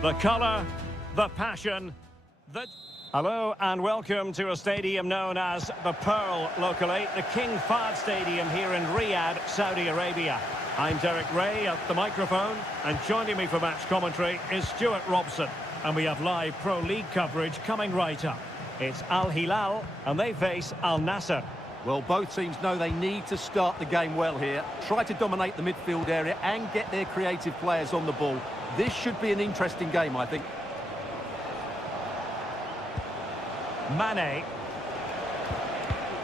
The colour, the passion, the... Hello and welcome to a stadium known as the Pearl locally, the King Fahd Stadium here in Riyadh, Saudi Arabia. I'm Derek Ray at the microphone, and joining me for match commentary is Stuart Robson. And we have live Pro League coverage coming right up. It's Al Hilal, and they face Al Nassr. Well, both teams know they need to start the game well here. Try to dominate the midfield area and get their creative players on the ball. This should be an interesting game, I think. Mane.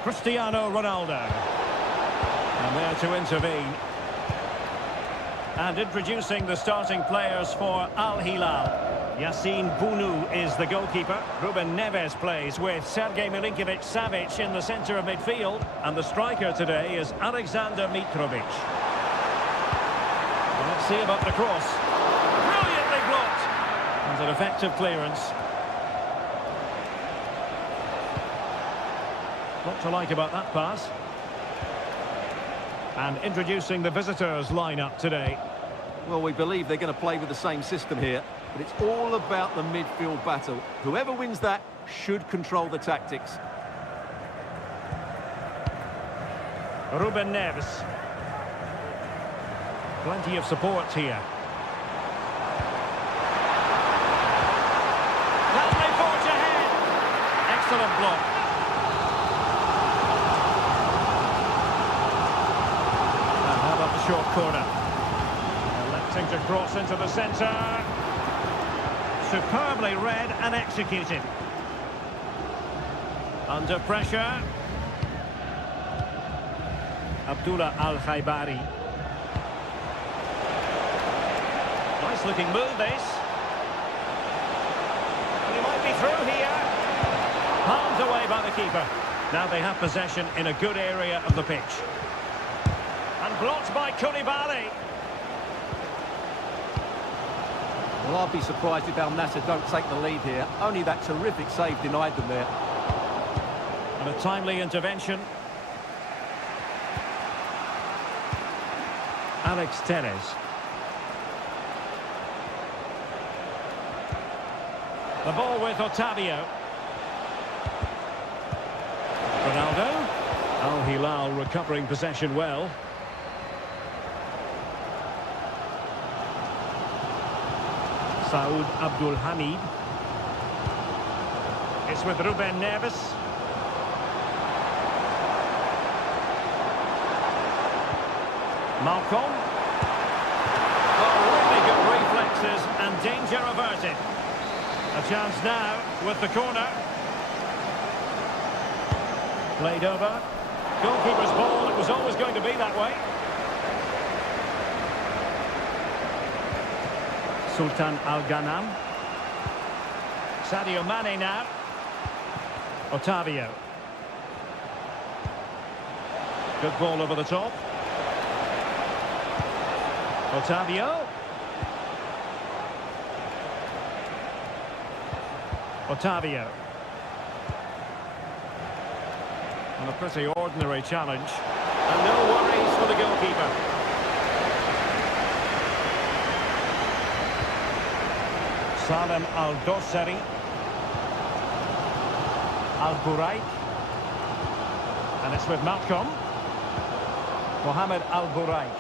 Cristiano Ronaldo. And there to intervene. And introducing the starting players for Al Hilal. Yassine Bounou is the goalkeeper. Ruben Neves plays with Sergej Milinkovic-Savic in the centre of midfield. And the striker today is Alexander Mitrovic. Let's see about the cross. Brilliantly blocked. And an effective clearance. What to like about that pass. And introducing the visitors' lineup today. Well, we believe they're going to play with the same system here, but it's all about the midfield battle. Whoever wins that should control the tactics. Ruben Neves. Plenty of support here. Lovely forge ahead. Excellent block. And how about the short corner? Electing to cross into the centre. Superbly read and executed. Under pressure. Abdullah Al-Khaibari. Nice looking move this. And he might be through here. Palmed away by the keeper. Now they have possession in a good area of the pitch. And blocked by Koulibaly. Well, I'd be surprised if Al Nassr don't take the lead here. Only that terrific save denied them there. And a timely intervention. Alex Telles. The ball with Otavio. Ronaldo. Al Hilal recovering possession well. Saud Abdul Hamid. It's with Ruben Neves. Malcolm. Oh, really good reflexes and danger averted. A chance now with the corner. Played over. Goalkeeper's ball, it was always going to be that way. Sultan Al-Ghanam. Sadio Mane now. Otavio. Good ball over the top. Otavio. Otavio. And a pretty ordinary challenge. And no worries for the goalkeeper. Salem Al-Dossari. Al-Buraik. And it's with Malcolm. Mohamed Al-Buraik.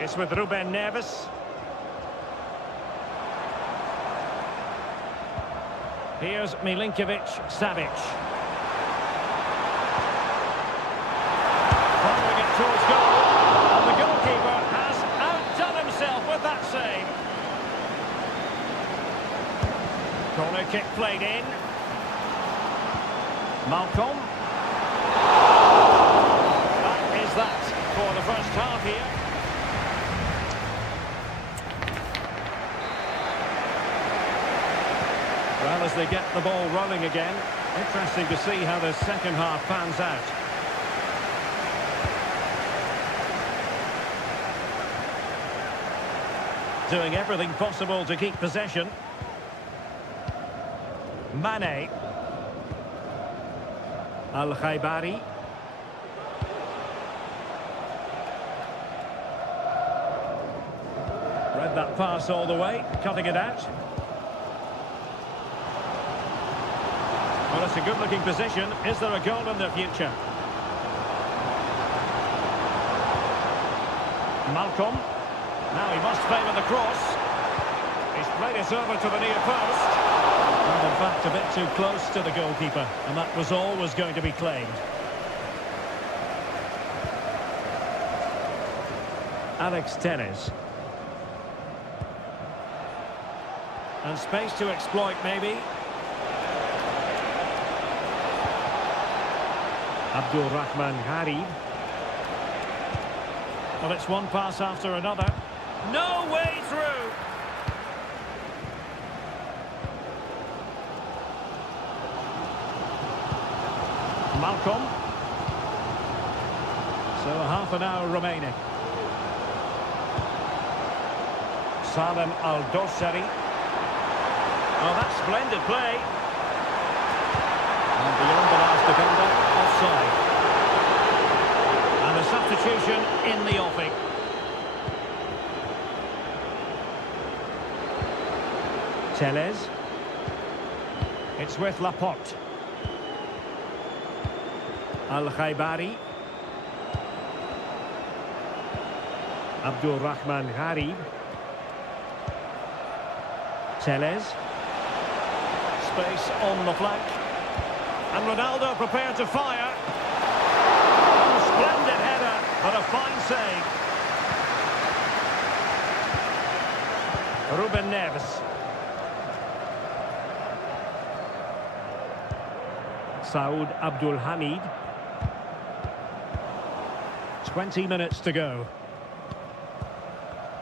It's with Ruben Neves. Here's Milinkovic-Savic. Following it towards goal. And the goalkeeper has outdone himself with that save. Corner kick played in. Malcolm. That is that for the first half here. Well, as they get the ball rolling again, interesting to see how the second half pans out. Doing everything possible to keep possession. Mane. Al-Khaibari. get that pass all the way, cutting it out. Well, it's a good-looking position. Is there a goal in the future? Malcolm. Now he must favour the cross. He's played it over to the near post. And in fact, a bit too close to the goalkeeper. And that was always going to be claimed. Alex Telles. And space to exploit, maybe. Abdul Rahman Harib. Well, it's one pass after another. No way through. Malcolm. So half an hour remaining. Salem Al-Dossari. Oh, that's splendid play. And beyond the last defender, offside. And a substitution in the offing. Telles. It's with Laporte. Al-Khaibari. Abdul Rahman Harib. Telles. Space on the flank. And Ronaldo prepared to fire. Oh, splendid header, but a fine save. Ruben Neves. Saud Abdul Hamid. 20 minutes to go.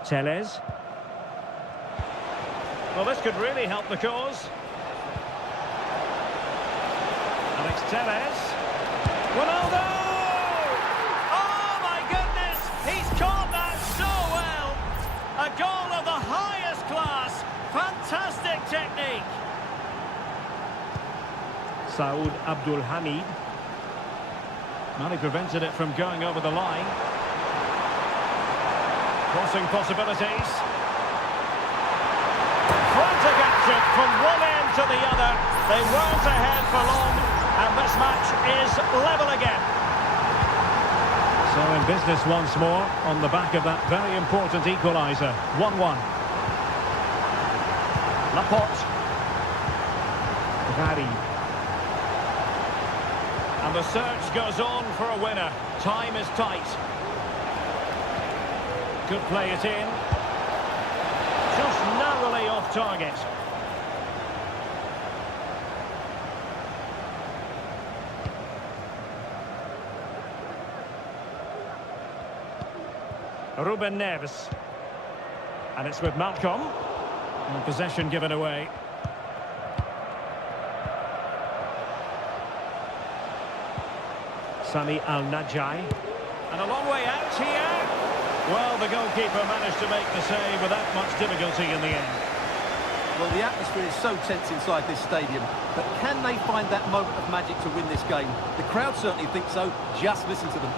Telles. Well, this could really help the cause. Alex Telles. Ronaldo! Oh, my goodness! He's caught that so well! A goal of the highest class. Fantastic technique. Saud Abdul Hamid. Well, he prevented it from going over the line. Crossing possibilities. Frantic action from one end to the other. They weren't ahead for long, and this match is level again. So in business once more, on the back of that very important equaliser. 1-1. Laporte. Harib. And the search goes on for a winner. Time is tight. Could play it in. Just narrowly off target. Ruben Neves. And it's with Malcolm. And possession given away. Sami Al-Najai. And a long way out here. Well, the goalkeeper managed to make the save without much difficulty in the end. Well, the atmosphere is so tense inside this stadium, but can they find that moment of magic to win this game? The crowd certainly think so. Just listen to them.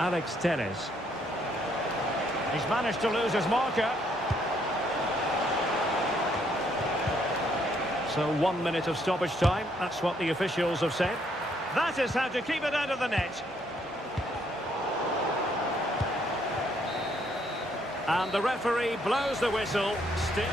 Alex Telles. He's managed to lose his marker. So 1 minute of stoppage time. That's what the officials have said. That is how to keep it out of the net. And the referee blows the whistle. Still...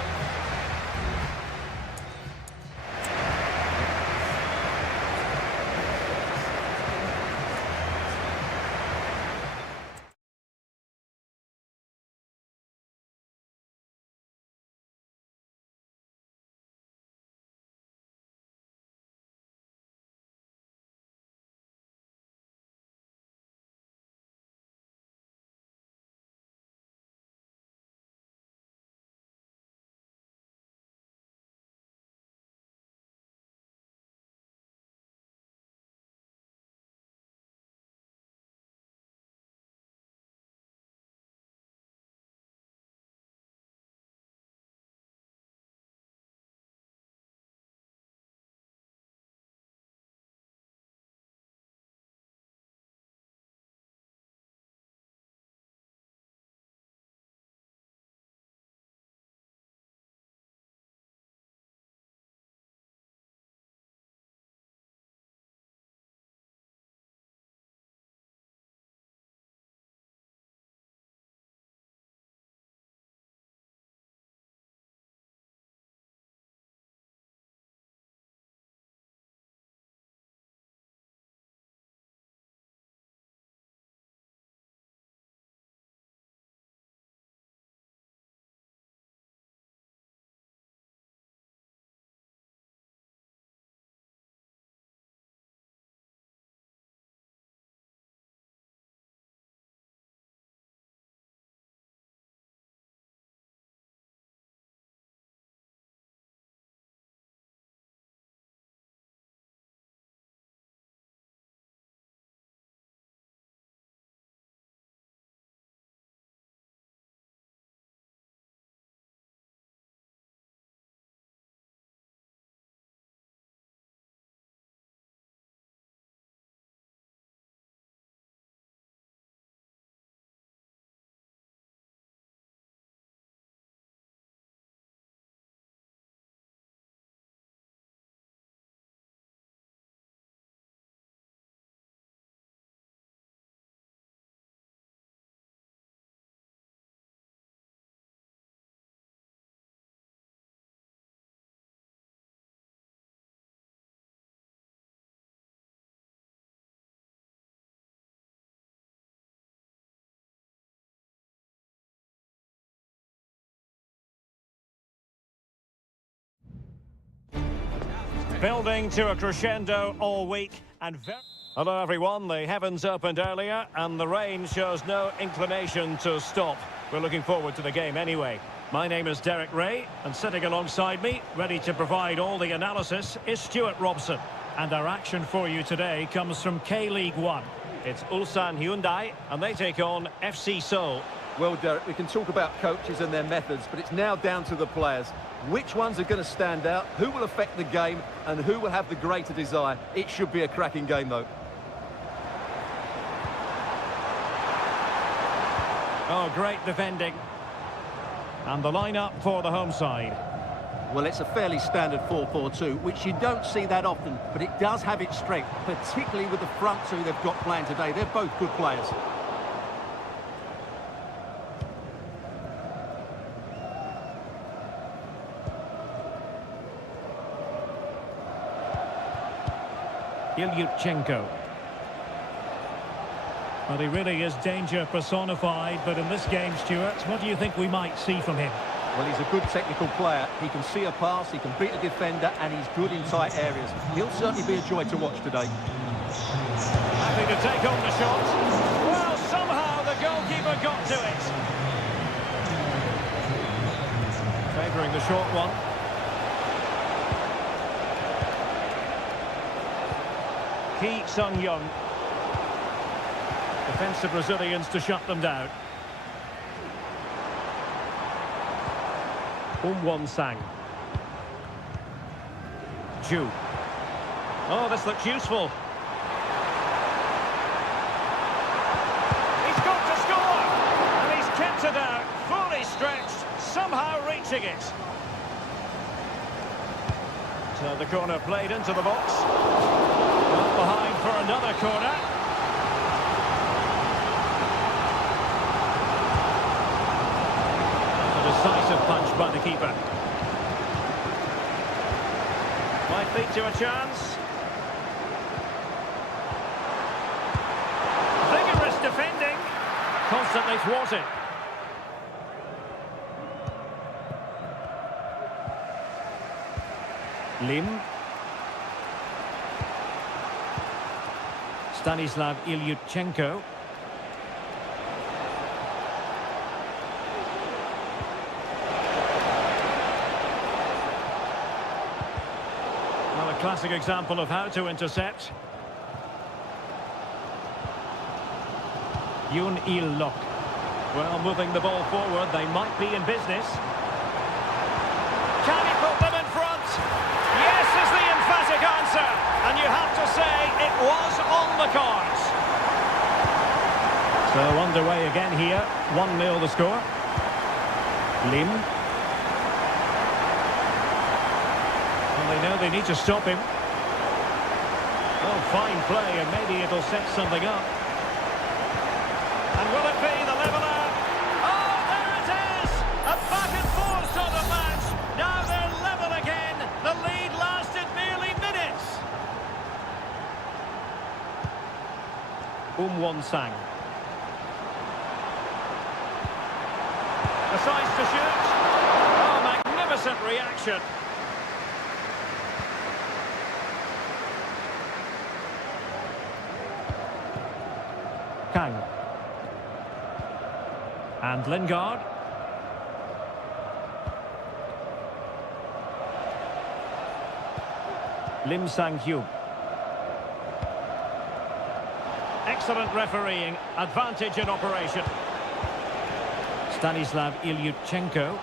Building to a crescendo all week and very... Hello everyone, the heavens opened earlier and the rain shows no inclination to stop. We're looking forward to the game anyway. My name is Derek Ray and sitting alongside me, ready to provide all the analysis, is Stuart Robson. And our action for you today comes from K-League 1. It's Ulsan Hyundai and they take on FC Seoul. Well, Derek, we can talk about coaches and their methods, but it's now down to the players. Which ones are going to stand out, who will affect the game, and who will have the greater desire? It should be a cracking game, though. Oh, great defending. And the lineup for the home side. Well, it's a fairly standard 4-4-2, which you don't see that often, but it does have its strength, particularly with the front two they've got playing today. They're both good players. Ilyutchenko. Well, he really is danger personified, but in this game, Stuart, what do you think we might see from him? Well, he's a good technical player. He can see a pass, he can beat a defender, and he's good in tight areas. He'll certainly be a joy to watch today. Happy to take on the shot. Well, somehow the goalkeeper got to it. Favouring the short one. Ki Sung-young. Defensive Brazilians to shut them down. Won-sang. Ju. Oh, this looks useful. He's got to score! And he's kept it out, fully stretched, somehow reaching it. So the corner played into the box. Got behind for another corner. Decisive punch by the keeper. Might lead to a chance. Vigorous defending. Constantly thwarted. Lim. Stanislav Ilyutchenko. Classic example of how to intercept. Yoon Il-lok. Well, moving the ball forward, they might be in business. Can he put them in front? Yes is the emphatic answer. And you have to say it was on the cards. So underway again here. 1-0 the score. Lim. They know they need to stop him. Oh, fine play, and maybe it'll set something up. And will it be the leveller? Oh, there it is! A back-and-forth sort of match. Now they're level again. The lead lasted merely minutes. Won-sang. Decides to shoot. Oh, magnificent reaction. Kang. And Lingard. Lim Sang-hyuk. Excellent refereeing. Advantage in operation. Stanislav Ilyutchenko.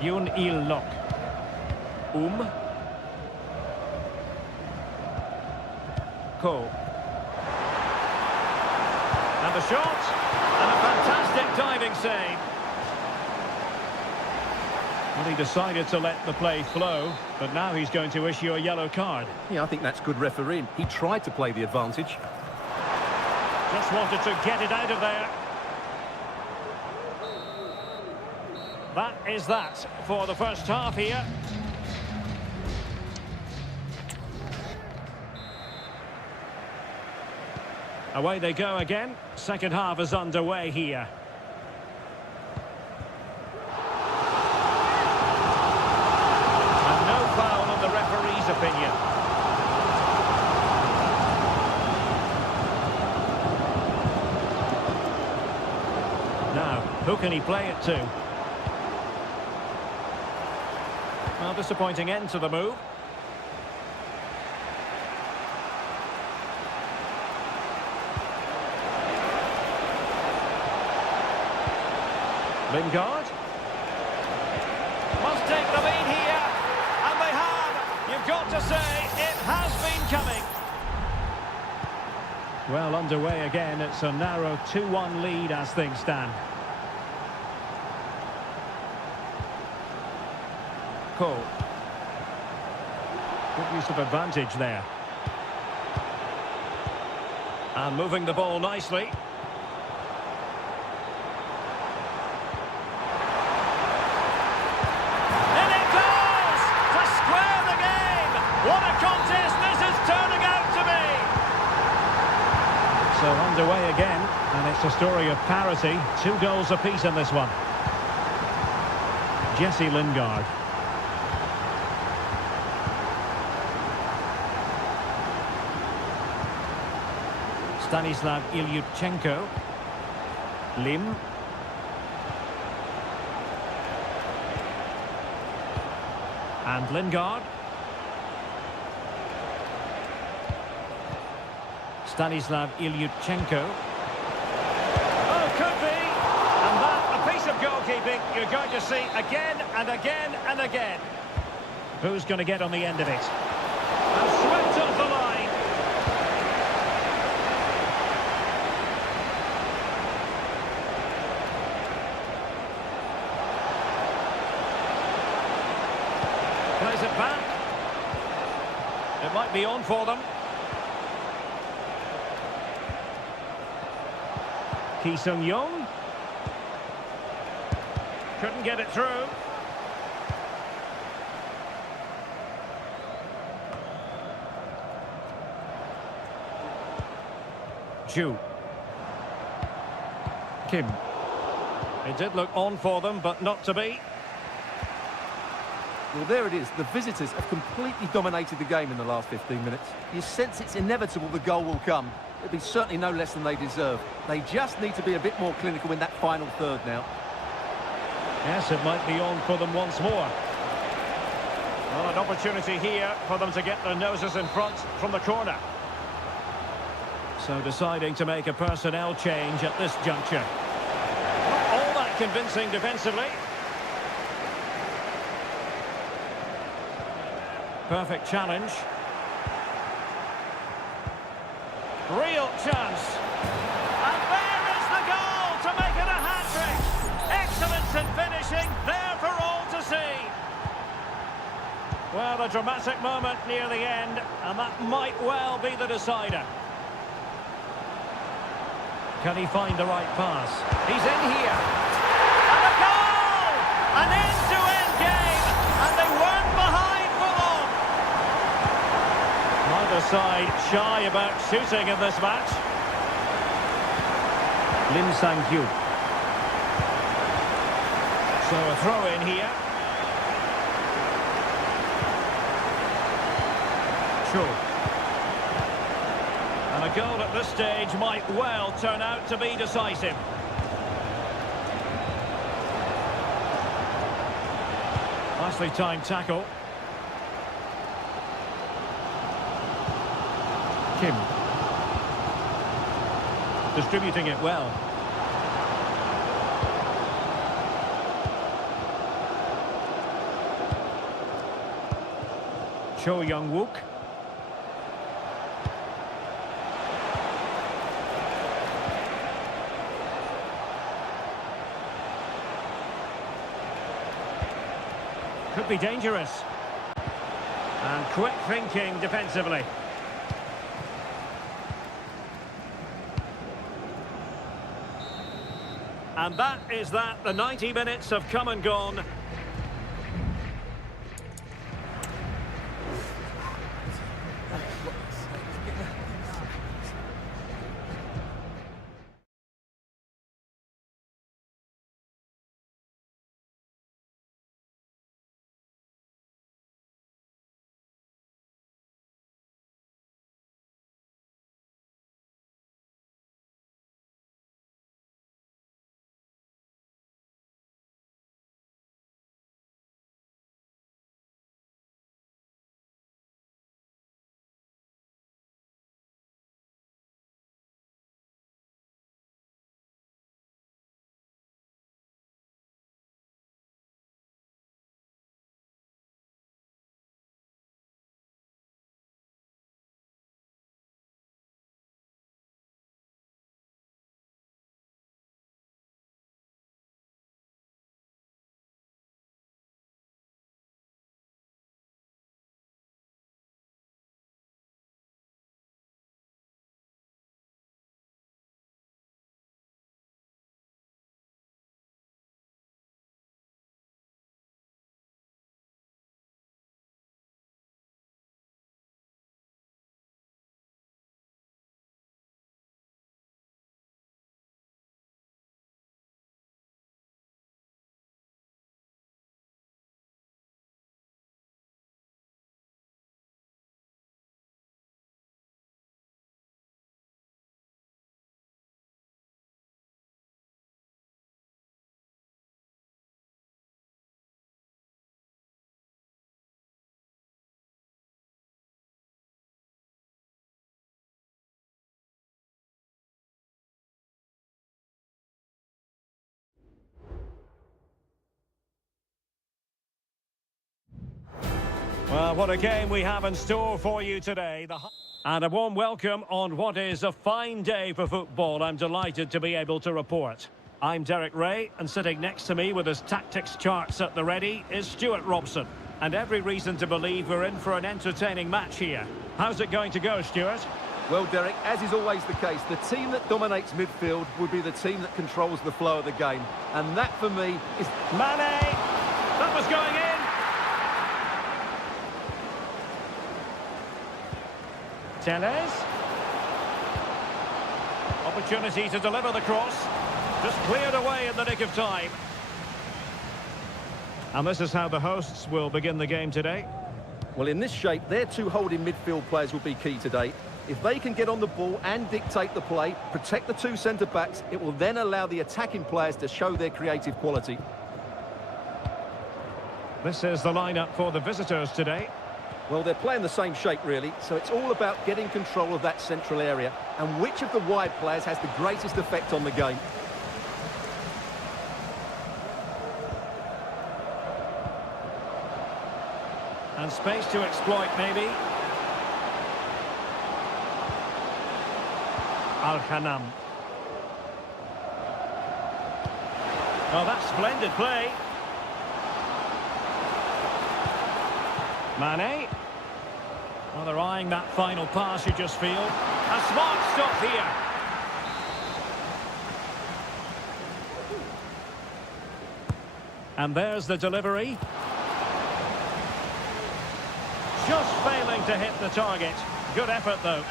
Yoon Il-lok. Ko. And the shot. And a fantastic diving save. Well, he decided to let the play flow, but now he's going to issue a yellow card. Yeah, I think that's good refereeing. He tried to play the advantage. Just wanted to get it out of there. That is that for the first half here. Away they go again. Second half is underway here. And no foul in the referee's opinion. Now, who can he play it to? Well, disappointing end to the move. Lingard. Must take the lead here. And they have. You've got to say, it has been coming. Well, underway again. It's a narrow 2-1 lead as things stand. Cole. Good use of advantage there. And moving the ball nicely. What a contest this is turning out to be! So underway again, and it's a story of parity. 2 goals apiece in this one. Jesse Lingard. Stanislav Ilyutchenko. Lim. And Lingard. Stanislav Ilyutchenko. Oh, could be! And that, a piece of goalkeeping you're going to see again and again and again. Who's going to get on the end of it? And swept off the line. Plays it back. It might be on for them. Ki Sung-young. Couldn't get it through. Ju. Kim. It did look on for them, but not to be. Well, there it is. The visitors have completely dominated the game in the last 15 minutes. You sense it's inevitable the goal will come. It'll be certainly no less than they deserve. They just need to be a bit more clinical in that final third now. Yes, it might be on for them once more. Well, an opportunity here for them to get their noses in front from the corner. So deciding to make a personnel change at this juncture. Not all that convincing defensively. Perfect challenge. Real chance. And there is the goal to make it a hat-trick. Excellence in finishing, there for all to see. Well, a dramatic moment near the end, and that might well be the decider. Can he find the right pass? He's in here. And a goal! An end-to-end game, and they weren't behind for long. Neither side shy about shooting in this match. Lim Sang-hyuk. So a throw in here. Sure. And a goal at this stage might well turn out to be decisive. Nicely timed tackle. Kim. Distributing it well. Cho Young-wook. Could be dangerous. And quick thinking defensively. And that is that. The 90 minutes have come and gone. Well, what a game we have in store for you today. And a warm welcome on what is a fine day for football. I'm delighted to be able to report. I'm Derek Ray, and sitting next to me with his tactics charts at the ready is Stuart Robson. And every reason to believe we're in for an entertaining match here. How's it going to go, Stuart? Well, Derek, as is always the case, the team that dominates midfield would be the team that controls the flow of the game. And that, for me, is... Mane! That was going in! Tellez. Opportunity to deliver the cross. Just cleared away in the nick of time. And this is how the hosts will begin the game today. Well, in this shape, their two holding midfield players will be key today. If they can get on the ball and dictate the play, protect the two centre-backs, it will then allow the attacking players to show their creative quality. This is the lineup for the visitors today. Well, they're playing the same shape, really, so it's all about getting control of that central area and which of the wide players has the greatest effect on the game. And space to exploit, maybe. Al-Khanam. Oh, that's splendid play. Mane. Well, they're eyeing that final pass, you just feel. A smart stop here. And there's the delivery. Just failing to hit the target. Good effort, though.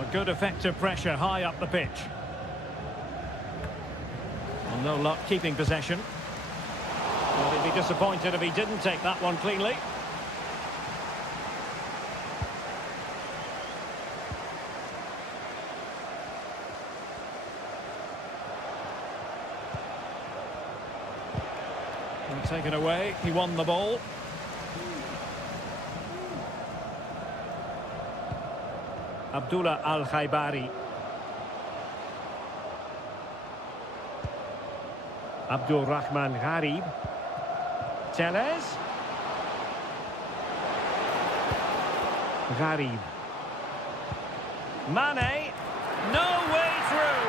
A good effective pressure high up the pitch. Well, no luck keeping possession. Well, he'd be disappointed if he didn't take that one cleanly. And taken away, he won the ball. Abdullah Al-Khaibari. Abdul Rahman Gharib. Tellez. Gharib. Mane. No way through.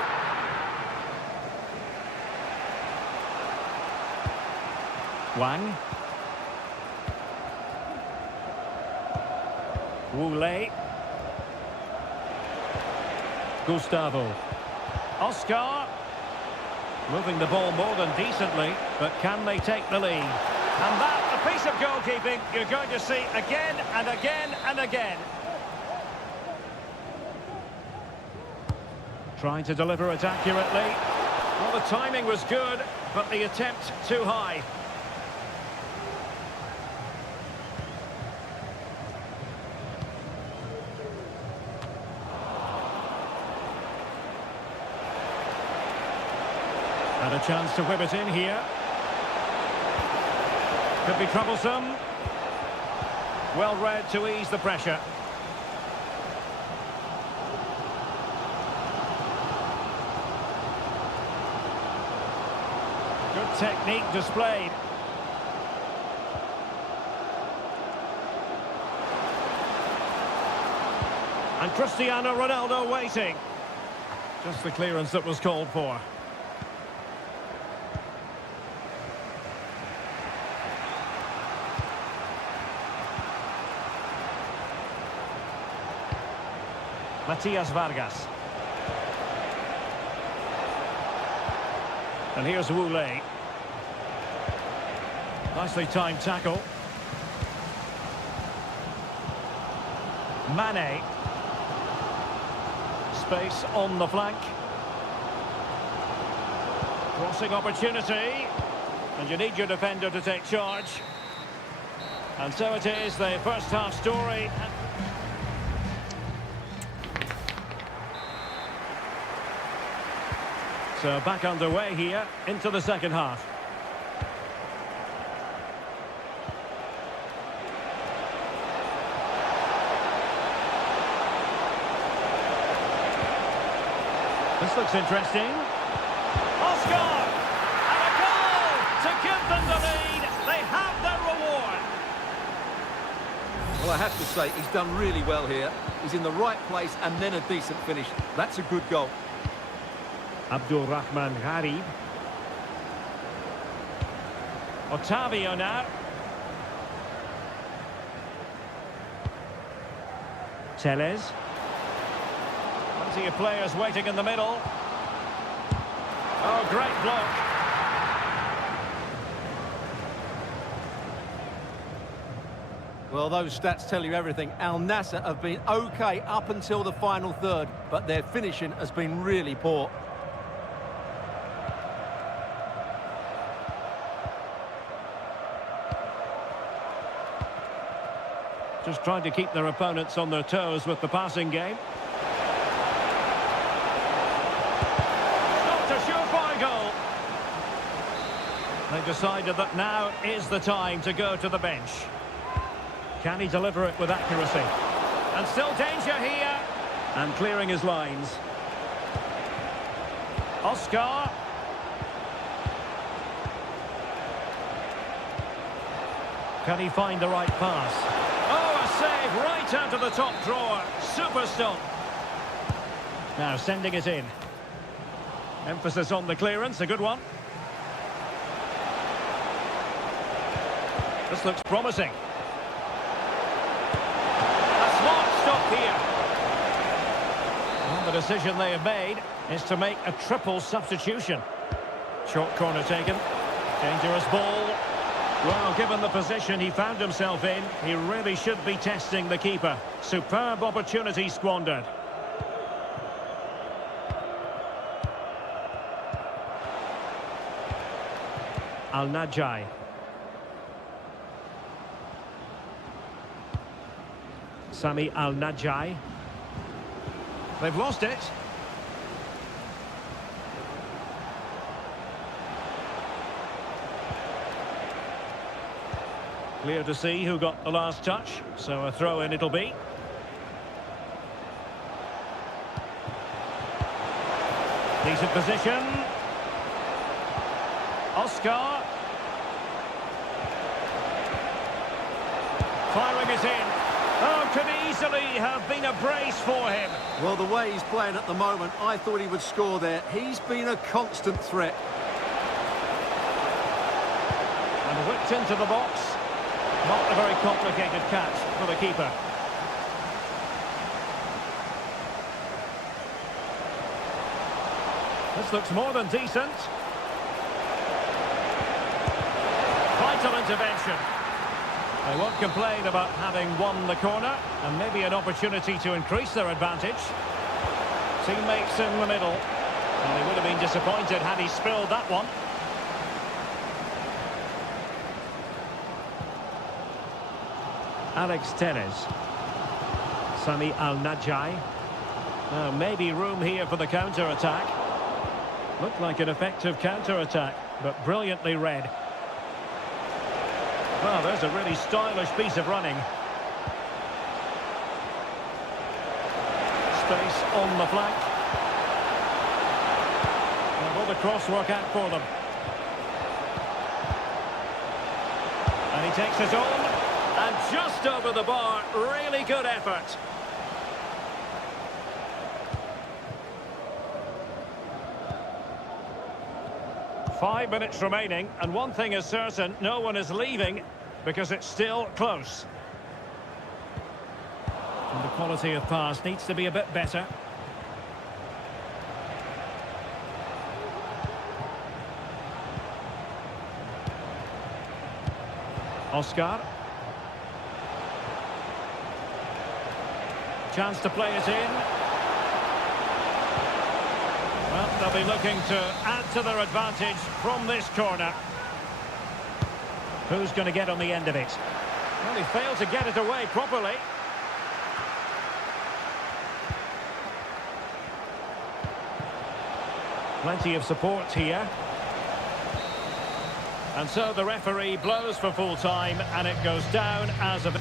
Wang. Wu-Lei. Gustavo. Oscar. Moving the ball more than decently, but can they take the lead? And that, a piece of goalkeeping you're going to see again and again and again. Trying to deliver it accurately. Well, the timing was good, but the attempt too high. And a chance to whip it in here. Could be troublesome. Well read to ease the pressure. Good technique displayed. And Cristiano Ronaldo waiting. Just the clearance that was called for. Matias Vargas. And here's Wu-Lei. Nicely timed tackle. Mane. Space on the flank. Crossing opportunity. And you need your defender to take charge. And so it is, the first half story. So back underway here into the second half. This looks interesting. Oscar! And a goal to give them the lead. They have their reward. Well, I have to say, he's done really well here. He's in the right place and then a decent finish. That's a good goal. Abdul Rahman Gharib. Otavio now. Teles. Plenty of players waiting in the middle. Oh, great block. Well, those stats tell you everything. Al Nassr have been okay up until the final third, but their finishing has been really poor. Just trying to keep their opponents on their toes with the passing game. Not a surefire goal. They decided that now is the time to go to the bench. Can he deliver it with accuracy? And still danger here. And clearing his lines. Oscar. Can he find the right pass? Oh, a save right out of the top drawer. Super stop. Now sending it in. Emphasis on the clearance, a good one. This looks promising. A smart stop here. Well, the decision they have made is to make a triple substitution. Short corner taken. Dangerous ball. Well, given the position he found himself in, he really should be testing the keeper. Superb opportunity squandered. Al-Najai. Sami Al-Najai. They've lost it. Clear to see who got the last touch, so a throw-in it'll be. Decent position. Oscar. Firing it in. Oh, could easily have been a brace for him. Well, the way he's playing at the moment, I thought he would score there. He's been a constant threat. And whipped into the box. Not a very complicated catch for the keeper. This looks more than decent. Vital intervention. They won't complain about having won the corner, and maybe an opportunity to increase their advantage. Teammates in the middle. And he would have been disappointed had he spilled that one. Alex Teles. Sami Al-Najai. Now, maybe room here for the counter-attack. Looked like an effective counter-attack, but brilliantly read. Well, there's a really stylish piece of running. Space on the flank. And will the cross work out for them? And he takes it on. And just over the bar, really good effort. Five minutes remaining, and one thing is certain, no one is leaving because it's still close. And the quality of pass needs to be a bit better. Oscar. Chance to play it in. Well, they'll be looking to add to their advantage from this corner. Who's going to get on the end of it? Well, he failed to get it away properly. Plenty of support here. And so the referee blows for full time, and it goes down as a...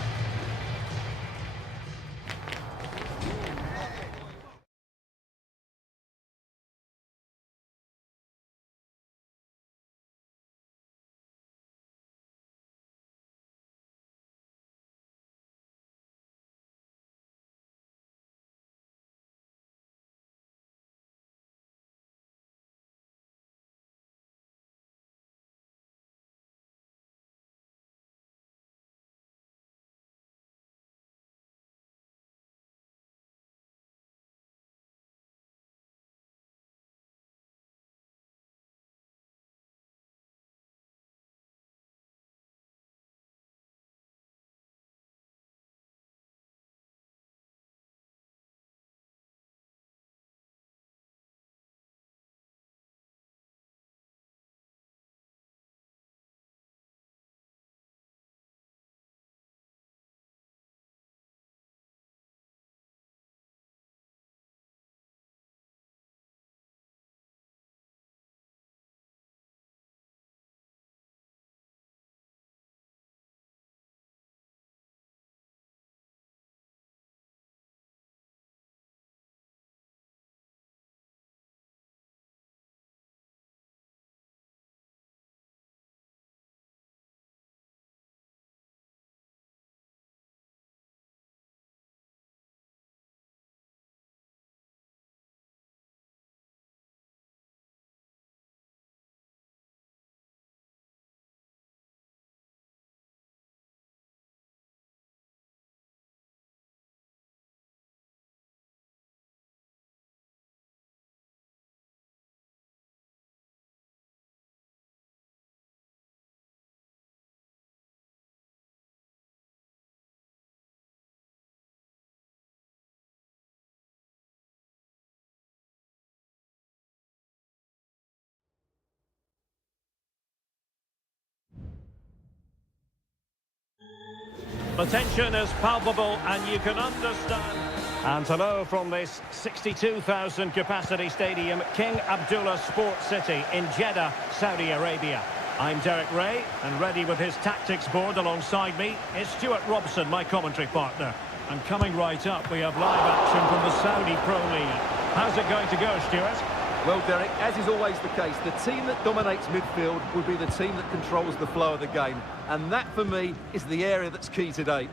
The tension is palpable and you can understand. And hello from this 62,000 capacity stadium, King Abdullah Sports City in Jeddah, Saudi Arabia. I'm Derek Ray, and ready with his tactics board alongside me is Stuart Robson, my commentary partner. And coming right up, we have live action from the Saudi Pro League. How's it going to go, Stuart? Well, Derek, as is always the case, the team that dominates midfield will be the team that controls the flow of the game. And that, for me, is the area that's key today.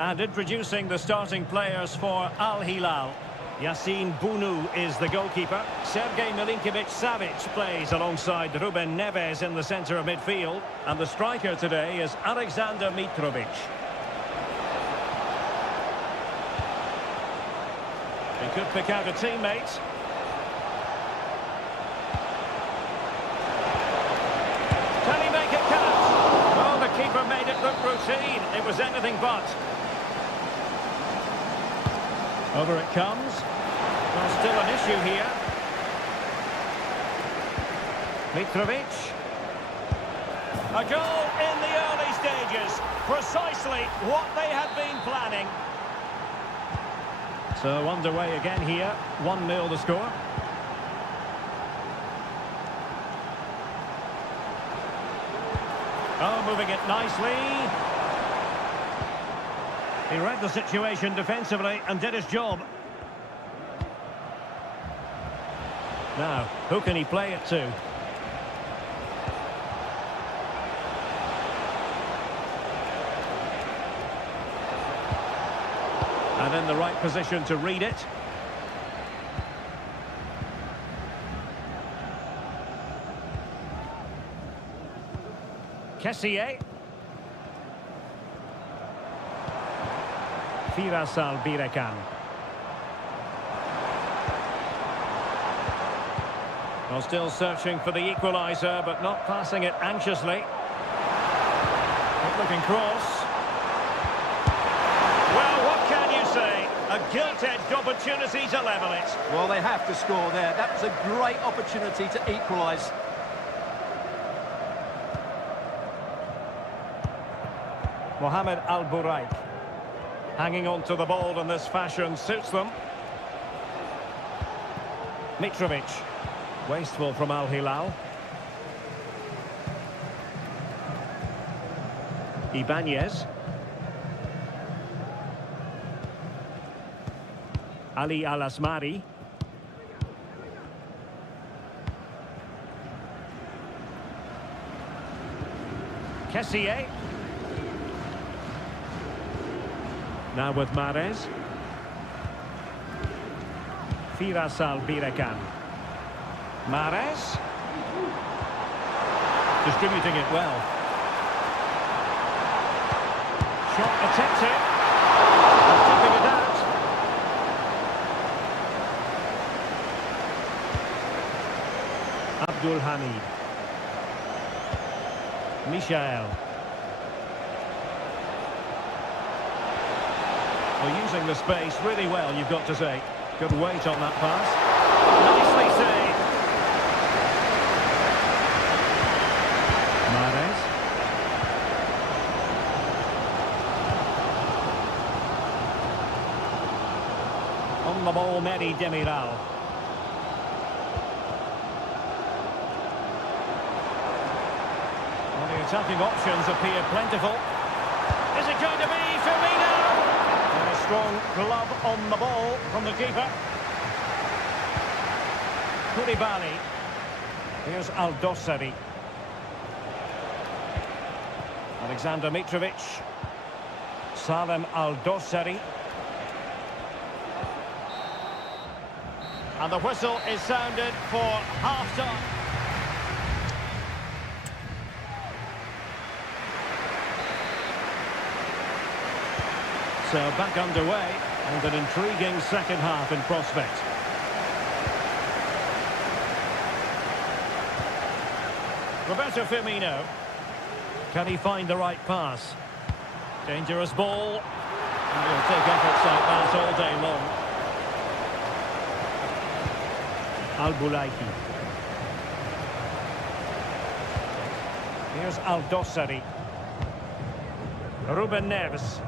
And introducing the starting players for Al Hilal. Yassine Bounou is the goalkeeper. Sergej Milinkovic-Savic plays alongside Ruben Neves in the centre of midfield. And the striker today is Alexander Mitrovic. He could pick out a teammate. Can he make it count? Oh, the keeper made it look routine. It was anything but. Over it comes. Well, still an issue here. Mitrovic. A goal in the early stages. Precisely what they had been planning. So underway again here. 1-0 the score. Oh, moving it nicely. He read the situation defensively and did his job. Now, who can he play it to? And in the right position to read it. Kessié. Firasal Birekan. Well, still searching for the equaliser, but not passing it anxiously. Good-looking cross. Well, what can you say? A gilt-edged opportunity to level it. Well, they have to score there. That was a great opportunity to equalise. Mohamed Al-Buraik. Hanging on to the ball in this fashion suits them. Mitrovic. Wasteful from Al Hilal. Ibanez. Ali Al-Asmari. Kessié. Now with Mahrez. Firasal Birekan. Mahrez. Distributing it well. Shot attempted. Keeping it out. Abdul Hamid. Michael. Well, using the space really well, you've got to say. Good weight on that pass. Nicely saved. Mahrez. On the ball, Mehdi Demiral. Well, the attacking options appear plentiful. Is it going to be Firmino? And a strong glove on the ball from the keeper. Koulibaly. Here's Al-Dossari. Alexander Mitrovic. Salem Al-Dossari. And the whistle is sounded for half-time. So back underway, and an intriguing second half in prospect. Roberto Firmino. Can he find the right pass? Dangerous ball. And he'll take efforts like that all day long. Al-Bulaiki. Here's Al-Dossari. Ruben Neves.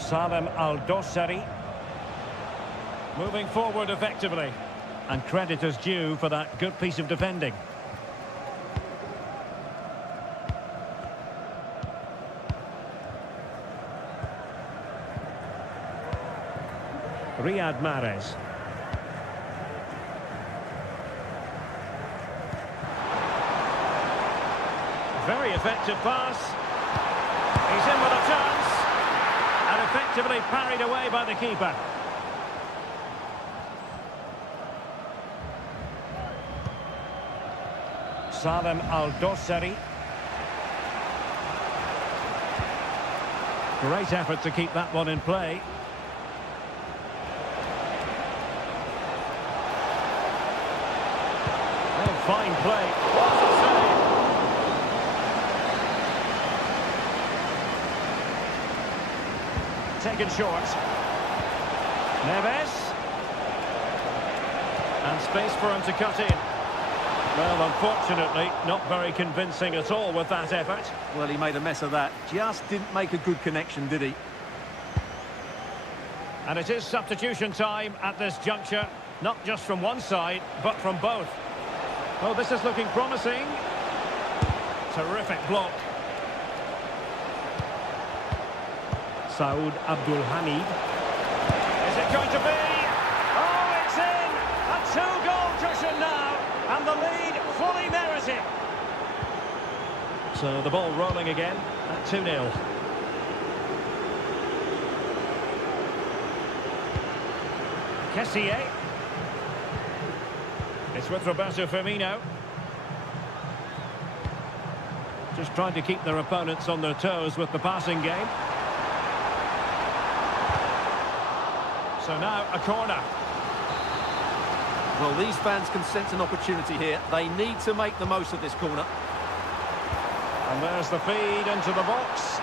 Salem Al-Dossari. Moving forward effectively. And credit is due for that good piece of defending. Riyad Mahrez. Very effective pass. He's in with a chance. And effectively parried away by the keeper. Salem Al-Dossari. Great effort to keep that one in play. Oh, fine play. What a save. Taken short. Neves. And space for him to cut in. Well, unfortunately, not very convincing at all with that effort. Well, he made a mess of that. Just didn't make a good connection, did he? And it is substitution time at this juncture. Not just from one side, but from both. Well, this is looking promising. Terrific block. Saud Abdul Hamid. Is it going to be? Oh, it's in! A two-goal cushion now. And the lead fully merited. So the ball rolling again at 2-0. Kessié. It's with Roberto Firmino. Just trying to keep their opponents on their toes with the passing game. So now a corner. Well, these fans can sense an opportunity here. They need to make the most of this corner. And there's the feed into the box.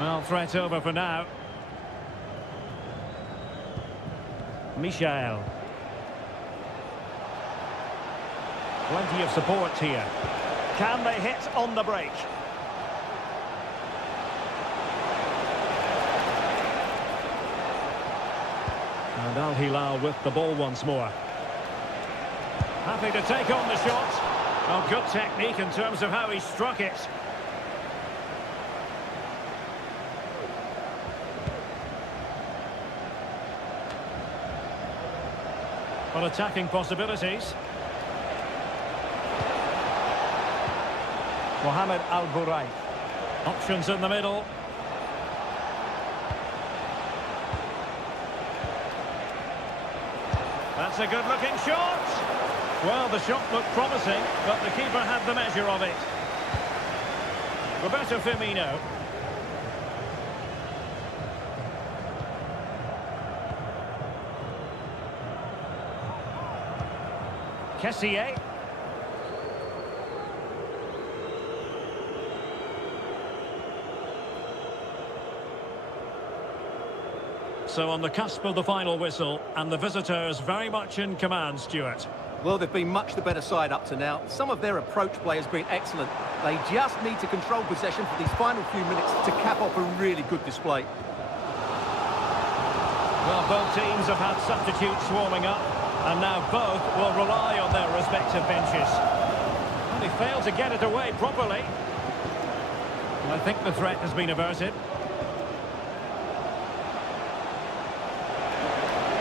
Well, threat over for now. Michael. Plenty of support here. Can they hit on the break? And Al Hilal with the ball once more. Happy to take on the shot. Oh, good technique in terms of how he struck it. Well, attacking possibilities. Mohamed Al-Buraik. Options in the middle. That's a good-looking shot. Well, the shot looked promising, but the keeper had the measure of it. Roberto Firmino. Kessié. So on the cusp of the final whistle, and the visitors very much in command, Stuart. Well, they've been much the better side up to now. Some of their approach play has been excellent. They just need to control possession for these final few minutes to cap off a really good display. Well, both teams have had substitutes warming up, and now both will rely on their respective benches. And they failed to get it away properly. I think the threat has been averted.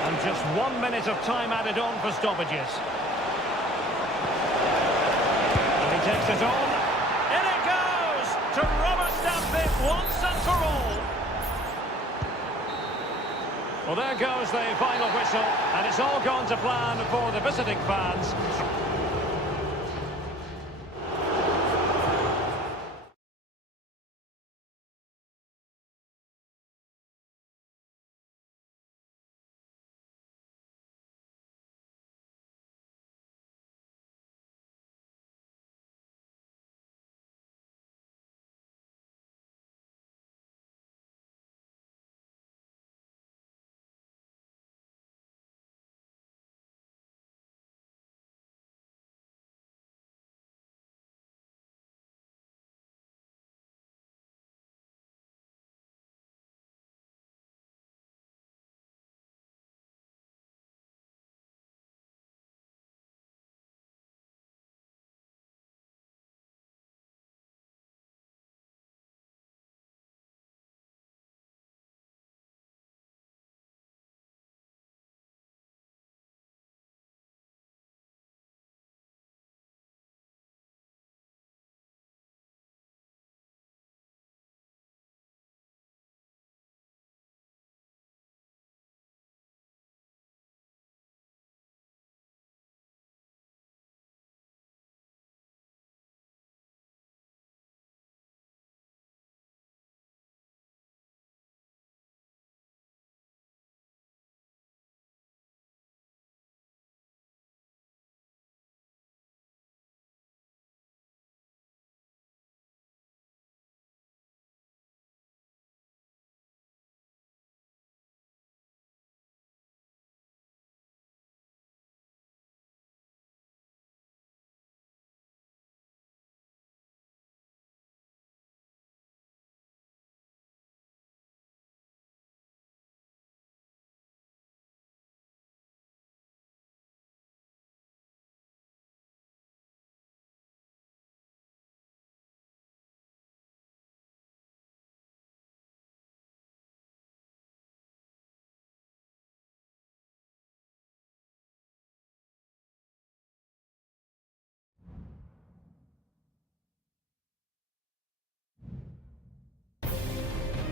And just 1 minute of time added on for stoppages. And he takes it on. In it goes! To rubber stamp it once and for all. Well, there goes the final whistle, and it's all gone to plan for the visiting fans.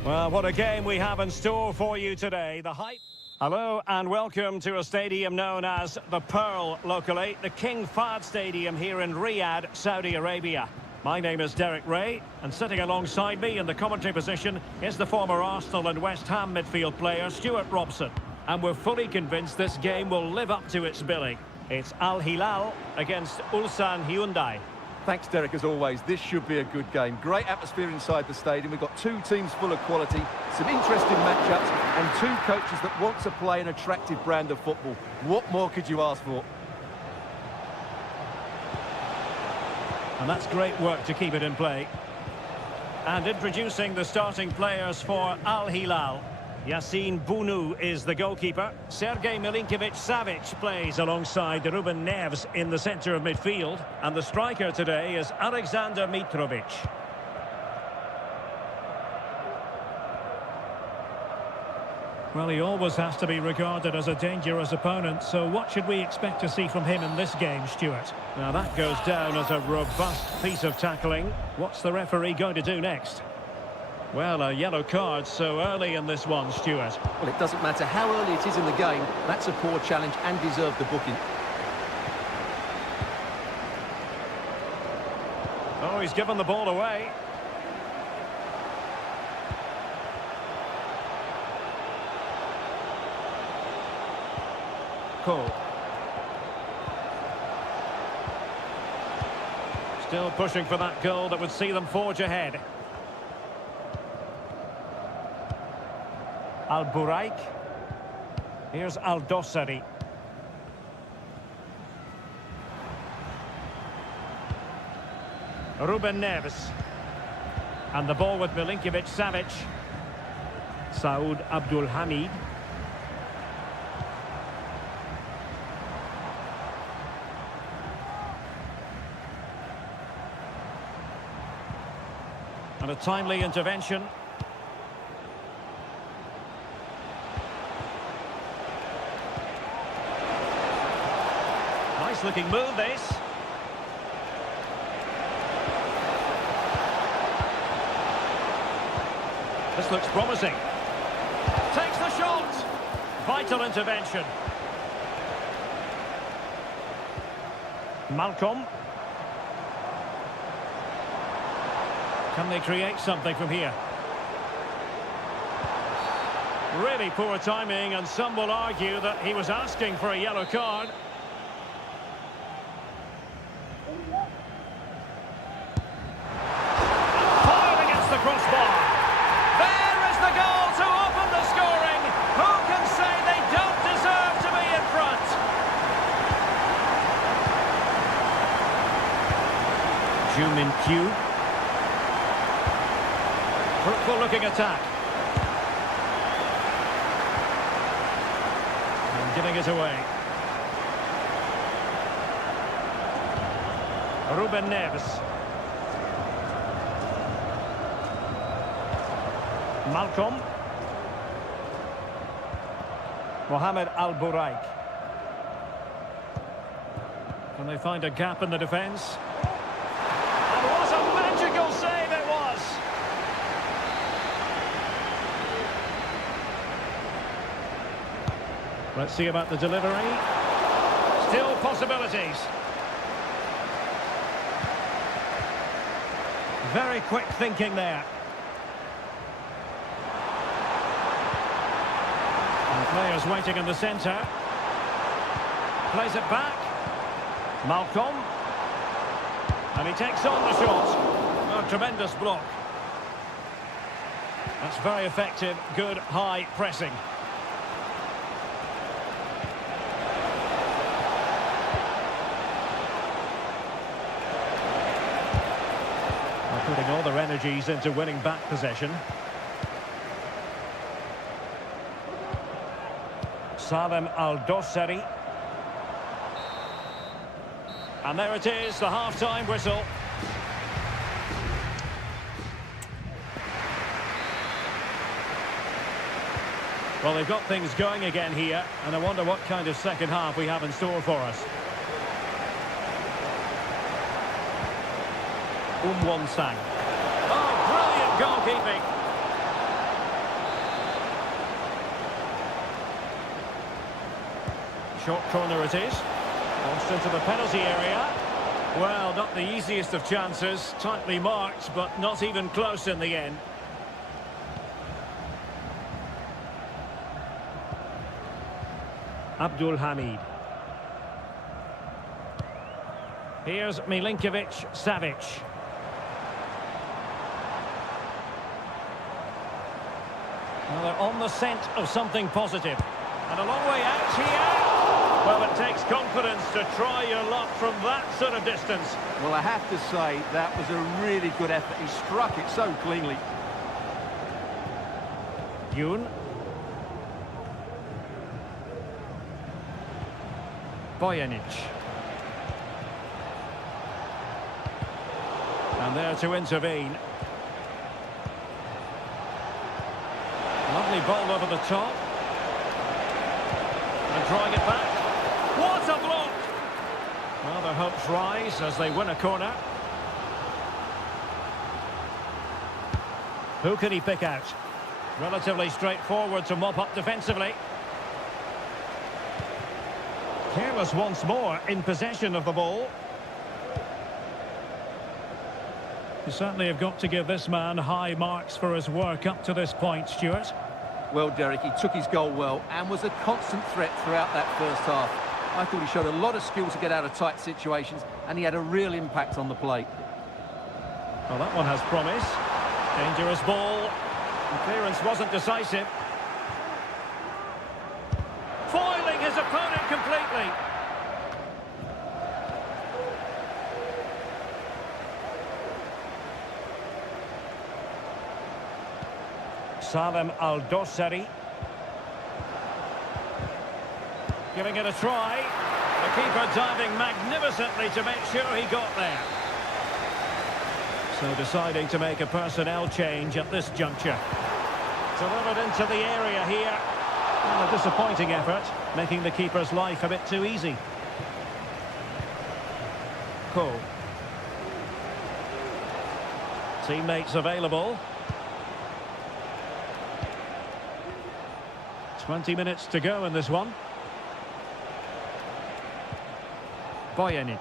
Well, what a game we have in store for you today. The hype. Hello and welcome to a stadium known as the Pearl locally, the King Fahd Stadium here in Riyadh, Saudi Arabia. My name is Derek Ray, and sitting alongside me in the commentary position is the former Arsenal and West Ham midfield player Stuart Robson. And we're fully convinced this game will live up to its billing. It's Al Hilal against Ulsan Hyundai. Thanks, Derek, as always. This should be a good game. Great atmosphere inside the stadium. We've got two teams full of quality, some interesting matchups, and two coaches that want to play an attractive brand of football. What more could you ask for? And that's great work to keep it in play. And introducing the starting players for Al Hilal. Yassine Bounou is the goalkeeper. Sergej Milinkovic-Savic plays alongside Ruben Neves in the centre of midfield. And the striker today is Alexander Mitrovic. Well, he always has to be regarded as a dangerous opponent, so what should we expect to see from him in this game, Stuart? Now that goes down as a robust piece of tackling. What's the referee going to do next? Well, a yellow card so early in this one, Stuart. Well, it doesn't matter how early it is in the game. That's a poor challenge and deserved the booking. Oh, he's given the ball away. Cole. Still pushing for that goal that would see them forge ahead. Al-Buraik. Here's Al-Dossari. Ruben Neves. And the ball with Milinkovic-Savic. Saud Abdul Hamid. And a timely intervention. Nice looking move, this. This looks promising. Takes the shot. Vital intervention. Malcolm. Can they create something from here? Really poor timing, and some will argue that he was asking for a yellow card. Fired against the crossbar. There is the goal to open the scoring. Who can say they don't deserve to be in front? Jumin Q. Fruitful looking attack. And giving it away. Ruben Neves. Malcolm. Mohamed Al-Buraik. Can they find a gap in the defence? And what a magical save it was! Let's see about the delivery. Still possibilities. Very quick thinking there. And players waiting in the centre. Plays it back. Malcolm. And he takes on the shot. Oh, tremendous block. That's very effective. Good high pressing. Putting all their energies into winning back possession. Salem Al-Dossari. And there it is, the half-time whistle. Well, they've got things going again here, and I wonder what kind of second half we have in store for us. Won-sang. Oh, brilliant goalkeeping. Short corner it is. Launched into the penalty area. Well, not the easiest of chances. Tightly marked, but not even close in the end. Abdul Hamid. Here's Milinkovic-Savic. Well, they're on the scent of something positive. And a long way out here. Well, it takes confidence to try your luck from that sort of distance. Well, I have to say, that was a really good effort. He struck it so cleanly. Yoon. Bojanic. And there to intervene. Lovely ball over the top. And drawing it back. What a block! Well, their hopes rise as they win a corner. Who can he pick out? Relatively straightforward to mop up defensively. Careless once more in possession of the ball. You certainly have got to give this man high marks for his work up to this point, Stuart. Well, Derek, he took his goal well and was a constant threat throughout that first half. I thought he showed a lot of skill to get out of tight situations, and he had a real impact on the plate. Well, that one has promise. Dangerous ball. The clearance wasn't decisive. Foiling his opponent completely. Salem Al-Dossari. Giving it a try. The keeper diving magnificently to make sure he got there. So deciding to make a personnel change at this juncture. Delivered into the area here. Well, a disappointing effort, making the keeper's life a bit too easy. Cole. Teammates available. 20 minutes to go in this one. Bojanic.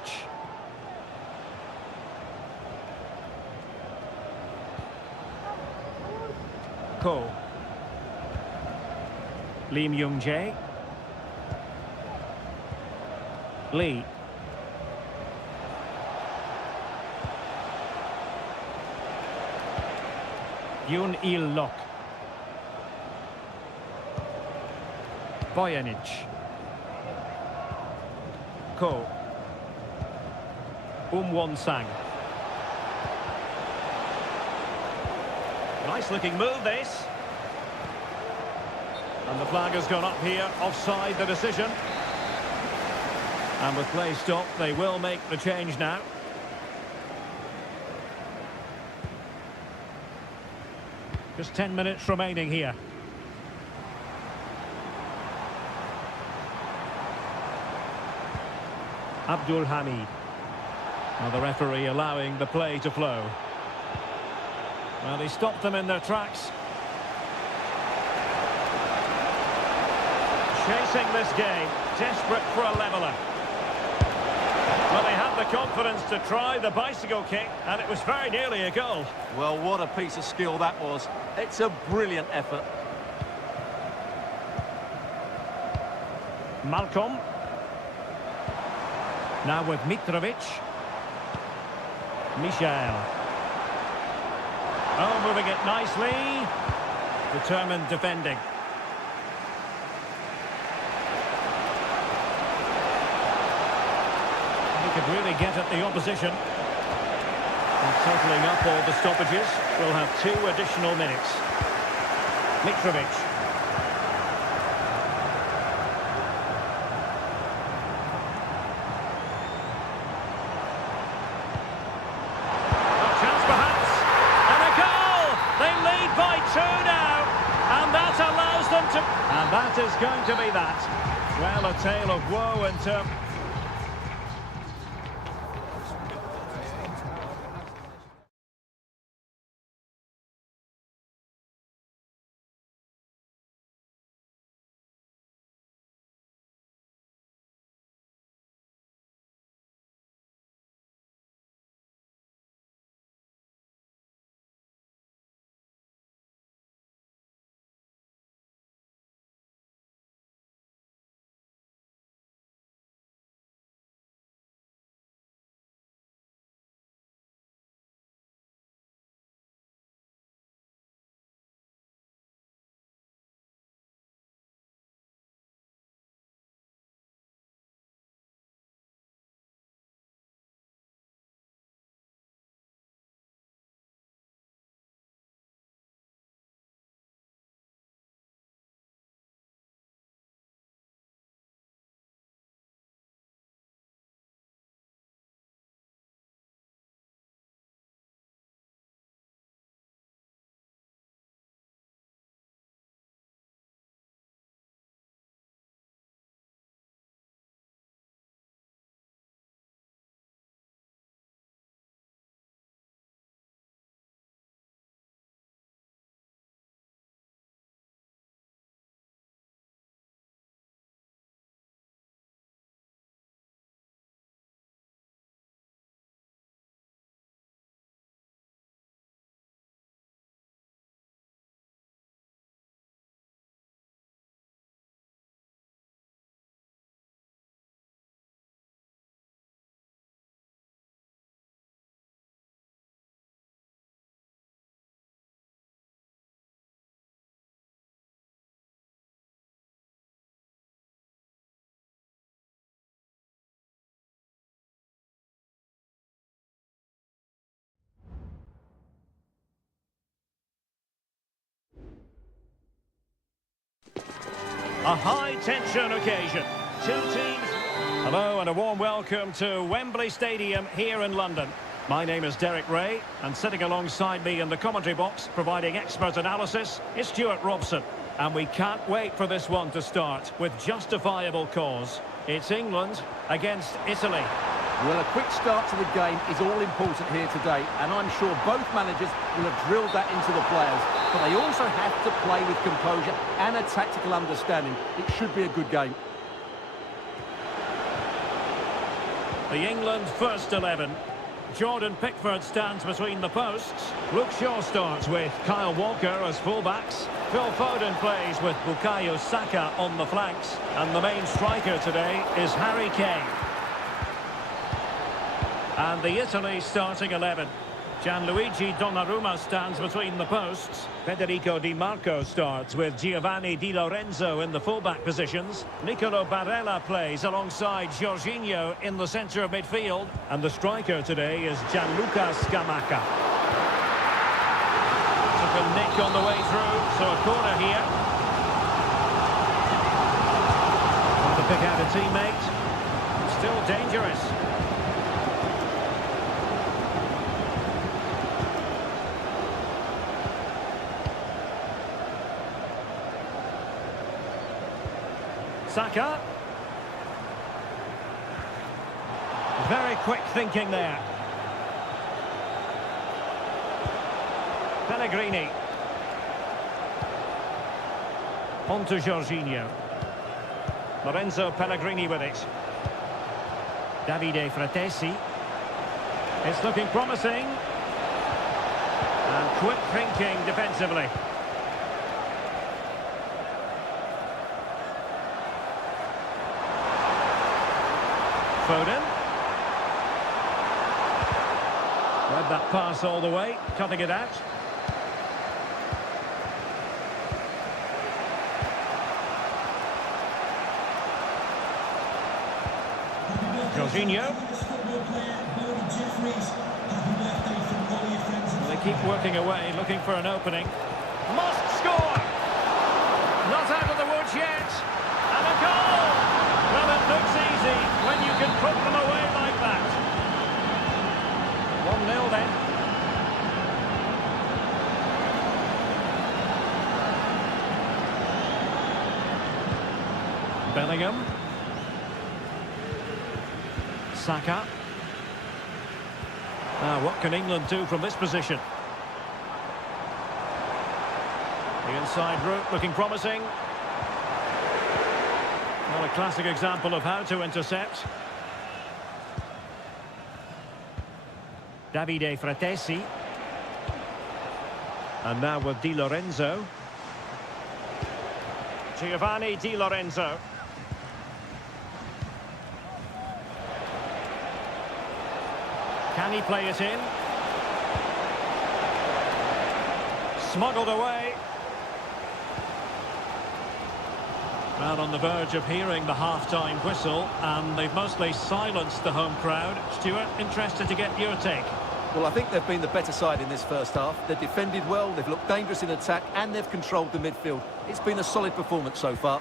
Cole. Lee Myung-jae. Lee. Yoon Il-lok. Bojanic. Ko. Won-sang. Nice looking move this. And the flag has gone up here, offside the decision. And with play stopped, they will make the change now. Just 10 minutes remaining here. Abdul Hamid. Now the referee allowing the play to flow. Well, he stopped them in their tracks. Chasing this game, desperate for a leveller. Well, they had the confidence to try the bicycle kick, and it was very nearly a goal. Well, what a piece of skill that was. It's a brilliant effort. Malcolm. Now with Mitrovic. Michel. Oh, moving it nicely. Determined defending. He could really get at the opposition. And totalling up all the stoppages, we'll have 2 additional minutes. Mitrovic. And that is going to be that. Well, a tale of woe in terms... A high-tension occasion. Two teams. Hello and a warm welcome to Wembley Stadium here in London. My name is Derek Ray, and sitting alongside me in the commentary box, providing expert analysis, is Stuart Robson. And we can't wait for this one to start, with justifiable cause. It's England against Italy. Well, a quick start to the game is all important here today, and I'm sure both managers will have drilled that into the players. But they also have to play with composure and a tactical understanding. It should be a good game. The England first 11. Jordan Pickford stands between the posts. Luke Shaw starts with Kyle Walker as fullbacks. Phil Foden plays with Bukayo Saka on the flanks. And the main striker today is Harry Kane. And the Italy starting 11. Gianluigi Donnarumma stands between the posts. Federico Di Marco starts with Giovanni Di Lorenzo in the fullback positions. Nicolo Barella plays alongside Jorginho in the centre of midfield. And the striker today is Gianluca Scamacca. Took a nick on the way through, so a corner here. Want to pick out a teammate. Still dangerous. Saka. Very quick thinking there. Pellegrini. On to Jorginho. Lorenzo Pellegrini with it. Davide Fratesi. It's looking promising. And quick thinking defensively. Foden. Read that pass all the way, cutting it out. Jorginho. They keep working away, looking for an opening. Must score! Not out of the woods yet. And a goal! Well, it looks easy when you can put them away like that. 1-0 then. Bellingham. Saka. Now, what can England do from this position? The inside route looking promising. Well, a classic example of how to intercept. Davide Fratesi. And now with Di Lorenzo. Giovanni Di Lorenzo. Can he play it in? Smuggled away. Well, on the verge of hearing the half-time whistle, and they've mostly silenced the home crowd. Stuart, interested to get your take. Well, I think they've been the better side in this first half. They've defended well, they've looked dangerous in attack, and they've controlled the midfield. It's been a solid performance so far.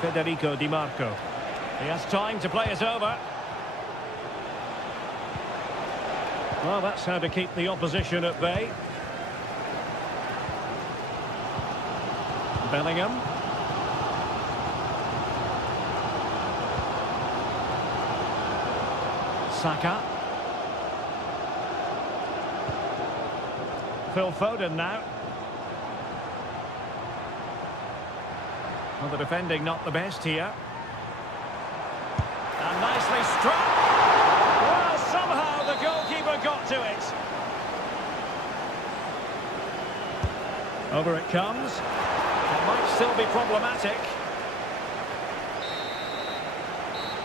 Federico Di Marco. He has time to play it over. Well, that's how to keep the opposition at bay. Bellingham. Saka. Phil Foden now. Well, the defending not the best here. And nicely struck. Well, somehow the goalkeeper got to it. Over it comes. It might still be problematic.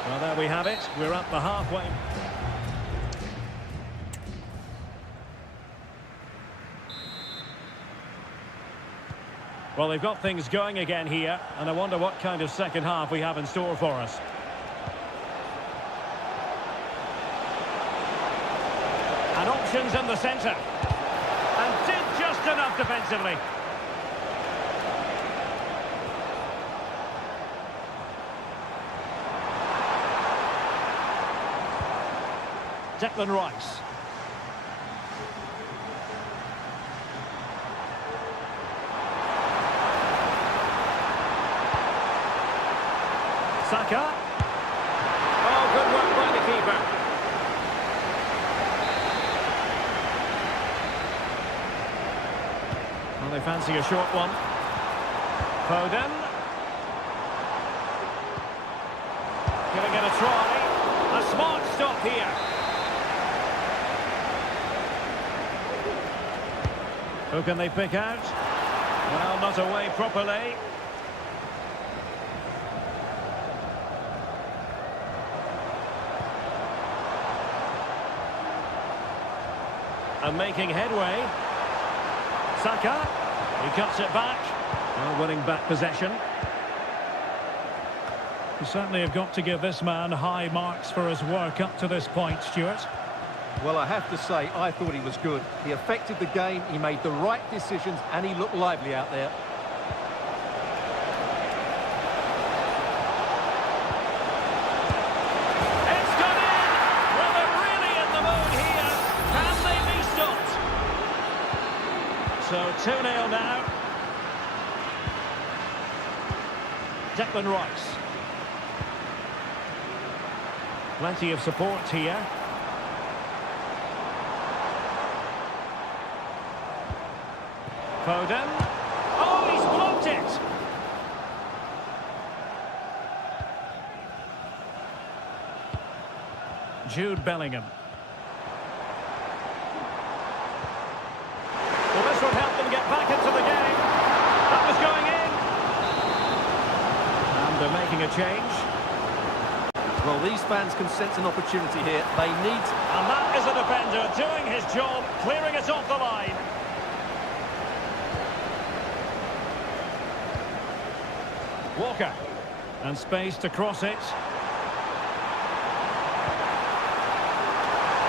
Well, there we have it. We're at the halfway. Well, they've got things going again here, and I wonder what kind of second half we have in store for us. And options in the centre. And did defensively. Declan Rice. Saka. Oh, good work by the keeper. Well, they fancy a short one. Foden. Giving it a try. A smart stop here. Who can they pick out? Well, not away properly. And making headway. Saka. He cuts it back. Well, winning back possession. You certainly have got to give this man high marks for his work up to this point, Stuart. Well, I have to say, I thought he was good. He affected the game, he made the right decisions, and he looked lively out there. It's gone in! Well, they're really in the mood here. Can they be stopped? So 2-0 now. Declan Rice. Plenty of support here. Foden. Oh, he's blocked it! Jude Bellingham. Well, this would help them get back into the game. That was going in. And they're making a change. Well, these fans can sense an opportunity here. They need... And that is a defender doing his job, clearing it off the line. Walker. And space to cross it.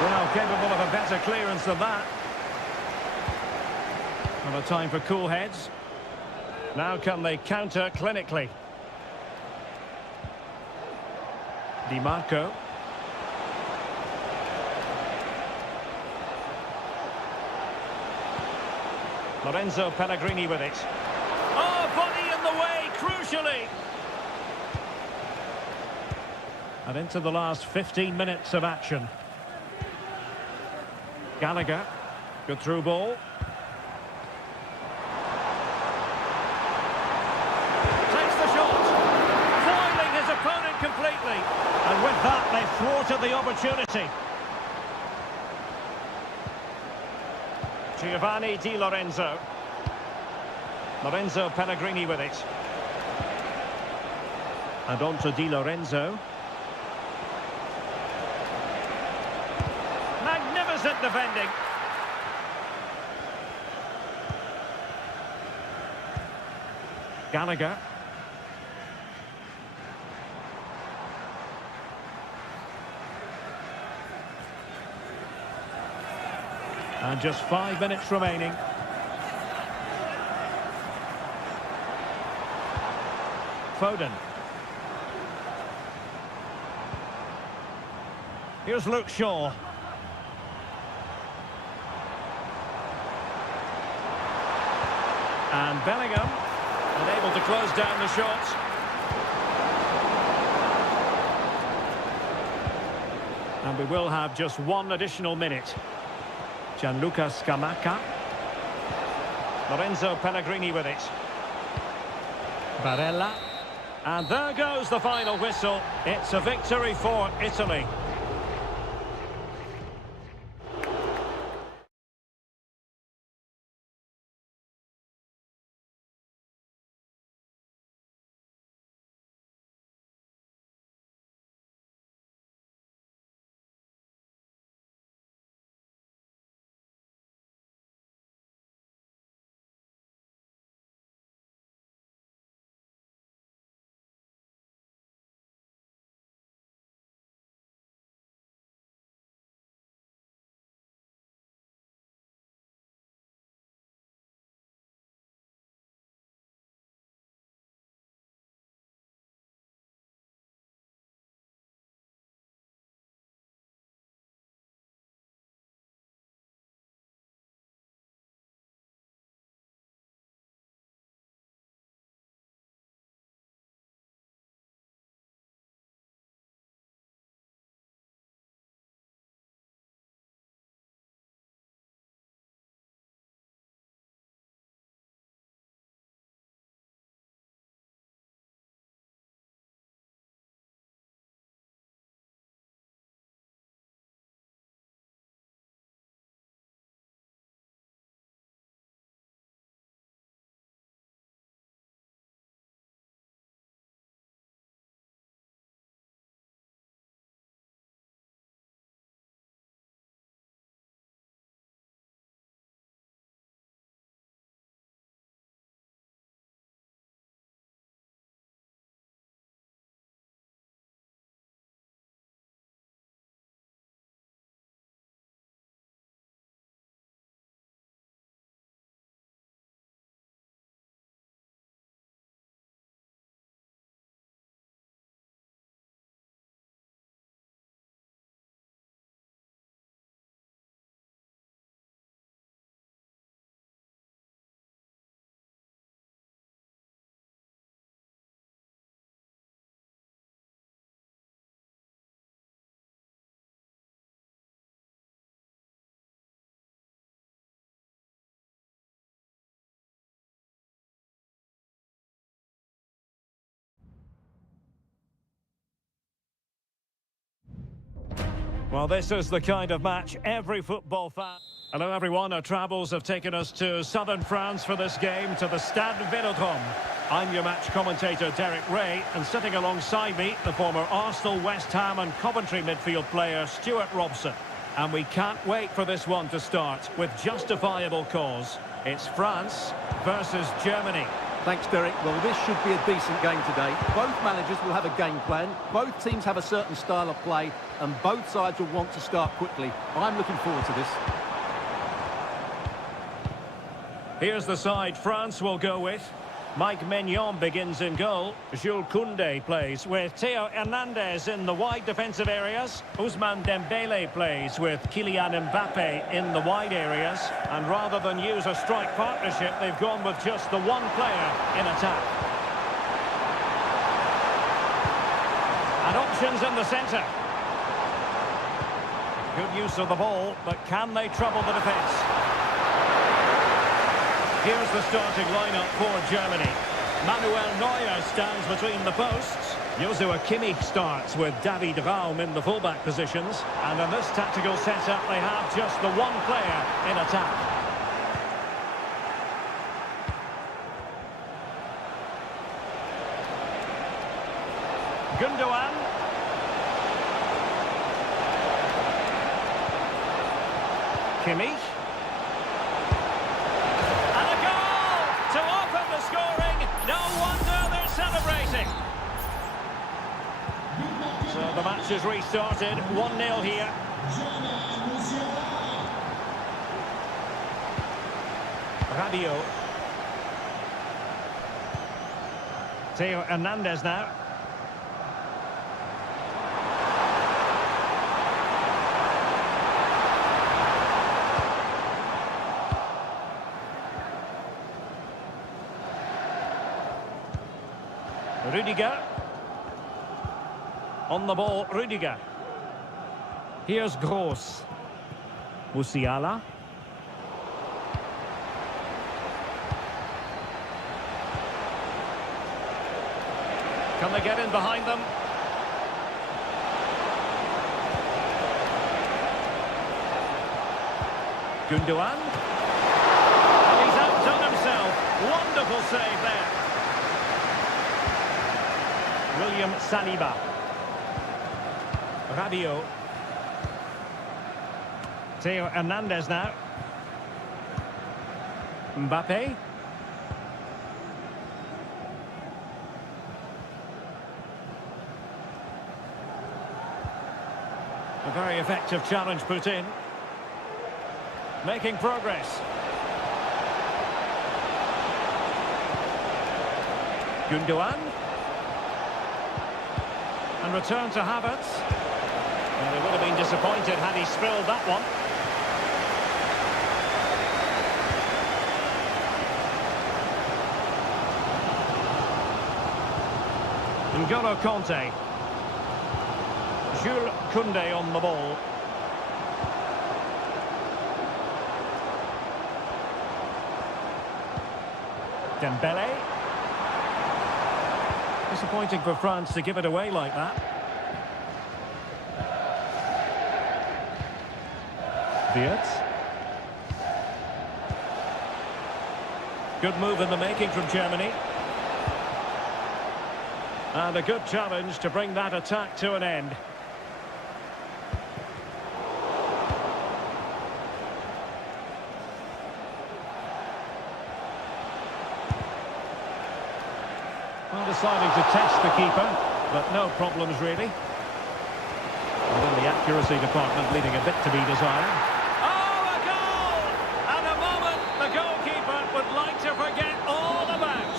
Well, capable of a better clearance than that. Well, a time for cool heads. Now can they counter clinically? Di Marco. Lorenzo Pellegrini with it. Oh, body in the way, crucially. And into the last 15 minutes of action. Gallagher. Good through ball. Takes the shot. Foiling his opponent completely. And with that, they thwarted the opportunity. Giovanni Di Lorenzo. Lorenzo Pellegrini with it. And on to Di Lorenzo. Magnificent defending. Gallagher. And just 5 minutes remaining. Foden. Here's Luke Shaw. And Bellingham, unable to close down the shot. And we will have just one additional minute. Gianluca Scamacca. Lorenzo Pellegrini with it. Barella. And there goes the final whistle. It's a victory for Italy. Well, this is the kind of match every football fan... Hello, everyone. Our travels have taken us to southern France for this game, to the Stade Vélodrome. I'm your match commentator, Derek Ray, and sitting alongside me, the former Arsenal, West Ham and Coventry midfield player, Stuart Robson. And we can't wait for this one to start, with justifiable cause. It's France versus Germany. Thanks, Derek. Well, this should be a decent game today. Both managers will have a game plan. Both teams have a certain style of play, and both sides will want to start quickly. I'm looking forward to this. Here's the side France will go with. Mike Maignan begins in goal. Jules Koundé plays with Theo Hernandez in the wide defensive areas. Ousmane Dembele plays with Kylian Mbappe in the wide areas. And rather than use a strike partnership, they've gone with just the one player in attack. And options in the centre. Good use of the ball, but can they trouble the defence? Here's the starting lineup for Germany. Manuel Neuer stands between the posts. Joshua Kimmich starts with David Raum in the fullback positions. And in this tactical setup, they have just the one player in attack. Gundogan. Kimmich. No wonder they're celebrating. So the match is restarted. 1-0 here. Rabiot. Theo Hernandez now. Rudiger. On the ball, Rudiger. Here's Gross. Musiala. Can they get in behind them? Gundogan. And he's outdone himself. Wonderful save there. William Saliba. Rabiot. Theo Hernandez now. Mbappe. A very effective challenge put in. Making progress. Gundogan. And return to Havertz. Well, he would have been disappointed had he spilled that one. N'Golo Kanté. Jules Koundé on the ball. Dembele. Disappointing for France to give it away like that. Wirtz. Good move in the making from Germany. And a good challenge to bring that attack to an end. Well, deciding to test the keeper, but no problems really. And in the accuracy department, leaving a bit to be desired. Oh, a goal! And a moment the goalkeeper would like to forget all about.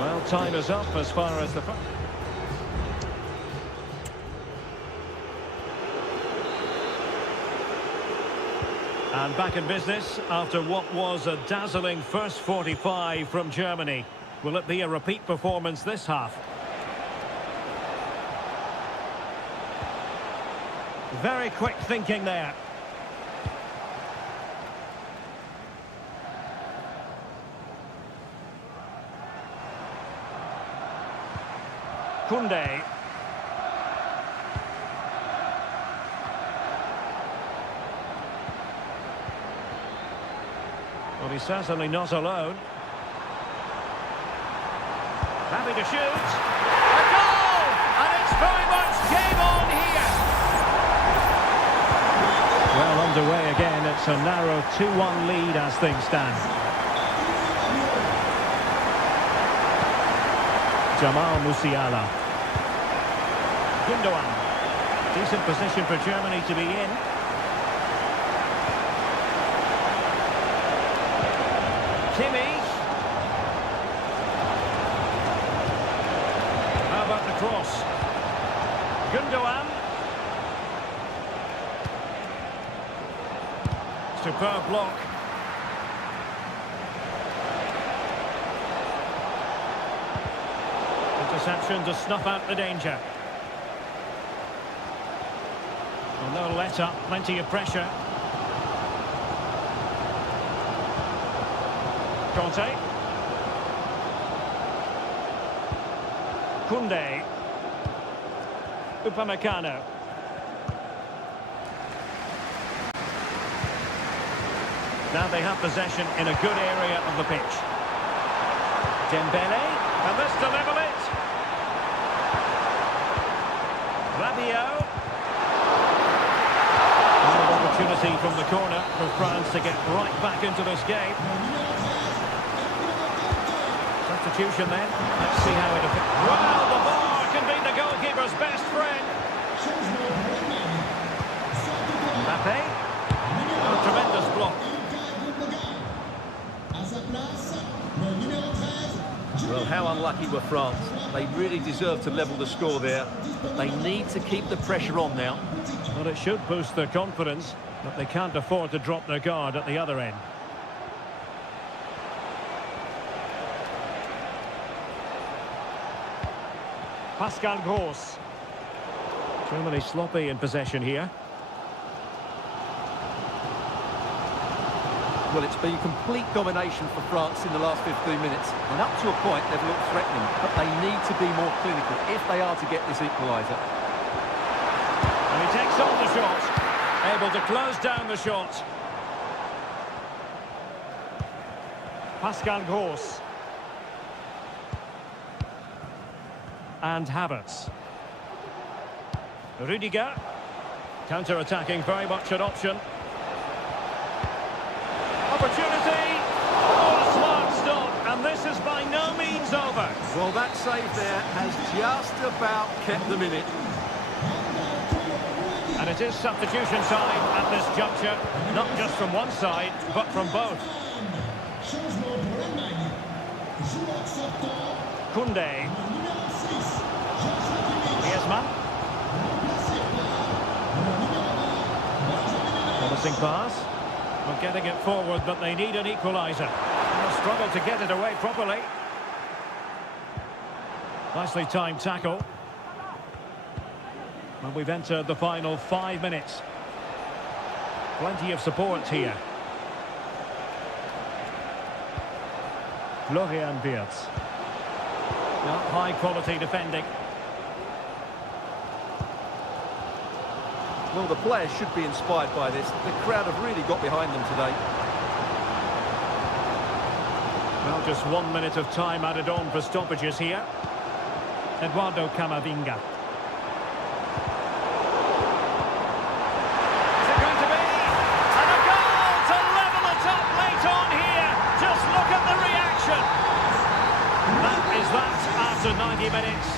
Well, time is up as far as the... And back in business after what was a dazzling first 45 from Germany. Will it be a repeat performance this half? Very quick thinking there. Koundé. Well, he's certainly not alone. Happy to shoot. A goal! And it's very much game on here. Well, underway again. It's a narrow 2-1 lead as things stand. Jamal Musiala. Gundogan. Decent position for Germany to be in. Kimmich. How about the cross? Gundogan. Superb block. Interception to snuff out the danger. Well, no let up, plenty of pressure. Conte. Koundé. Upamecano. Now they have possession in a good area of the pitch. Dembele, and this to level it. Rabiot. Another opportunity from the corner for France to get right back into this game. Substitution then. Let's see how it affects. Well, the bar can be the goalkeeper's best friend. Mbappe. Oh, tremendous block. Well, how unlucky were France. They really deserve to level the score there. But they need to keep the pressure on now. Well, it should boost their confidence, but they can't afford to drop their guard at the other end. Pascal Gross. Germany sloppy in possession here. Well, it's been complete domination for France in the last 15 minutes. And up to a point, they've looked threatening. But they need to be more clinical if they are to get this equaliser. And he takes on the shot. Able to close down the shot. Pascal Gross. And Havertz. Rüdiger. Counter-attacking, very much an option. Opportunity. Oh, a smart stop. And this is by no means over. Well, that save there has just about kept them in it. And it is substitution time at this juncture. Not just from one side, but from both. Koundé. Griezmann. Promising pass. Well, getting it forward, but they need an equaliser. They'll struggle to get it away properly. Nicely timed tackle. Well, we've entered the final 5 minutes. Plenty of support here. Florian Wirtz. High quality defending. Well, the players should be inspired by this. The crowd have really got behind them today. Well, just 1 minute of time added on for stoppages here. Eduardo Camavinga. Is it going to be? And a goal to level it up late on here. Just look at the reaction. That is that after 90 minutes.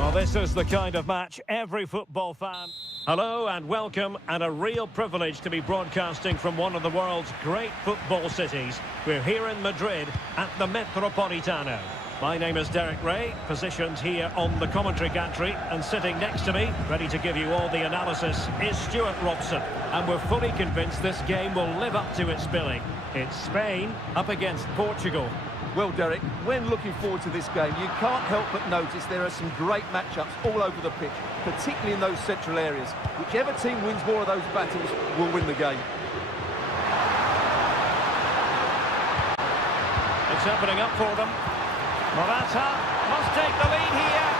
Well, this is the kind of match every football fan... Hello and welcome, and a real privilege to be broadcasting from one of the world's great football cities. We're here in Madrid at the Metropolitano. My name is Derek Ray, positioned here on the commentary gantry, and sitting next to me, ready to give you all the analysis, is Stuart Robson. And we're fully convinced this game will live up to its billing. It's Spain up against Portugal. Well, Derek, when looking forward to this game, you can't help but notice there are some great matchups all over the pitch, particularly in those central areas. Whichever team wins more of those battles will win the game. It's opening up for them. Morata must take the lead here.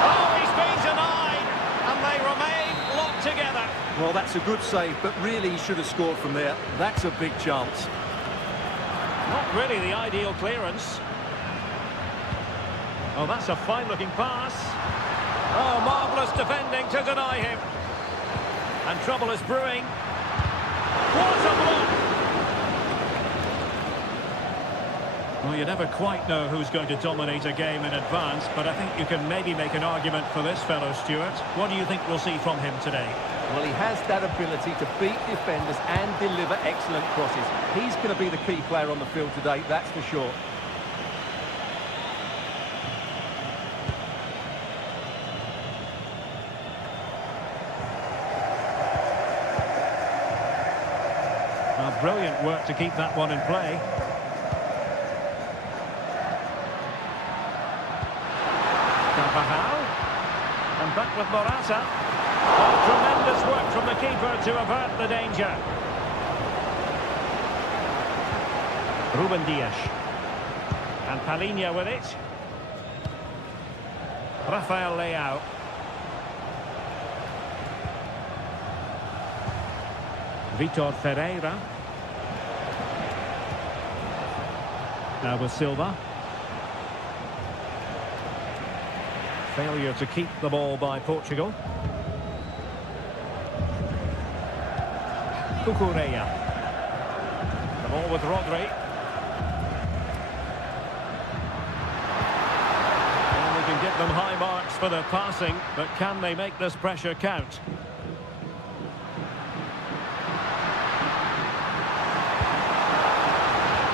Oh, he's been denied, and they remain locked together. Well, that's a good save, but really he should have scored from there. That's a big chance. Not really the ideal clearance. Oh, that's a fine-looking pass. Oh, marvellous defending to deny him. And trouble is brewing. What a block! Well, you never quite know who's going to dominate a game in advance, but I think you can maybe make an argument for this fellow, Stuart. What do you think we'll see from him today? Well, he has that ability to beat defenders and deliver excellent crosses. He's going to be the key player on the field today, that's for sure. Well, brilliant work to keep that one in play. And back with Morata. Oh, tremendous work from the keeper to avert the danger. Ruben Dias. And Palhinha with it. Rafael Leao. Vitor Ferreira. Now with Silva. Failure to keep the ball by Portugal. Cucurella. The ball with Rodri. And we can give them high marks for their passing, but can they make this pressure count?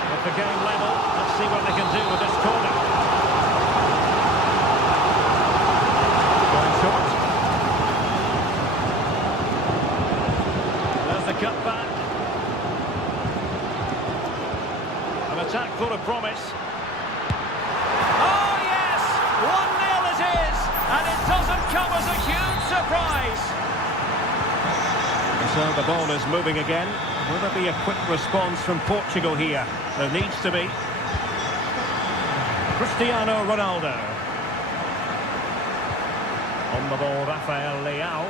With the game level, let's see what they can do with this corner. Cut back. An attack full of promise. Oh yes! 1-0 it is! And it doesn't come as a huge surprise. So the ball is moving again. Will there be a quick response from Portugal here? There needs to be. Cristiano Ronaldo. On the ball, Rafael Leao.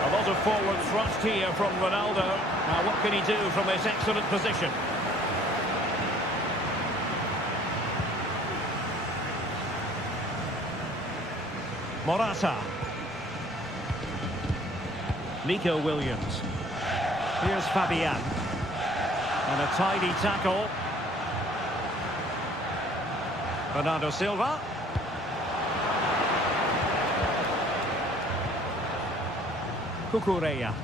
A lot of forward thrust here from Ronaldo. Now what can he do from this excellent position? Morata. Nico Williams. Here's Fabian. And a tidy tackle. Bernardo Silva. Cucurella.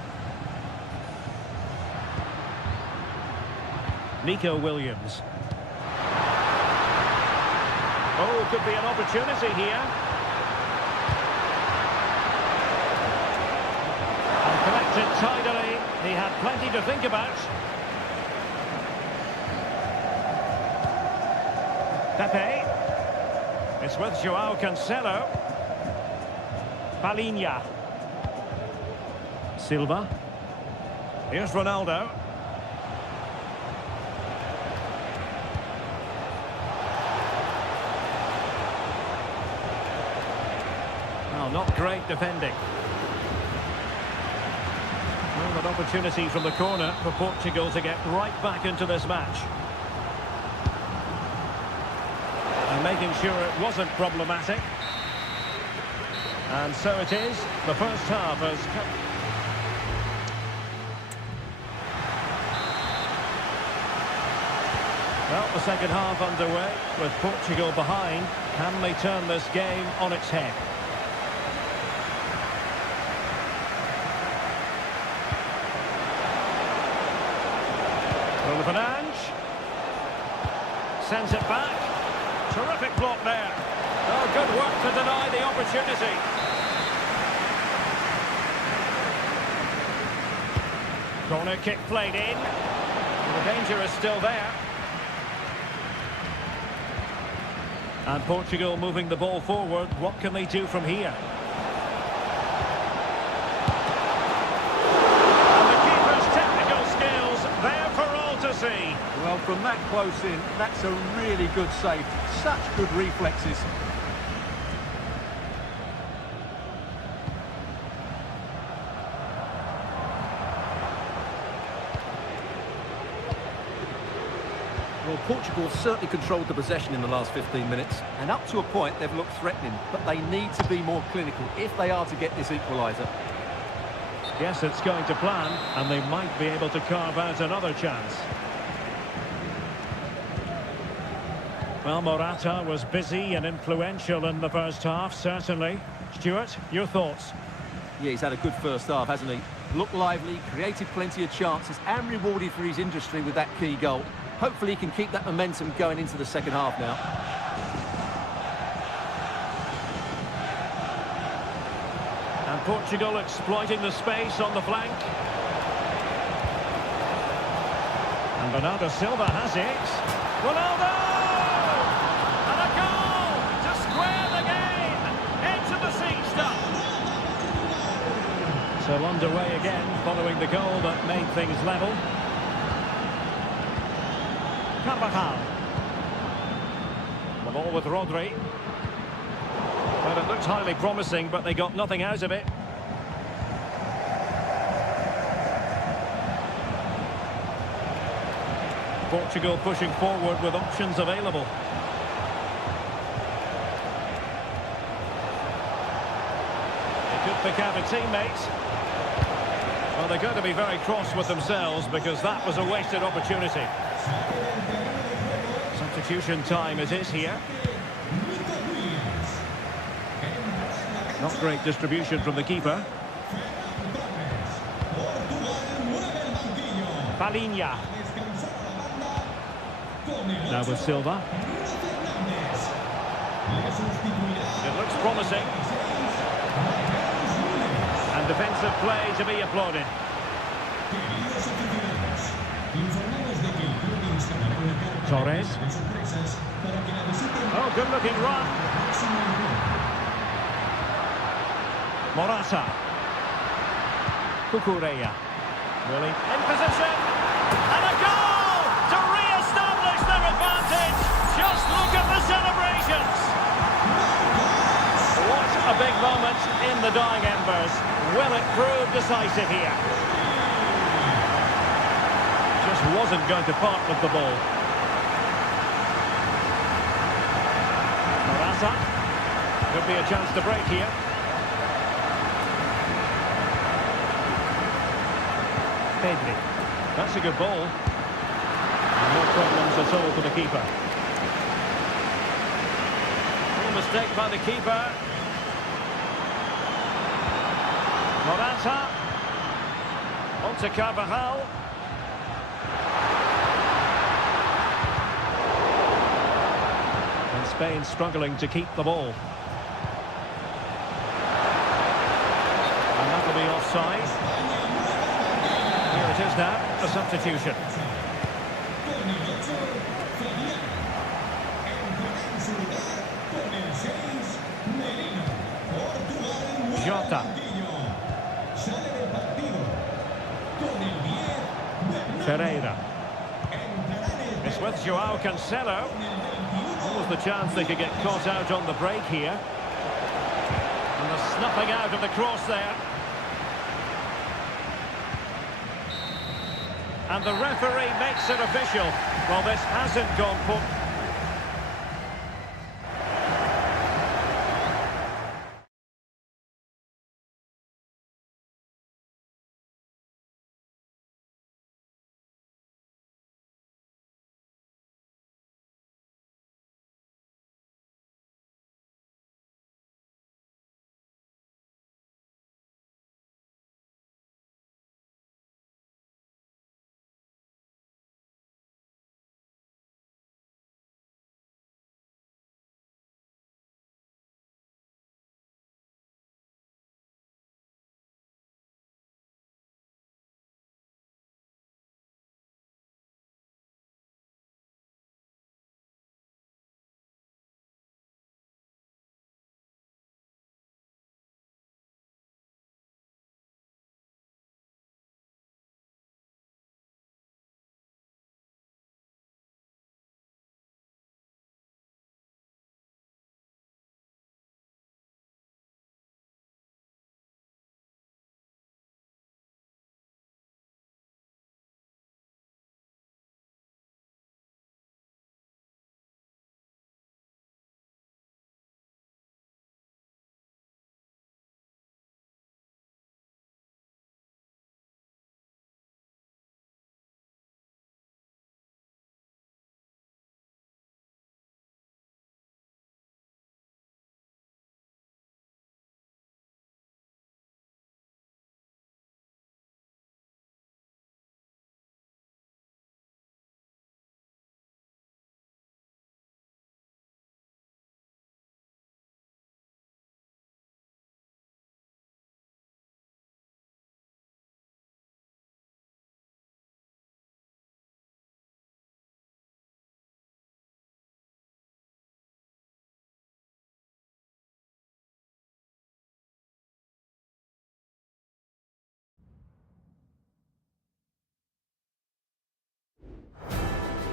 Nico Williams. Oh, could be an opportunity here. And collected tidily. He had plenty to think about. Pepe. It's with Joao Cancelo. Palhinha. Silva. Here's Ronaldo. Well, not great defending. Well, an opportunity from the corner for Portugal to get right back into this match. And making sure it wasn't problematic. And so it is. The first half has come. Well, the second half underway with Portugal behind. Can they turn this game on its head? Fernandes sends it back. Terrific block there. Oh, good work to deny the opportunity. Corner kick played in. The danger is still there. And Portugal moving the ball forward. What can they do from here? And the keeper's technical skills there for all to see. Well, from that close in, that's a really good save. Such good reflexes. Well, Portugal certainly controlled the possession in the last 15 minutes, and up to a point they've looked threatening, but they need to be more clinical if they are to get this equaliser. Yes, it's going to plan, and they might be able to carve out another chance. Well, Morata was busy and influential in the first half, certainly. Stuart, your thoughts? Yeah, he's had a good first half, hasn't he? Looked lively, created plenty of chances, and rewarded for his industry with that key goal. Hopefully he can keep that momentum going into the second half now. And Portugal exploiting the space on the flank. And Bernardo Silva has it. Ronaldo! And a goal to square the game. Into the seat stop. So underway again following the goal that made things level. Carvajal. The ball with Rodri. Well, it looked highly promising, but they got nothing out of it. Portugal pushing forward with options available. They could pick out a teammate. Well, they're going to be very cross with themselves because that was a wasted opportunity. Substitution time it is here. Not great distribution from the keeper. Palinha. Now with Silva. It looks promising. And defensive play to be applauded. Torres. Oh, good-looking run. Morata. Cucurella. Really in position. And a goal to re-establish their advantage. Just look at the celebrations. What a big moment in the dying embers. Will it prove decisive here? Just wasn't going to part with the ball. Morata. Could be a chance to break here. Pedri. That's a good ball. And no problems at all for the keeper. No mistake by the keeper. Morata. On to Carvajal. And Spain struggling to keep the ball. And that'll be offside. Here it is now, a substitution. Jota. Ferreira. It's with Joao Cancelo. What was the chance they could get caught out on the break here? And the snuffing out of the cross there. And the referee makes it official. Well, this hasn't gone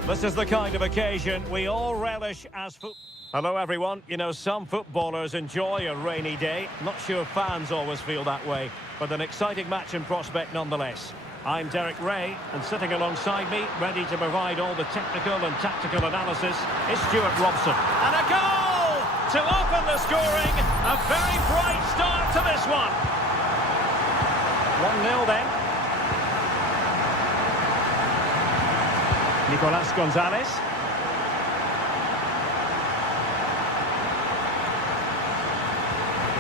This is the kind of occasion we all relish as foot. Hello everyone. You know, some footballers enjoy a rainy day. Not sure fans always feel that way, but an exciting match in prospect nonetheless. I'm Derek Ray, and sitting alongside me, ready to provide all the technical and tactical analysis, is Stuart Robson. And a goal to open the scoring. A very bright start to this one. 1-0 then. Nicolas Gonzalez.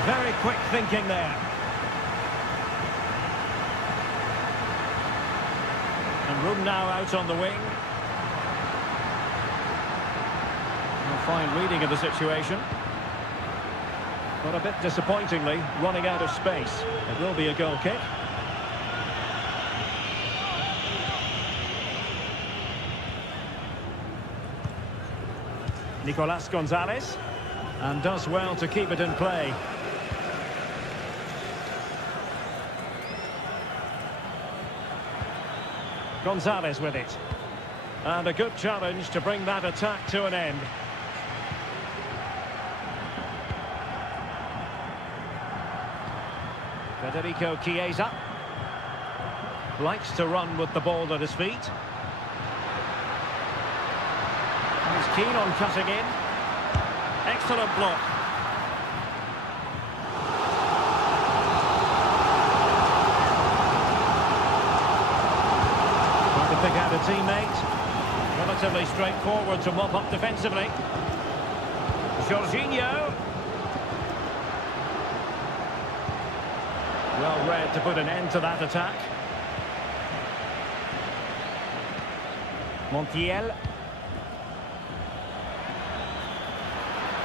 Very quick thinking there. And room now out on the wing. A fine reading of the situation. But a bit disappointingly, running out of space. It will be a goal kick. Nicolas Gonzalez. And does well to keep it in play. Gonzalez with it. And a good challenge to bring that attack to an end. Federico Chiesa. Likes to run with the ball at his feet. He's keen on cutting in. Excellent block. Trying to pick out a teammate. Relatively straightforward to mop up defensively. Jorginho. Well read to put an end to that attack. Montiel.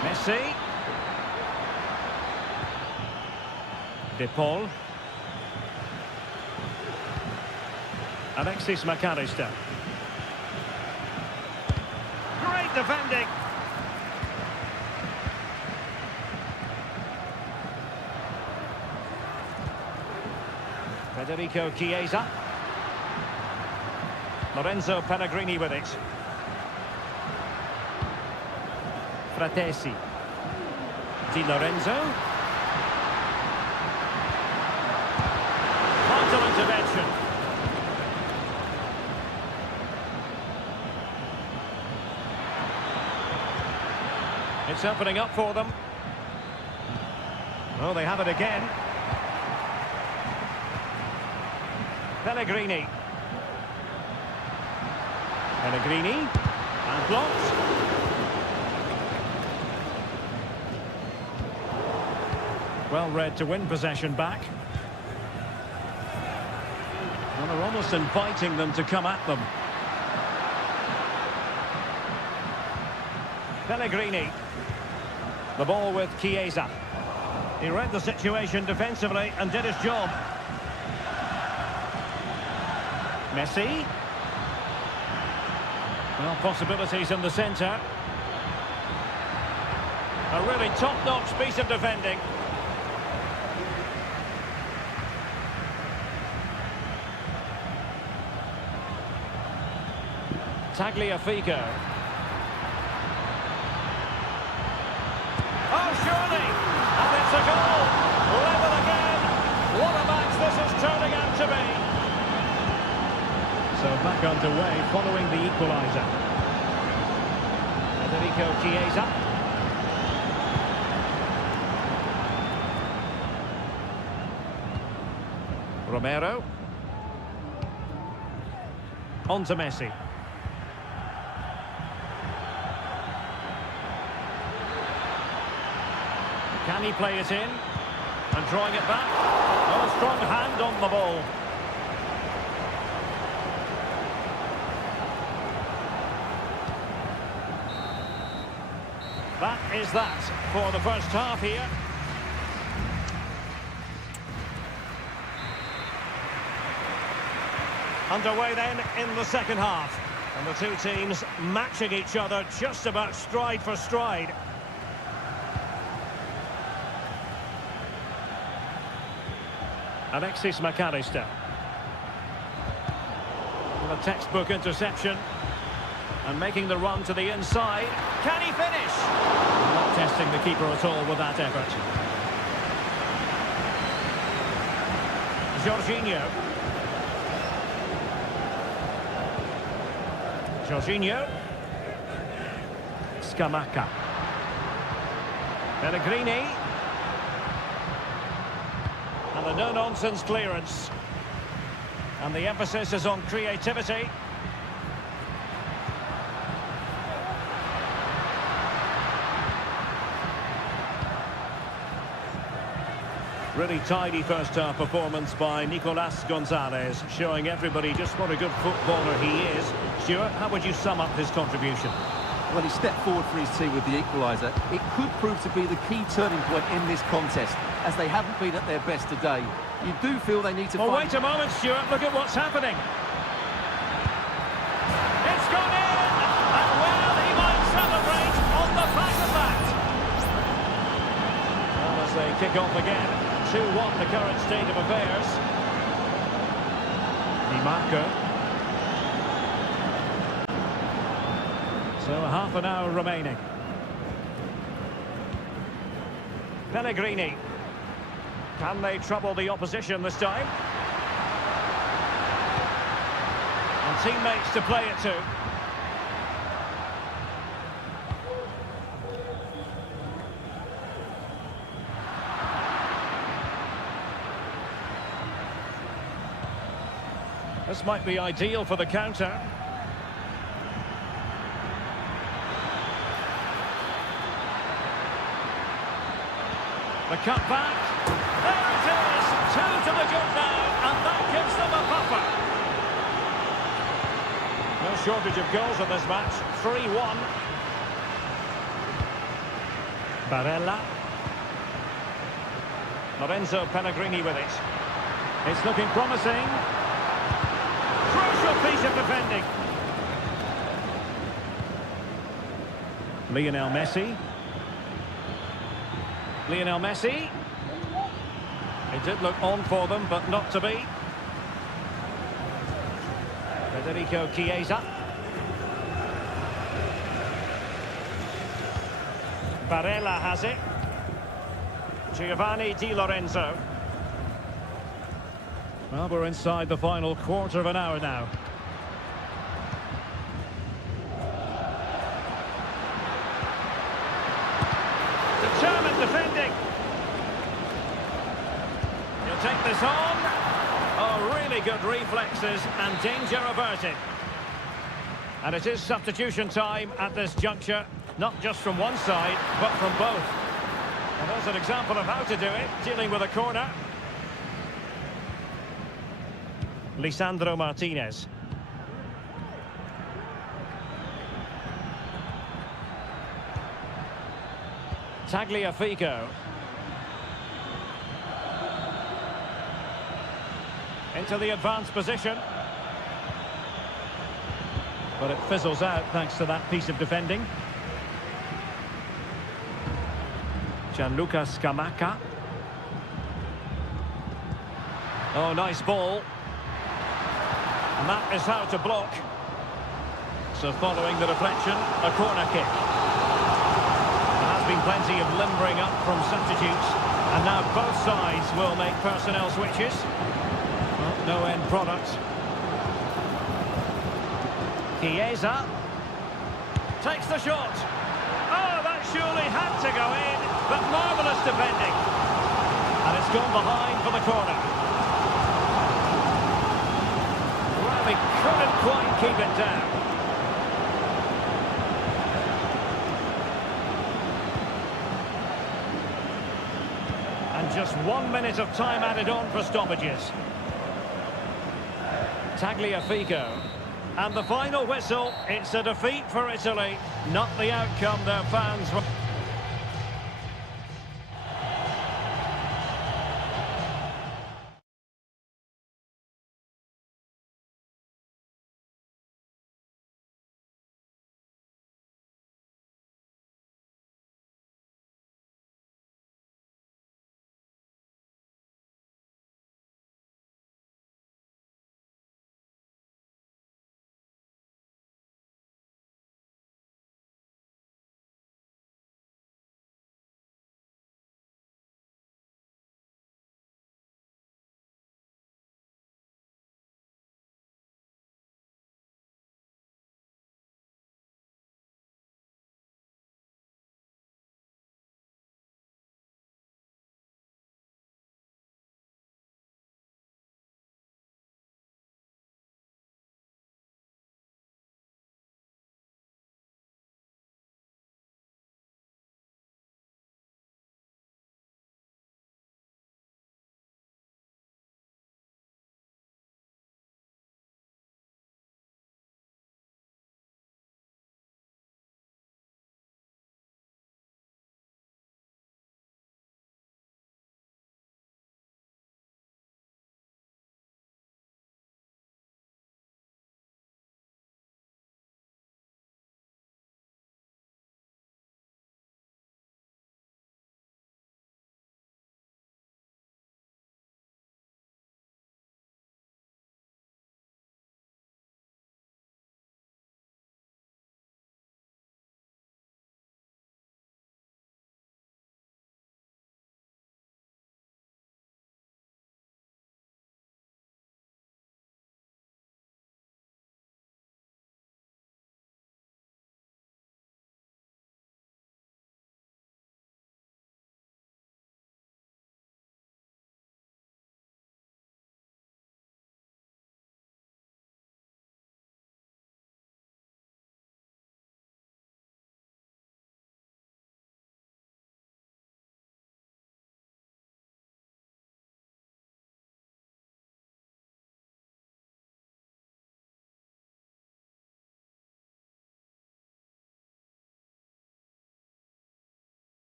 Messi. De Paul. Alexis McAllister. Great defending. Federico Chiesa. Lorenzo Pellegrini with it. Fratesi. Di Lorenzo. Vital intervention. It's opening up for them. Oh, they have it again. Pellegrini. Pellegrini. And blocked. Well read to win possession back. Well, they're almost inviting them to come at them. Pellegrini. The ball with Chiesa. He read the situation defensively and did his job. Messi. Well, possibilities in the centre. A really top-notch piece of defending. Tagliafico. Oh, surely! And it's a goal! Level again! What a match this is turning out to be! So back underway following the equaliser. Federico Chiesa. Romero. On to Messi. Can he play it in? And drawing it back. Oh, a strong hand on the ball. That is that for the first half here. Underway then in the second half. And the two teams matching each other just about stride for stride. Alexis McAllister. With a textbook interception. And making the run to the inside. Can he finish? Not testing the keeper at all with that effort. Jorginho. Jorginho. Scamacca. Pellegrini. And a no-nonsense clearance. And the emphasis is on creativity. Really tidy first-half performance by Nicolas Gonzalez, showing everybody just what a good footballer he is. Stuart, how would you sum up his contribution? Well, he stepped forward for his team with the equaliser. It could prove to be the key turning point in this contest, as they haven't been at their best today. You do feel they need to Well, find... wait a moment, Stuart. Look at what's happening. It's gone in! And well, he might celebrate on the back of that. Well, as they kick off again, 2-1 the current state of affairs. Di Marco. So half an hour remaining. Pellegrini. Can they trouble the opposition this time? And teammates to play it to. This might be ideal for the counter. The cut back. There it is. 2 to the good now, and that gives them a buffer. No shortage of goals in this match. 3-1. Barella. Lorenzo Pellegrini with it. It's looking promising. Crucial piece of defending. Lionel Messi. Lionel Messi. It did look on for them, but not to be. Federico Chiesa. Barella has it. Giovanni Di Lorenzo. Well, we're inside the final quarter of an hour now. Determined defending. He'll take this on. Oh, really good reflexes and danger averted. And it is substitution time at this juncture, not just from one side, but from both. And there's an example of how to do it, dealing with a corner. Lisandro Martinez. Tagliafico. Into the advanced position. But it fizzles out thanks to that piece of defending. Gianluca Scamacca. Oh, nice ball. And that is how to block. So following the deflection, a corner kick. There has been plenty of limbering up from substitutes. And now both sides will make personnel switches. Well, no end product. Chiesa. Takes the shot. Oh, that surely had to go in. But marvellous defending. And it's gone behind for the corner. He couldn't quite keep it down. And just 1 minute of time added on for stoppages. Tagliafico. And the final whistle, it's a defeat for Italy, not the outcome their fans were...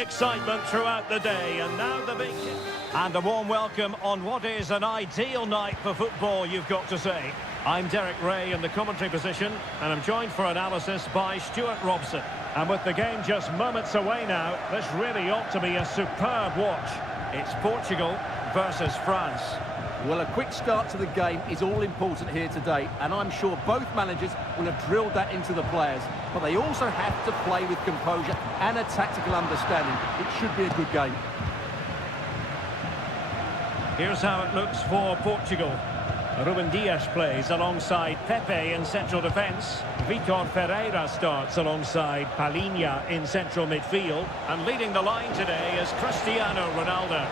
excitement throughout the day, and now the big... And a warm welcome on what is an ideal night for football, you've got to say. I'm Derek Ray in the commentary position, and I'm joined for analysis by Stuart Robson. And with the game just moments away now, this really ought to be a superb watch. It's Portugal versus France. Well, a quick start to the game is all important here today, and I'm sure both managers will have drilled that into the players. But they also have to play with composure and a tactical understanding. It should be a good game. Here's how it looks for Portugal. Ruben Dias plays alongside Pepe in central defence. Vitor Ferreira starts alongside Palhinha in central midfield. And leading the line today is Cristiano Ronaldo.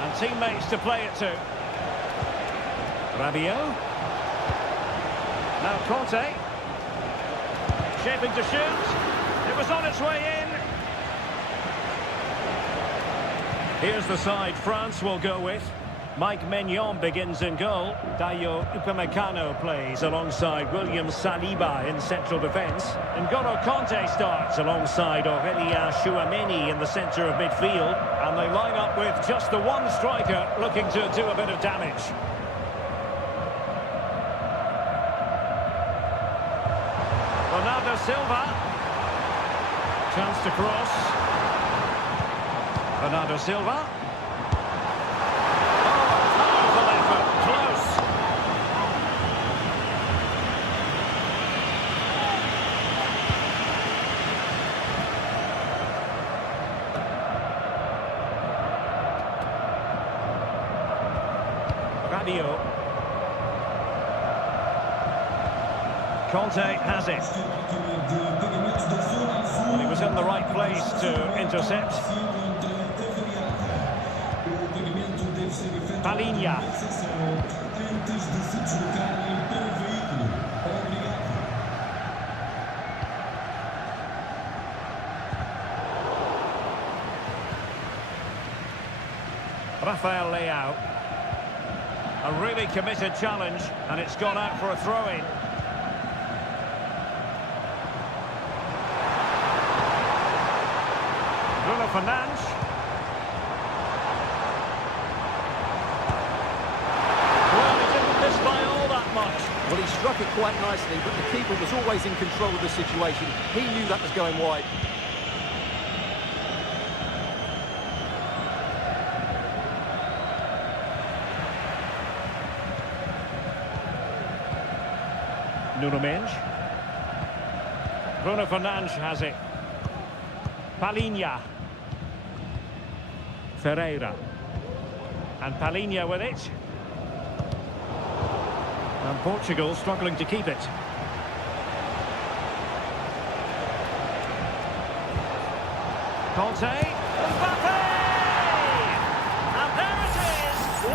And teammates to play it to. Rabiot. Now Conte. Shaping to shoot. It was on its way in. Here's the side France will go with. Mike Maignan begins in goal. Dayo Upamecano plays alongside William Saliba in central defence. N'Golo Conte starts alongside Aurélien Tchouameni in the centre of midfield. And they line up with just the one striker looking to do a bit of damage. Bernardo Silva. Chance to cross. Bernardo Silva. Rabiot. Conte has it. And he was in the right place to intercept. Palhinha. Rafael Leao. A really committed challenge, and it's gone out for a throw-in. Bruno Fernandes. Well, he didn't miss by all that much. Well, he struck it quite nicely, but the keeper was always in control of the situation. He knew that was going wide. Nuno Mendes. Bruno Fernandes has it. Palhinha. Ferreira. And Palhinha with it. And Portugal struggling to keep it. Conte. Mbappe! And there it is. 1-0.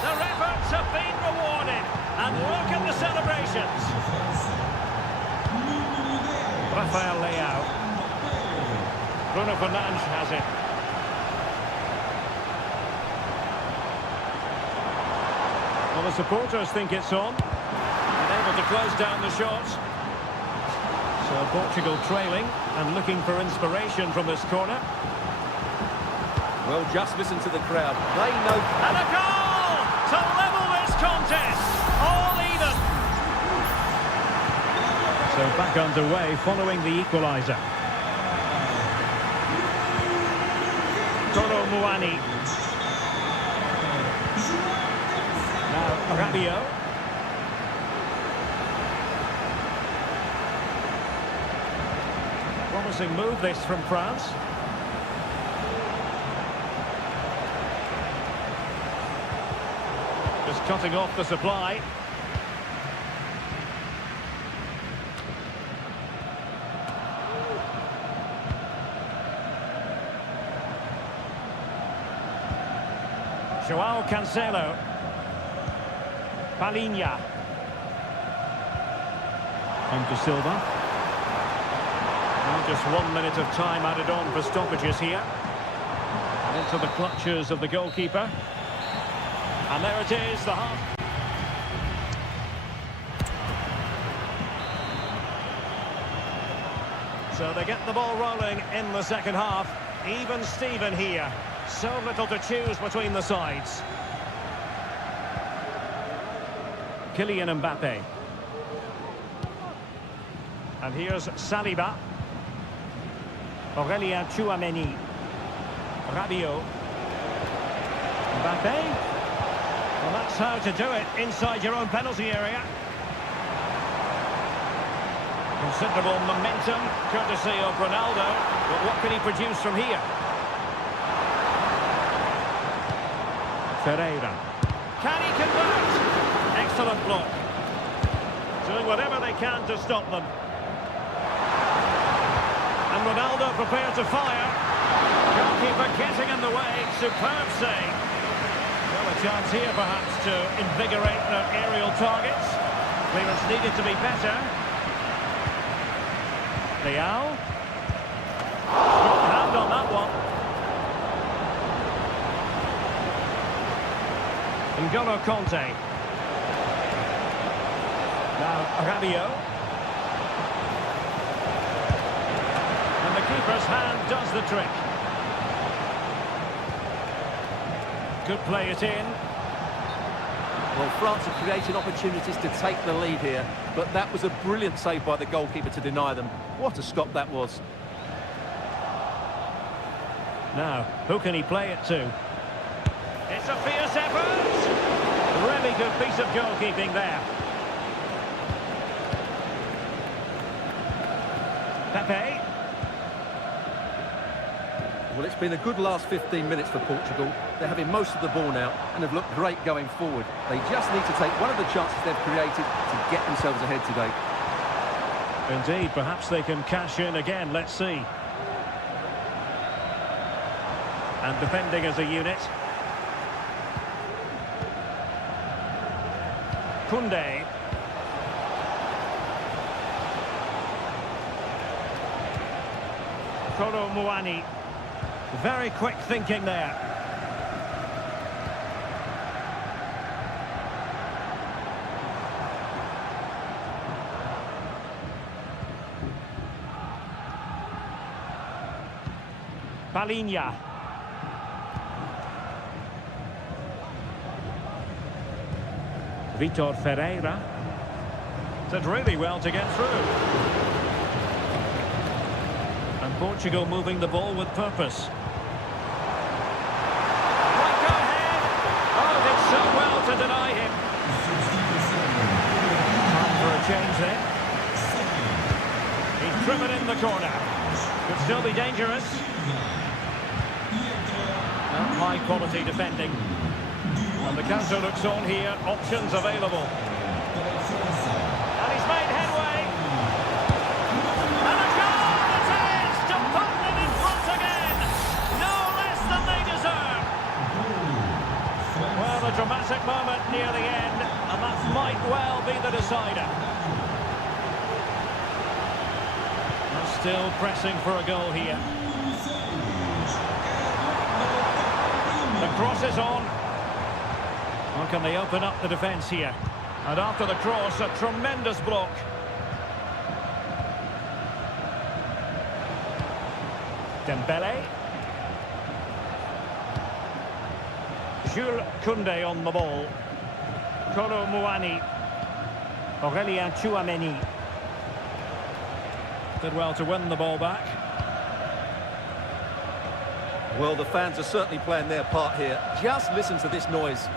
Their efforts have been rewarded. And look at the celebrations. Rafael Leao. Bruno Fernandes has it. Well, the supporters think it's on. And able to close down the shot. So Portugal trailing and looking for inspiration from this corner. Well, just listen to the crowd. They know... And a goal to level this contest. All even. So back underway following the equaliser. Toro Muani. Now Rabiot. Promising move this from France. Just cutting off the supply. Joao Cancelo. Palhinha. On to Silva. And just 1 minute of time added on for stoppages here. And into the clutches of the goalkeeper. And there it is, the half. So they get the ball rolling in the second half. Even Steven here. So little to choose between the sides. Kylian Mbappe. And here's Saliba. Aurélien Tchouameni. Rabiot. Mbappe. Well, that's how to do it inside your own penalty area. Considerable momentum, courtesy of Ronaldo. But what can he produce from here? Ferreira. Can he convert? Excellent block. Doing whatever they can to stop them. And Ronaldo prepared to fire. Goalkeeper getting in the way. Superb save. Well, a chance here perhaps to invigorate their aerial targets. Clearance needed to be better. Leao. Strong hand on that one. N'Golo Conte. Now Rabiot. And the keeper's hand does the trick. Could play it in. Well, France are creating opportunities to take the lead here, but that was a brilliant save by the goalkeeper to deny them. What a stop that was. Now, who can he play it to? It's a fierce effort! Really good piece of goalkeeping there. Pepe. Well, it's been a good last 15 minutes for Portugal. They're having most of the ball now and have looked great going forward. They just need to take one of the chances they've created to get themselves ahead today. Indeed, perhaps they can cash in again, let's see. And defending as a unit. Koundé. Kolo Muani. Very quick thinking there. Palinha. Vitor Ferreira. Did really well to get through. And Portugal moving the ball with purpose. Might go ahead. Oh, did so well to deny him. Time for a change there. He's driven in the corner. Could still be dangerous. Not high quality defending. And the counter looks on here. Options available. And he's made headway. And a goal! It is to put them in front again. No less than they deserve. Well, a dramatic moment near the end, and that might well be the decider. And still pressing for a goal here. The cross is on. Or can they open up the defence here? And after the cross, a tremendous block. Dembele. Jules Koundé on the ball. Kolo Muani. Aurélien Tchouameni. Did well to win the ball back. Well, the fans are certainly playing their part here. Just listen to this noise.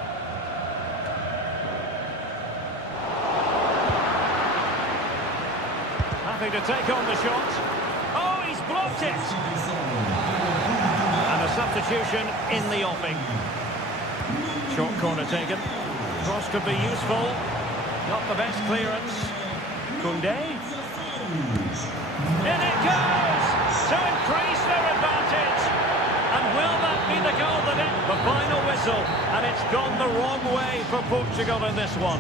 Happy to take on the shot. Oh, he's blocked it! And a substitution in the offing. Short corner taken. Cross could be useful. Not the best clearance. Koundé. In it goes! To increase their advantage. And will that be the goal that ends the final whistle? And it's gone the wrong way for Portugal in this one.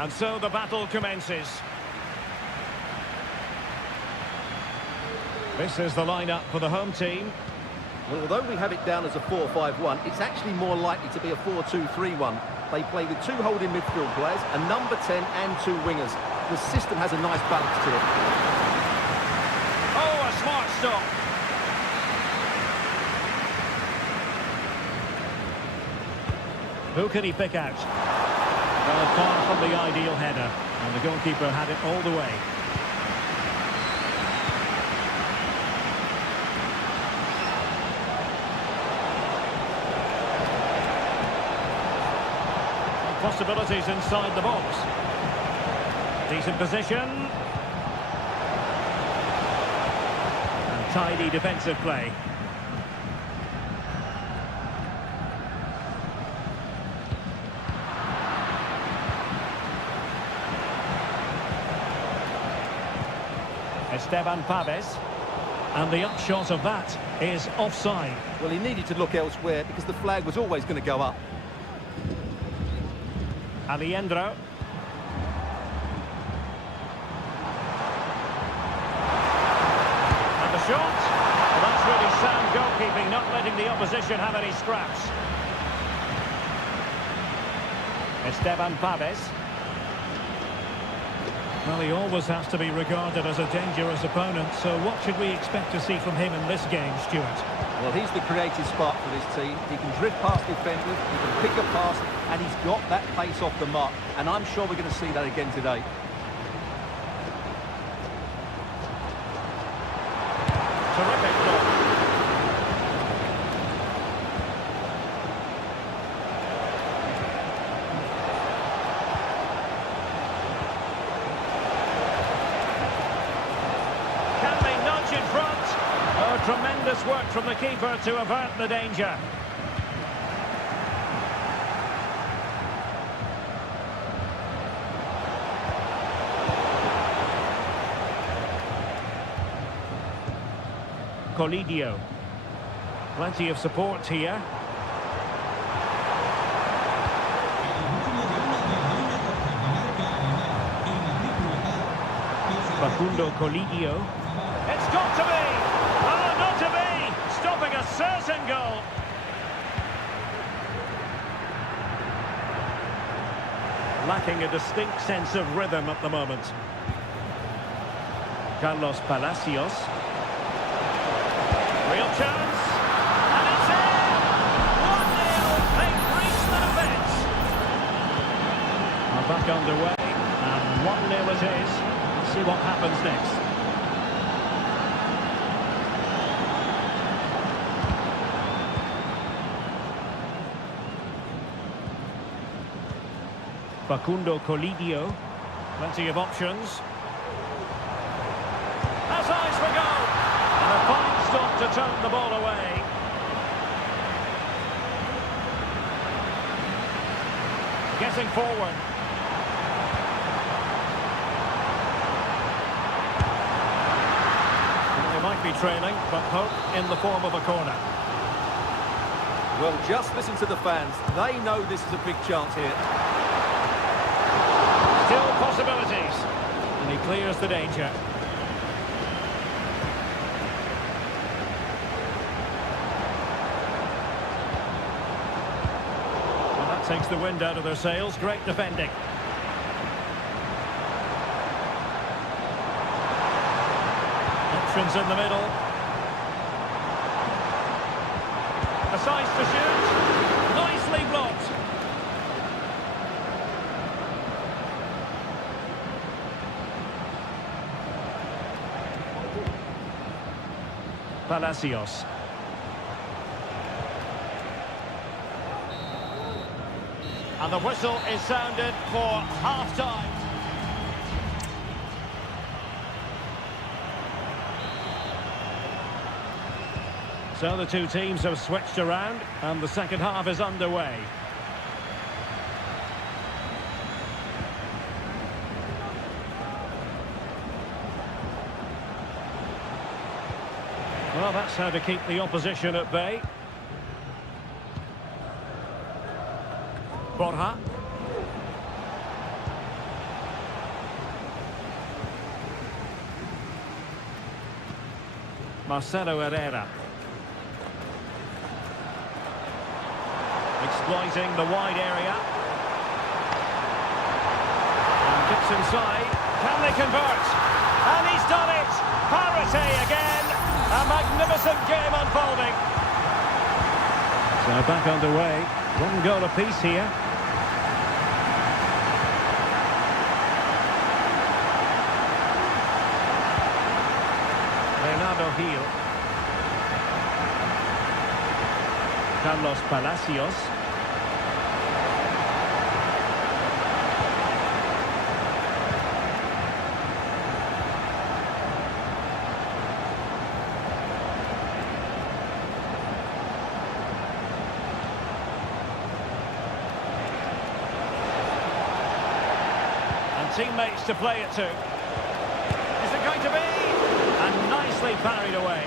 And so the battle commences. This is the lineup for the home team. Well, although we have it down as a 4-5-1, it's actually more likely to be a 4-2-3-1. They play with two holding midfield players, a number 10 and two wingers. The system has a nice balance to it. Oh, a smart stop. Who can he pick out? Well, far from the ideal header, and the goalkeeper had it all the way. Possibilities inside the box. Decent position. And tidy defensive play. Esteban Paves. And the upshot of that is offside. Well, he needed to look elsewhere because the flag was always going to go up. Alejandro. And the shot. Well, that's really sound goalkeeping, not letting the opposition have any scraps. Esteban Paves. Well, he always has to be regarded as a dangerous opponent, so what should we expect to see from him in this game, Stuart? Well, he's the creative spark for this team. He can drift past defenders, he can pick a pass, and he's got that pace off the mark. And I'm sure we're going to see that again today. Terrific goal. Can they nudge in front? Oh, tremendous work from the keeper to avert the danger. Colidio. Plenty of support here. Facundo Colidio. It's got to be! Oh, not to be! Stopping a certain goal. Lacking a distinct sense of rhythm at the moment. Carlos Palacios. Real chance. And it's in! 1-0. They've reached the defence. Are back underway, and 1-0 it is. Let's see what happens next. Facundo Colidio. Plenty of options. Has eyes for goal. And a fine stop to turn the ball away. Getting forward. They might be trailing, but hope in the form of a corner. Well, just listen to the fans. They know this is a big chance here. Still possibilities. And he clears the danger. Well, that takes the wind out of their sails. Great defending. Options in the middle. A size to shoot. Nicely blocked. Palacios. And the whistle is sounded for half-time. So the two teams have switched around, and the second half is underway. Well, that's how to keep the opposition at bay. Borja. Marcelo Herrera. Exploiting the wide area. And gets inside. Can they convert? And he's done it! Parity again! A magnificent game unfolding. So back underway. One goal apiece here. Bernardo Gil. Carlos Palacios. And teammates to play it to. Is it going to be? And nicely parried away.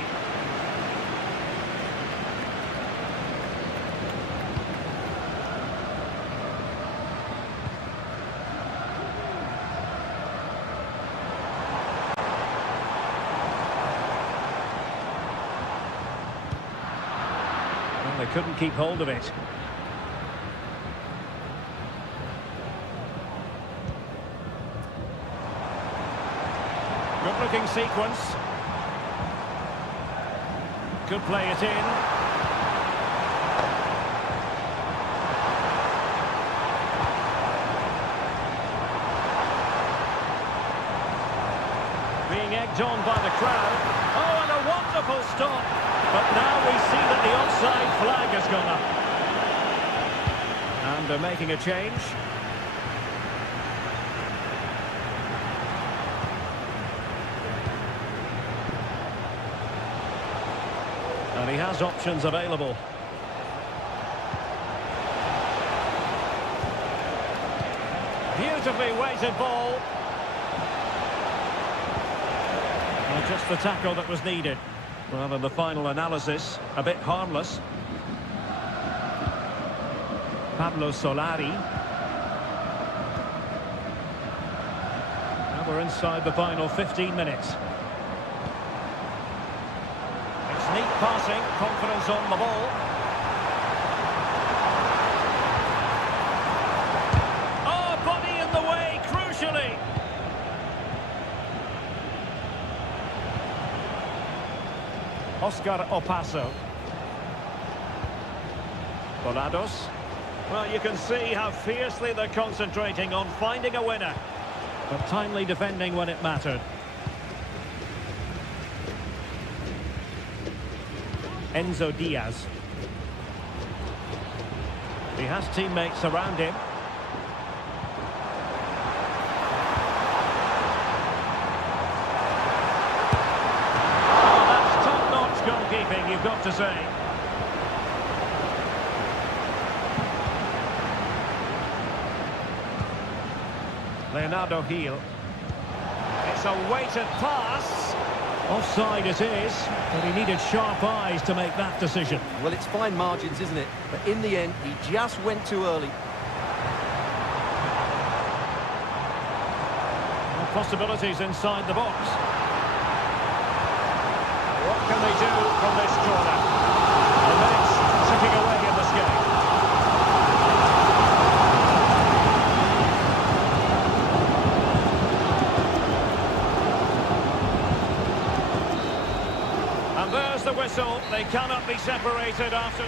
Well, they couldn't keep hold of it. Good looking sequence. Could play it in. Being egged on by the crowd. Oh, and a wonderful stop. But now we see that the offside flag has gone up. And they're making a change. And he has options available. Beautifully weighted ball. Well, just the tackle that was needed. Well, in the final analysis, a bit harmless. Pablo Solari. Now we're inside the final 15 minutes. Neat passing, confidence on the ball. Oh, body in the way, crucially. Oscar Opaso. Volados. Well, you can see how fiercely they're concentrating on finding a winner. But timely defending when it mattered. Enzo Diaz. He has teammates around him. Oh, that's top-notch goalkeeping, you've got to say. Leonardo Gil. It's a weighted pass. Offside it is, but he needed sharp eyes to make that decision. Well, it's fine margins, isn't it? But in the end, he just went too early. Well, possibilities inside the box. What can they do from this corner? The minutes ticking away in this game. There's the whistle. They cannot be separated after...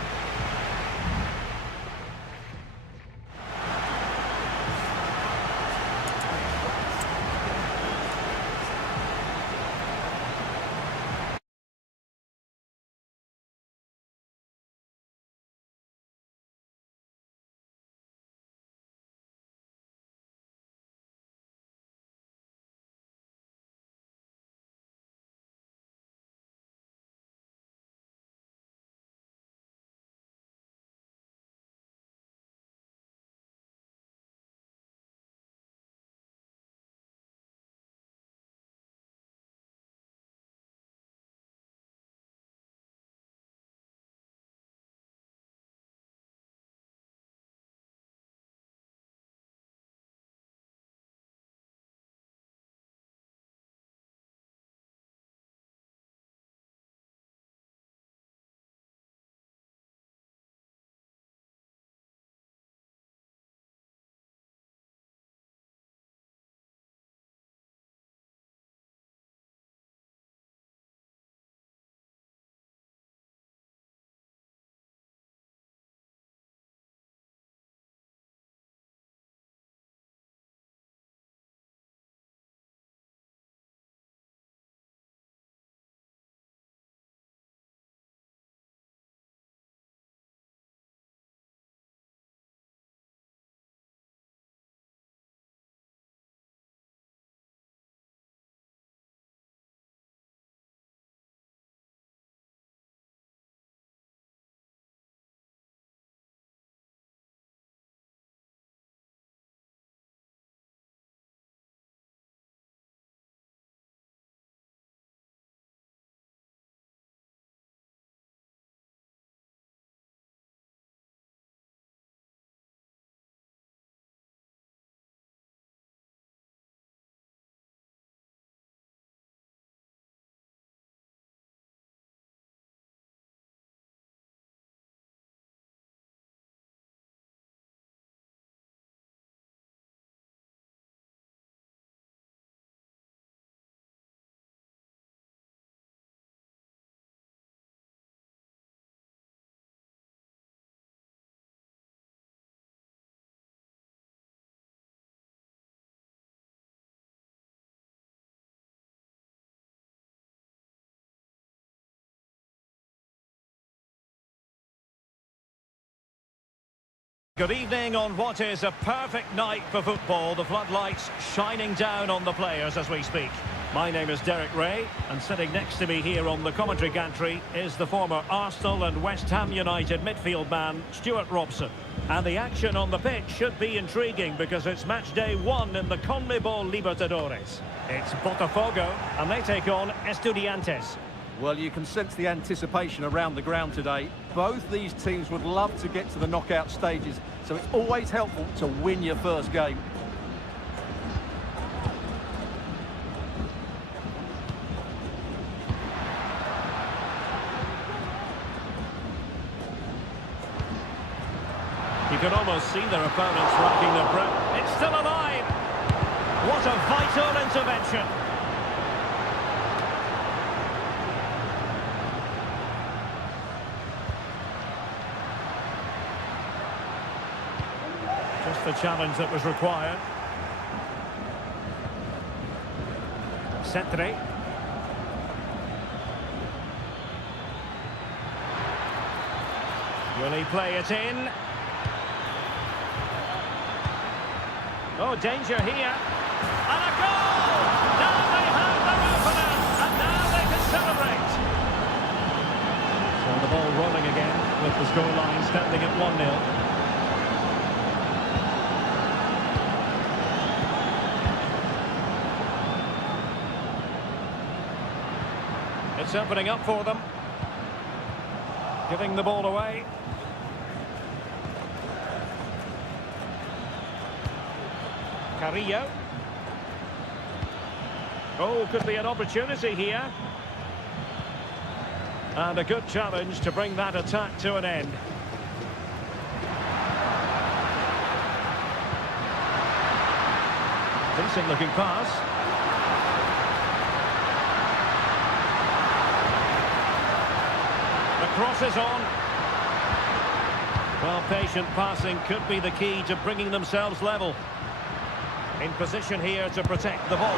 Good evening on what is a perfect night for football. The floodlights shining down on the players as we speak. My name is Derek Ray, and sitting next to me here on the commentary gantry is the former Arsenal and West Ham United midfield man, Stuart Robson. And the action on the pitch should be intriguing because it's match day 1 in the CONMEBOL Libertadores. It's Botafogo, and they take on Estudiantes. Well, you can sense the anticipation around the ground today. Both these teams would love to get to the knockout stages, so it's always helpful to win your first game. You can almost see their opponents rocking their breath. It's still alive! What a vital intervention! Just the challenge that was required. Centre. Will he play it in? Oh, danger here. And a goal! Now they have their opener, and now they can celebrate. So the ball rolling again, with the scoreline standing at 1-0. It's opening up for them. Giving the ball away. Carrillo. Oh, could be an opportunity here. And a good challenge to bring that attack to an end. Decent looking pass. The cross is on. Well, patient passing could be the key to bringing themselves level. In position here to protect the ball.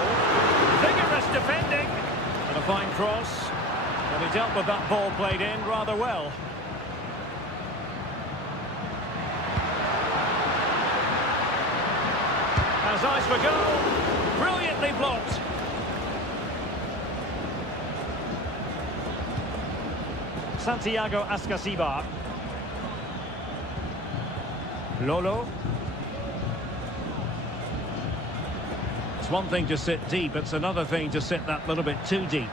Vigorous defending. And a fine cross. And he dealt with that ball played in rather well. Has eyes for goal. Brilliantly blocked. Santiago Ascasibar. Lolo. It's one thing to sit deep, it's another thing to sit that little bit too deep.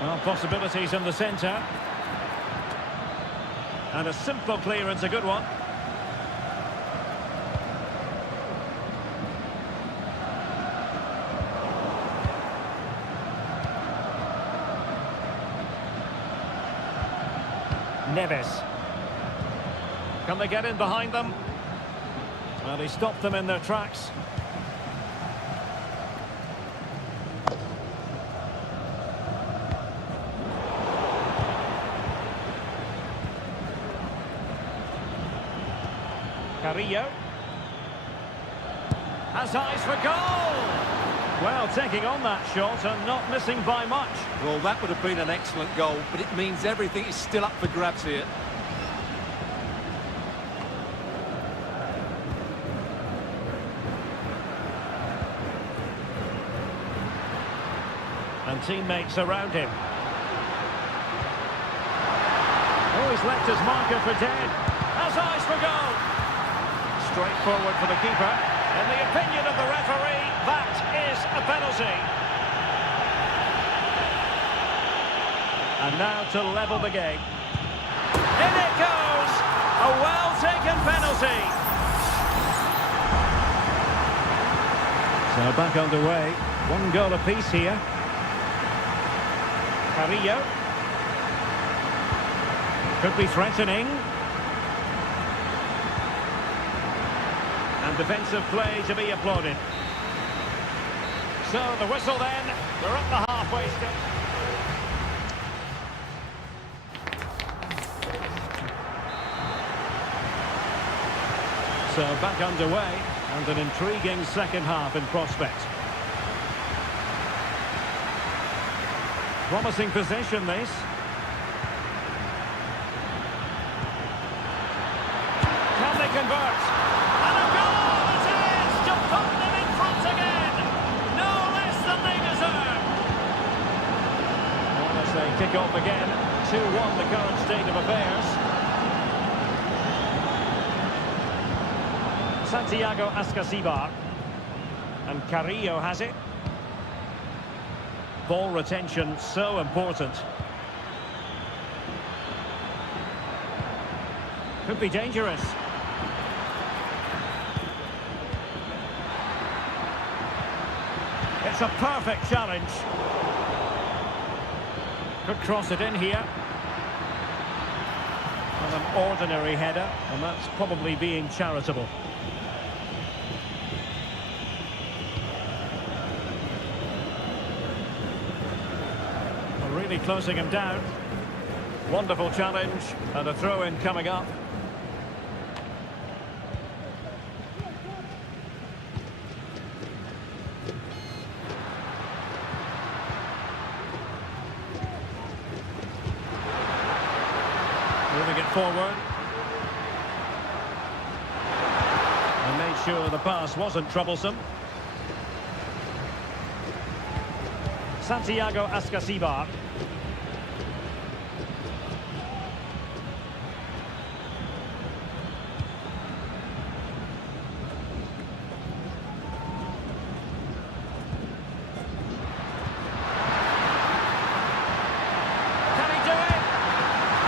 Well, possibilities in the centre. And a simple clearance, a good one. Neves. Can they get in behind them? Well, he stopped them in their tracks. Carrillo. Has eyes for goal! Well, taking on that shot and not missing by much. Well, that would have been an excellent goal, but it means everything is still up for grabs here. And teammates around him. Oh, he's left his marker for dead. Has eyes for goal. Straight forward for the keeper. In the opinion of the referee, that is a penalty. And now to level the game. In it goes! A well-taken penalty. So back underway. 1 goal apiece here. Carrillo. Could be threatening. And defensive play to be applauded. So the whistle then. We're at the halfway stage. So back underway and an intriguing second half in prospect. Promising possession, this. convert. And a goal it is to put them in front again. No less than they deserve. Well, as they kick off again, 2-1 the current state of affairs. Santiago Ascasibar. And Carrillo has it. Ball retention so important. Could be dangerous. It's a perfect challenge. Could cross it in here. With an ordinary header, and that's probably being charitable. Really closing him down. Wonderful challenge, and a throw-in coming up. Moving it forward. And made sure the pass wasn't troublesome. Santiago Ascasibar.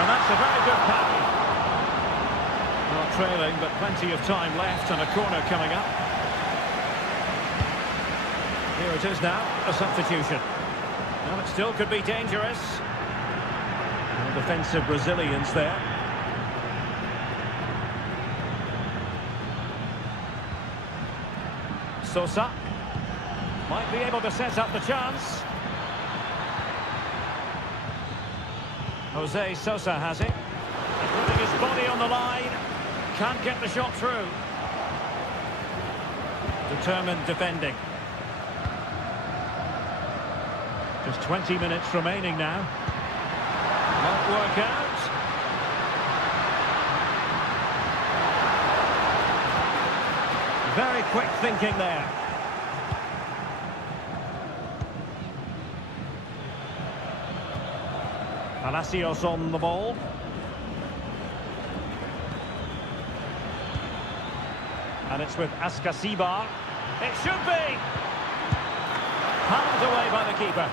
That's a very good pass. Not trailing, but plenty of time left and a corner coming up. Here it is now, a substitution. Well, it still could be dangerous. No defensive resilience there. Sosa might be able to set up the chance. Jose Sosa has it. And putting his body on the line. Can't get the shot through. Determined defending. Just 20 minutes remaining now. Won't work out. Very quick thinking there. Palacios on the ball. And it's with Ascasibar. It should be! Palmed away by the keeper.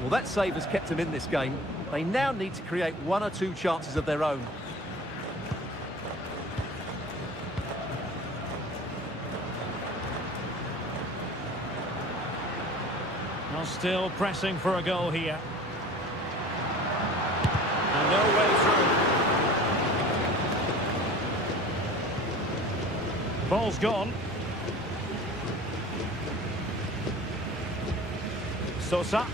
Well, that save has kept them in this game. They now need to create one or two chances of their own. Well, still pressing for a goal here. And no way through. Ball's gone. Sosa.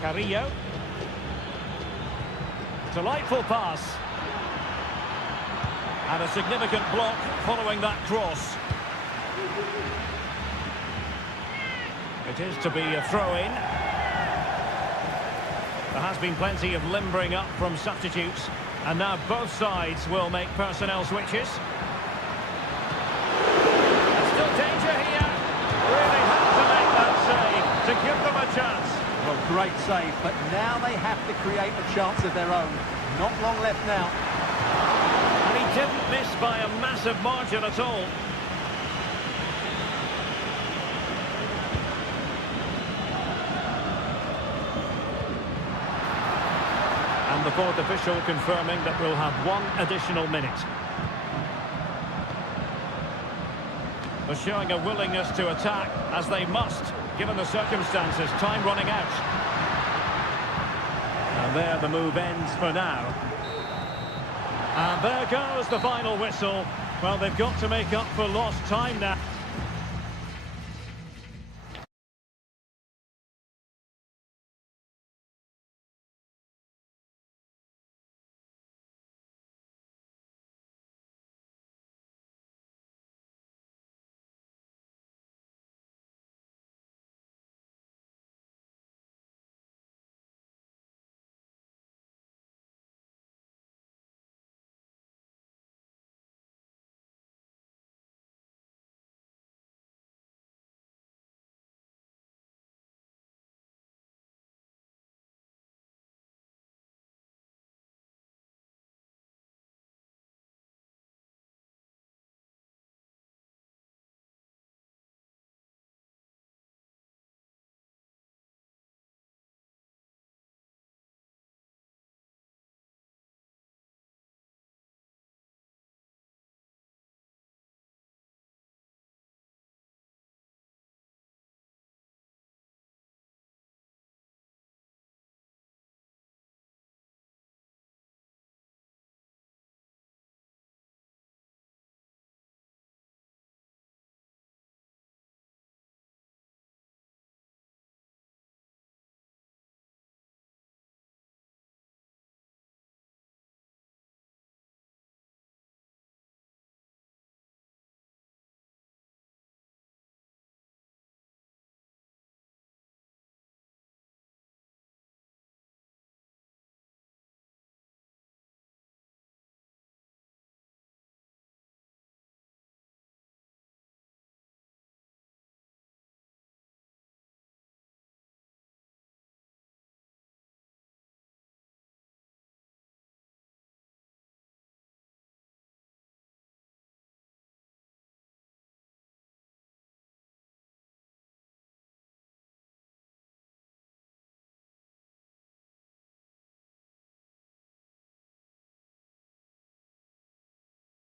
Carrillo. Delightful pass. And a significant block following that cross. It is to be a throw-in. There has been plenty of limbering up from substitutes. And now both sides will make personnel switches. There's still danger here. Really have to make that save to give them a chance. Well, great save, but now they have to create a chance of their own. Not long left now. And he didn't miss by a massive margin at all. And the fourth official confirming that we'll have one additional minute. They're showing a willingness to attack, as they must, given the circumstances. Time running out. And there the move ends for now. And there goes the final whistle. Well, they've got to make up for lost time now.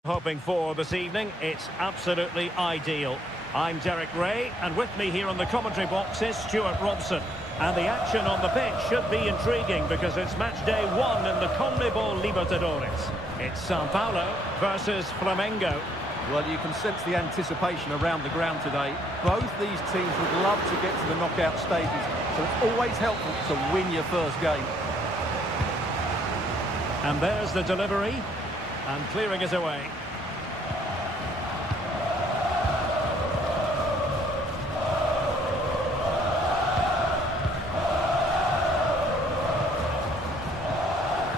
Hoping for this evening, it's absolutely ideal. I'm Derek Ray, and with me here on the commentary box is Stuart Robson. And the action on the pitch should be intriguing because it's match day 1 in the CONMEBOL Libertadores. It's Sao Paulo versus Flamengo. Well, you can sense the anticipation around the ground today. Both these teams would love to get to the knockout stages, so it's always helpful to win your first game. And there's the delivery. And clearing it away.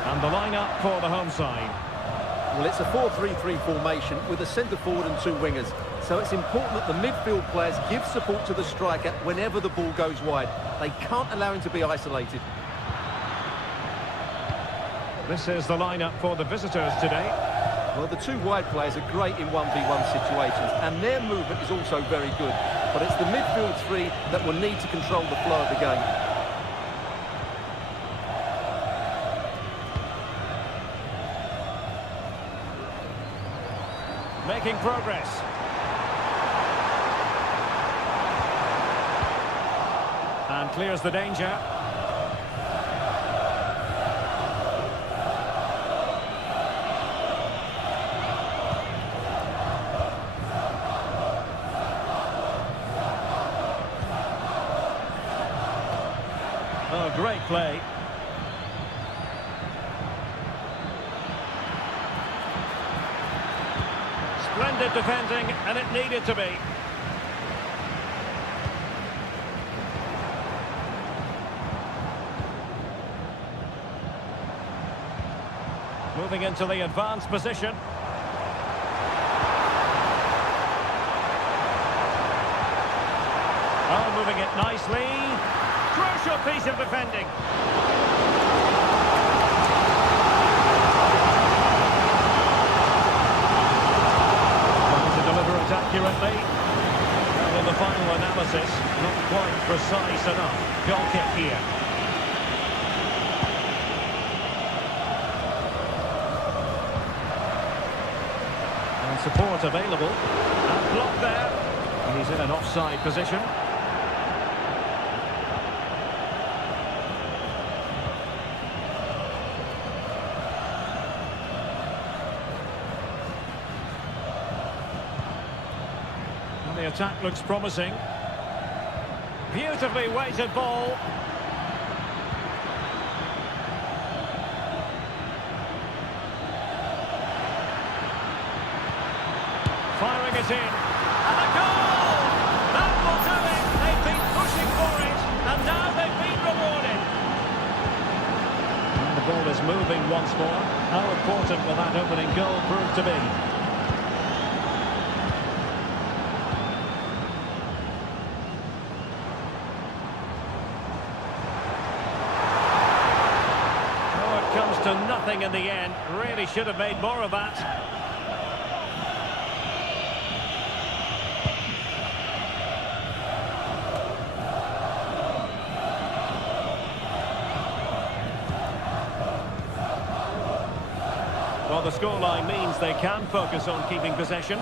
And the lineup for the home side. Well, it's a 4-3-3 formation with a centre forward and 2 wingers. So it's important that the midfield players give support to the striker whenever the ball goes wide. They can't allow him to be isolated. This is the lineup for the visitors today. Well, the 2 wide players are great in 1v1 situations, and their movement is also very good. But it's the midfield 3 that will need to control the flow of the game. Making progress. And clears the danger. Oh, great play. Splendid defending, and it needed to be. Moving into the advanced position. Oh, moving it nicely. Crucial piece of defending. Trying to deliver it accurately. And in the final analysis, not quite precise enough. Goal kick here. And support available. And blocked there. He's in an offside position. The attack looks promising. Beautifully weighted ball. Firing it in. And a goal! That will do it. They've been pushing for it. And now they've been rewarded. And the ball is moving once more. How important will that opening goal prove to be? Comes to nothing in the end. Really should have made more of that. Well, the scoreline means they can focus on keeping possession.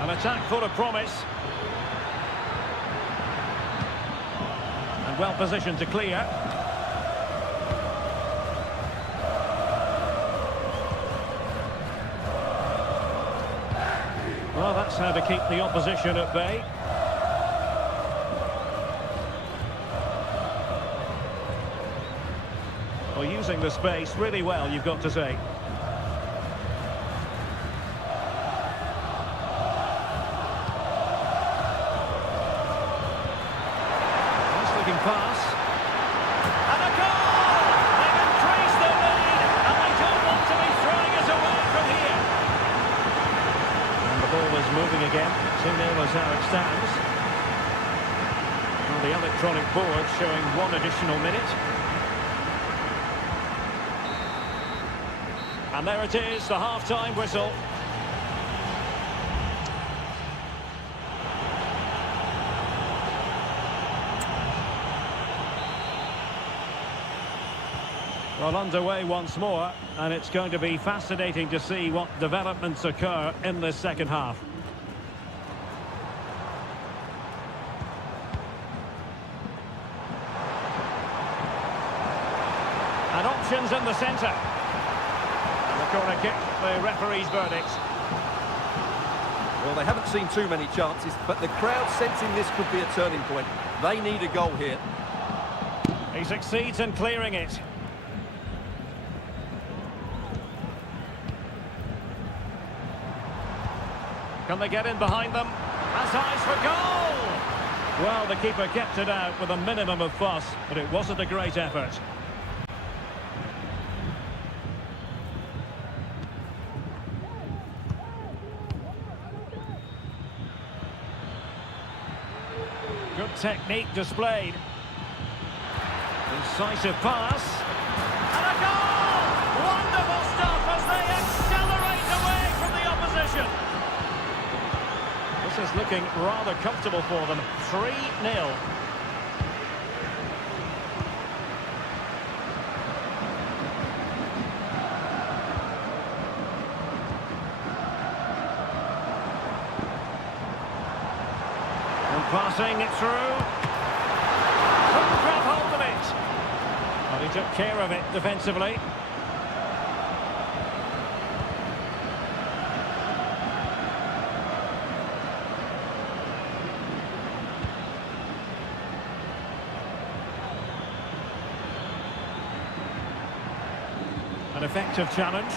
An attack full of promise. Well positioned to clear. Well, that's how to keep the opposition at bay. Well, using the space really well, you've got to say. Pass. And a goal! They've increased the lead, and they don't want to be throwing it away from here. And the ball is moving again. 2-0 is how it stands. Well, the electronic board showing 1 additional minute. And there it is, the half-time whistle. Well, underway once more, and it's going to be fascinating to see what developments occur in this second half. And options in the centre. And the corner kick, the referee's verdict. Well, they haven't seen too many chances, but the crowd sensing this could be a turning point. They need a goal here. He succeeds in clearing it. Can they get in behind them? Has eyes for goal! Well, the keeper kept it out with a minimum of fuss, but it wasn't a great effort. Good technique displayed. Incisive pass. And a goal! Wonderful stuff as they accelerate away from the opposition. This is looking rather comfortable for them. 3-0. Passing it through. Couldn't grab hold of it. Well, he took care of it defensively. An effective challenge.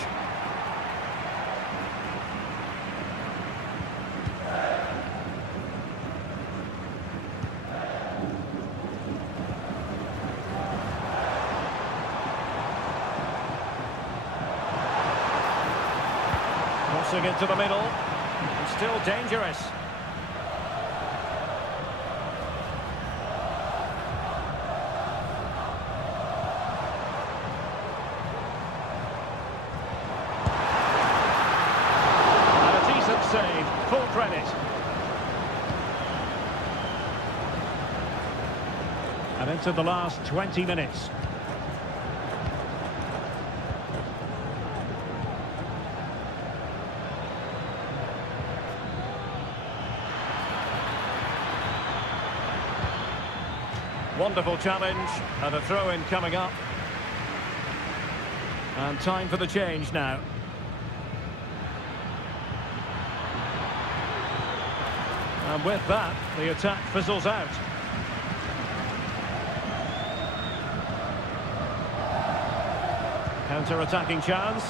Crossing into the middle, and still dangerous. And a decent save, full credit. And into the last 20 minutes. Wonderful challenge, and a throw-in coming up. And time for the change now. And with that, the attack fizzles out. Counter-attacking chance.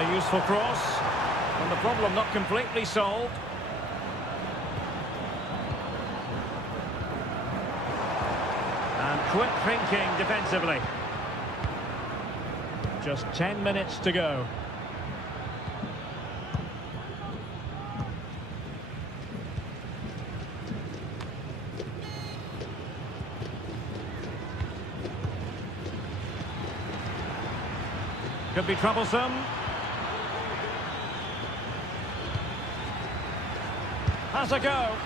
A useful cross, and the problem not completely solved. And quick thinking defensively. Just 10 minutes to go. Could be troublesome. Has a go.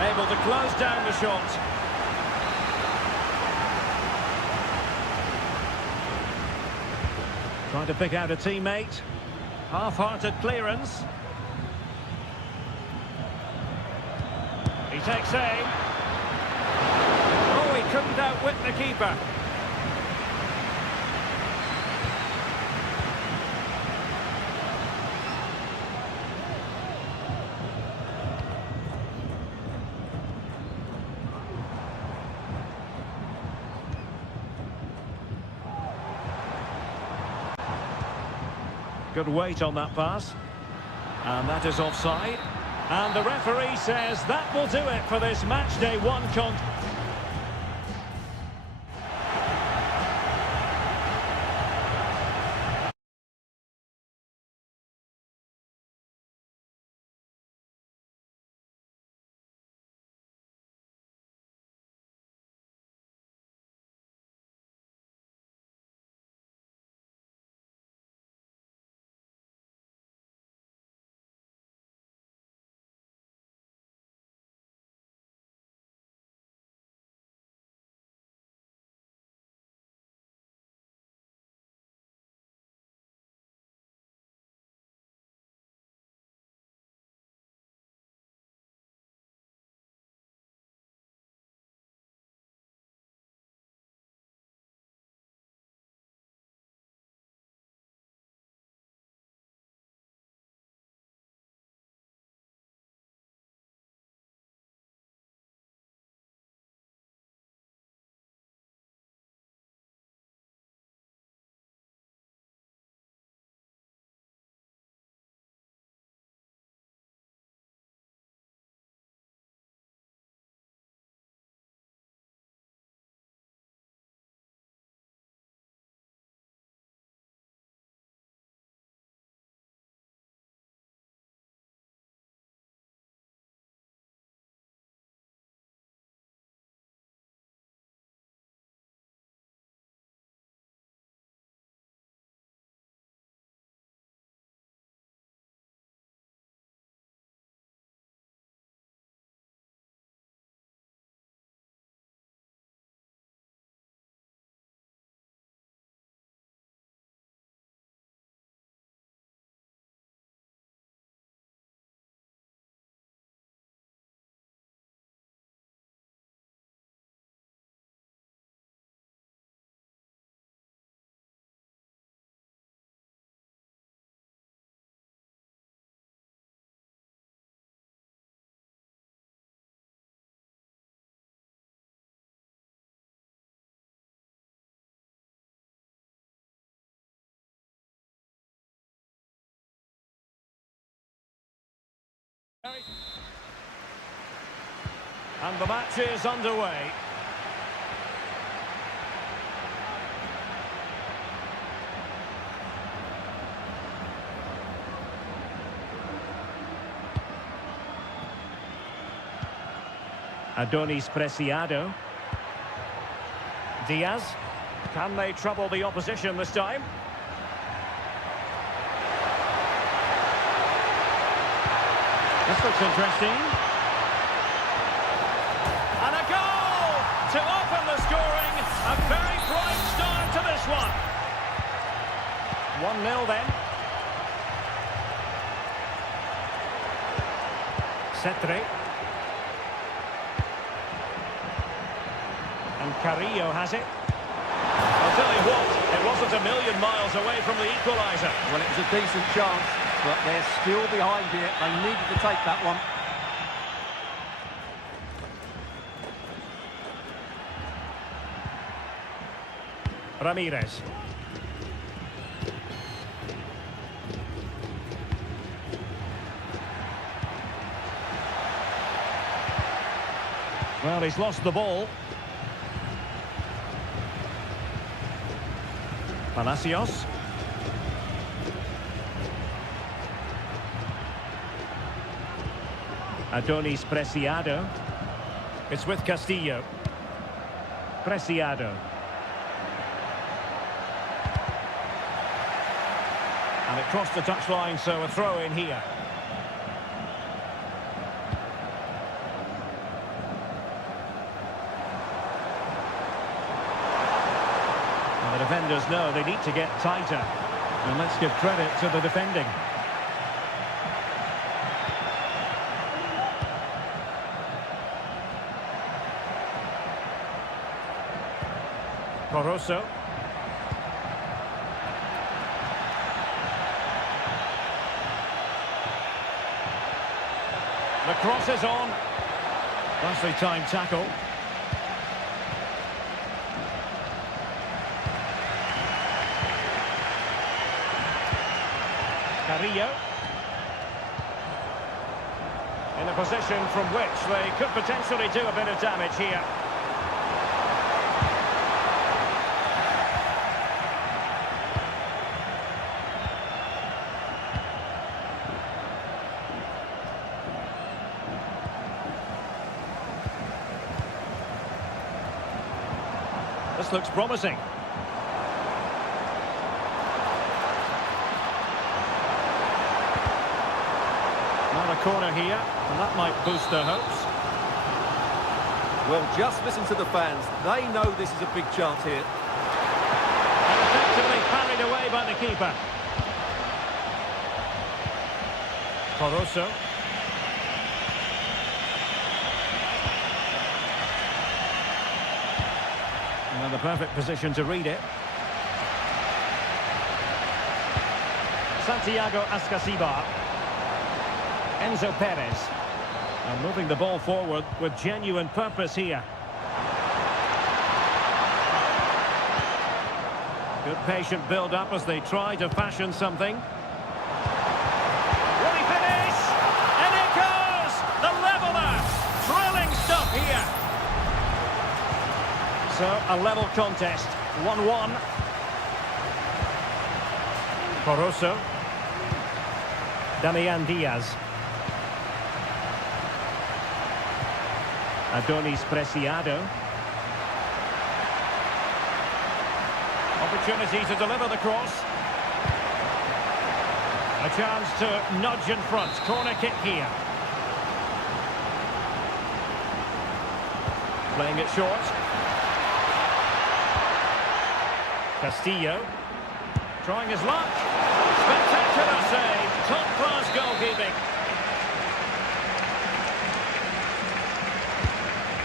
Able to close down the shot. Trying to pick out a teammate. Half-hearted clearance. He takes aim. Oh, he couldn't outwit the keeper. Good weight on that pass. And that is offside. And the referee says that will do it for this match day one contest. And the match is underway. Adonis Preciado. Diaz. Can they trouble the opposition this time? This looks interesting. And a goal to open the scoring. A very bright start to this one. 1-0 then. Cetre. And Carrillo has it. I'll tell you what, it wasn't a million miles away from the equaliser. Well, it was a decent chance, but they're still behind here. They needed to take that one. Ramirez. Well, he's lost the ball. Palacios. Adonis Preciado. It's with Castillo. Preciado. And it crossed the touchline, so a throw in here. And the defenders know they need to get tighter. And let's give credit to the defending. Coroso. The cross is on. Nicely timed tackle. Carrillo. In a position from which they could potentially do a bit of damage here. This looks promising. Not a corner here, and that might boost their hopes. Well, just listen to the fans. They know this is a big chance here. And effectively parried away by the keeper. Coroso. And the perfect position to read it. Santiago Ascasibar. Enzo Perez. And moving the ball forward with genuine purpose here. Good patient build-up as they try to fashion something. Will he finish? And it goes! The leveller! Thrilling stuff here. So, a level contest, 1-1. Coroso. Damian Diaz. Adonis Preciado. Opportunity to deliver the cross. A chance to nudge in front. Corner kick here. Playing it short. Castillo. Trying his luck. Spectacular save. Top-class goalkeeping.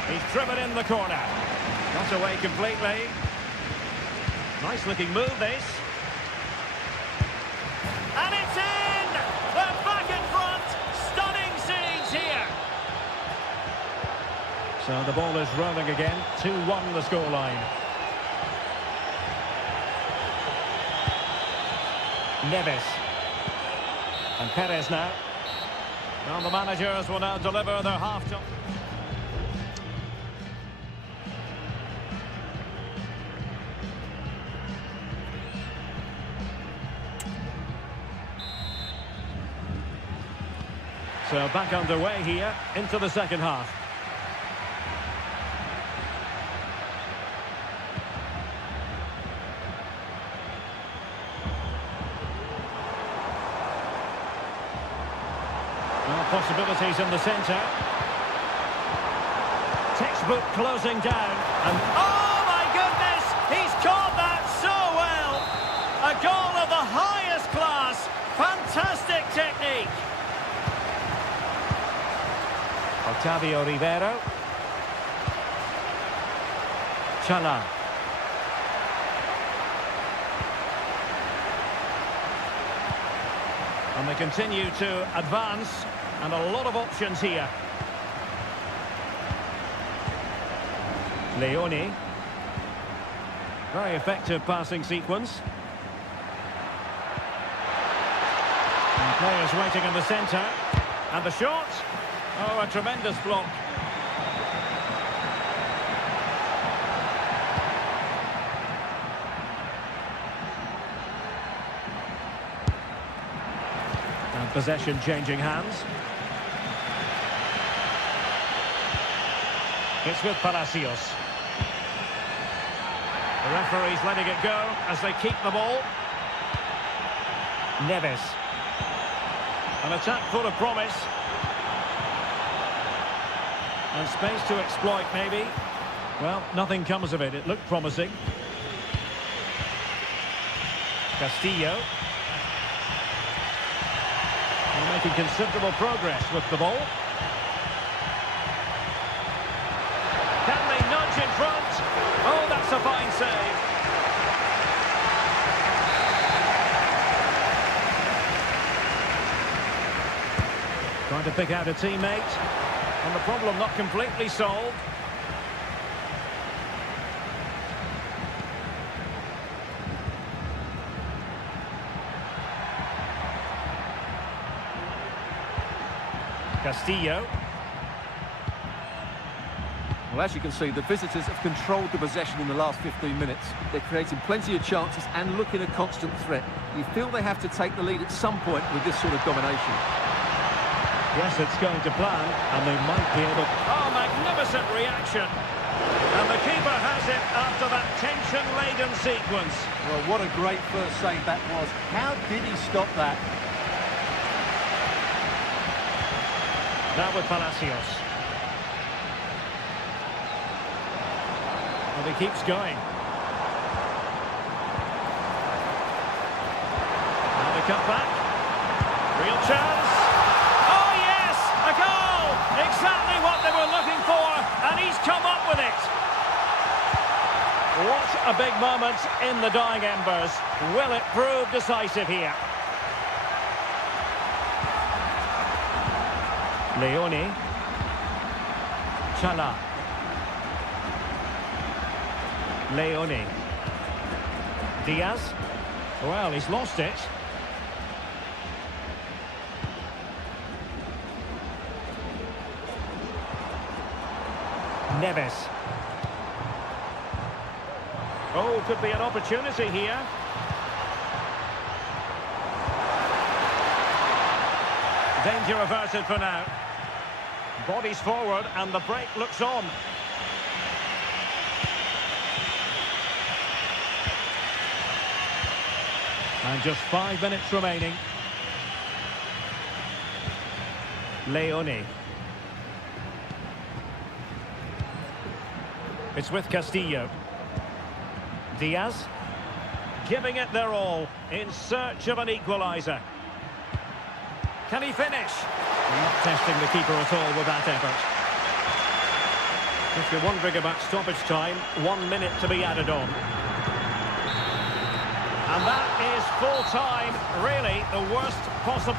He's driven in the corner. Not away completely. Nice-looking move, this. And it's in! They're back in front. Stunning scenes here. So the ball is rolling again. 2-1 the scoreline. Neves. And Perez now. Well, the managers will now deliver their half-time. So back underway here into the second half. Well, possibilities in the centre. Textbook closing down. And oh my goodness! He's caught that so well! A goal of the highest class. Fantastic technique. Octavio Rivero. Chala. And they continue to advance, and a lot of options here. Leone. Very effective passing sequence. And players waiting in the centre. And the shot. Oh, a tremendous block. And possession changing hands. It's with Palacios. The referee's letting it go as they keep the ball. Neves. An attack full of promise. And space to exploit, maybe. Well, nothing comes of it. It looked promising. Castillo. They're making considerable progress with the ball. Can they nudge in front? Oh, that's a fine save. Trying to pick out a teammate. And the problem not completely solved. Castillo. Well, as you can see, the visitors have controlled the possession in the last 15 minutes. They're creating plenty of chances and looking a constant threat. You feel they have to take the lead at some point with this sort of domination. Yes, it's going to plan, and they might be able... Oh, magnificent reaction! And the keeper has it after that tension-laden sequence. Well, what a great first save that was. How did he stop that? Now with Palacios. Well, he keeps going. And the cut back. Real chance. Exactly what they were looking for, and he's come up with it. What a big moment in the dying embers. Will it prove decisive here? Leone. Chala. Leone. Diaz. Well, he's lost it. Neves. Oh, could be an opportunity here. Danger averted for now. Bodies forward and the break looks on. And just 5 minutes remaining. Leone. It's with Castillo. Diaz. Giving it their all in search of an equaliser. Can he finish? Not testing the keeper at all with that effort. If you're wondering about stoppage time, 1 minute to be added on. And that is full time, really the worst possible.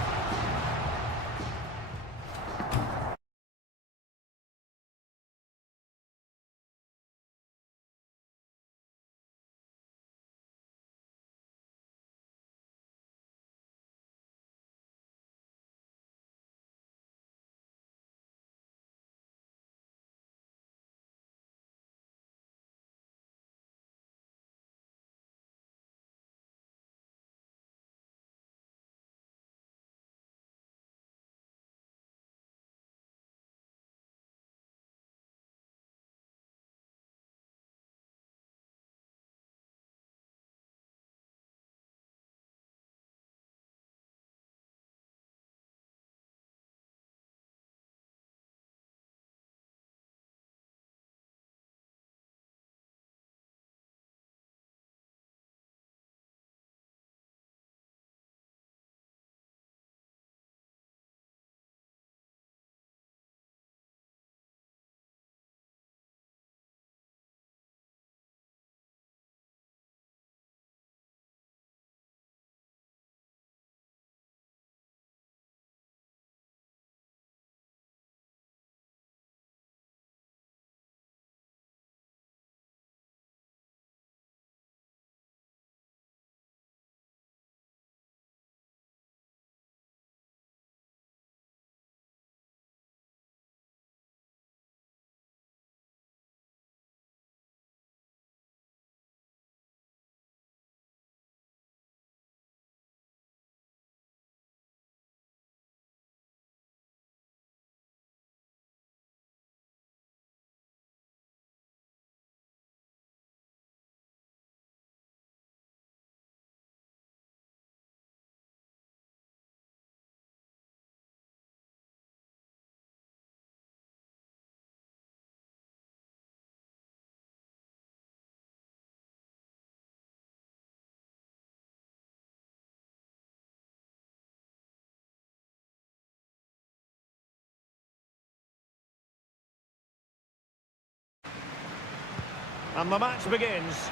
And the match begins.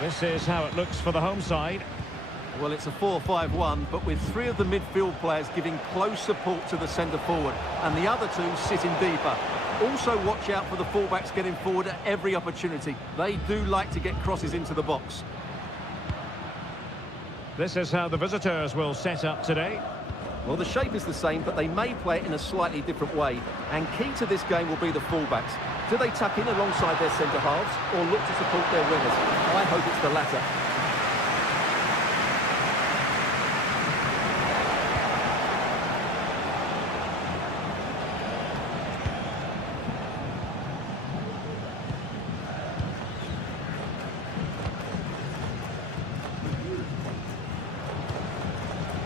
This is how it looks for the home side. Well, it's a 4-5-1, but with three of the midfield players giving close support to the centre forward, and the other two sitting deeper. Also watch out for the fullbacks getting forward at every opportunity. They do like to get crosses into the box. This is how the visitors will set up today. Well, the shape is the same, but they may play it in a slightly different way. And key to this game will be the fullbacks. Do they tuck in alongside their centre halves or look to support their wingers? I hope it's the latter.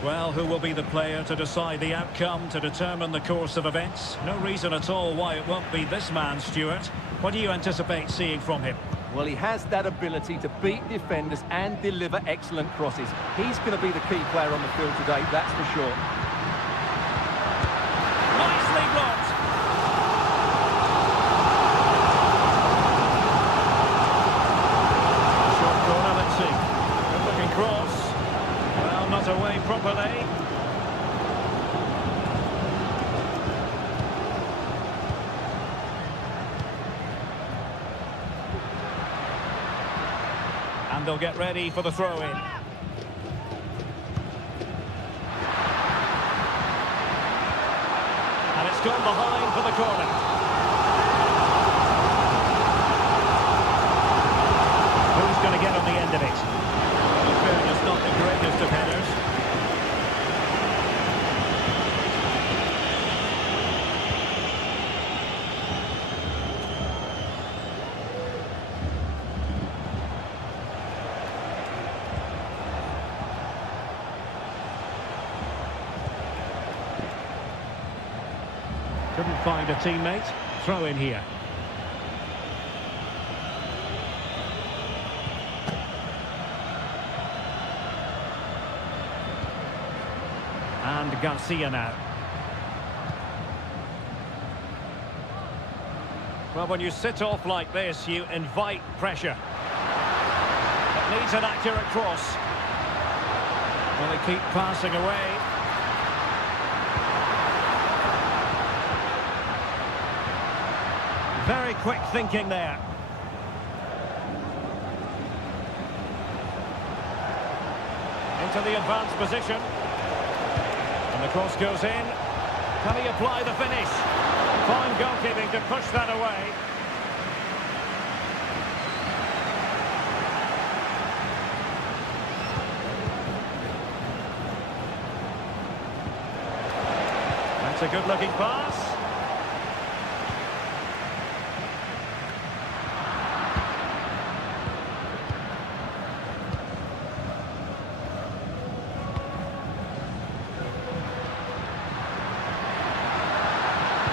Well, who will be the player to decide the outcome, to determine the course of events? No reason at all why it won't be this man, Stuart. What do you anticipate seeing from him? Well, he has that ability to beat defenders and deliver excellent crosses. He's going to be the key player on the field today, that's for sure. Nicely blocked. Short corner, let's see. Good looking cross. Well, not away properly. And they'll get ready for the throw-in. And it's gone behind for the corner. Who's going to get on the end of it? In fairness, not the greatest of headers. Couldn't find a teammate. Throw in here. And Garcia now. Well, when you sit off like this, you invite pressure. It needs an accurate cross. Well, they keep passing away. Very quick thinking there. Into the advanced position. And the cross goes in. Can he apply the finish? Fine goalkeeping to push that away. That's a good-looking pass.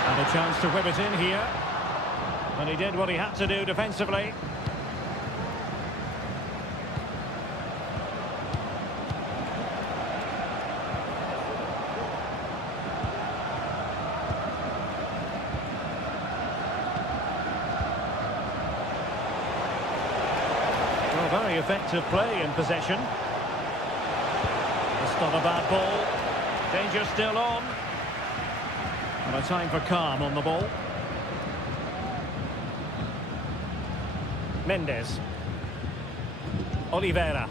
And a chance to whip it in here. And he did what he had to do defensively. Well, very effective play in possession. That's not a bad ball. Danger still on. And a time for calm on the ball. Mendes. Oliveira.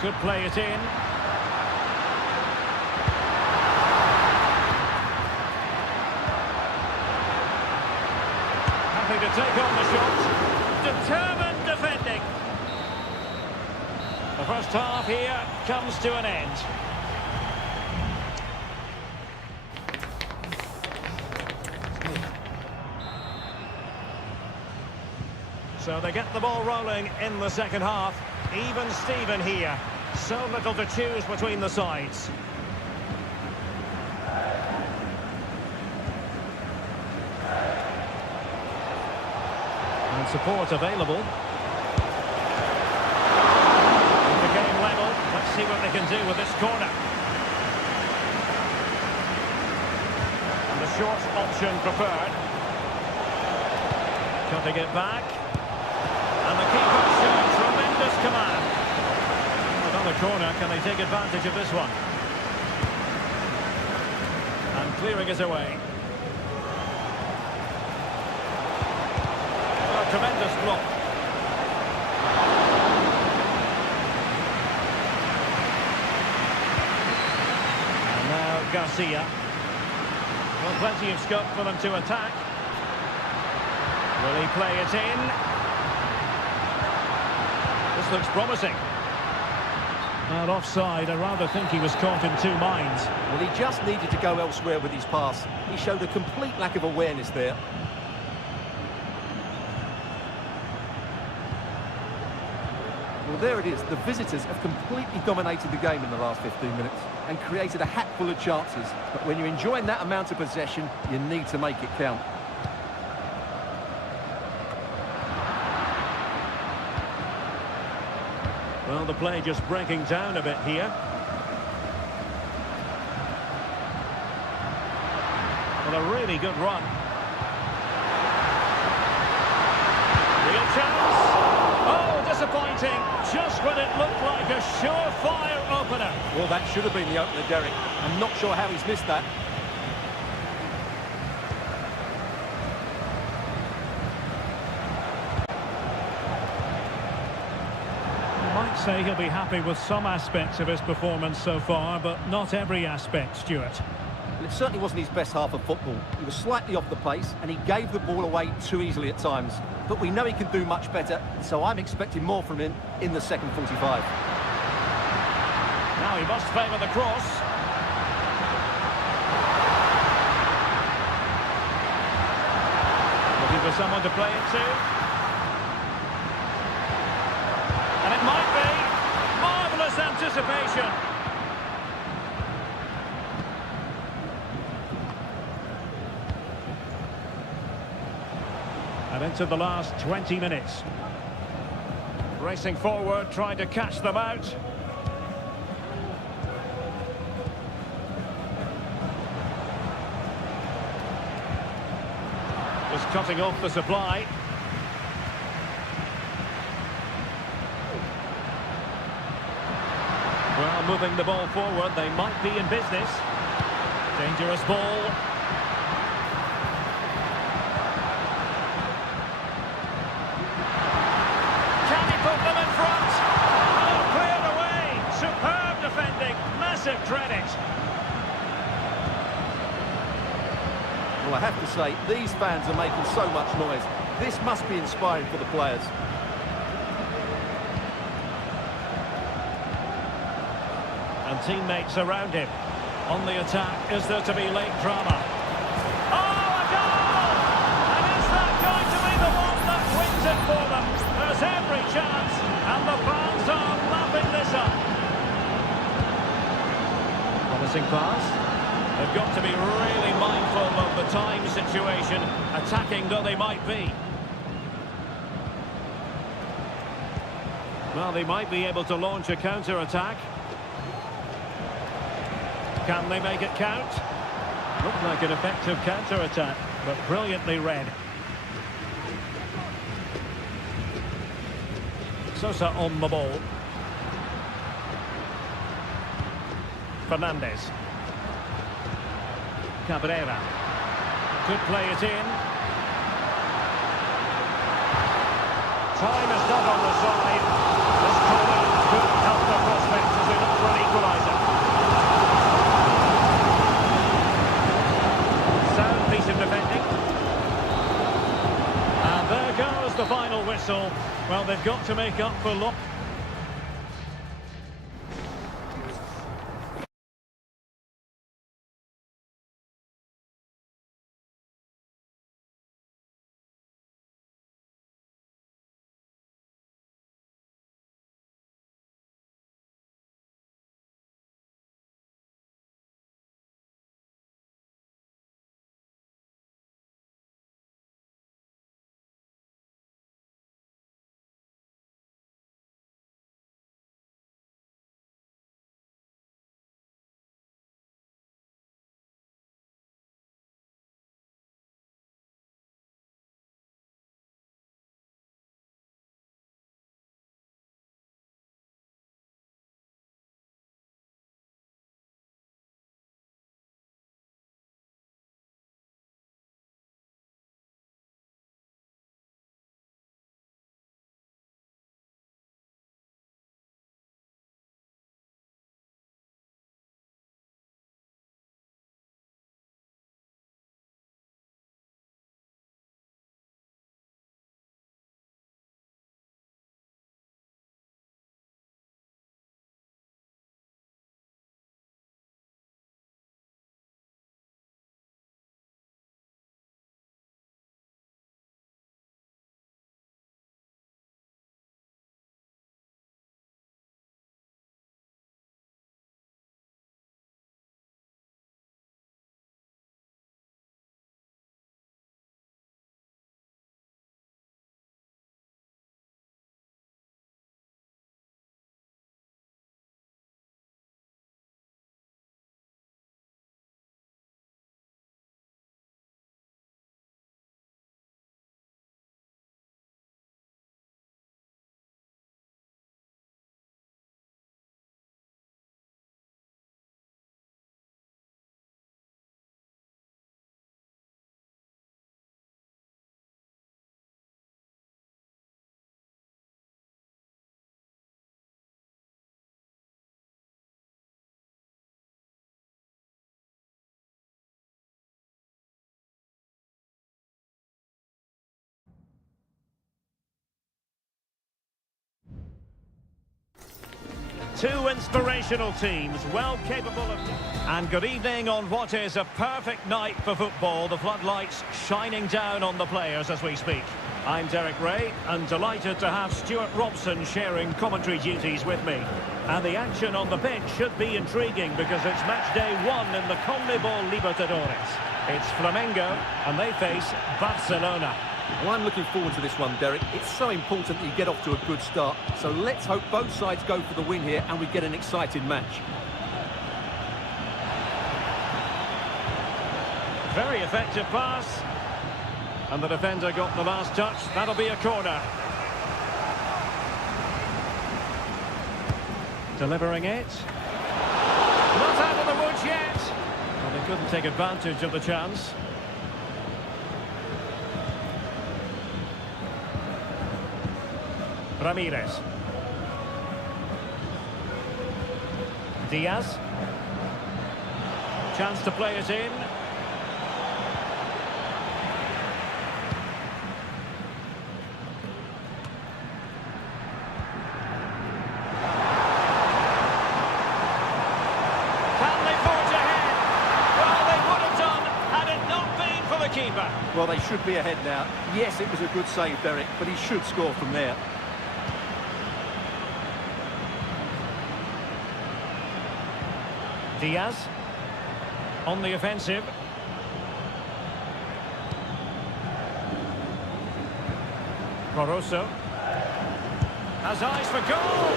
Could play it in. Happy to take on the shot. Determined defending. The first half here comes to an end. So they get the ball rolling in the second half. Even Steven here. So little to choose between the sides. And support available. With the game level, let's see what they can do with this corner. short option preferred. Cutting it back. And the keeper showing tremendous command. Another corner, can they take advantage of this one? And clearing it away. A tremendous block. And now Garcia. Well, plenty of scope for them to attack. Will he play it in? This looks promising. Well, offside, I rather think he was caught in two minds. Well, he just needed to go elsewhere with his pass. He showed a complete lack of awareness there. Well, there it is. The visitors have completely dominated the game in the last 15 minutes and created a hatful of chances. But when you're enjoying that amount of possession, you need to make it count. Well, the play just breaking down a bit here. Well, a really good run. Real chance. Oh, disappointing. Just when it looked like a surefire opener. Well, that should have been the opener, Derek. I'm not sure how he's missed that. Say he'll be happy with some aspects of his performance so far, but not every aspect, Stuart. Well, it certainly wasn't his best half of football. He was slightly off the pace and he gave the ball away too easily at times. But we know he can do much better, so I'm expecting more from him in the second 45. Now he must favour the cross. Looking for someone to play it to. And it might be. Marvellous anticipation. And into the last 20 minutes. Racing forward, trying to catch them out. Just cutting off the supply. Well, moving the ball forward, they might be in business. Dangerous ball. Can he put them in front? Oh, cleared away. Superb defending. Massive credit. Well, I have to say, these fans are making so much noise. This must be inspiring for the players. And teammates around him. On the attack, is there to be late drama? Oh, a goal! And is that going to be the one that wins it for them? There's every chance, and the fans are lapping this up. Promising pass. They've got to be really mindful of the time situation, attacking though they might be. Well, they might be able to launch a counter-attack. Can they make it count? Looked like an effective counter-attack, but brilliantly read. Sosa on the ball. Fernandez. Cabrera. Could play it in. Time is not on the side. This corner could help the prospects as they look for an equaliser. Piece of defending. And there goes the final whistle. Well, they've got to make up for loss. Two inspirational teams, well capable of... And good evening on what is a perfect night for football. The floodlights shining down on the players as we speak. I'm Derek Ray, and delighted to have Stuart Robson sharing commentary duties with me. And the action on the pitch should be intriguing because it's match day 1 in the CONMEBOL Libertadores. It's Flamengo, and they face Barcelona. Well, I'm looking forward to this one, Derek. It's so important that you get off to a good start. So let's hope both sides go for the win here and we get an exciting match. Very effective pass. And the defender got the last touch. That'll be a corner. Delivering it. Not out of the woods yet. Well, they couldn't take advantage of the chance. Ramirez. Diaz. Chance to play it in. Well, they should be ahead now. Yes, it was a good save, Derek, but he should score from there. Diaz on the offensive. Barroso has eyes for goal,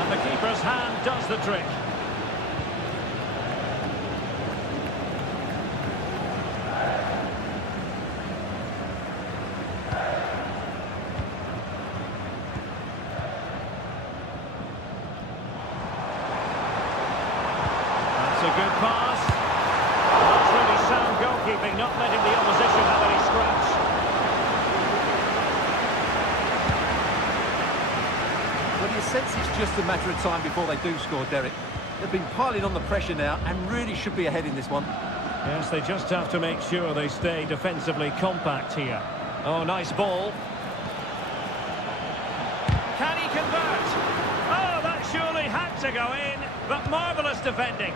and the keeper's hand does the trick. A good pass. That's really sound goalkeeping, not letting the opposition have any scratch. Well, you sense it's just a matter of time before they do score, Derek. They've been piling on the pressure now and really should be ahead in this one. Yes, they just have to make sure they stay defensively compact here. Oh, nice ball. Can he convert? Oh, that surely had to go in, but marvellous defending.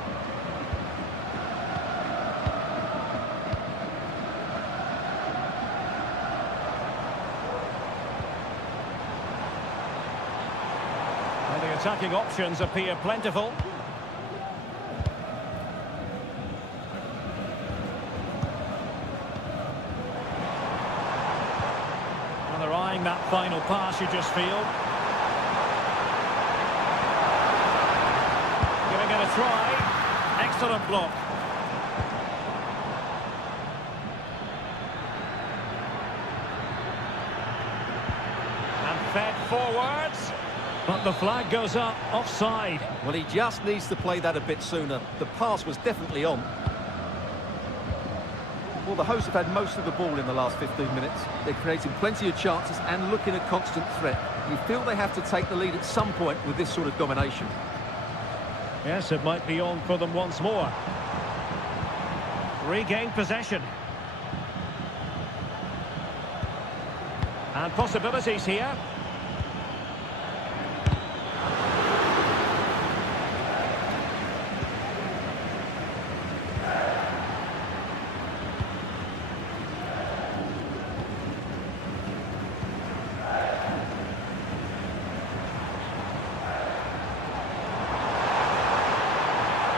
The attacking options appear plentiful. Well, they're eyeing that final pass, you just feel. Giving it a try. Excellent block. And fed forwards. But the flag goes up, offside. Well, he just needs to play that a bit sooner. The pass was definitely on. Well, the hosts have had most of the ball in the last 15 minutes. They're creating plenty of chances and looking a constant threat. You feel they have to take the lead at some point with this sort of domination. Yes, it might be on for them once more. Regained possession. And possibilities here.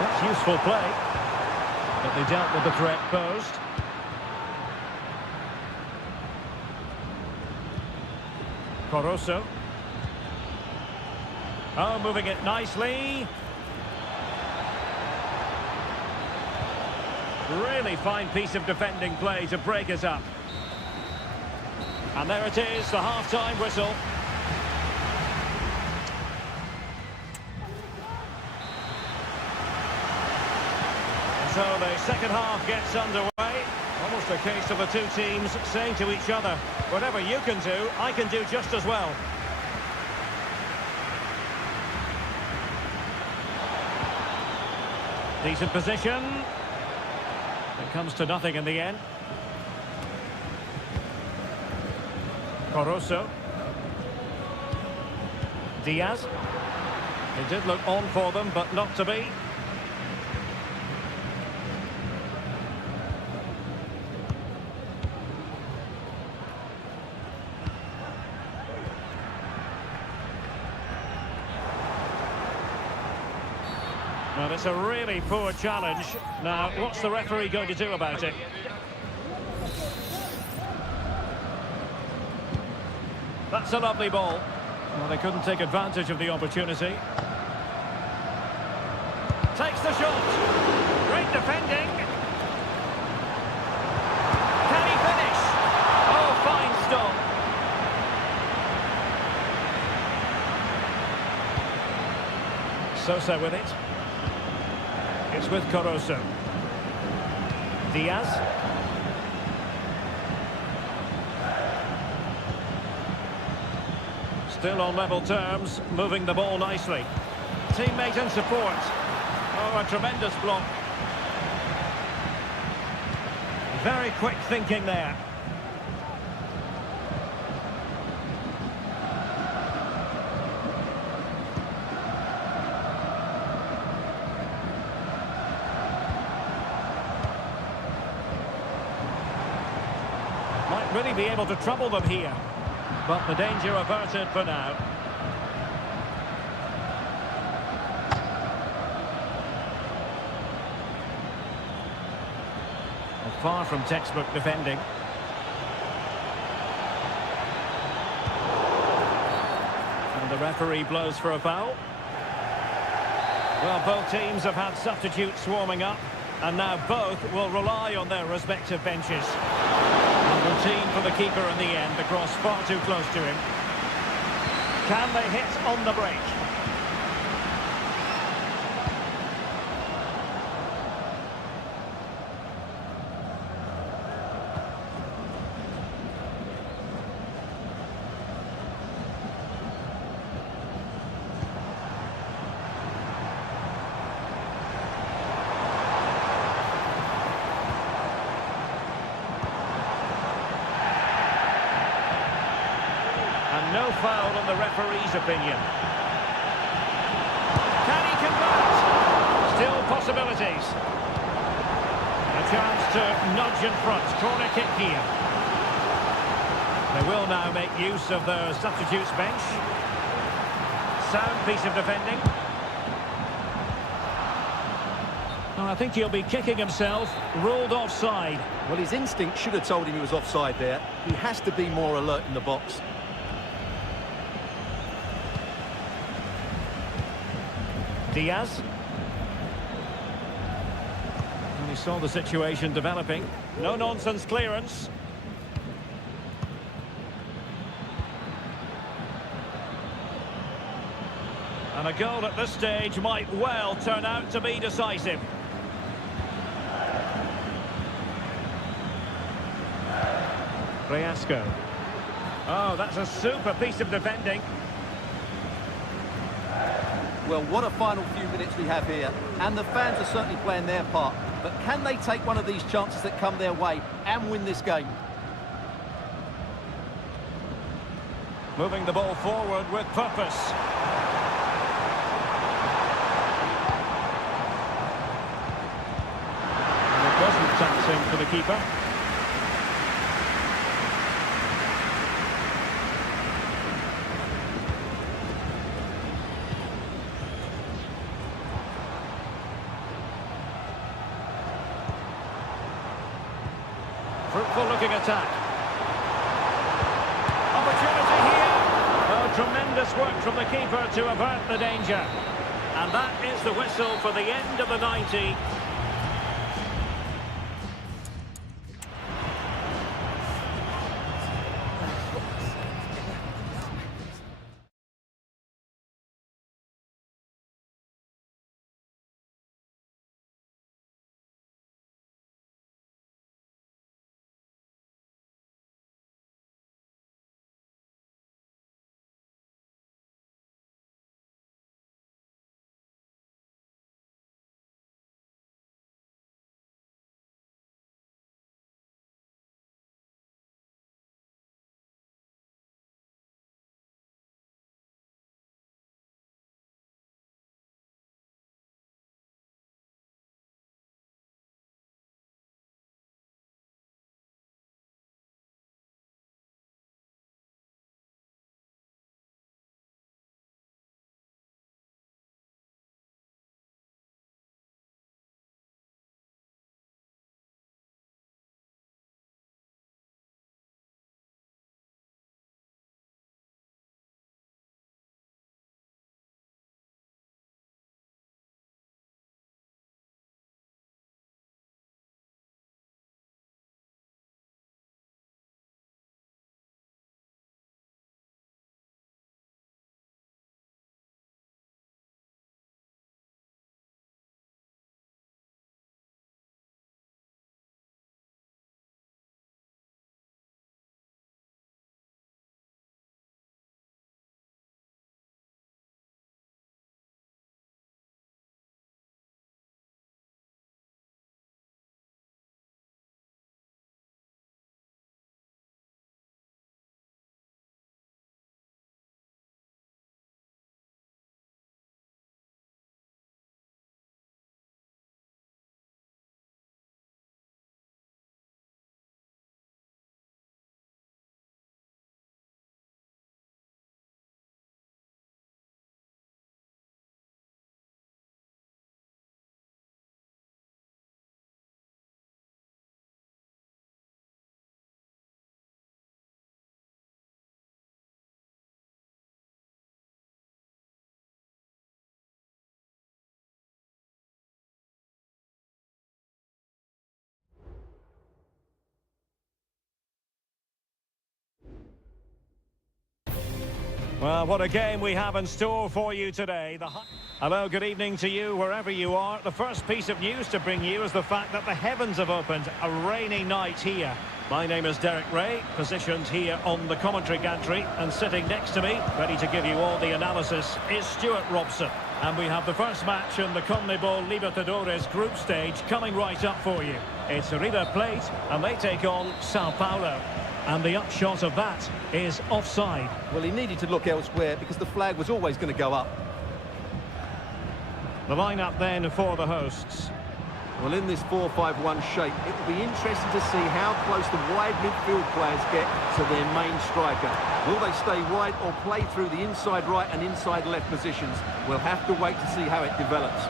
That's useful play, but they dealt with the threat posed. Barroso. Oh, moving it nicely. Really fine piece of defending play to break us up. And there it is, the half-time whistle. So the second half gets underway. Almost a case of the two teams saying to each other, whatever you can do, I can do just as well. Decent position. It comes to nothing in the end. Barroso. Diaz. It did look on for them, but not to be. Well, it's a really poor challenge. Now, what's the referee going to do about it? That's a lovely ball. Well, they couldn't take advantage of the opportunity. Takes the shot. Great defending. Can he finish? Oh, fine stop. Sosa with it. It's with Caruso. Diaz. Still on level terms, moving the ball nicely. Teammate and support. Oh, a tremendous block. Very quick thinking there. Might really be able to trouble them here. But the danger averted for now. Well, far from textbook defending. And the referee blows for a foul. Well, both teams have had substitutes swarming up, and now both will rely on their respective benches. Routine for the keeper in the end, the cross far too close to him. Can they hit on the break? No foul in the referee's opinion. Can he convert? Still possibilities. A chance to nudge in front. Corner kick here. They will now make use of their substitutes bench. Sound piece of defending. Oh, I think he'll be kicking himself. Ruled offside. Well, his instinct should have told him he was offside there. He has to be more alert in the box. Diaz. And he saw the situation developing. No-nonsense clearance. And a goal at this stage might well turn out to be decisive. Riasco. Oh, that's a super piece of defending. Well, what a final few minutes we have here. And the fans are certainly playing their part. But can they take one of these chances that come their way and win this game? Moving the ball forward with purpose. And it wasn't taxing for the keeper. Fruitful looking attack. Opportunity here. Oh, tremendous work from the keeper to avert the danger. And that is the whistle for the end of the 90. Well, what a game we have in store for you today. Hello, good evening to you wherever you are. The first piece of news to bring you is the fact that the heavens have opened. A rainy night here. My name is Derek Ray, positioned here on the commentary gantry, and sitting next to me, ready to give you all the analysis, is Stuart Robson. And we have the first match in the CONMEBOL Libertadores group stage coming right up for you. It's River Plate, and they take on Sao Paulo. And the upshot of that is offside. Well, he needed to look elsewhere because the flag was always going to go up. The lineup then for the hosts. Well, in this 4-5-1 shape, it will be interesting to see how close the wide midfield players get to their main striker. Will they stay wide or play through the inside right and inside left positions? We'll have to wait to see how it develops.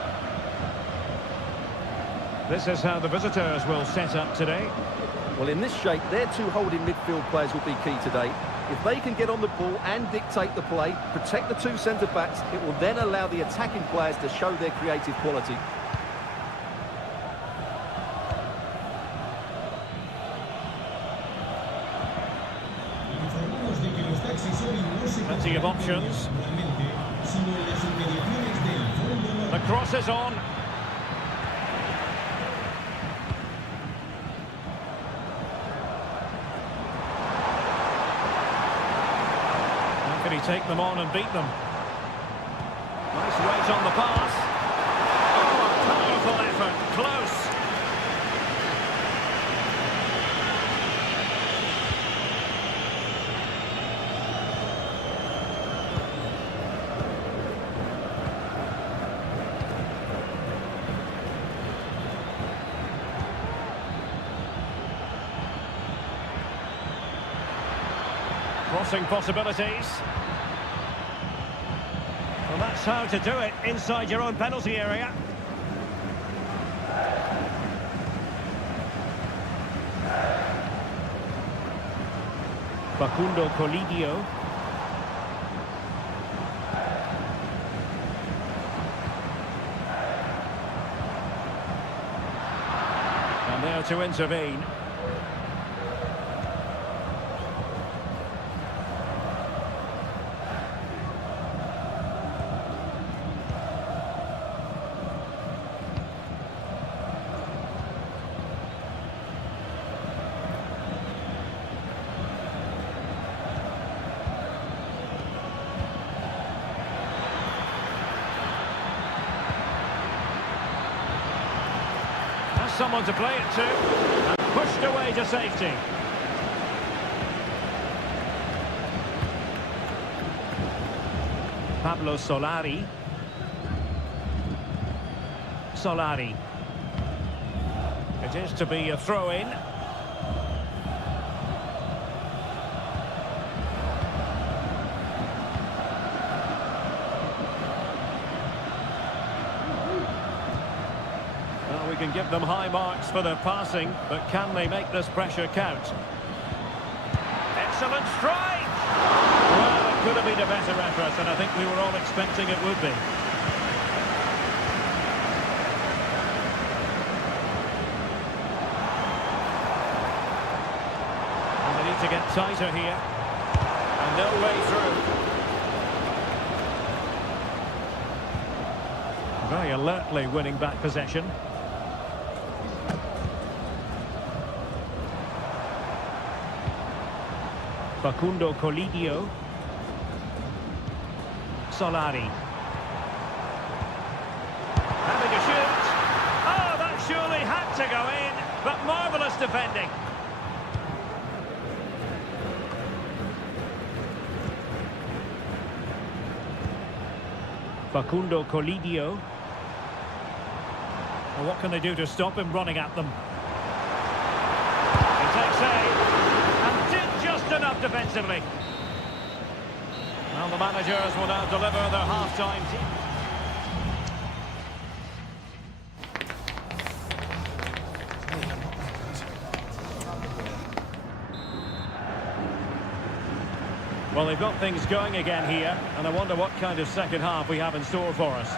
This is how the visitors will set up today. Well, in this shape, their two holding midfield players will be key today. If they can get on the ball and dictate the play, protect the two centre-backs, it will then allow the attacking players to show their creative quality. Plenty of options. The cross is on. How can he take them on and beat them? Nice weight on the pass. Oh, a powerful effort. Close. Crossing possibilities. Well, that's how to do it inside your own penalty area. Facundo Colidio. And there to intervene. Someone to play it to, and pushed away to safety. Pablo Solari. Solari. It is to be a throw-in. We can give them high marks for their passing, but can they make this pressure count? Excellent strike! Well, it could have been a better effort, and I think we were all expecting it would be. And they need to get tighter here. And no way through. Very alertly winning back possession. Facundo Colidio. Solari. Having a shoot. Oh, that surely had to go in, but marvellous defending. Facundo Colidio. Well, what can they do to stop him running at them? He takes aim. Enough defensively. Well, the managers will now deliver their half-time team. Well, they've got things going again here, and I wonder what kind of second half we have in store for us.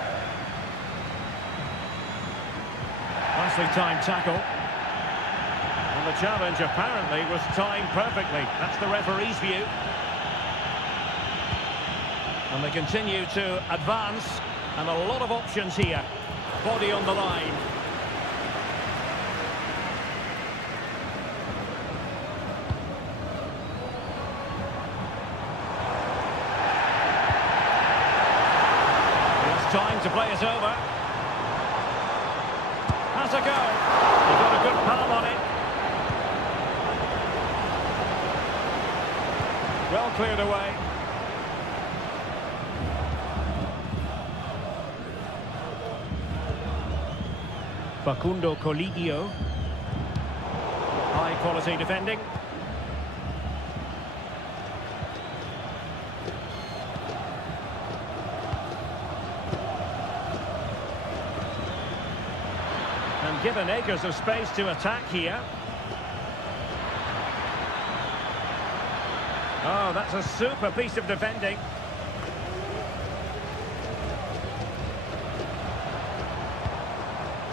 Nicely timed tackle. The challenge apparently was timed perfectly. That's the referee's view. And they continue to advance, and a lot of options here. Body on the line. It's time to play it over. Has a go. He got a good palm on it. Well cleared away. Facundo Colidio. High quality defending. And given acres of space to attack here. Oh, that's a super piece of defending.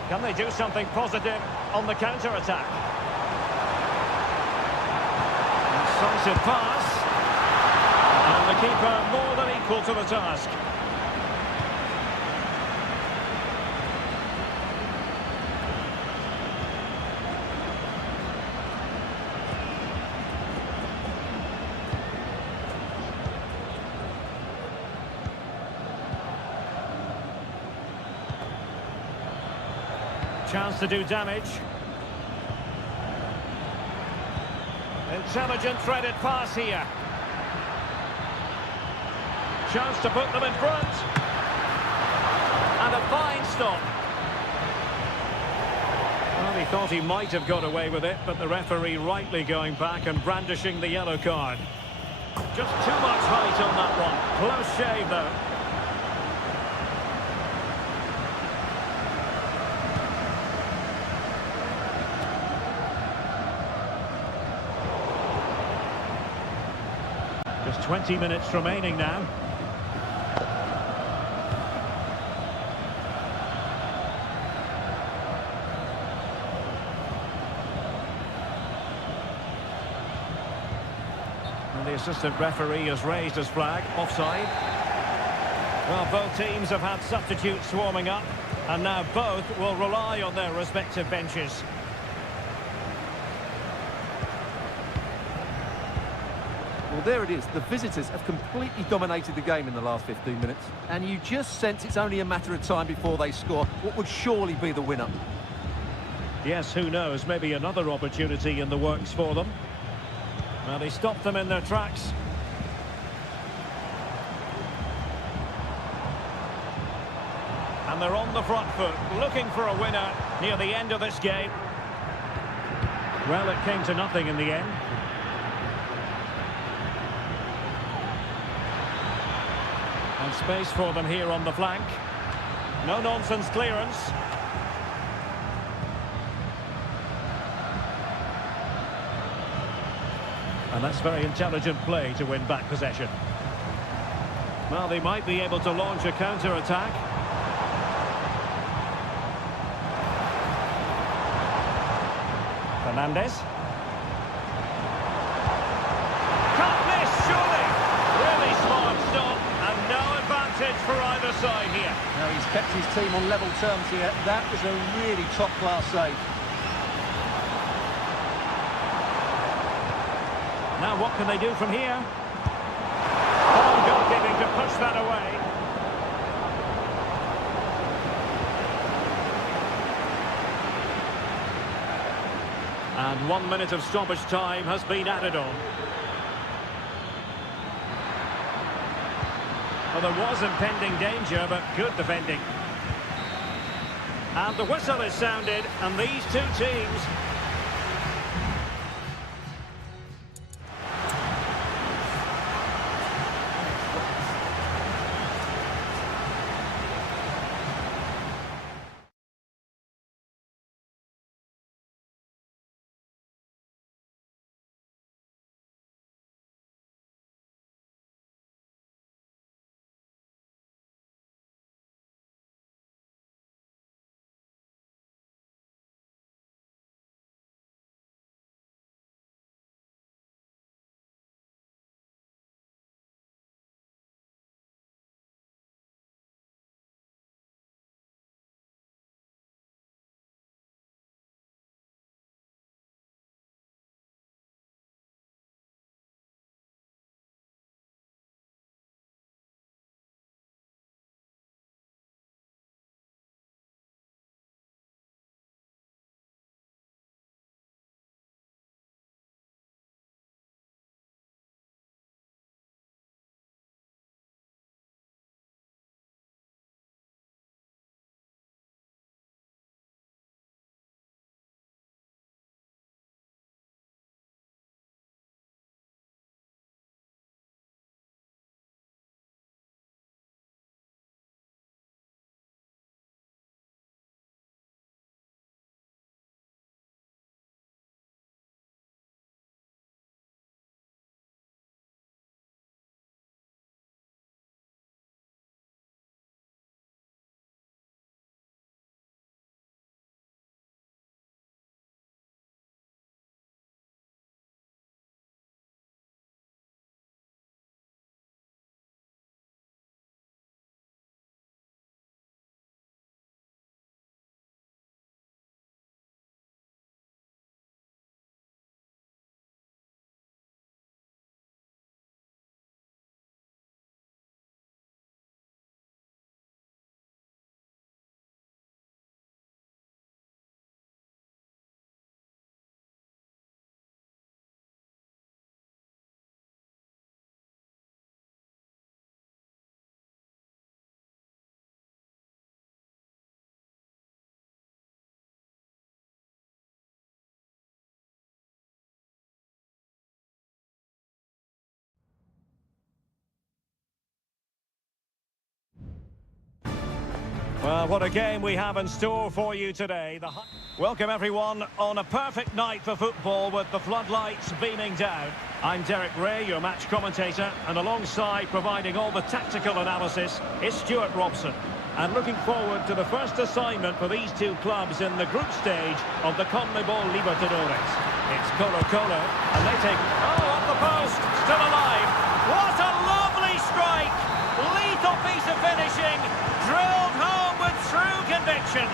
Can they do something positive on the counter-attack? Incisive pass. And the keeper more than equal to the task. Chance to do damage. Intelligent threaded pass here. Chance to put them in front. And a fine stop. Well, he thought he might have got away with it, but the referee rightly going back and brandishing the yellow card. Just too much height on that one. Close shave, though. Just 20 minutes remaining now. And the assistant referee has raised his flag. Offside. Well, both teams have had substitutes warming up, and now both will rely on their respective benches. Well, there it is. The visitors have completely dominated the game in the last 15 minutes. And you just sense it's only a matter of time before they score what would surely be the winner. Yes, who knows? Maybe another opportunity in the works for them. Well, they stopped them in their tracks. And they're on the front foot, looking for a winner near the end of this game. Well, it came to nothing in the end. And space for them here on the flank. No-nonsense clearance. And that's very intelligent play to win back possession. Well, they might be able to launch a counter-attack. Fernandez. Can't miss, surely. Really smart stop, and no advantage for either side here. Now, he's kept his team on level terms here. That was a really top-class save. Now what can they do from here? Oh, goalkeeping to push that away. And 1 minute of stoppage time has been added on. Well, there was impending danger, but good defending. And the whistle is sounded, and these two teams Well, what a game we have in store for you today. Welcome everyone on a perfect night for football with the floodlights beaming down. I'm Derek Ray, your match commentator, and alongside providing all the tactical analysis is Stuart Robson. And looking forward to the first assignment for these two clubs in the group stage of the CONMEBOL Libertadores. It's Colo-Colo, and they take... Oh, off the post! Still alive! What a lovely strike! Lethal piece of finishing! Drilled home with true conviction.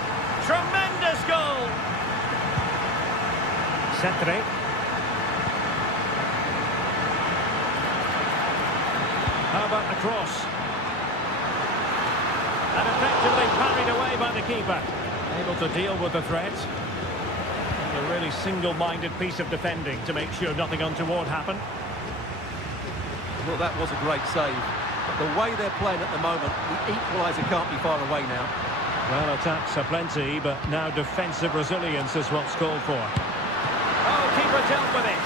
Tremendous goal! Centre. How about the cross? And effectively parried away by the keeper. Able to deal with the threat. A really single-minded piece of defending to make sure nothing untoward happened. Well, that was a great save. But the way they're playing at the moment, the equaliser can't be far away now. Well, attacks are plenty, but now defensive resilience is what's called for. Oh, keeper dealt with it.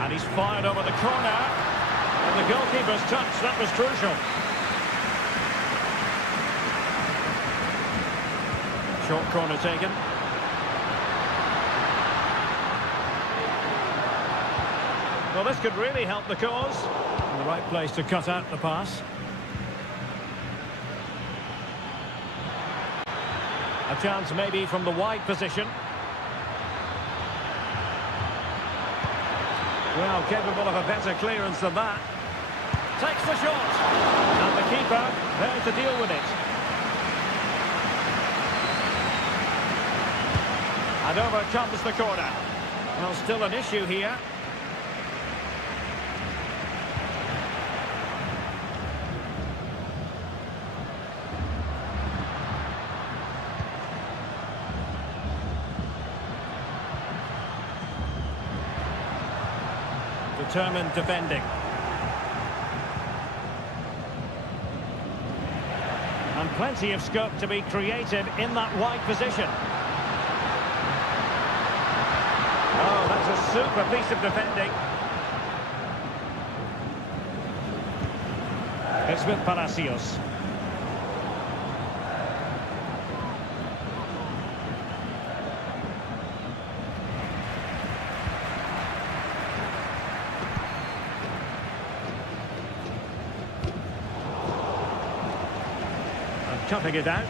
And he's fired over the corner. And the goalkeeper's touch, that was crucial. Short corner taken. Well, this could really help the cause. In the right place to cut out the pass. A chance maybe from the wide position. Well, capable of a better clearance than that. Takes the shot. And the keeper there to deal with it. And over comes the corner. Well, still an issue here. Determined defending. And plenty of scope to be created in that wide position. Oh, that's a super piece of defending. It's with Palacios. Cutting it out.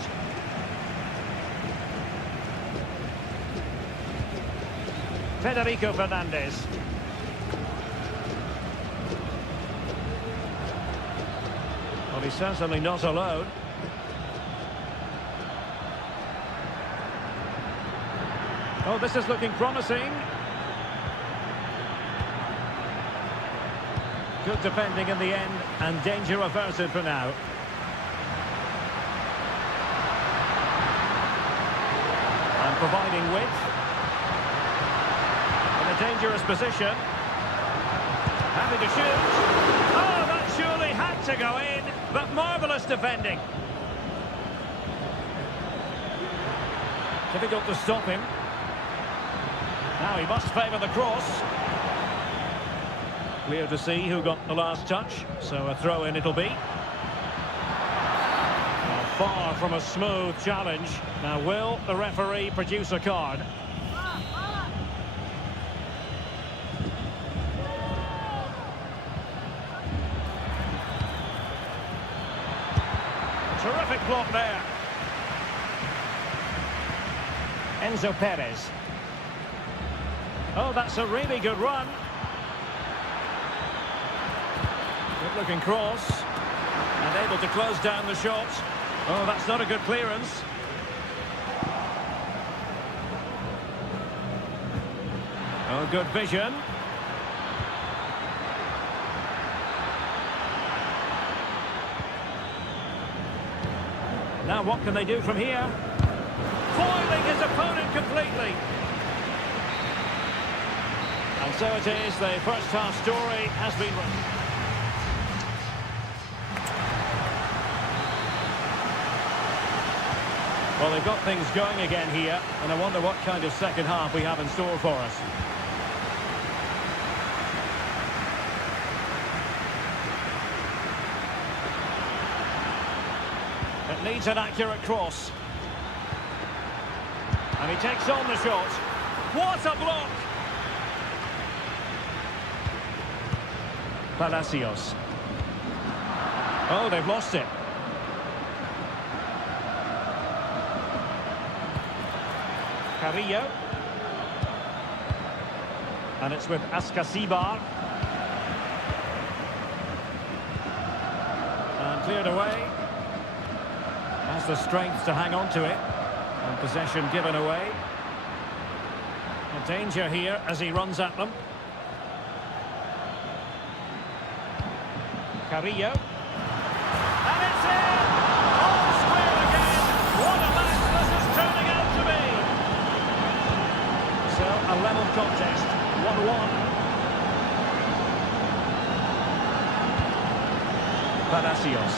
Federico Fernandez. Well, he's certainly not alone. Oh, this is looking promising. Good defending in the end, and danger averted for now. Providing width. In a dangerous position. Happy to shoot. Oh, that surely had to go in, but marvellous defending. Difficult to stop him. Now he must favour the cross. Clear to see who got the last touch, so a throw-in it'll be. Far from a smooth challenge. Now, will the referee produce a card? Terrific block there. Enzo Perez. Oh, that's a really good run. Good looking cross. And able to close down the shot. Oh, that's not a good clearance. Oh, good vision. Now what can they do from here? Foiling his opponent completely. And so it is, the first half story has been written. Well, they've got things going again here, and I wonder what kind of second half we have in store for us. It needs an accurate cross. And he takes on the shot. What a block! Palacios. Oh, they've lost it. Carrillo. And it's with Ascasibar. And cleared away. Has the strength to hang on to it. And possession given away. A danger here as he runs at them. Carrillo. And it's in! All square again! What a match this is turning out to be! So, a level contest. 1-1. Palacios.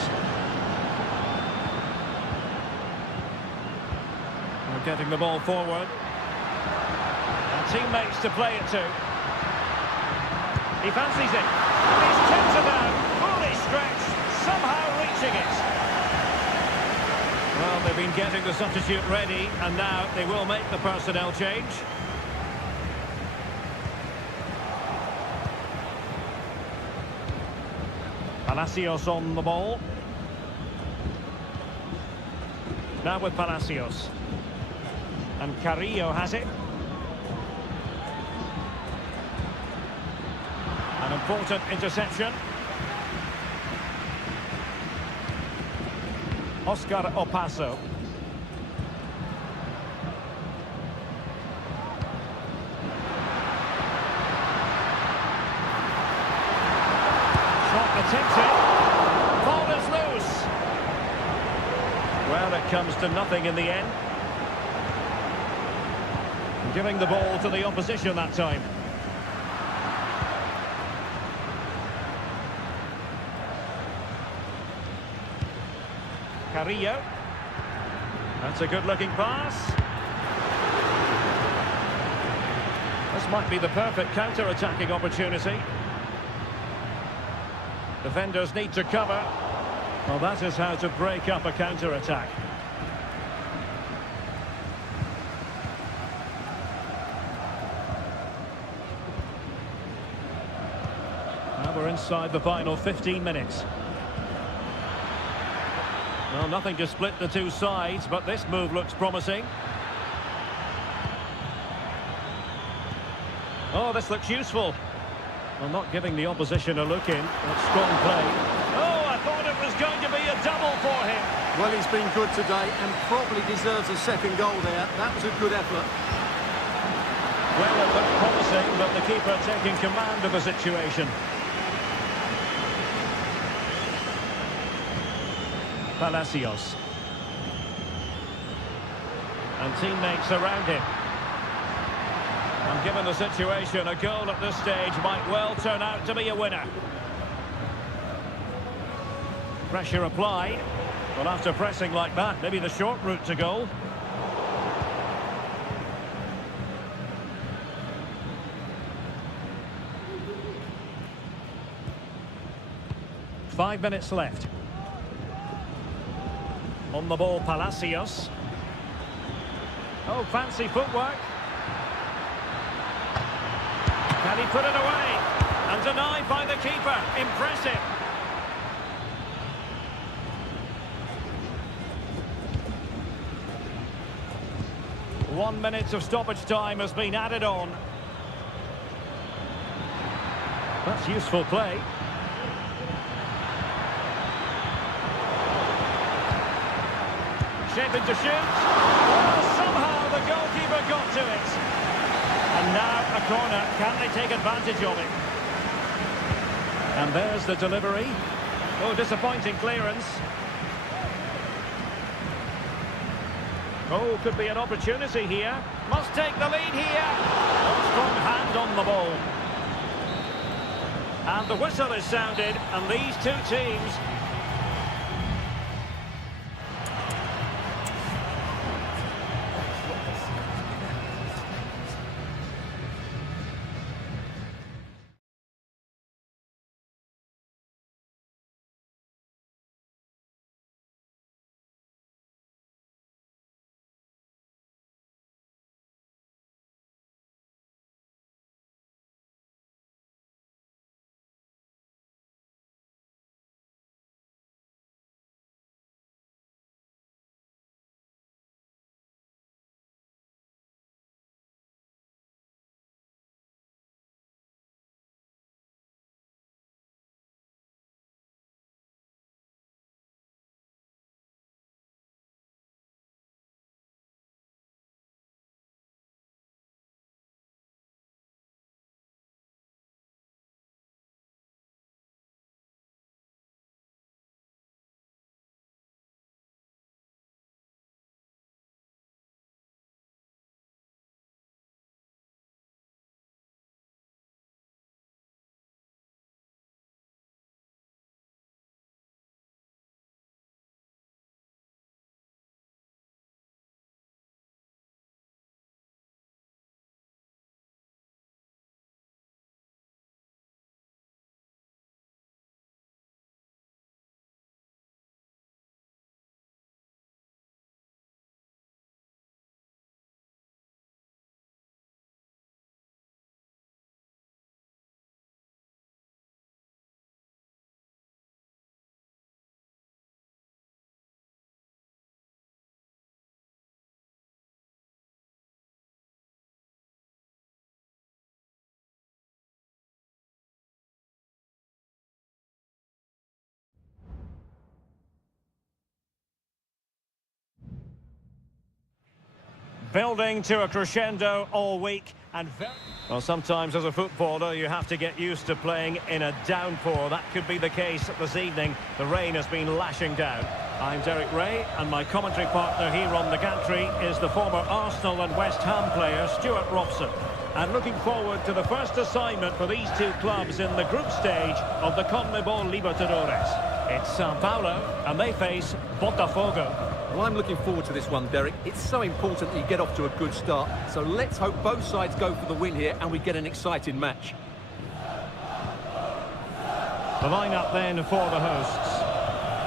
We're getting the ball forward. And teammates to play it to. He fancies it. And he's tipped it down. Fully stretched. Somehow reaching it. Well, they've been getting the substitute ready. And now they will make the personnel change. Palacios on the ball. Now with Palacios. And Carrillo has it. An important interception. Oscar Opaso. Shot attempted. Ball is loose. Well, it comes to nothing in the end. Giving the ball to the opposition that time. Carrillo. That's a good-looking pass. This might be the perfect counter-attacking opportunity. Defenders need to cover. Well, that is how to break up a counter-attack. Now we're inside the final 15 minutes. Well, nothing to split the two sides, but this move looks promising. Oh, this looks useful. Well, not giving the opposition a look in. That's strong play. Oh, I thought it was going to be a double for him. Well, he's been good today and probably deserves a second goal there. That was a good effort. Well, it looked promising, but the keeper taking command of the situation. Palacios. And teammates around him. And given the situation, a goal at this stage might well turn out to be a winner. Pressure applied. Well, after pressing like that, maybe the short route to goal. Five minutes left. On the ball, Palacios. Oh, fancy footwork. Can he put it away? And denied by the keeper. Impressive. One minute of stoppage time has been added on. That's useful play. Shaping to shoot. Oh, somehow the goalkeeper got to it. And now a corner. Can they take advantage of it? And there's the delivery. Oh, disappointing clearance. Oh, could be an opportunity here. Must take the lead here. Oh, strong hand on the ball. And the whistle is sounded, and these two teams Building to a crescendo all week and very... Well, sometimes as a footballer you have to get used to playing in a downpour. That could be the case this evening. The rain has been lashing down. I'm Derek Ray and my commentary partner here on the gantry is the former Arsenal and West Ham player Stuart Robson. And looking forward to the first assignment for these two clubs in the group stage of the CONMEBOL Libertadores. It's Sao Paulo and they face Botafogo. Well, I'm looking forward to this one, Derek. It's so important that you get off to a good start. So let's hope both sides go for the win here and we get an exciting match. The lineup then for the hosts.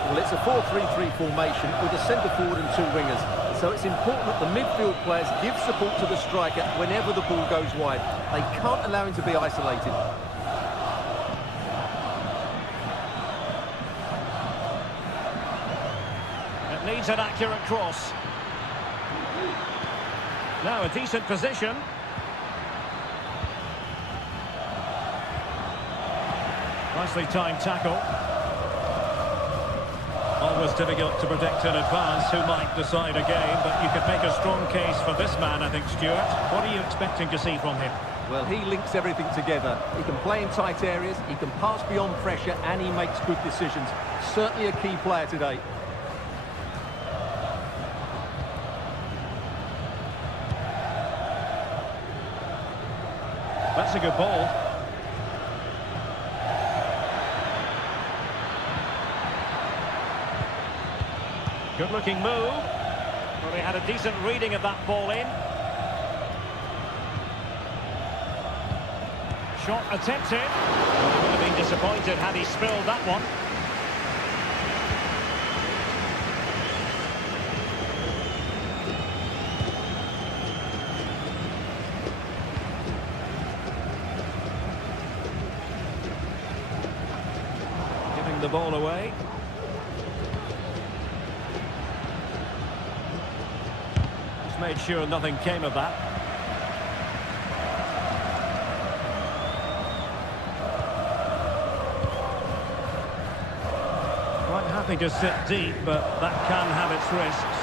Well, it's a 4-3-3 formation with a centre forward and two wingers. So it's important that the midfield players give support to the striker whenever the ball goes wide. They can't allow him to be isolated. Needs an accurate cross. Now a decent position. Nicely timed tackle. Always difficult to predict in advance who might decide a game, but you could make a strong case for this man, I think, Stuart. What are you expecting to see from him? Well, he links everything together. He can play in tight areas, he can pass beyond pressure, and he makes good decisions. Certainly a key player today. That's a good ball. Good-looking move. Well, he had a decent reading of that ball in. Shot attempted. Well, he would have been disappointed had he spilled that one. The ball away. Just made sure nothing came of that. Quite happy to sit deep, but that can have its risks.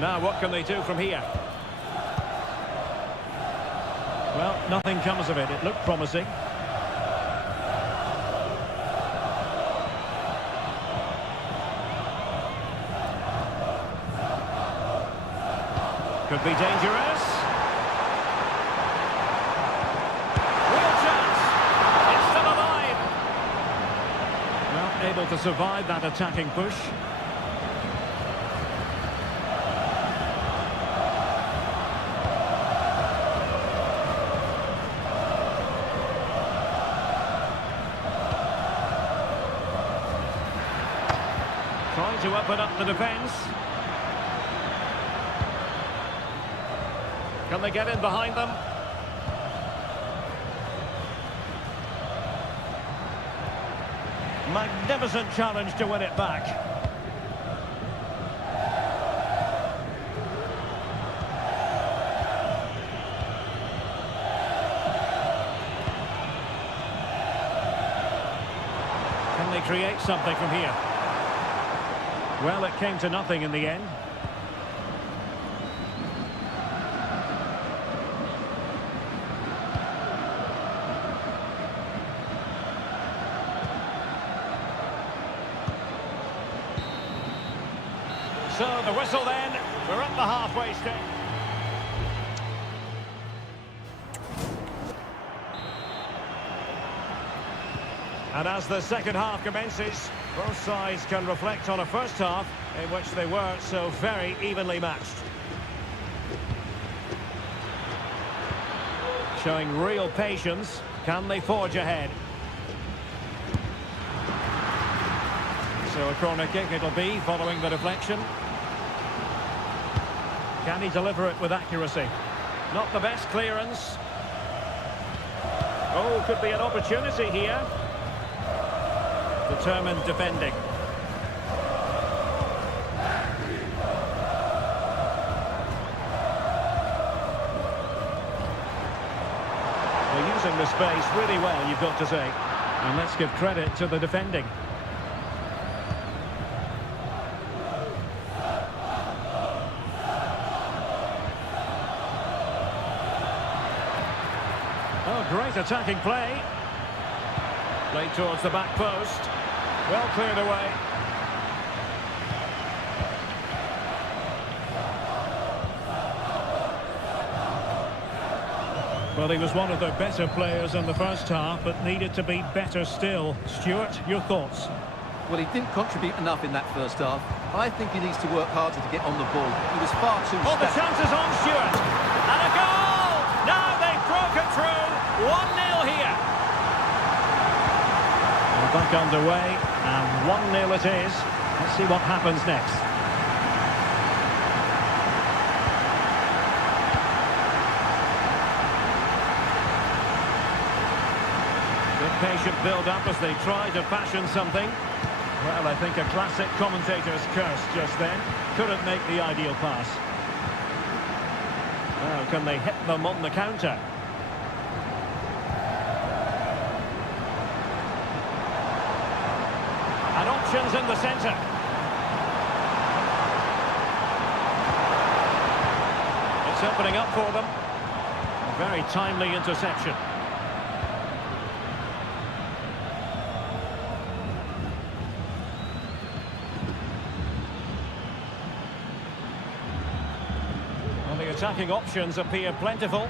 Now, what can they do from here? Well, nothing comes of it. It looked promising. Could be dangerous. Real chance. It's still alive. Well, able to survive that attacking push. Trying to open up the defence. Can they get in behind them? Magnificent challenge to win it back. Can they create something from here? Well, it came to nothing in the end. So the whistle then, we're at the halfway stage. And as the second half commences, both sides can reflect on a first half in which they were so very evenly matched. Showing real patience, can they forge ahead? So a corner kick it'll be following the deflection. Can he deliver it with accuracy? Not the best clearance. Oh, could be an opportunity here. Determined defending. The using the space really well, you've got to say. And let's give credit to the defending. Oh, great attacking play. Played towards the back post. Well cleared away. Well, he was one of their better players in the first half, but needed to be better still. Stuart, your thoughts? Well, he didn't contribute enough in that first half. I think he needs to work harder to get on the ball. He was far too... Oh, the chance is on, Stuart. And a goal! Now they've broken through. 1-0 here. We're back underway, and 1-0 it is. Let's see what happens next. Good patient build-up as they try to fashion something. Well, I think a classic commentator's curse just then. Couldn't make the ideal pass. Now, can they hit them on the counter? And options in the centre. It's opening up for them. A very timely interception. Well, the attacking options appear plentiful.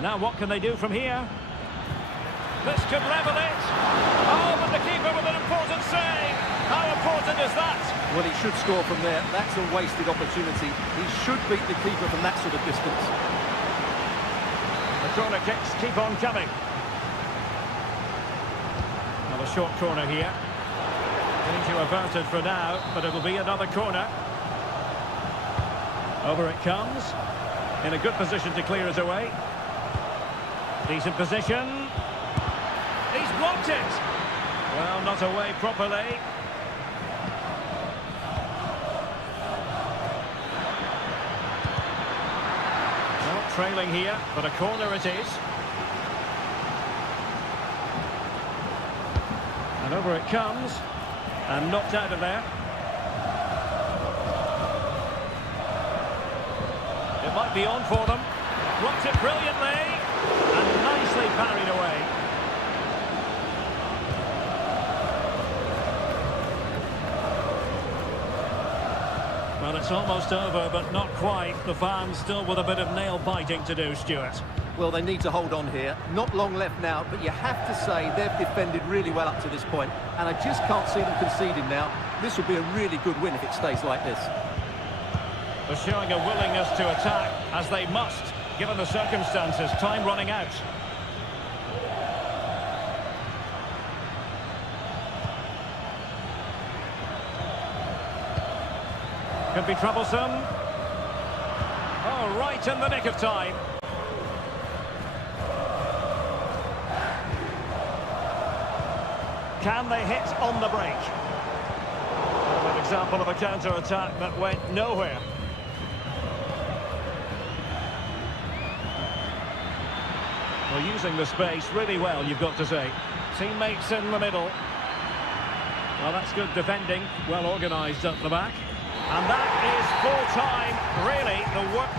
Now what can they do from here? This could level it. Oh, but the keeper with an important save. How important is that? Well, he should score from there. That's a wasted opportunity. He should beat the keeper from that sort of distance. The corner kicks keep on coming. Well, a short corner here. Danger averted for now, but it'll be another corner. Over it comes. In a good position to clear it away. Decent position. He's blocked it. Well, not away properly. Well, trailing here, but a corner it is. And over it comes. And knocked out of there. It might be on for them. Blocked it brilliantly. And nicely parried away. Well, it's almost over, but not quite. The fans still with a bit of nail-biting to do, Stuart. Well, they need to hold on here. Not long left now, but you have to say they've defended really well up to this point, and I just can't see them conceding now. This will be a really good win if it stays like this. They're showing a willingness to attack, as they must, given the circumstances. Time running out. Could be troublesome. Oh, right in the nick of time. Can they hit on the break? An example of a counter-attack that went nowhere. Well, using the space really well, you've got to say. Teammates in the middle. Well, that's good defending. Well organised at the back. And that is full-time, really, the work.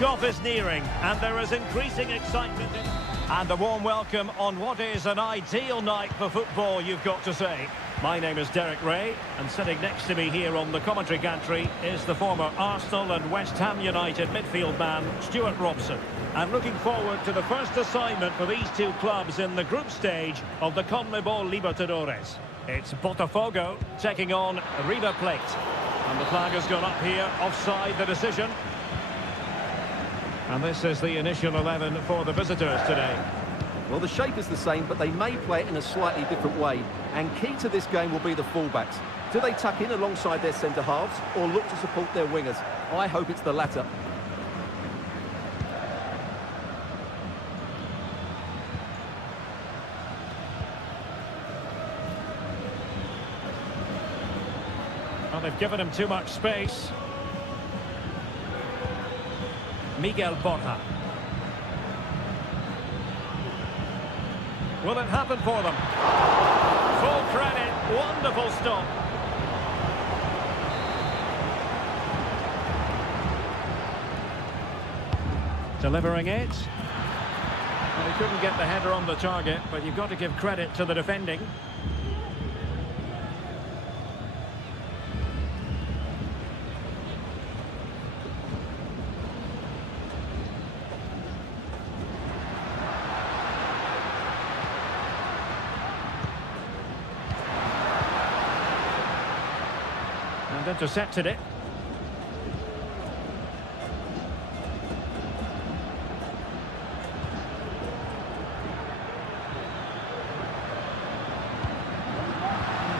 Kickoff is nearing, and there is increasing excitement. And a warm welcome on what is an ideal night for football, you've got to say. My name is Derek Ray, and sitting next to me here on the commentary gantry is the former Arsenal and West Ham United midfield man, Stuart Robson. And looking forward to the first assignment for these two clubs in the group stage of the CONMEBOL Libertadores. It's Botafogo taking on River Plate. And the flag has gone up here, offside the decision. And this is the initial 11 for the visitors today. Well, the shape is the same, but they may play it in a slightly different way. And key to this game will be the fullbacks. Do they tuck in alongside their centre-halves or look to support their wingers? I hope it's the latter. Well, they've given him too much space. Miguel Borja. Will it happen for them? Full credit, wonderful stop. Delivering it. Well, he couldn't get the header on the target, but you've got to give credit to the defending. And intercepted it.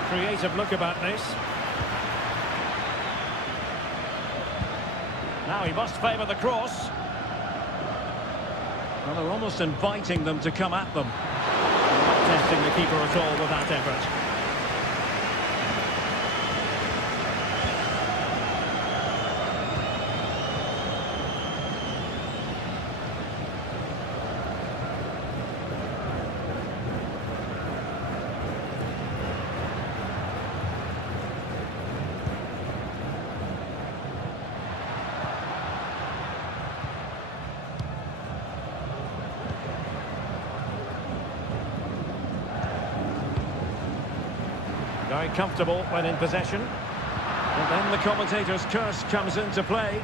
Creative look about this. Now he must favour the cross. Well, they're almost inviting them to come at them. Not testing the keeper at all with that effort. Very comfortable when in possession. And then the commentator's curse comes into play.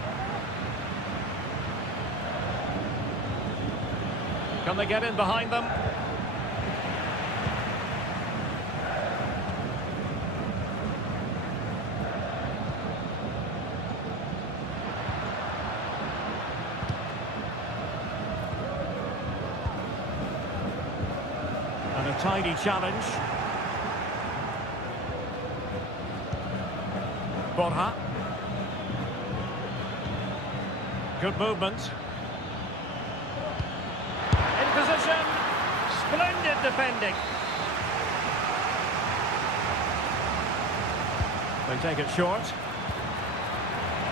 Can they get in behind them? And a tidy challenge. Borja. Good movement. In position. Splendid defending. They take it short.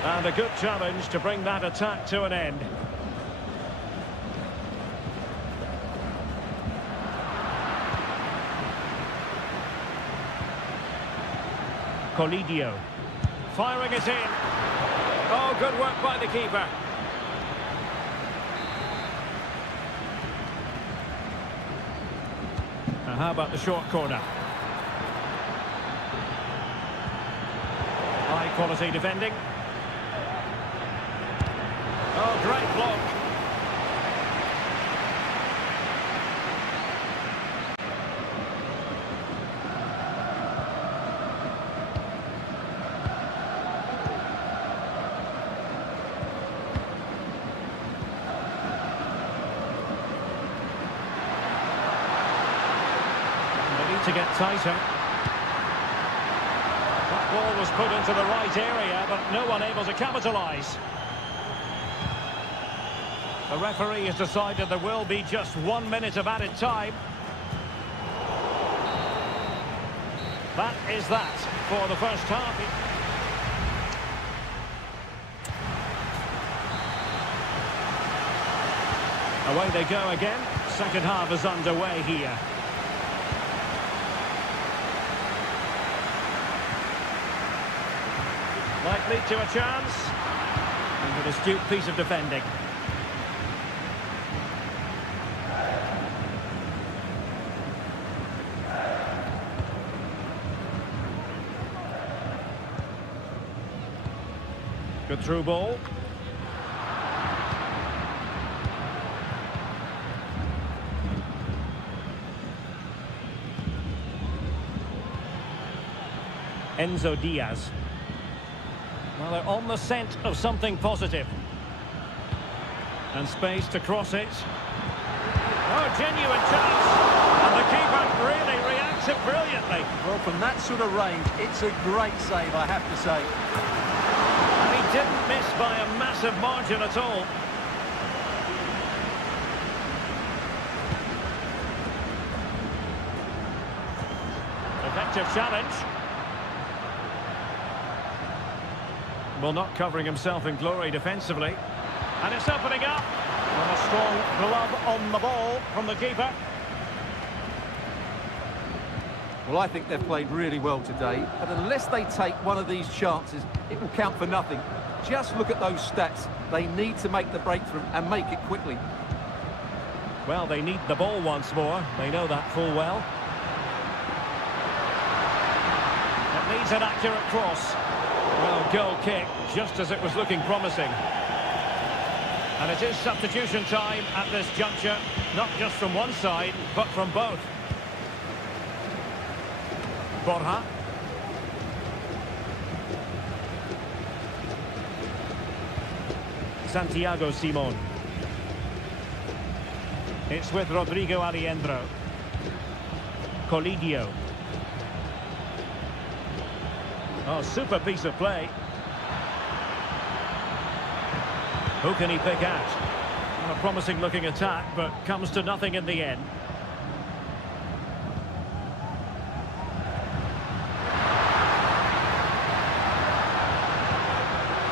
And a good challenge to bring that attack to an end. Colidio. Firing it in. Oh, good work by the keeper. Now how about the short corner? High quality defending. Oh, great block. To get tighter. That ball was put into the right area, but no one able to capitalise. The referee has decided there will be just 1 minute of added time. That is that for the first half. Away they go again. Second half is underway here. Might lead to a chance. And an astute piece of defending. Good through ball. Enzo Diaz. Well, they're on the scent of something positive. And space to cross it. Oh, genuine chance. And the keeper really reacts it brilliantly. Well, from that sort of range, it's a great save, I have to say. And he didn't miss by a massive margin at all. Effective challenge. Well, not covering himself in glory defensively. And it's opening up. And a strong glove on the ball from the keeper. Well, I think they've played really well today, but unless they take one of these chances, it will count for nothing. Just look at those stats. They need to make the breakthrough and make it quickly. Well, they need the ball once more. They know that full well. It needs an accurate cross. Well, goal kick, just as it was looking promising. And it is substitution time at this juncture, not just from one side, but from both. Borja. Santiago Simón. It's with Rodrigo Aliendro. Colidio. Oh, super piece of play. Who can he pick out? Well, a promising looking attack, but comes to nothing in the end.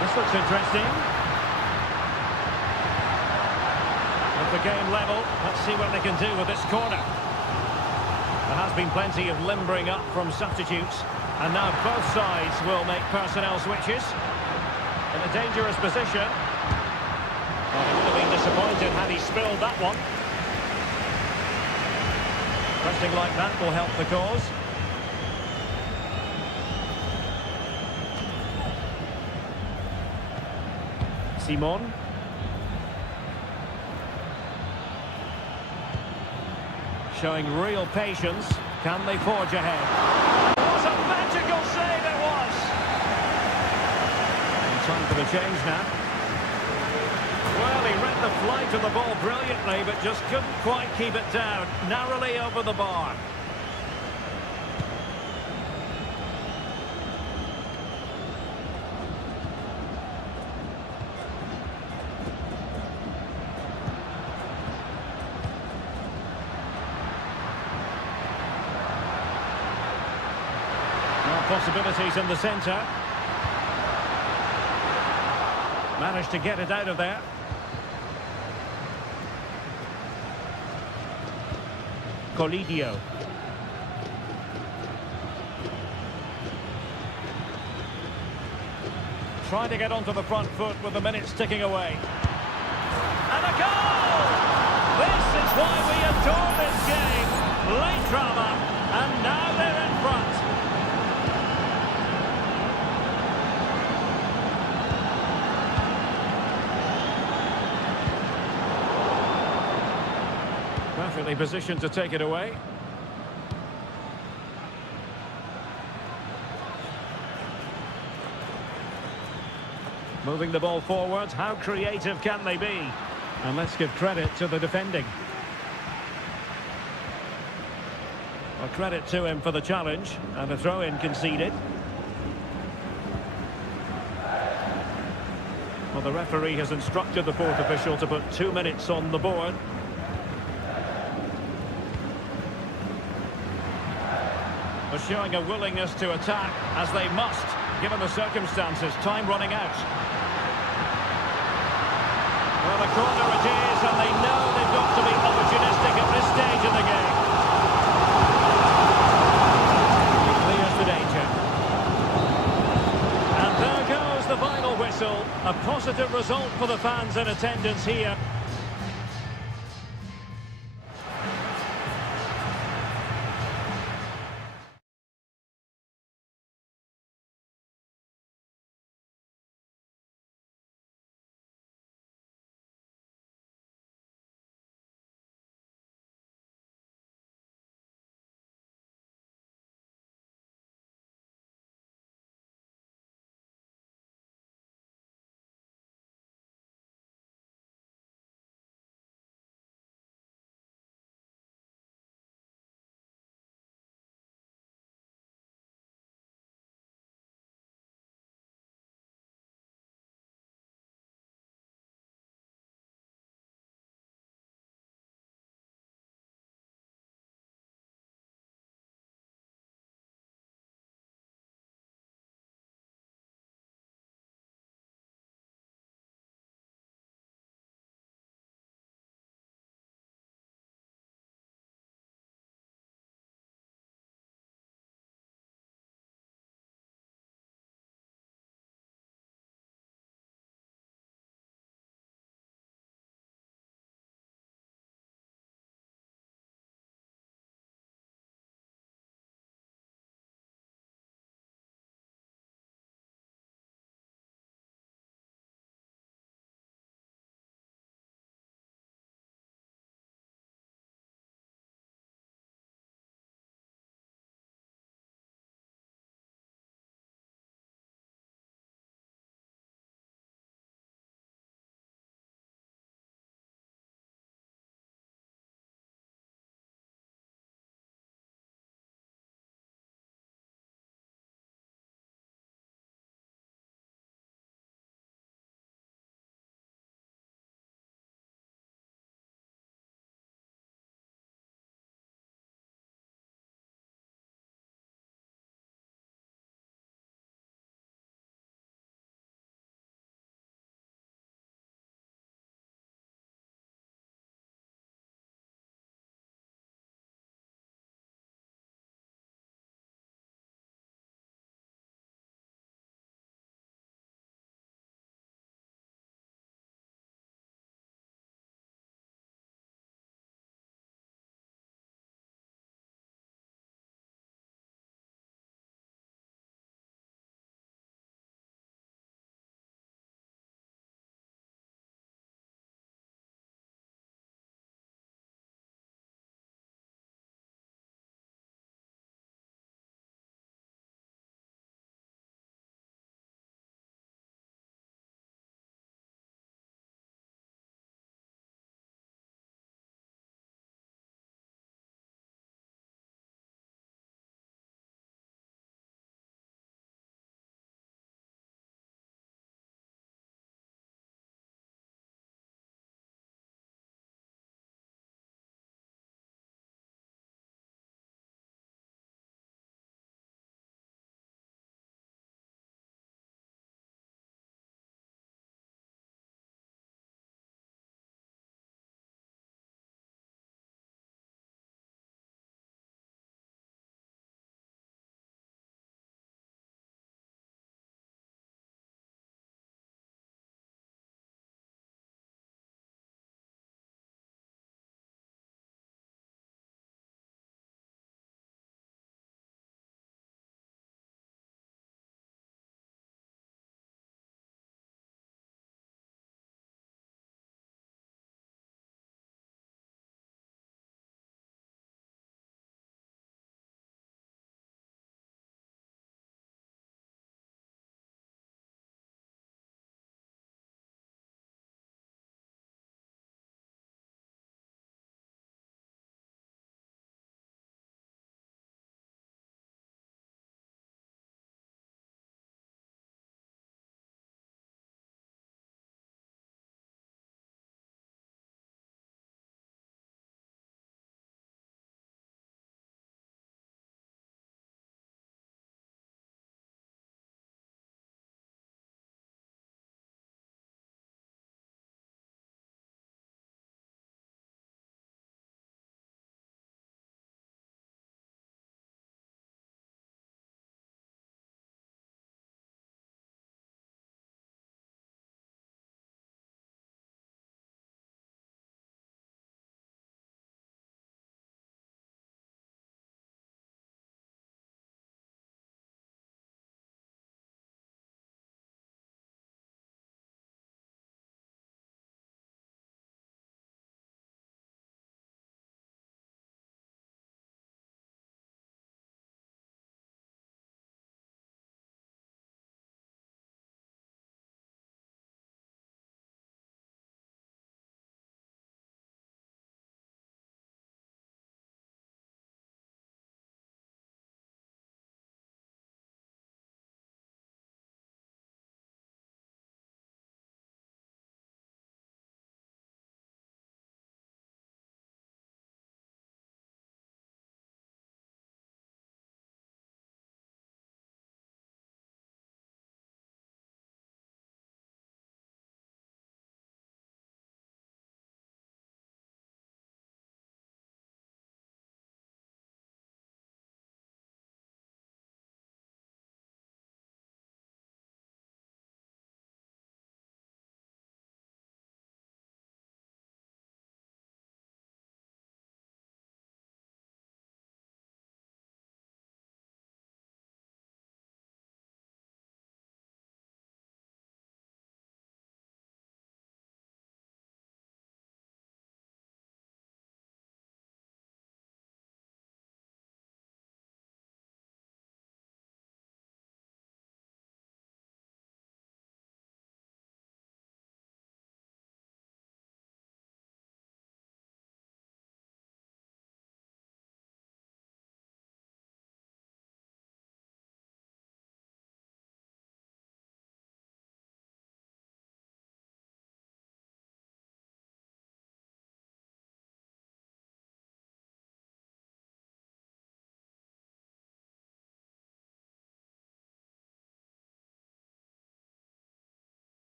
This looks interesting. With the game level, let's see what they can do with this corner. There has been plenty of limbering up from substitutes, and now both sides will make personnel switches. In a dangerous position. Well, he would have been disappointed had he spilled that one. Pressing like that will help the cause. Simón. Showing real patience. Can they forge ahead? What a magical save it was! And time for the change now. Well, he read the flight of the ball brilliantly, but just couldn't quite keep it down. Narrowly over the bar. Possibilities in the centre. Managed to get it out of there. Colidio. Trying to get onto the front foot with the minutes ticking away. And a goal! This is why we adore this game. Late drama, and now they're in front. Perfectly positioned to take it away. Moving the ball forward, how creative can they be? And let's give credit to the defending. Well, credit to him for the challenge, and a throw-in conceded. Well, the referee has instructed the fourth official to put 2 minutes on the board. But showing a willingness to attack, as they must, given the circumstances. Time running out. Well, the corner it is, and they know they've got to be opportunistic at this stage in the game. He clears the danger. And there goes the final whistle. A positive result for the fans in attendance here.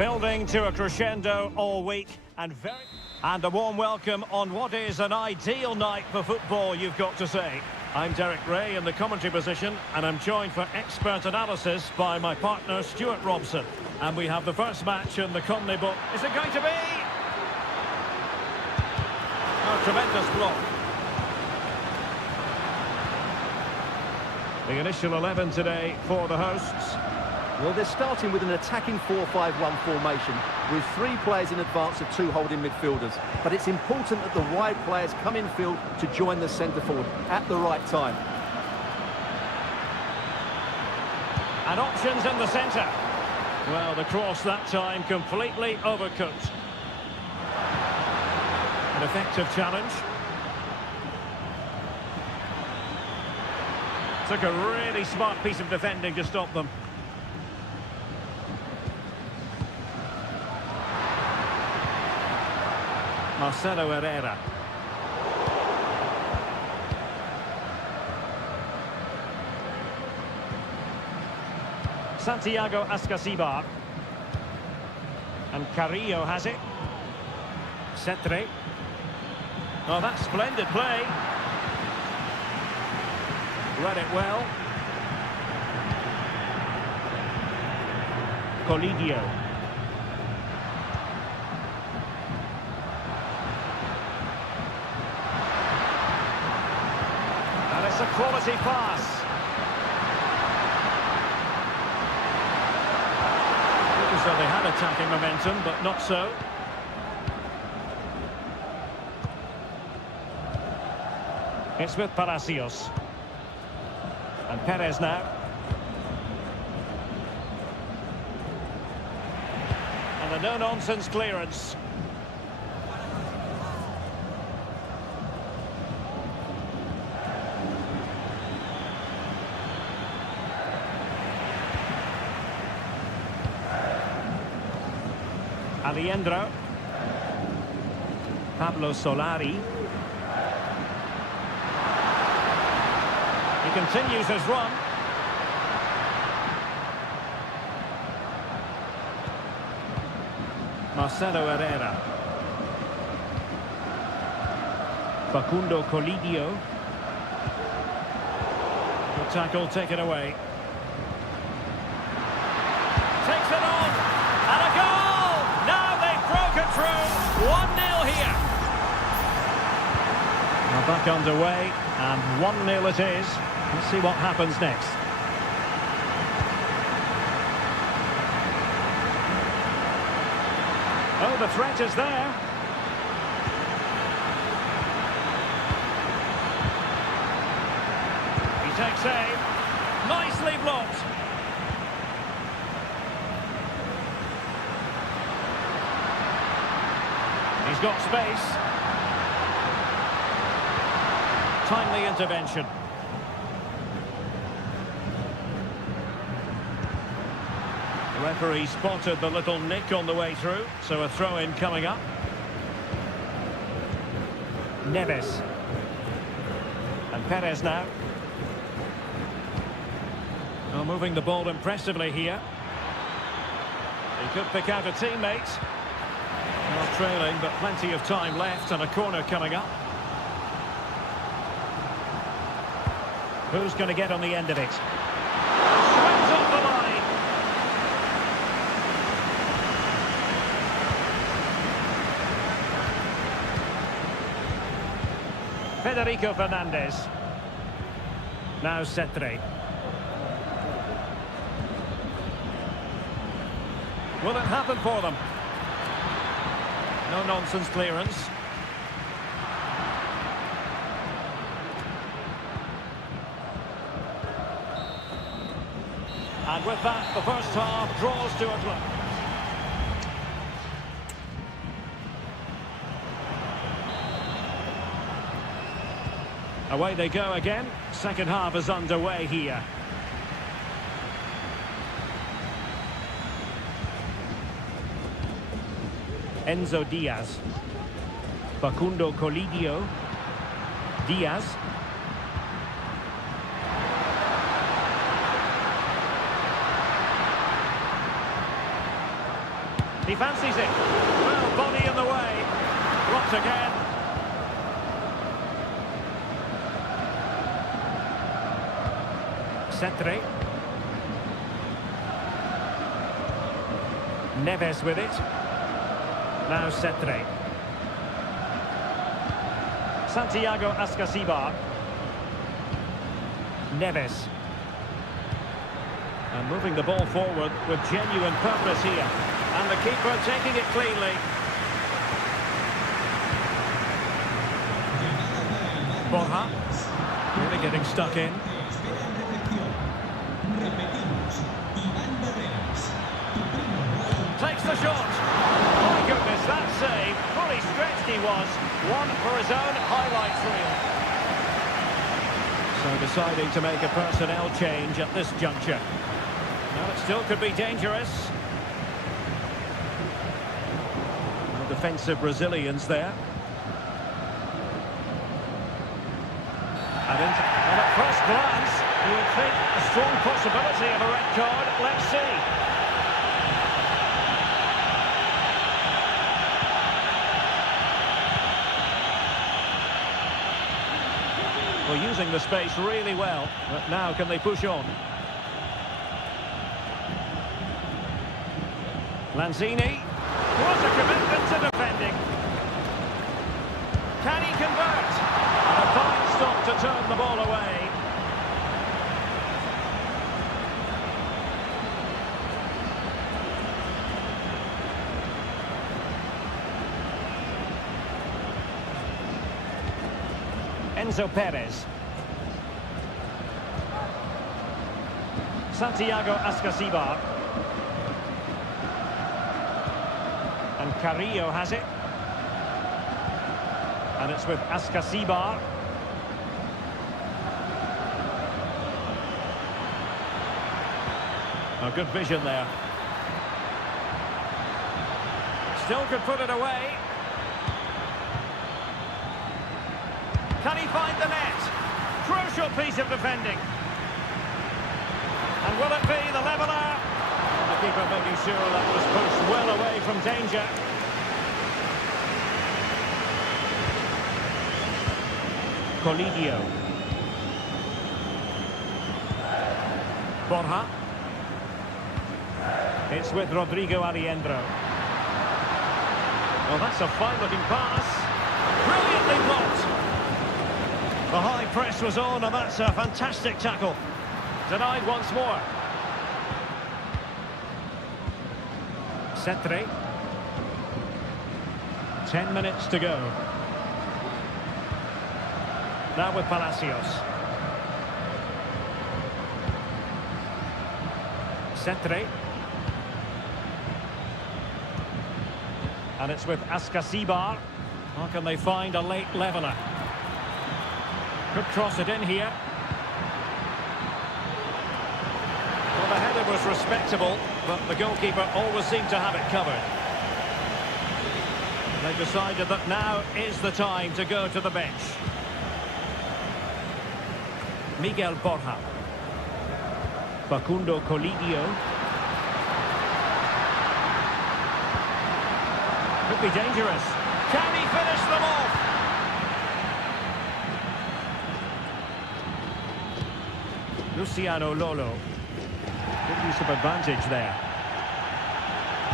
Building to a crescendo all week and a warm welcome on what is an ideal night for football, you've got to say. I'm Derek Ray in the commentary position, and I'm joined for expert analysis by my partner Stuart Robson. And we have the first match in the CONMEBOL. Is it going to be? A tremendous block. The initial 11 today for the hosts. Well, they're starting with an attacking 4-5-1 formation with 3 players in advance of 2 holding midfielders. But it's important that the wide players come in field to join the centre forward at the right time. And options in the centre. Well, the cross that time completely overcooked. An effective challenge. Took a really smart piece of defending to stop them. Marcelo Herrera. Santiago Ascasibar. And Carrillo has it. Cetre. Oh, that's splendid play. Read it well. Colidio. And it's a quality pass. Looked as though they had attacking momentum, but not so. It's with Palacios. And Perez now. And a no-nonsense clearance. Aliendro. Pablo Solari. He continues his run. Marcelo Herrera. Facundo Colidio. Good tackle taken away. Takes it on. And a goal! Now they've broken through. 1-0 here. Now back underway. And 1-0 it is. Let's see what happens next. Oh, the threat is there. He takes aim. Nicely blocked. He's got space. Timely intervention. The referee spotted the little nick on the way through, so a throw-in coming up. Neves. And Perez now. Oh, moving the ball impressively here. He could pick out a teammate. Not trailing, but plenty of time left and a corner coming up. Who's going to get on the end of it? Swept off the line. Federico Fernandez. Now Cetre. Will it happen for them? No nonsense clearance. And with that, the first half draws to a close. Away they go again. Second half is underway here. Enzo Diaz. Facundo Colidio. Diaz. He fancies it. Well, body in the way. Blocked again. Cetre. Neves with it. Now Cetre. Santiago Ascasibar. Neves. And moving the ball forward with genuine purpose here. And the keeper taking it cleanly. Borja. Really getting stuck in. Takes the shot. My goodness, that save. Fully stretched he was. One for his own highlights reel. So deciding to make a personnel change at this juncture. Well, it still could be dangerous. The defensive Brazilians there. And at first glance, you would think a strong possibility of a red card. Let's see. Well, using the space really well, but now can they push on? Lanzini. What a commitment to defending. Can he convert? And a fine stop to turn the ball away. Enzo Perez. Santiago Ascasibar. And Carrillo has it. And it's with Ascasibar. Oh, good vision there. Still could put it away. Can he find the net? Crucial piece of defending. And will it be the leveller? The keeper making sure that was pushed well away from danger. Colidio. Borja. It's with Rodrigo Ariendro. Well, that's a fine-looking pass. Brilliantly blocked. The high press was on, and that's a fantastic tackle. Denied once more. Cetre. 10 minutes to go. Now with Palacios. Cetre. And it's with Ascasibar. How can they find a late leveller? Could cross it in here. Well, the header was respectable, but the goalkeeper always seemed to have it covered. They've decided that now is the time to go to the bench. Miguel Borja. Facundo Colidio. Could be dangerous. Can he finish them off? Luciano Lolo. Good use of advantage there.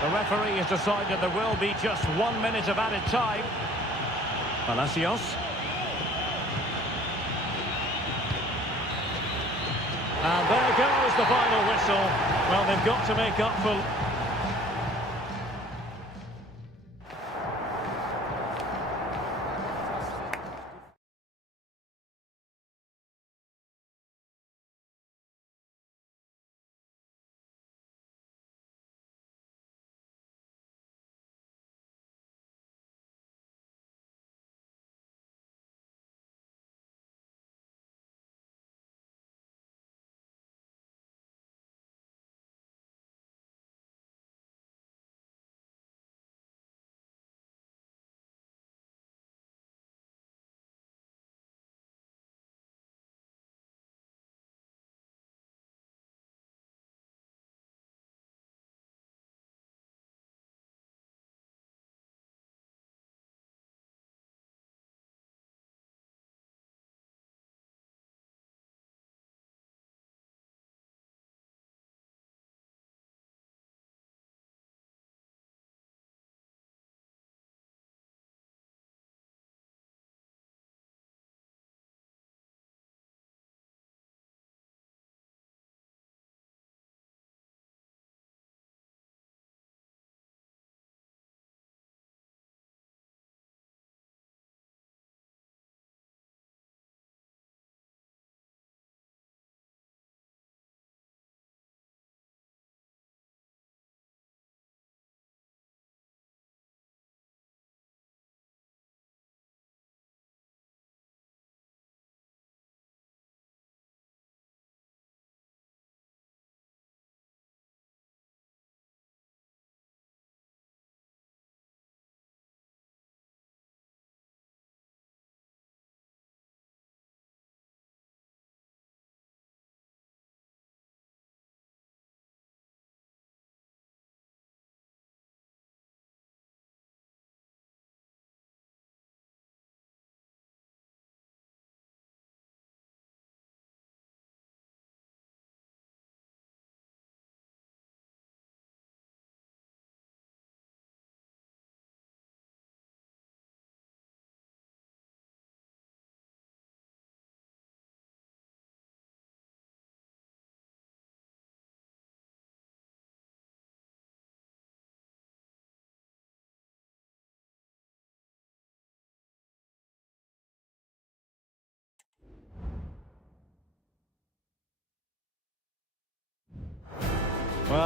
The referee has decided there will be just 1 minute of added time. Palacios. And there goes the final whistle. Well, they've got to make up for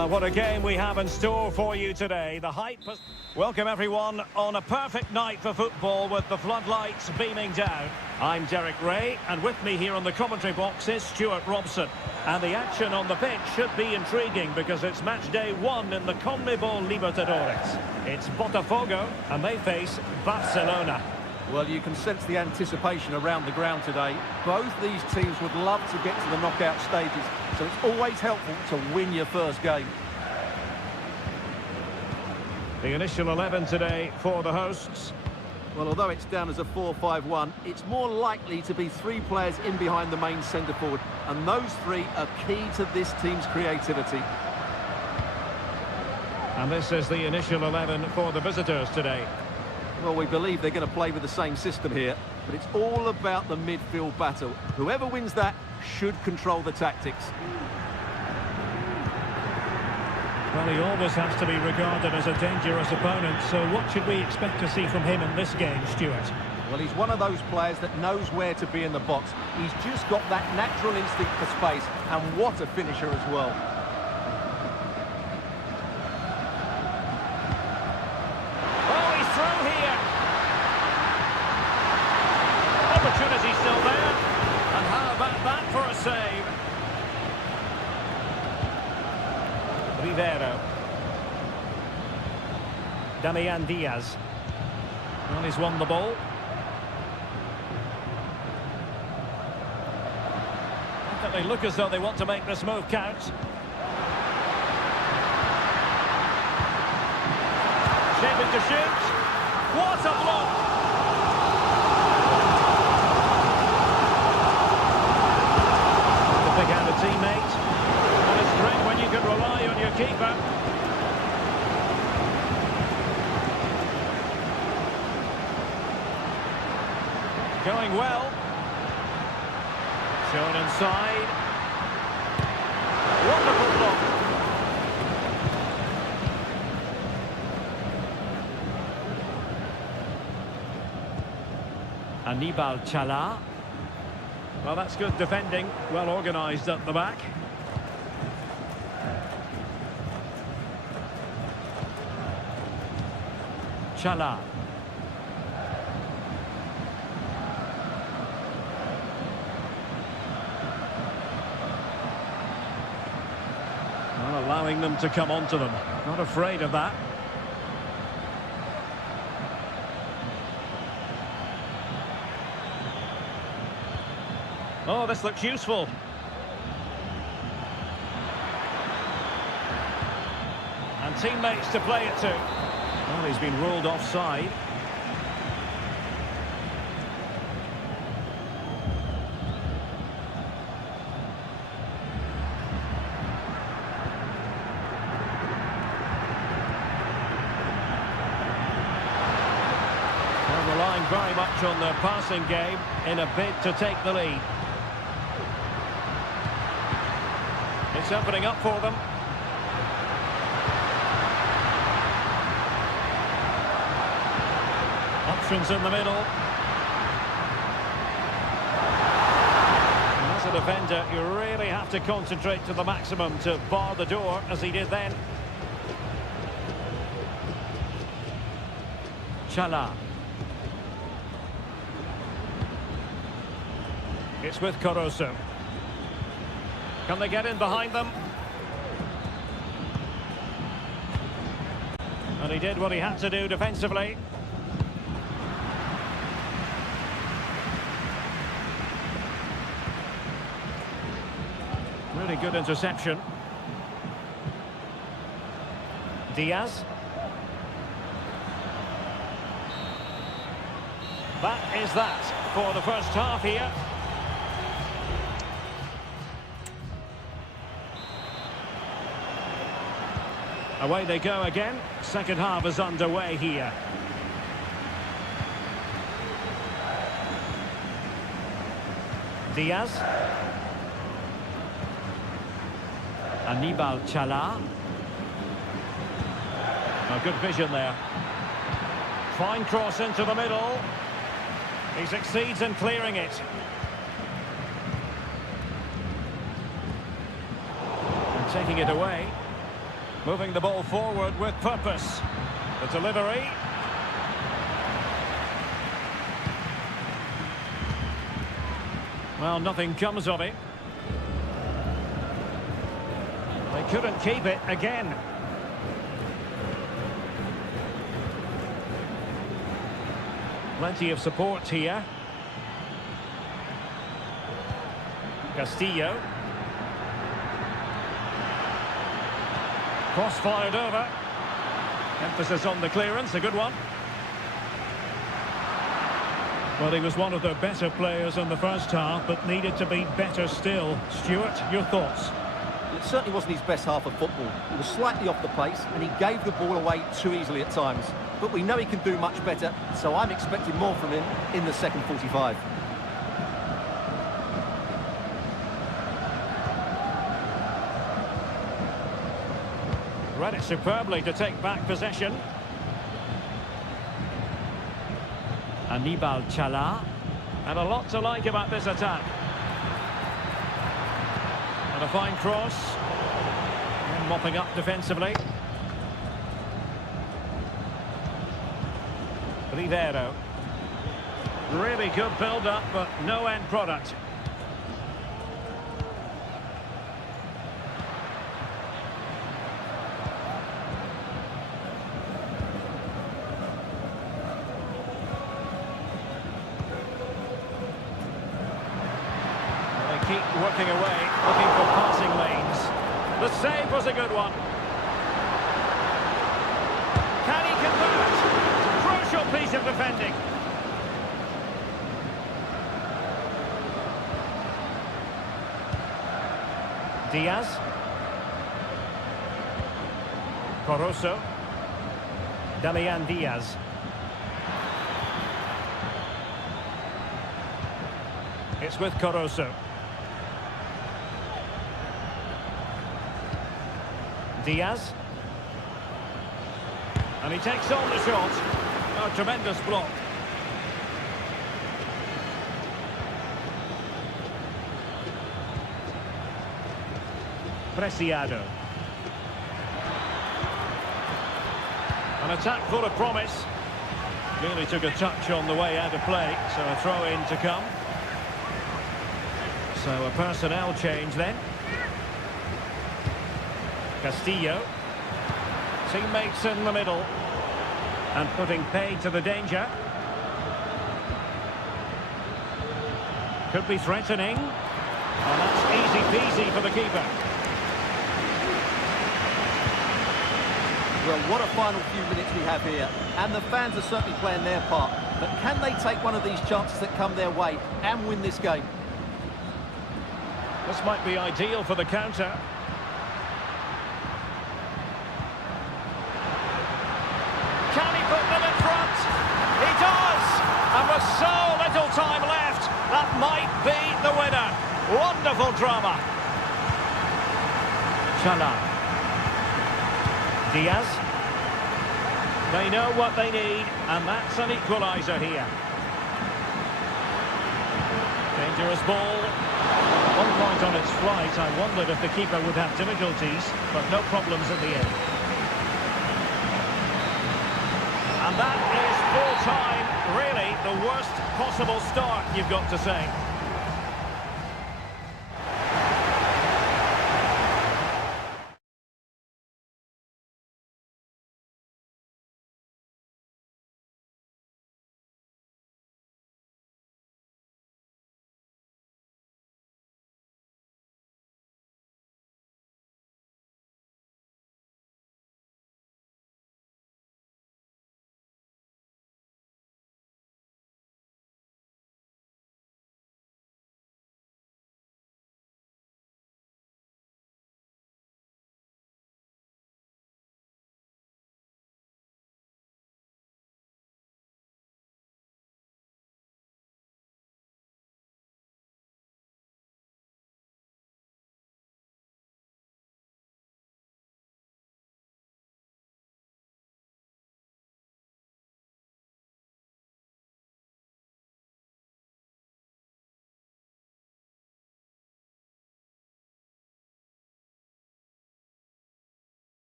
Well, what a game we have in store for you today. The hype has... Welcome everyone on a perfect night for football with the floodlights beaming down. I'm Derek Ray, and with me here on the commentary box is Stuart Robson. And the action on the pitch should be intriguing because it's match day 1 in the CONMEBOL Libertadores. It's Botafogo, and they face Barcelona. Well, you can sense the anticipation around the ground today. Both these teams would love to get to the knockout stages, so it's always helpful to win your first game. The initial 11 today for the hosts. Well, although it's down as a 4-5-1, it's more likely to be 3 players in behind the main centre-forward, and those 3 are key to this team's creativity. And this is the initial 11 for the visitors today. Well, we believe they're going to play with the same system here, but it's all about the midfield battle. Whoever wins that should control the tactics. Well, he always has to be regarded as a dangerous opponent, so what should we expect to see from him in this game, Stuart? Well, he's one of those players that knows where to be in the box. He's just got that natural instinct for space, and what a finisher as well. Oh, he's through here. Opportunity still there. And how about that for a save? Rivero. Damian Diaz. Well, he's won the ball. They look as though they want to make this move count. Shaping to shoot. What a block! To pick out a teammate. And it's great when you can rely on your keeper. Going well. Shown inside. Wonderful block. Anibal Chala. Well, that's good defending. Well organised at the back. Chala. Well, allowing them to come onto them. Not afraid of that. Oh, this looks useful. And teammates to play it to. Well, he's been ruled offside. Well, relying very much on their passing game in a bid to take the lead. It's opening up for them. Options in the middle. As a defender, you really have to concentrate to the maximum to bar the door, as he did then. Chala. It's with Corozo. Can they get in behind them? And he did what he had to do defensively. Really good interception. Diaz. That is that for the first half here. Away they go again. Second half is underway here. Diaz. Anibal Chala. Oh, good vision there. Fine cross into the middle. He succeeds in clearing it. And taking it away. Moving the ball forward with purpose. The delivery. Well, nothing comes of it. They couldn't keep it again. Plenty of support here. Castillo. Cross fired over. Emphasis on the clearance, a good one. Well, he was one of the better players in the first half, but needed to be better still. Stuart, your thoughts? It certainly wasn't his best half of football. He was slightly off the pace, and he gave the ball away too easily at times. But we know he can do much better, so I'm expecting more from him in the second 45. Read it superbly to take back possession. Anibal Chala. And a lot to like about this attack. And a fine cross. And mopping up defensively. Rivero. Really good build-up, but no end product. Keep working away, looking for passing lanes. The save was a good one. Can he convert? Crucial piece of defending. Diaz. Coroso. Damian Diaz. It's with Coroso. Diaz. And he takes on the shot. Oh, tremendous block. Preciado. An attack full of promise. Nearly took a touch on the way out of play, so a throw-in to come. So a personnel change then. Castillo. Teammates in the middle. And putting paid to the danger. Could be threatening. And that's easy peasy for the keeper. Well, what a final few minutes we have here. And the fans are certainly playing their part. But can they take one of these chances that come their way and win this game? This might be ideal for the counter. Can he put them in front? He does! And with so little time left, that might be the winner. Wonderful drama. Chala. Diaz. They know what they need, and that's an equaliser here. Dangerous ball. At one point on its flight, I wondered if the keeper would have difficulties, but no problems at the end. And that is full-time, really the worst possible start, you've got to say.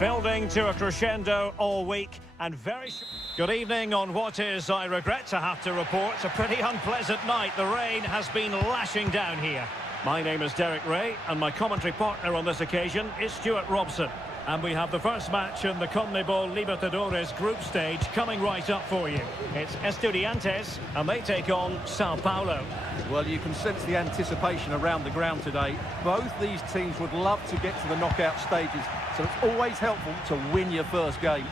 Building to a crescendo all week and very... Good evening on what is, I regret to have to report, a pretty unpleasant night. The rain has been lashing down here. My name is Derek Ray and my commentary partner on this occasion is Stuart Robson. And we have the first match in the CONMEBOL Libertadores group stage coming right up for you. It's Estudiantes and they take on Sao Paulo. Well, you can sense the anticipation around the ground today. Both these teams would love to get to the knockout stages, so it's always helpful to win your first game.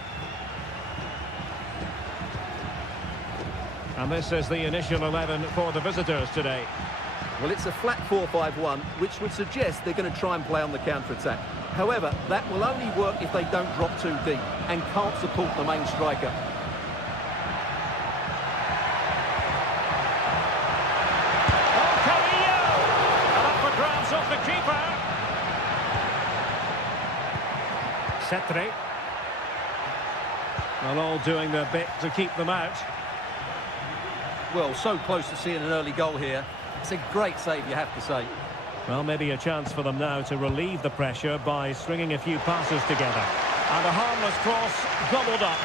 And this is the initial 11 for the visitors today. Well, it's a flat 4-5-1, which would suggest they're going to try and play on the counter-attack. However, that will only work if they don't drop too deep and can't support the main striker. Off the keeper. Cetre. Well, all doing their bit to keep them out. Well, so close to seeing an early goal here. It's a great save, you have to say. Well, maybe a chance for them now to relieve the pressure by stringing a few passes together. And a harmless cross gobbled up.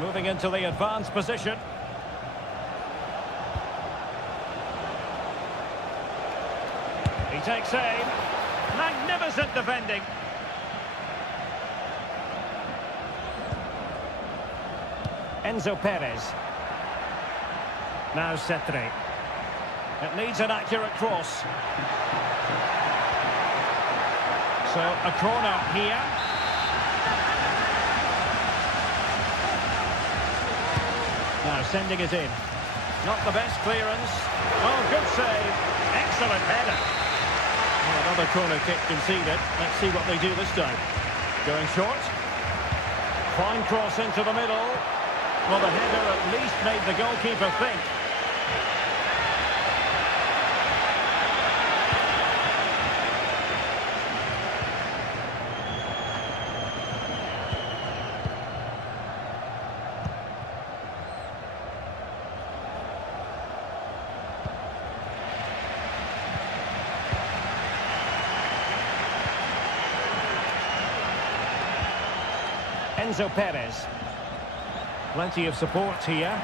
Moving into the advanced position. He takes aim. Magnificent defending. Enzo Perez. Now Cetre. It needs an accurate cross. So a corner here. Now sending it in. Not the best clearance. Oh, good save. Excellent header. Well, another corner kick conceded. Let's see what they do this time. Going short. Fine cross into the middle. Well, the header at least made the goalkeeper think. Enzo Perez. Plenty of support here. A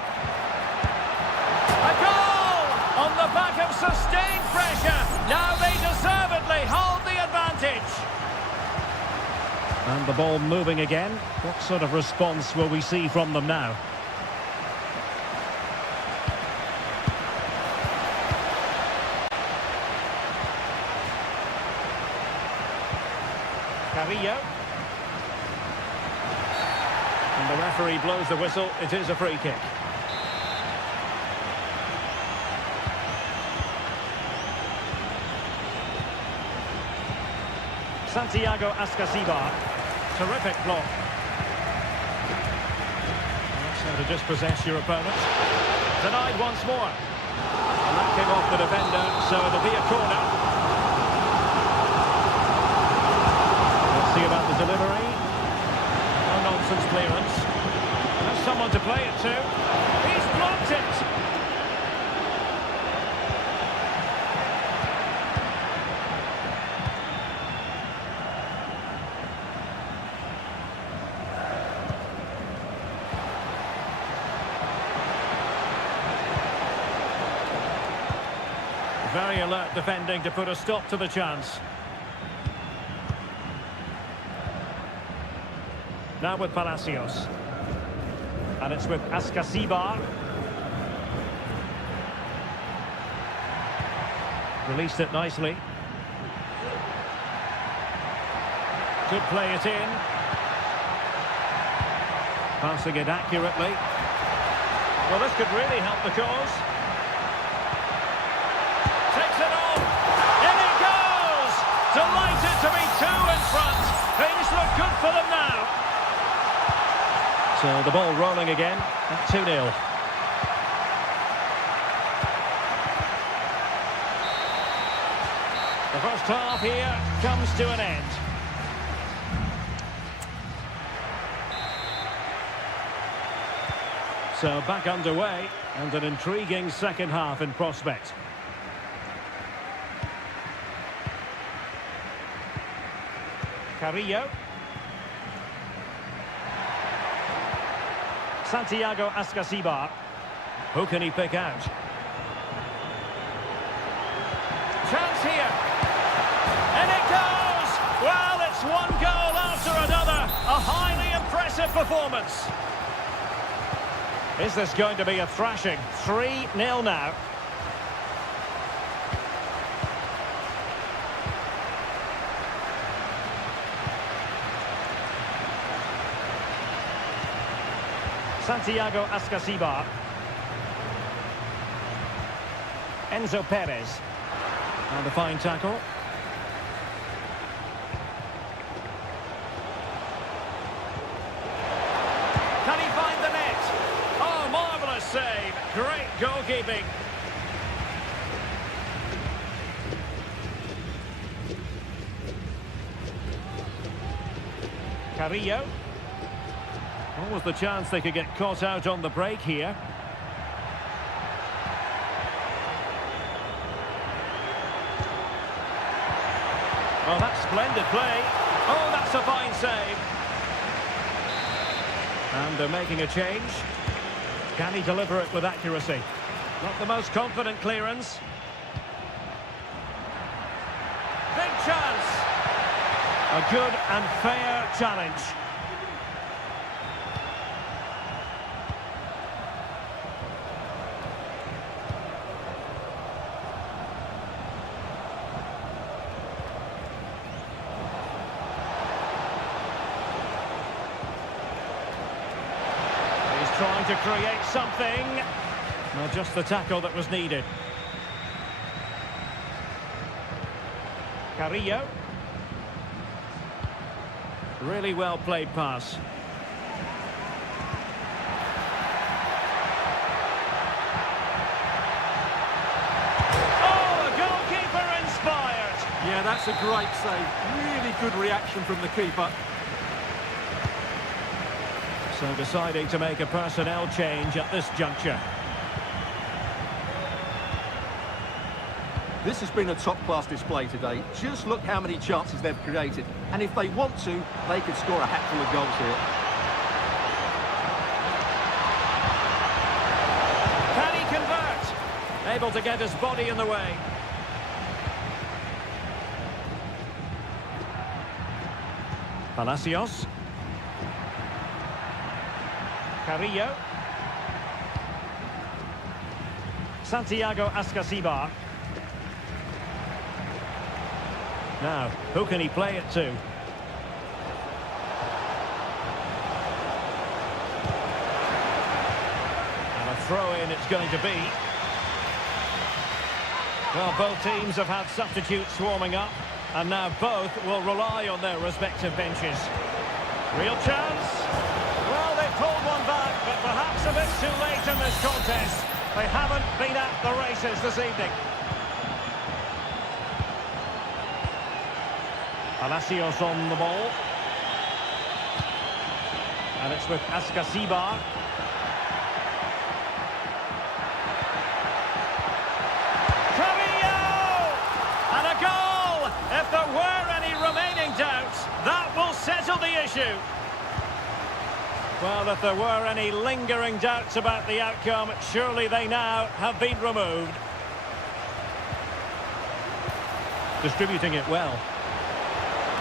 goal! On the back of sustained pressure. Now they deservedly hold the advantage. And the ball moving again. What sort of response will we see from them now? Carrillo. And the referee blows the whistle. It is a free kick. Santiago Ascasibar. Terrific block. That's how to dispossess your opponent. Denied once more. And that came off the defender, so it'll be a corner. Let's see about the delivery. No-nonsense clearance. There's someone to play it to. He's blocked it! Very alert defending to put a stop to the chance. Now with Palacios. And it's with Ascasibar. Released it nicely. Could play it in. Passing it accurately. Well, this could really help the cause. Takes it on. In it goes! Delighted to be two in front. Things look good for them now. So the ball rolling again at 2-0. The first half here comes to an end. So back underway, and an intriguing second half in prospect. Carrillo. Santiago Ascasibar. Who can he pick out? Chance here. And it goes! Well, it's one goal after another. A highly impressive performance. Is this going to be a thrashing? 3-0 now. Santiago Ascasibar. Enzo Perez. And a fine tackle. Can he find the net? Oh, marvellous save. Great goalkeeping. Carrillo. What was the chance they could get caught out on the break here? Well, that's splendid play. Oh, that's a fine save. And they're making a change. Can he deliver it with accuracy? Not the most confident clearance. Big chance. A good and fair challenge. Trying to create something. Well, just the tackle that was needed. Carrillo. Really well played pass. Oh, the goalkeeper inspired. Yeah, that's a great save. Really good reaction from the keeper. So deciding to make a personnel change at this juncture. This has been a top-class display today. Just look how many chances they've created. And if they want to, they could score a hatful of goals here. Can he convert? Able to get his body in the way. Palacios. Carrillo. Santiago Ascasibar. Now, who can he play it to? And a throw-in it's going to be. Well, both teams have had substitutes warming up, and now both will rely on their respective benches. Real chance. Well, they pulled one back, but perhaps a bit too late in this contest. They haven't been at the races this evening. Palacios on the ball. And it's with Ascasibar. Carrillo! And a goal! If there were any remaining doubts, that will settle the issue. Well, if there were any lingering doubts about the outcome, surely they now have been removed. Distributing it well.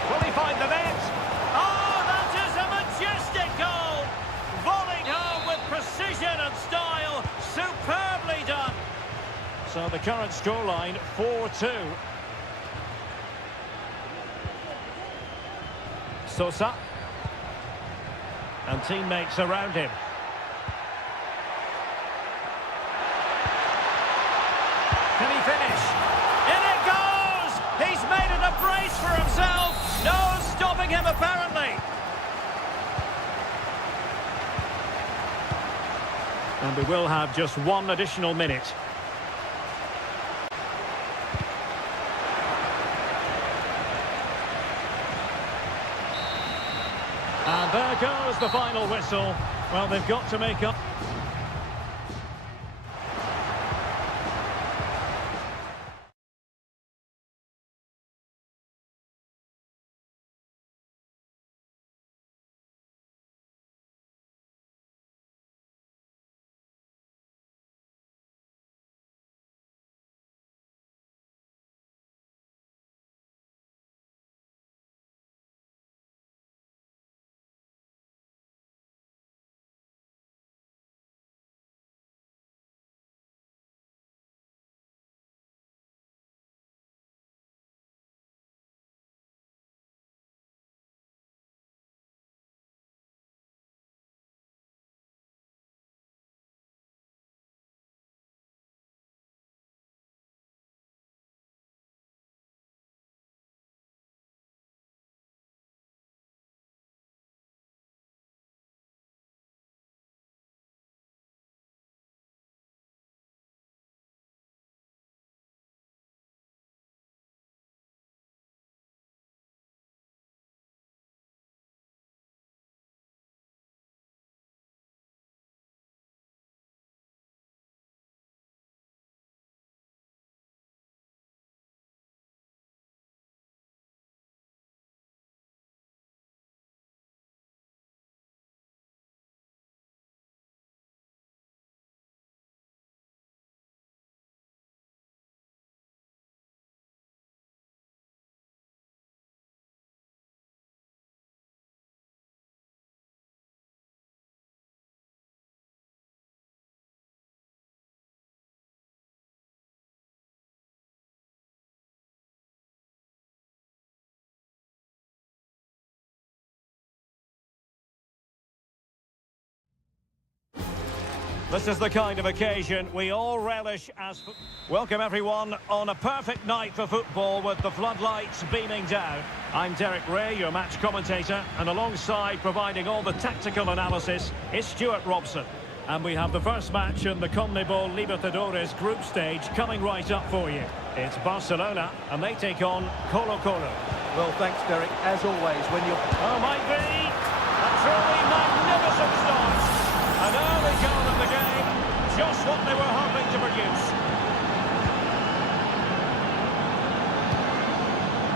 Will he find the net? Oh, that is a majestic goal! Volleyed home with precision and style. Superbly done. So the current scoreline, 4-2. Sosa. And teammates around him. Can he finish? In it goes! He's made it a brace for himself. No stopping him, apparently. And we will have just one additional minute. And there goes the final whistle. Well, they've got to make up. This is the kind of occasion we all relish as... Welcome everyone on a perfect night for football with the floodlights beaming down. I'm Derek Ray, your match commentator, and alongside providing all the tactical analysis is Stuart Robson. And we have the first match in the CONMEBOL Libertadores group stage coming right up for you. It's Barcelona, and they take on Colo-Colo. Well, thanks, Derek. As always, when you're... Oh, might be a truly magnificent start. An early goal in the game, just what they were hoping to produce.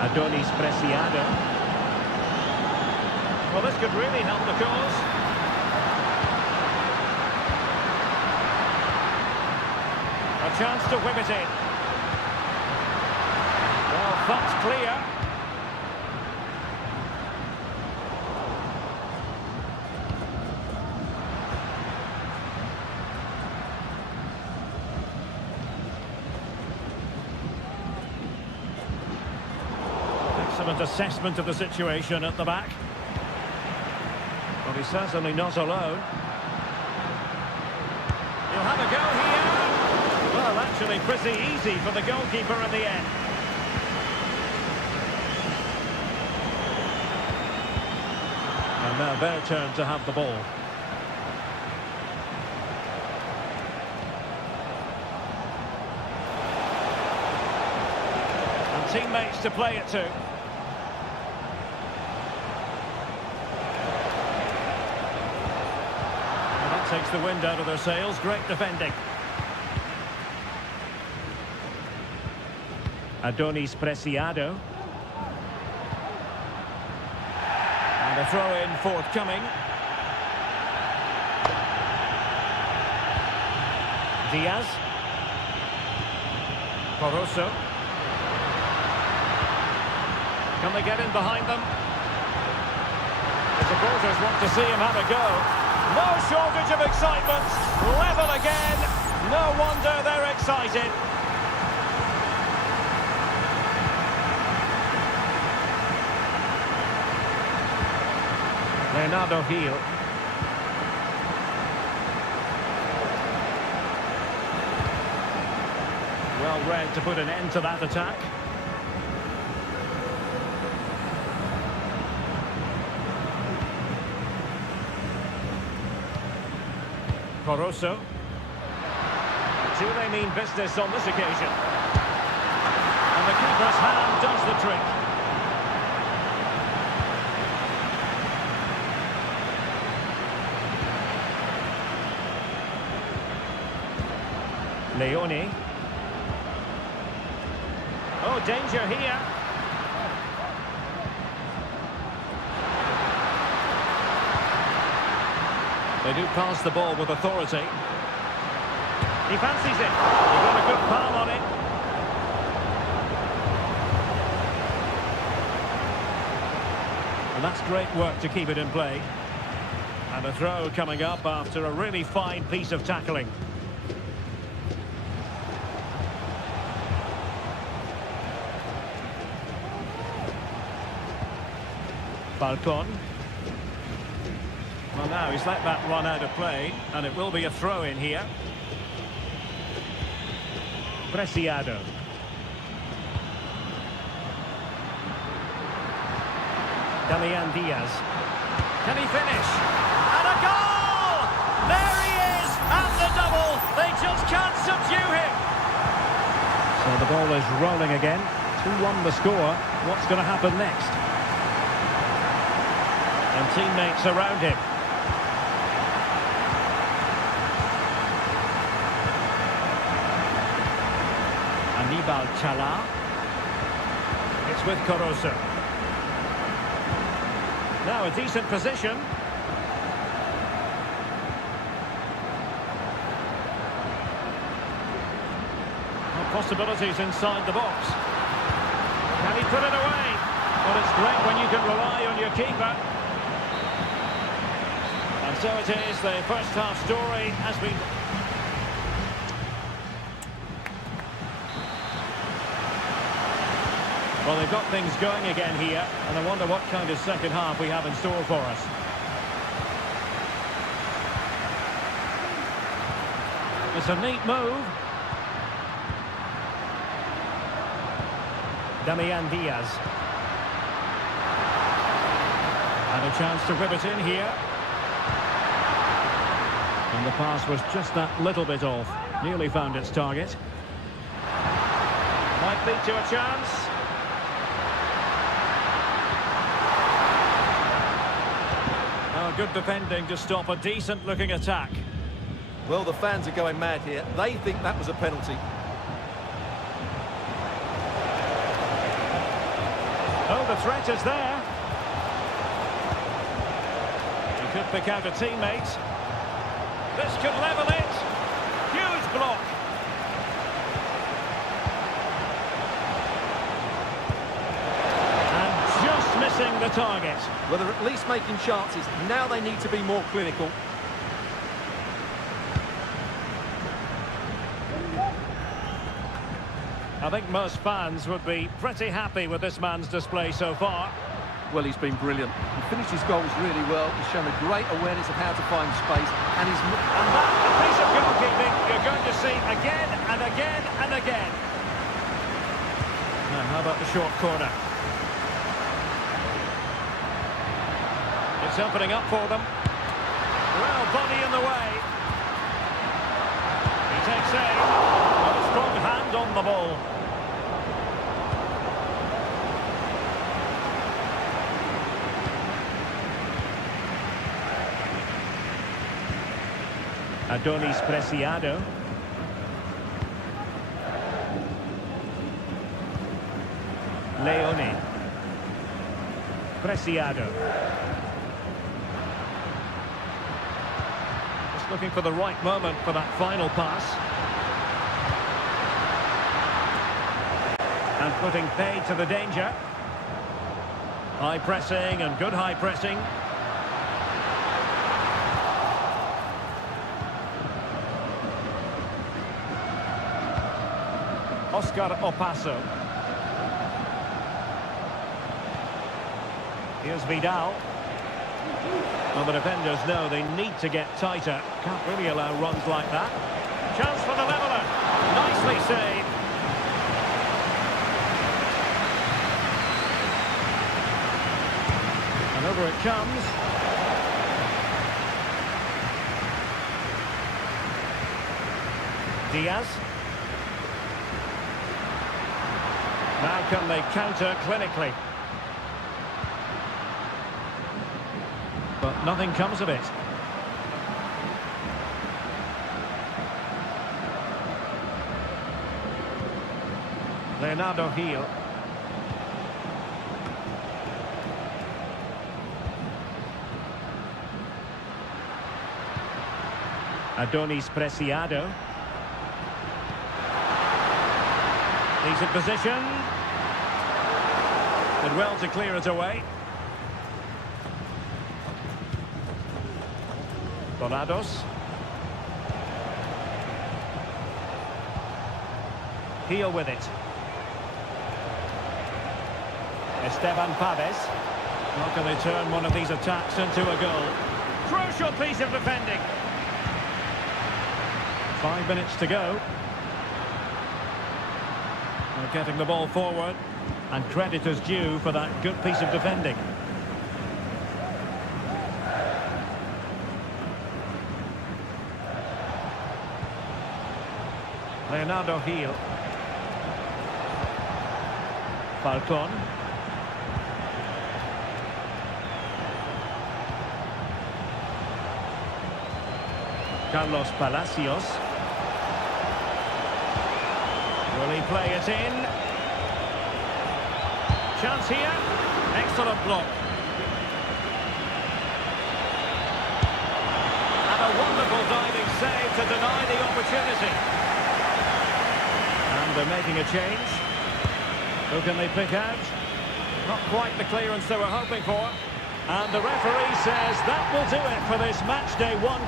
Adonis Preciado. Well, this could really help the cause. A chance to whip it in. Well, that's clear. Excellent assessment of the situation at the back. Well, he's certainly not alone. He'll have a go here. Well, actually pretty easy for the goalkeeper in the end. And now their turn to have the ball. And teammates to play it to. Takes the wind out of their sails. Great defending. Adonis Preciado. And a throw-in forthcoming. Diaz. Caruso. Can they get in behind them? The supporters want to see him have a go. No shortage of excitement. Level again. No wonder they're excited. Leonardo Gil. Well read to put an end to that attack. Caruso. Do they mean business on this occasion? And the keeper's hand does the trick. Leone. Oh, danger here. They do pass the ball with authority. He fancies it. He got a good palm on it. And that's great work to keep it in play. And a throw coming up after a really fine piece of tackling. Falcon. Well, now he's let that run out of play, and it will be a throw-in here. Preciado. Damian Diaz. Can he finish? And a goal! There he is! And the double! They just can't subdue him! So the ball is rolling again. 2-1 the score. What's going to happen next? And teammates around him. Anibal Chala. It's with Caruso. Now a decent position. Well, possibilities inside the box. Can he put it away? Well, it's great when you can rely on your keeper. And so it is, the first half story has been... Well, they've got things going again here, and I wonder what kind of second half we have in store for us. It's a neat move. Damian Diaz. And a chance to whip it in here. And the pass was just that little bit off. Nearly found its target. Might lead to a chance. Oh, good defending to stop a decent-looking attack. Well, the fans are going mad here. They think that was a penalty. Oh, the threat is there. He could pick out a teammate. This could level it. Huge block. And just missing the target. Well, they're at least making chances. Now they need to be more clinical. I think most fans would be pretty happy with this man's display so far. Well, he's been brilliant. He finished his goals really well. He's shown a great awareness of how to find space. And that, a piece of goalkeeping you're going to see again and again and again. Now, how about the short corner? It's opening up for them. Well, body in the way. He takes aim. A strong hand on the ball. Adonis Preciado. Leone. Preciado. Just looking for the right moment for that final pass. And putting paid to the danger. High pressing and good high pressing. Oscar Opaso. Here's Vidal. Well, the defenders know they need to get tighter. Can't really allow runs like that. Chance for the leveller. Nicely saved. And over it comes. Diaz. Now can they counter clinically? But nothing comes of it. Leonardo Gil. Adonis Preciado. Decent position. Did well to clear it away. Donados. Heel with it. Esteban Paves. How can they turn one of these attacks into a goal? Crucial piece of defending. 5 minutes to go. They're getting the ball forward. And credit is due for that good piece of defending. Leonardo Gil. Falcon. Carlos Palacios. Will he play it in? Chance here. Excellent block. And a wonderful diving save to deny the opportunity. And they're making a change. Who can they pick out? Not quite the clearance they were hoping for. And the referee says that will do it for this match day one.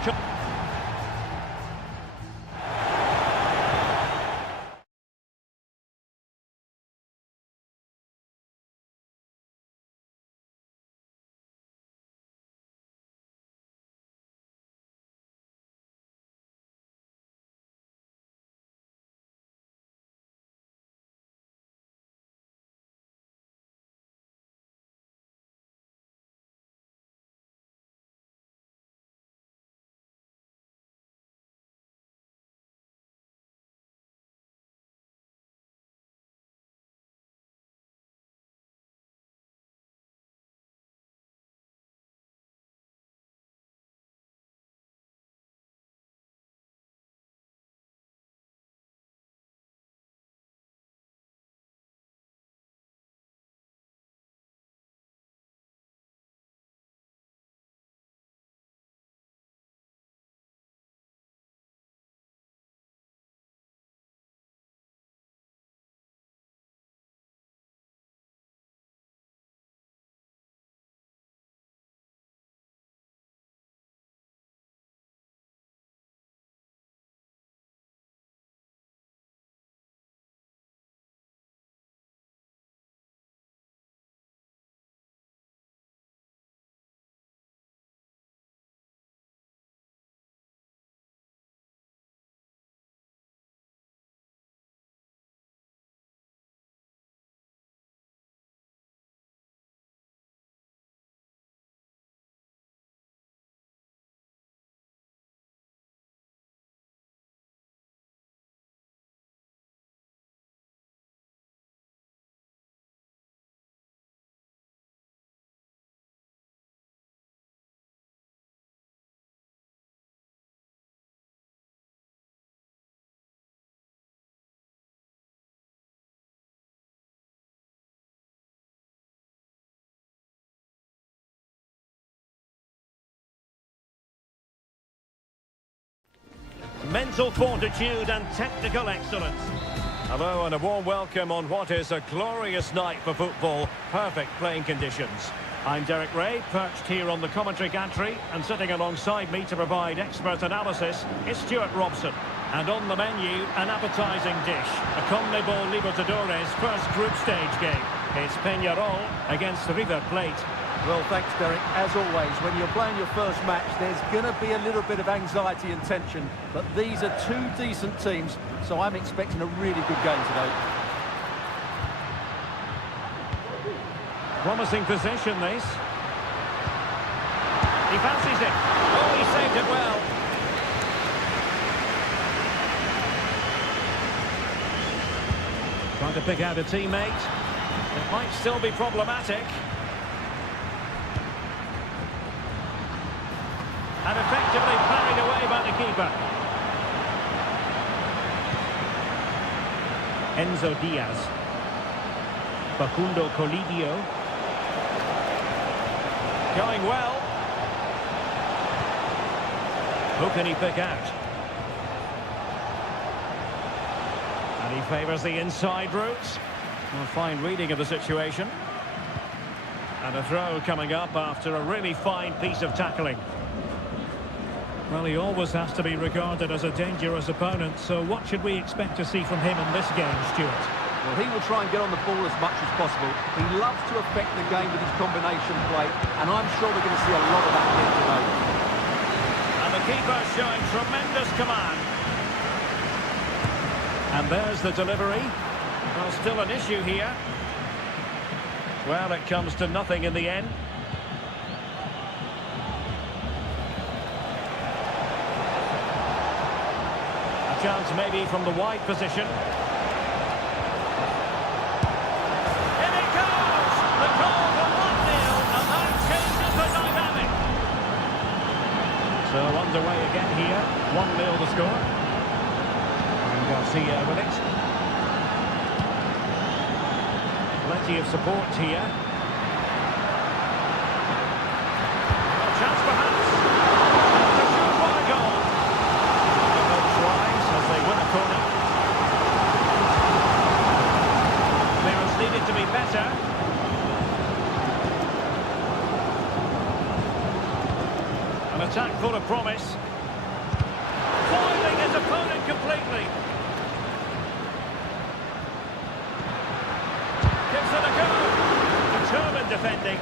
mental fortitude and technical excellence. Hello and a warm welcome on what is a glorious night for football. Perfect playing conditions. I'm Derek Ray, perched here on the commentary gantry, and sitting alongside me to provide expert analysis is Stuart Robson. And on the menu, an appetising dish, a CONMEBOL Libertadores first group stage game. It's Peñarol against River Plate. Well, thanks, Derek. As always, when you're playing your first match, there's going to be a little bit of anxiety and tension. But these are two decent teams, so I'm expecting a really good game today. Promising position, this. He fancies it. Oh, he saved it well. Trying to pick out a teammate. It might still be problematic. And effectively parried away by the keeper. Enzo Diaz. Facundo Colidio. Going well. Who can he pick out? And he favours the inside route. A fine reading of the situation. And a throw coming up after a really fine piece of tackling. Well, he always has to be regarded as a dangerous opponent, so what should we expect to see from him in this game, Stuart? Well, he will try and get on the ball as much as possible. He loves to affect the game with his combination play, and I'm sure we're going to see a lot of that here today. And the keeper showing tremendous command. And there's the delivery. Well, still an issue here. Well, it comes to nothing in the end. A chance maybe from the wide position. In it goes! The goal for 1-0, and that changes the dynamic. So underway again here. 1-0 the score. And Garcia with it. Plenty of support here. A chance perhaps. And a shoot for a goal. The coach rise as they win a corner. Clearance needed to be better. An attack full of promise. Foiling his opponent completely. Gives it a go. Determined defending.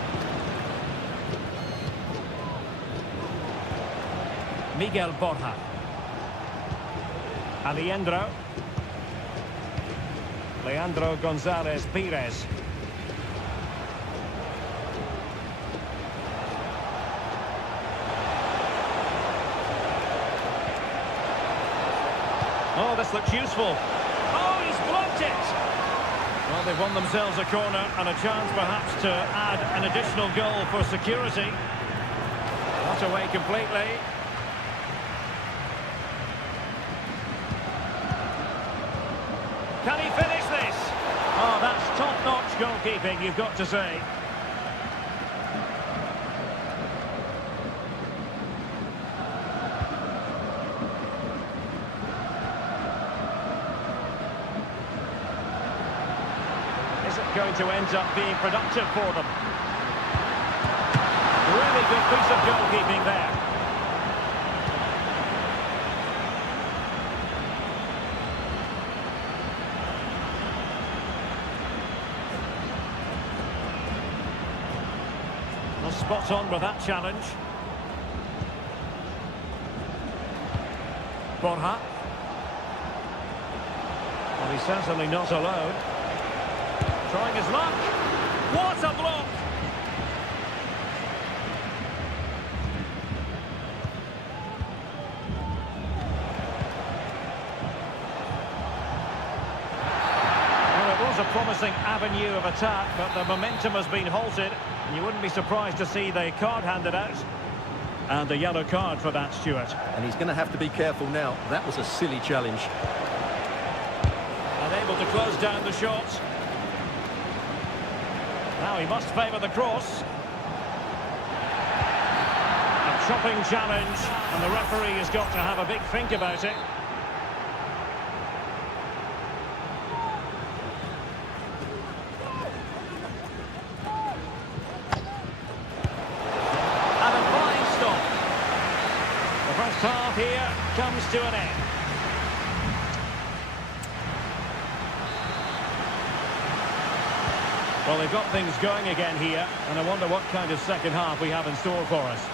Miguel Borja. Alejandro. Leandro González Pires. Oh, this looks useful. Oh, he's blocked it. Well, they've won themselves a corner and a chance perhaps to add an additional goal for security. Not away completely. Can he finish this? Oh, that's top-notch goalkeeping, you've got to say. Going to end up being productive for them. Really good piece of goalkeeping there. Well, spot on with that challenge. Borja. Well, he's certainly not alone. Trying his luck. What a block! Well, it was a promising avenue of attack, but the momentum has been halted. And you wouldn't be surprised to see the card handed out. And a yellow card for that, Stuart. And he's going to have to be careful now. That was a silly challenge. Unable to close down the shot. Now he must favour the cross. A chopping challenge, and the referee has got to have a big think about it. half here comes to an end. Well, they've got things going again here, and I wonder what kind of second half we have in store for us.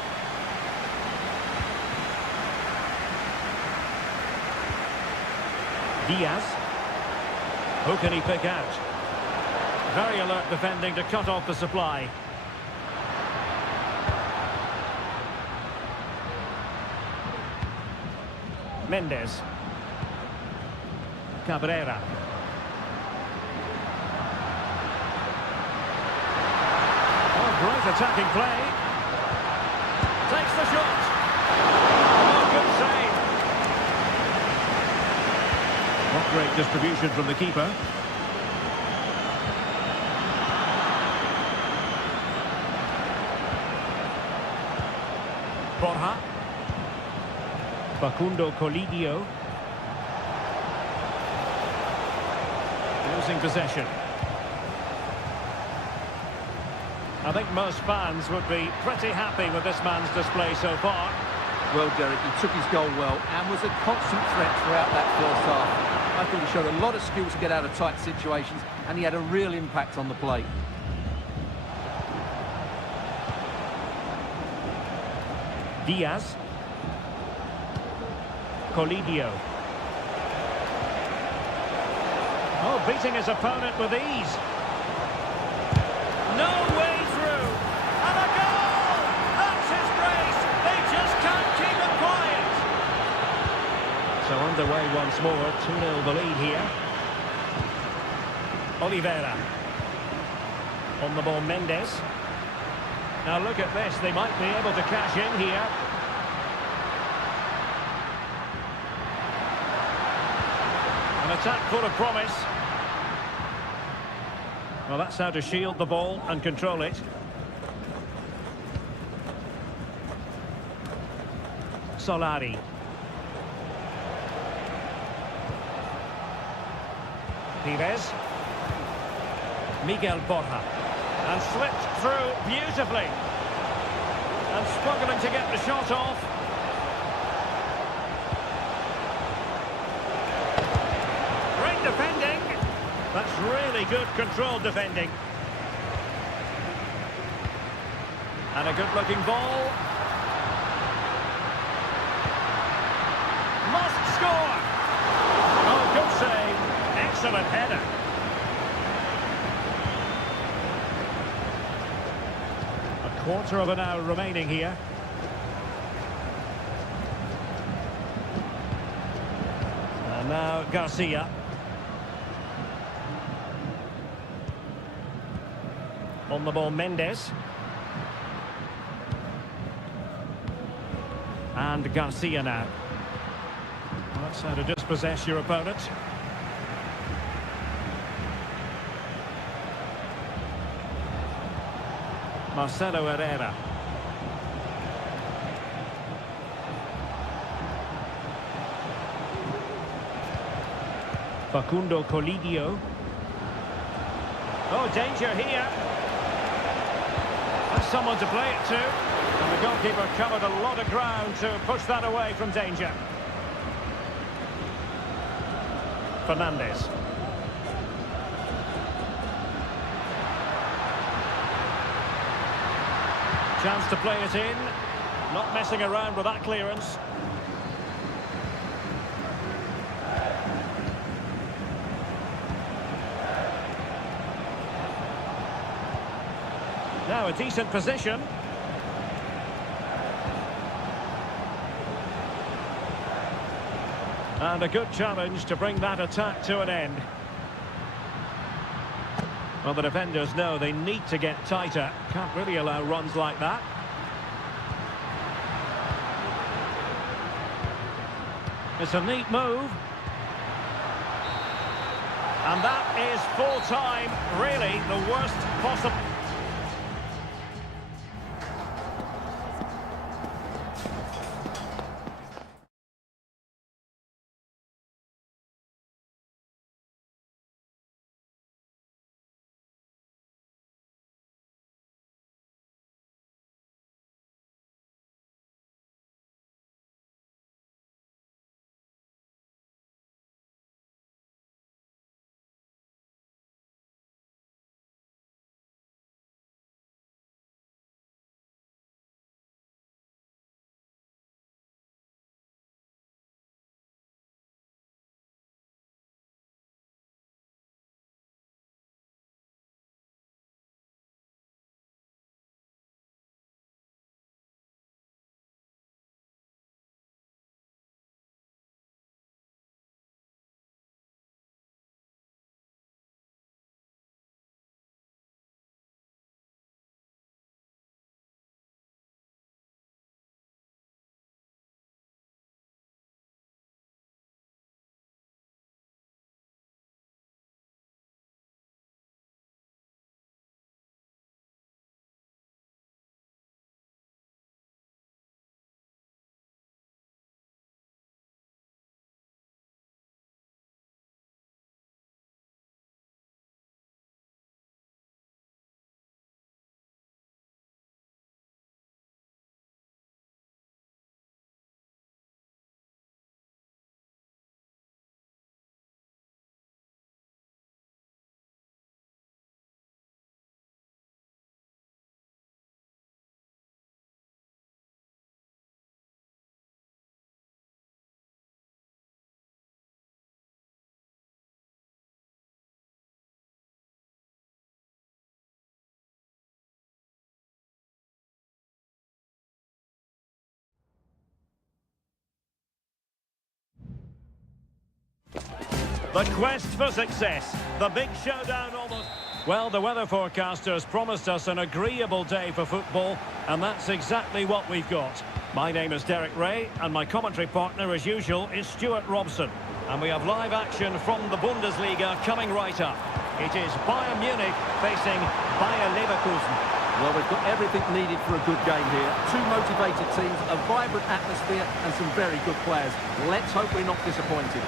Diaz. Who can he pick out? Very alert defending to cut off the supply. Mendes. Cabrera. Oh, great attacking play. Takes the shot. Oh, good save. Not great distribution from the keeper. Borja. Facundo Colidio. Losing possession. I think most fans would be pretty happy with this man's display so far. Well, Derek, he took his goal well and was a constant threat throughout that first half. I thought he showed a lot of skills to get out of tight situations, and he had a real impact on the play. Diaz. Colidio. Oh, beating his opponent with ease. No way through. And a goal! That's his brace. They just can't keep it quiet. So underway once more. 2-0 the lead here. Oliveira. On the ball, Mendes. Now look at this. They might be able to cash in here. An attack full of promise. Well, that's how to shield the ball and control it. Solari. Pires. Miguel Borja. And slipped through beautifully. And struggling to get the shot off. Great defending. That's really good controlled defending. And a good-looking ball. Must score! Oh, good save. Excellent header. A quarter of an hour remaining here. And now Garcia. On the ball, Mendes. And Garcia now. Well, that's how to dispossess your opponent. Marcelo Herrera. Facundo Colidio. Oh, danger here. That's someone to play it to. And the goalkeeper covered a lot of ground to push that away from danger. Fernandez. Chance to play it in. Not messing around with that clearance. Now a decent position. And a good challenge to bring that attack to an end. Well, the defenders know they need to get tighter. Can't really allow runs like that. It's a neat move. And that is full time, really the worst possible. The quest for success. The big showdown almost. Well, the weather forecasters promised us an agreeable day for football, and that's exactly what we've got. My name is Derek Ray, and my commentary partner, as usual, is Stuart Robson. And we have live action from the Bundesliga coming right up. It is Bayern Munich facing Bayer Leverkusen. Well, we've got everything needed for a good game here. Two motivated teams, a vibrant atmosphere, and some very good players. Let's hope we're not disappointed.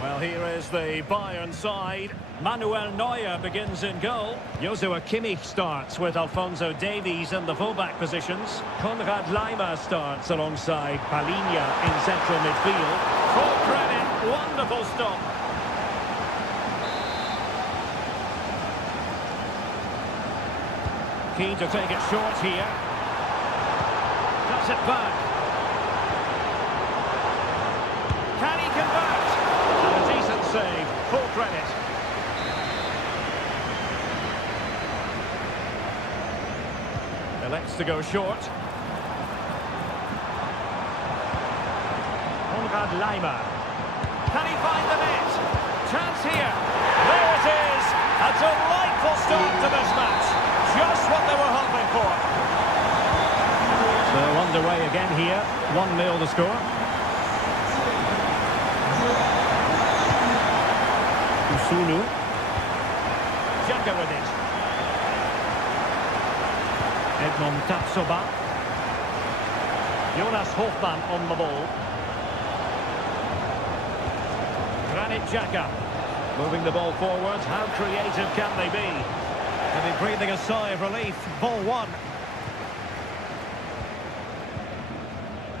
Well, here is the Bayern side. Manuel Neuer begins in goal. Joshua Kimmich starts with Alphonso Davies in the fullback positions. Konrad Laimer starts alongside Palinha in central midfield. Full credit, wonderful stop. Keen to take it short here. Cuts it back. Can he convert? And a decent save. Full credit. Elects to go short. Konrad Laimer. Can he find the net? Chance here. There it is. A delightful start to this match. Just what they were hoping for. So underway again here. 1-0 the score. Usunu. Jaka with it. Edmond Tapsoba. Jonas Hofmann on the ball. Granit Xhaka. Moving the ball forward. How creative can they be? And they're breathing a sigh of relief. Ball one.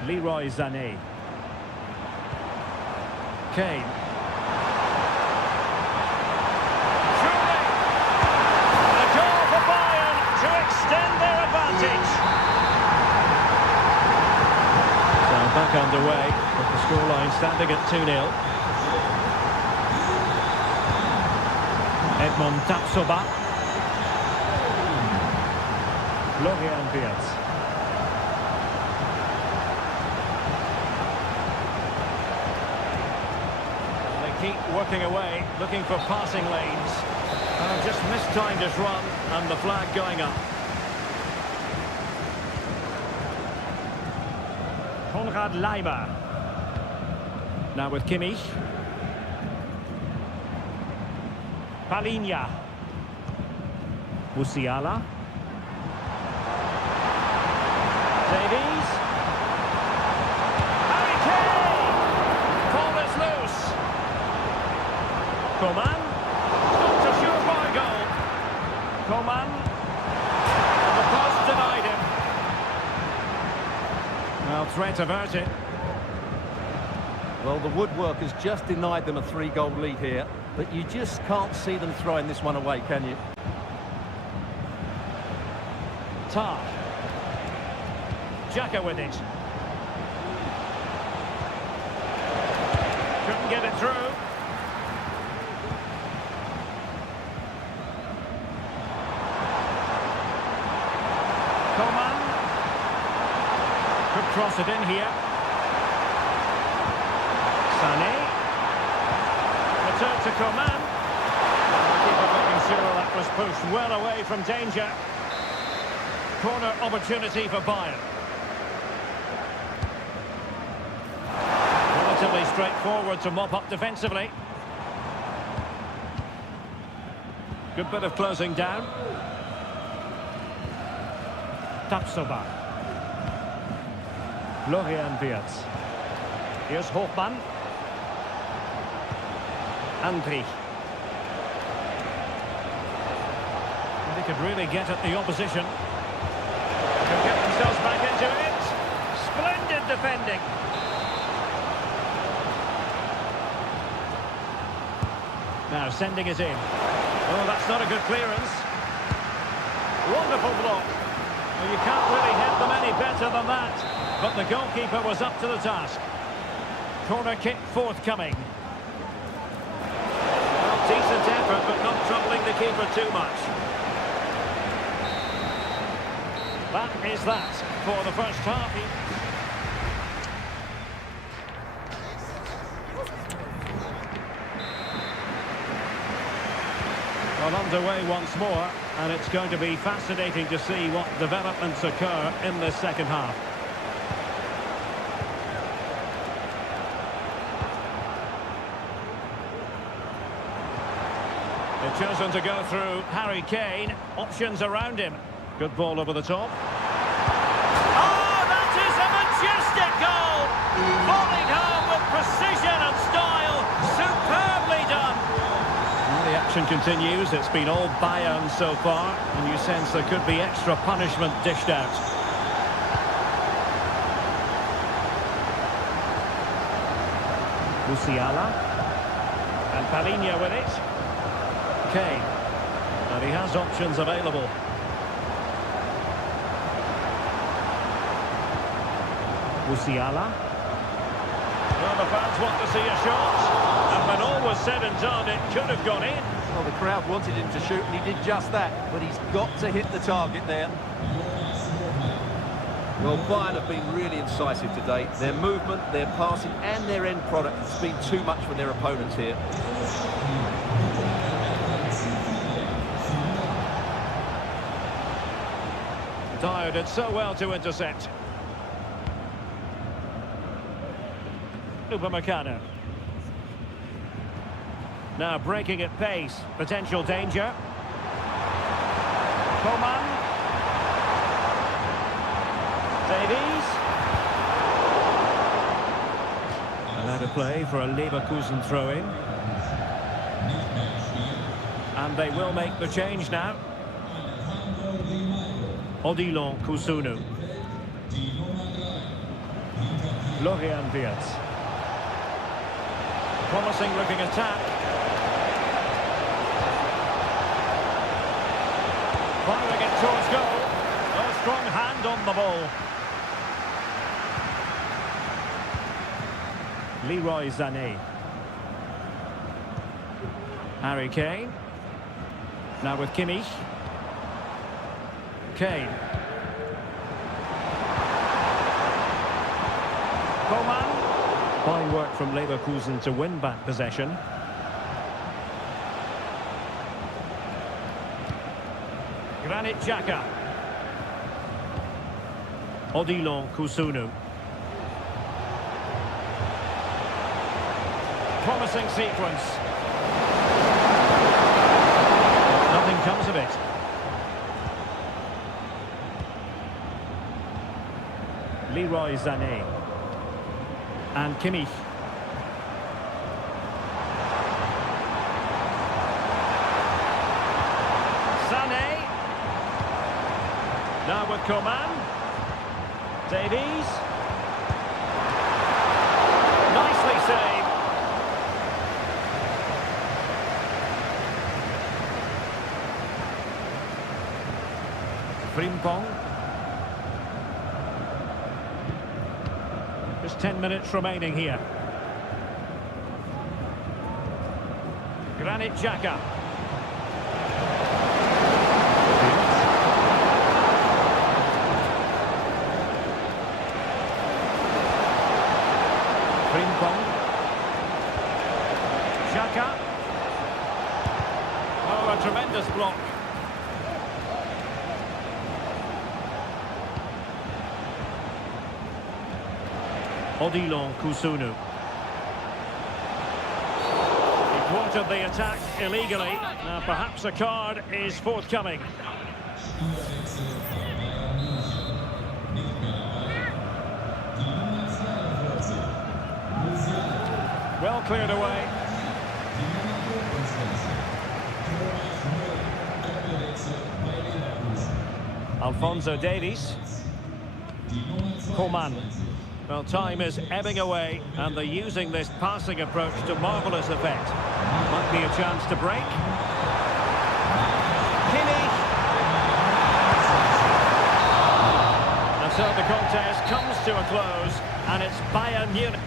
Leroy Sané. Kane. Shooting! A goal for Bayern to extend their advantage. So back underway, with the scoreline standing at 2-0. Edmond Tapsoba. Florian Wirtz. They keep working away, looking for passing lanes. Just mistimed his run, and the flag going up. Konrad Laimer. Now with Kimmich. Palinha. Musiala. Davies. Harry Kane! Ball is loose. Coman. Not a surefire goal. Coman. And the post denied him. Well, threat averted. Well, the woodwork has just denied them a 3-goal lead here, but you just can't see them throwing this one away, can you? Tar. Xhaka with it. Couldn't get it through. Coman. Could cross it in here. Sané. Return to Coman. Keeper making sure that was pushed well away from danger. Corner opportunity for Bayern. Relatively straightforward to mop up defensively. Good bit of closing down. Tapsoba. Florian Wirtz. Here's Hofmann. Andri. They could really get at the opposition. Could get themselves back into it. Splendid defending. Now sending it in. Oh, that's not a good clearance. Wonderful block. Well, you can't really hit them any better than that. But the goalkeeper was up to the task. Corner kick forthcoming. Well, decent effort, but not troubling the keeper too much. That is that for the first half. Well, underway once more, and it's going to be fascinating to see what developments occur in this second half. They've chosen to go through Harry Kane. Options around him. Good ball over the top. Oh, that is a majestic goal! Volleyed home with precision and style. Superbly done. Well, the action continues. It's been all Bayern so far, and you sense there could be extra punishment dished out. Musiala. And Palinha with it. Kane. And he has options available. Musiala. Well, the fans want to see a shot. And when all was said and done, it could have gone in. Well, the crowd wanted him to shoot, and he did just that. But he's got to hit the target there. Well, Bayern have been really incisive today. Their movement, their passing, and their end product has been too much for their opponents here. Dyer did so well to intercept. Upamecano. Now breaking at pace. Potential danger. Coman. Davies. And out of play for a Leverkusen throw-in. And they will make the change now. Odilon Kusunu. Florian Wirtz. Promising looking attack. Firing it towards goal. A strong hand on the ball. Leroy Sané. Harry Kane. Now with Kimmich. Kane. Coman. Fine work from Leverkusen to win back possession. Granit Xhaka. Odilon Kusunu. Promising sequence. Nothing comes of it. Leroy Sané. And Kimmich. Sané. Now with Coman. Davies. Nicely saved. Frimpong. Just 10 minutes remaining here. Granit Xhaka. Frimpong. Xhaka. Oh, a tremendous block. Odilon Kusunu. He thwarted the attack illegally. Now perhaps a card is forthcoming. Well cleared away. Alphonso Davies. Coman. Well, time is ebbing away, and they're using this passing approach to marvellous effect. Might be a chance to break. Kimmich. And so the contest comes to a close, and it's Bayern Munich.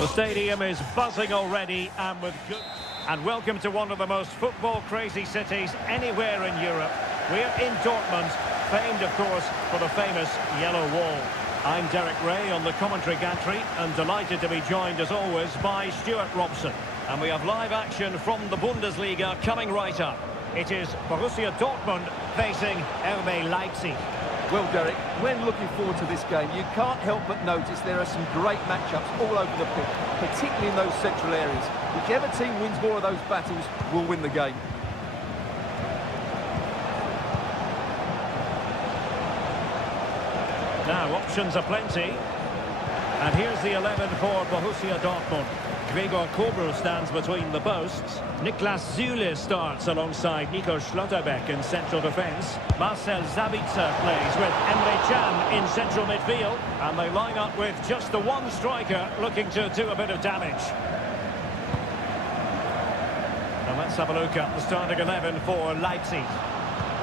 The stadium is buzzing already and with good... And welcome to one of the most football-crazy cities anywhere in Europe. We're in Dortmund, famed, of course, for the famous Yellow Wall. I'm Derek Ray on the commentary gantry and delighted to be joined, as always, by Stuart Robson. And we have live action from the Bundesliga coming right up. It is Borussia Dortmund facing RB Leipzig. Well, Derek, when looking forward to this game, you can't help but notice there are some great matchups all over the pitch, particularly in those central areas. Whichever team wins more of those battles will win the game. Now, options are plenty. And here's the 11 for Borussia Dortmund. Gregor Kobel stands between the posts. Niklas Süle starts alongside Nico Schlotterbeck in central defence. Marcel Sabitzer plays with Emre Can in central midfield. And they line up with just the one striker looking to do a bit of damage. And let's have a look at the starting 11 for Leipzig.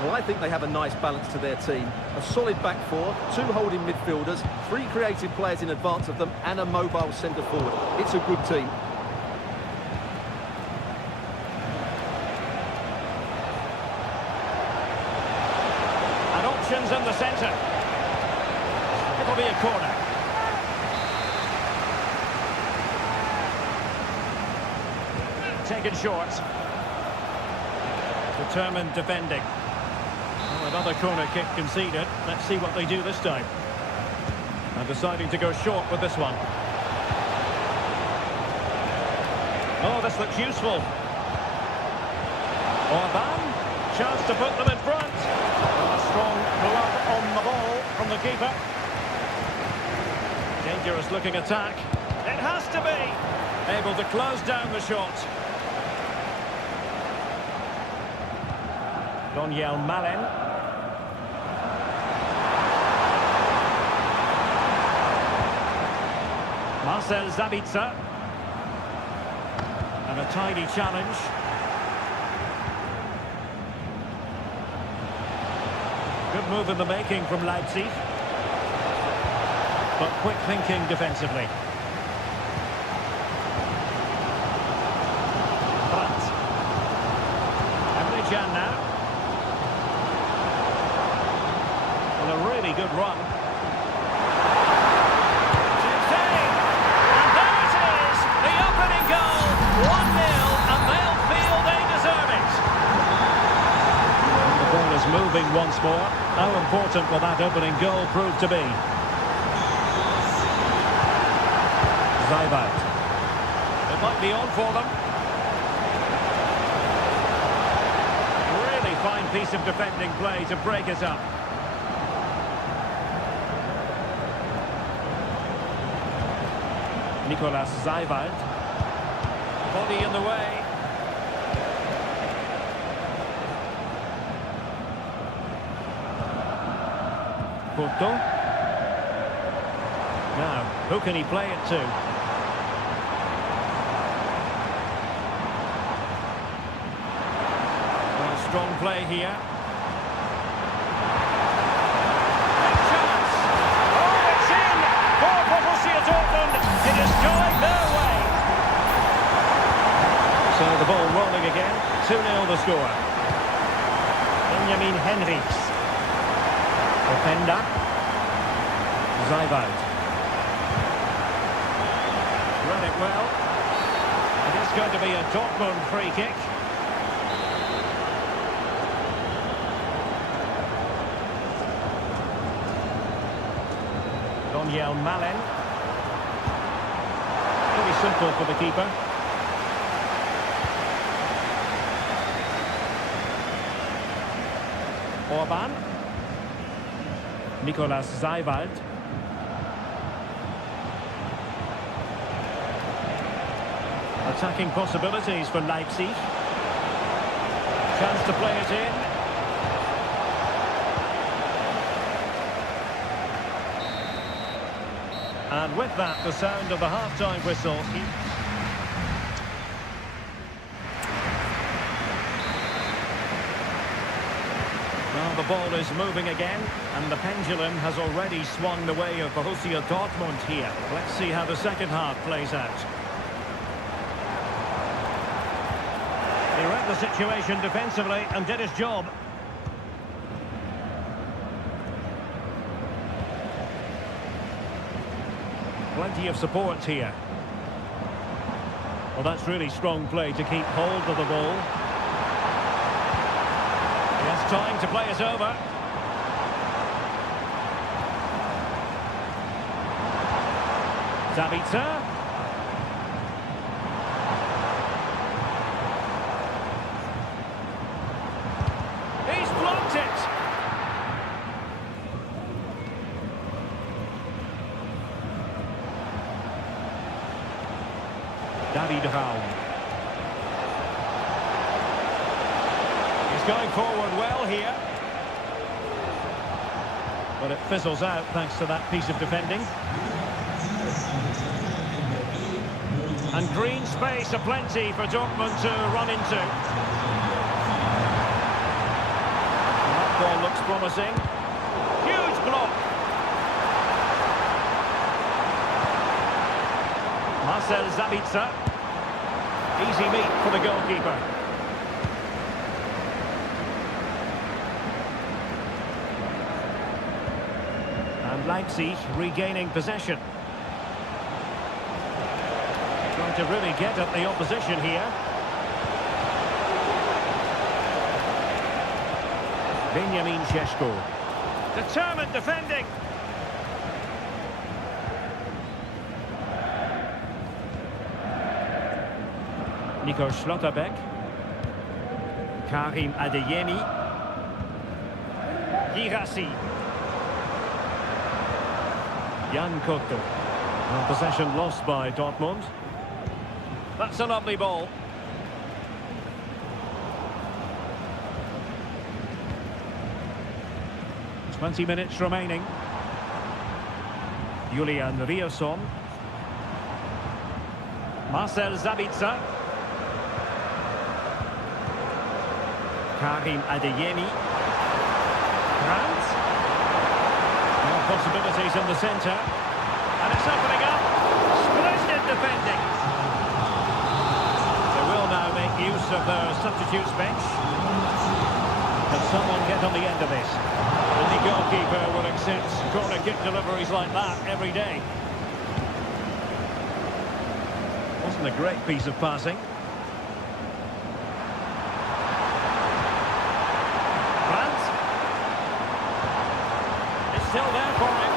Well, I think they have a nice balance to their team. A solid back four, two holding midfielders, three creative players in advance of them, and a mobile centre forward. It's a good team. And options in the centre. It'll be a corner. Taken short. Determined defending. Well, another corner kick conceded. Let's see what they do this time. And deciding to go short with this one. Oh, this looks useful. Orban, chance to put them in front. A strong glove on the ball from the keeper. Dangerous looking attack. It has to be. Able to close down the shot. Daniel Malen. Marcel Sabitzer. And a tidy challenge. Good move in the making from Leipzig. But quick thinking defensively. Brandt. Emre Can now. A really good run. And there it is, the opening goal, 1-0, and they'll feel they deserve it. The ball is moving once more. How important will that opening goal prove to be? Zybalt. It might be on for them. Really fine piece of defending play to break it up. Nicolas Zybalt. Body in the way. Porto. Now, who can he play it to? Well, strong play here. Chance! Oh, it's in! For Borussia Dortmund! It is going their way! So the ball rolling again. 2-0 the score. Benjamin Henrichs. Openda. Zybalt. Read it well. It is going to be a Dortmund free kick. Daniel Malen. Pretty simple for the keeper. Orban. Nicolas Zybalt. Attacking possibilities for Leipzig. Chance to play it in. And with that, the sound of the half-time whistle. Well, the ball is moving again, and the pendulum has already swung the way of Borussia Dortmund here. Let's see how the second half plays out. He read the situation defensively and did his job. Plenty of support here. Well, that's really strong play to keep hold of the ball. He has time to play it over. Sabitzer. He's blocked it. David Raum. He's going forward well here. But it fizzles out thanks to that piece of defending. And green space aplenty for Dortmund to run into. That ball looks promising. Huge block. Marcel Sabitzer. Easy meet for the goalkeeper. And Leipzig regaining possession. Trying to really get at the opposition here. Benjamin Šeško. Determined defending. Nico Schlotterbeck. Karim Adeyemi. Girassi. Jan Koto. Well, possession lost by Dortmund. That's a lovely ball. Twenty minutes remaining. Julian Riosson. Marcel Sabitzer. Karim Adeyemi. Grant. More possibilities in the centre. And it's opening up. Splendid defending. They will now make use of their substitutes bench. Can someone get on the end of this? Any goalkeeper will accept corner kick deliveries like that every day. Wasn't a great piece of passing. Still there for him.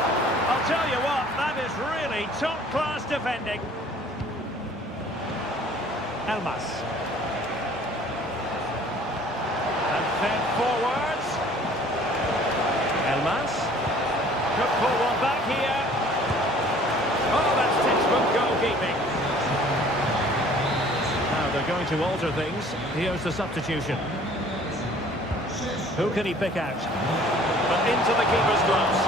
I'll tell you what, that is really top-class defending. Elmas. And fed forwards. Elmas. Could pull one back here. Oh, that's textbook goalkeeping. Now they're going to alter things. Here's the substitution. Who can he pick out? But into the keeper's gloves.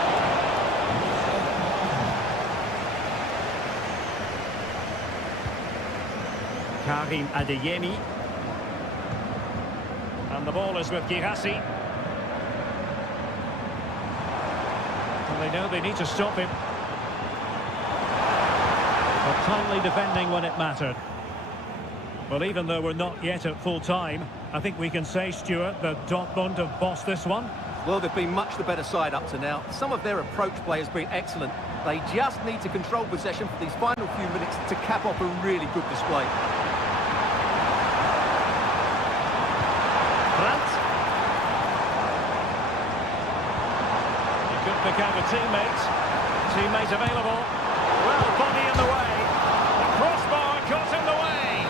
Karim Adeyemi. And the ball is with Girassi. And they know they need to stop him. But timely defending when it mattered. Well, even though we're not yet at full time, I think we can say, Stuart, that Dortmund have bossed this one. Well, they've been much the better side up to now. Some of their approach play has been excellent. They just need to control possession for these final few minutes to cap off a really good display. Brandt. He could pick out a teammate. Teammate available. Well, body in the way. The crossbar caught in the way.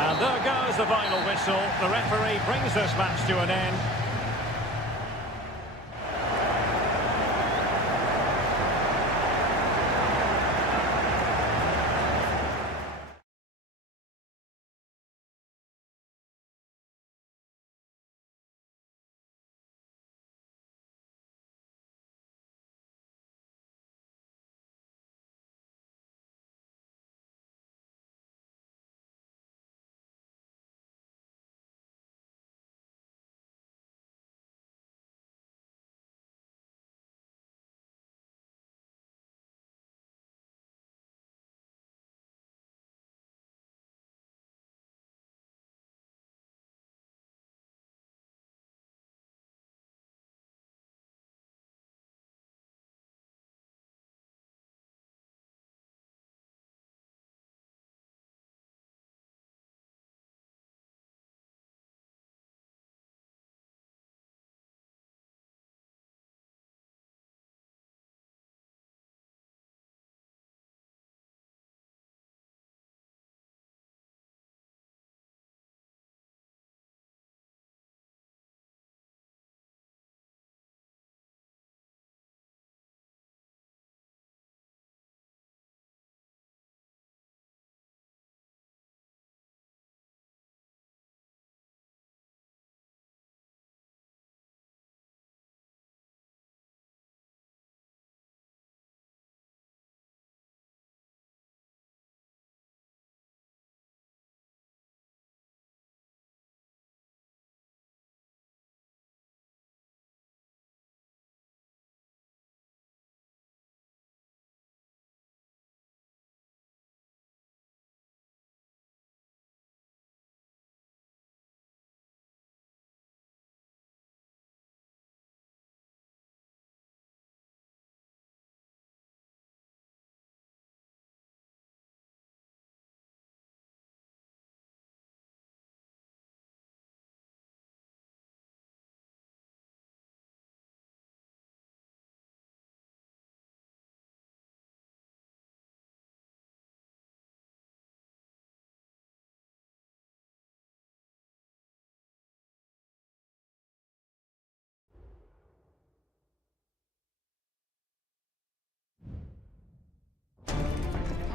And there goes the final whistle. The referee brings this match to an end.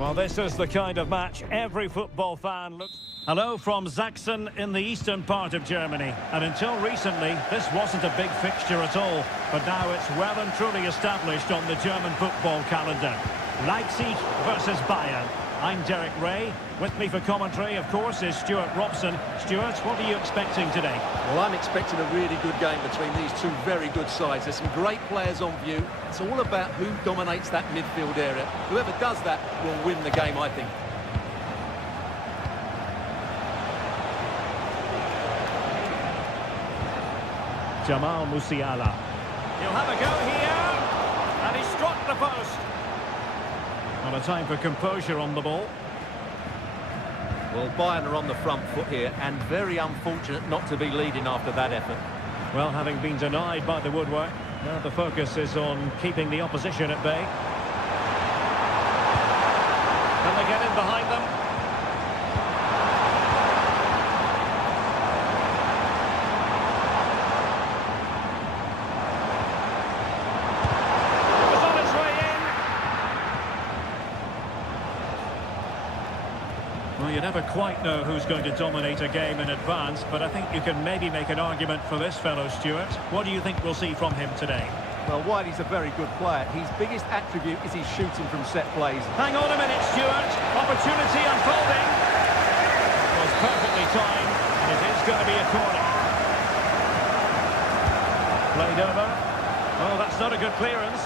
Well, this is the kind of match every football fan looks... Hello from Sachsen in the eastern part of Germany. And until recently, this wasn't a big fixture at all. But now it's well and truly established on the German football calendar. Leipzig versus Bayern. I'm Derek Ray. With me for commentary, of course, is Stuart Robson. Stuart, what are you expecting today? Well, I'm expecting a really good game between these two very good sides. There's some great players on view. It's all about who dominates that midfield area. Whoever does that will win the game, I think. Jamal Musiala. He'll have a go here. And he struck the post. Not a time for composure on the ball. Well, Bayern are on the front foot here, and very unfortunate not to be leading after that effort. Well, having been denied by the woodwork, now the focus is on keeping the opposition at bay. Can they get in behind them? It was on its way in. Well, you never quite know who's going to dominate a game in advance, but I think you can maybe make an argument for this fellow, Stuart. What do you think we'll see from him today? Well, Whitey's a very good player. His biggest attribute is his shooting from set plays. Hang on a minute, Stuart. Opportunity unfolding. It was perfectly timed, and it is going to be a corner. Played over. Oh, that's not a good clearance.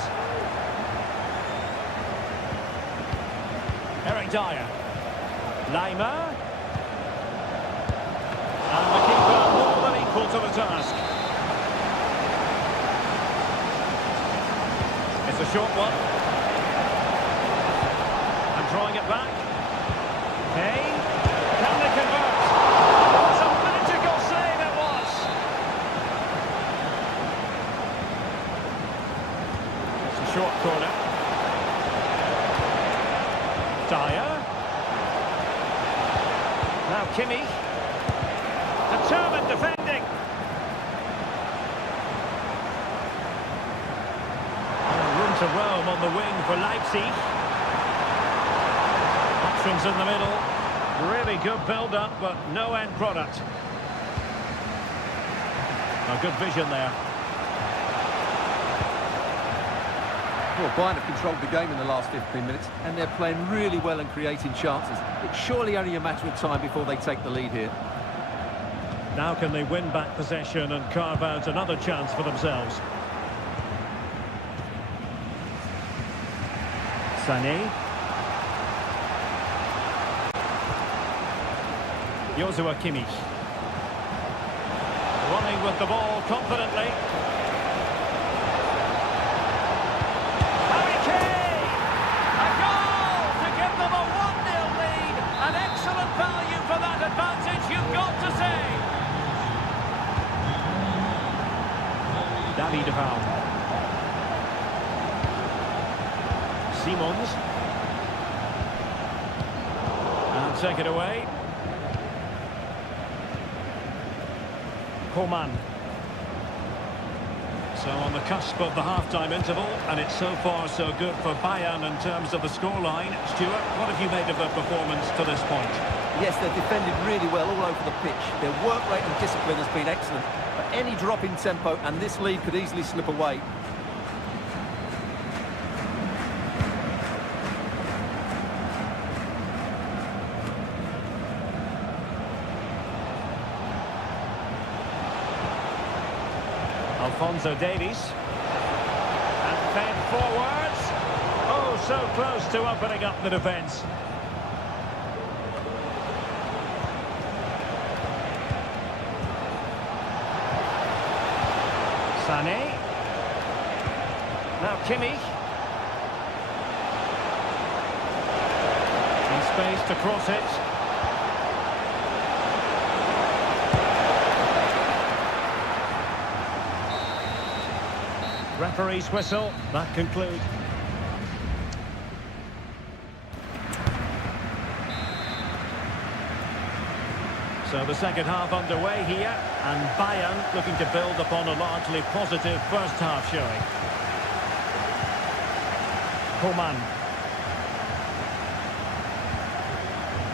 Eric Dyer. Lima. And the keeper more than equal to the task. It's a short one. And drawing it back. Kane. Can they convert? What a magical save it was! It's a short corner. Dyer. Now Kimmich. Determined defending. Room to roam on the wing for Leipzig. Options in the middle. Really good build-up, but no end product. A good vision there. Well, Bayern have controlled the game in the last 15 minutes, and they're playing really well and creating chances. It's surely only a matter of time before they take the lead here. Now can they win back possession and carve out another chance for themselves? Sané. Joshua Kimmich. Running with the ball confidently. Harry Kane! A goal to give them a 1-0 lead. An excellent value for that advantage, you've got to say. David Deval. Simons. And take it away. Coman. So on the cusp of the half-time interval, and it's so far so good for Bayern in terms of the scoreline. Stuart, what have you made of their performance to this point? Yes, they've defended really well all over the pitch. Their work rate and discipline has been excellent. But any drop in tempo and this lead could easily slip away. Alphonso Davies. And fed forwards. Oh, so close to opening up the defence. Sané. Now Kimmich. In space to cross it. Referee's whistle. That concludes. So the second half underway here, and Bayern looking to build upon a largely positive first half showing. Coman.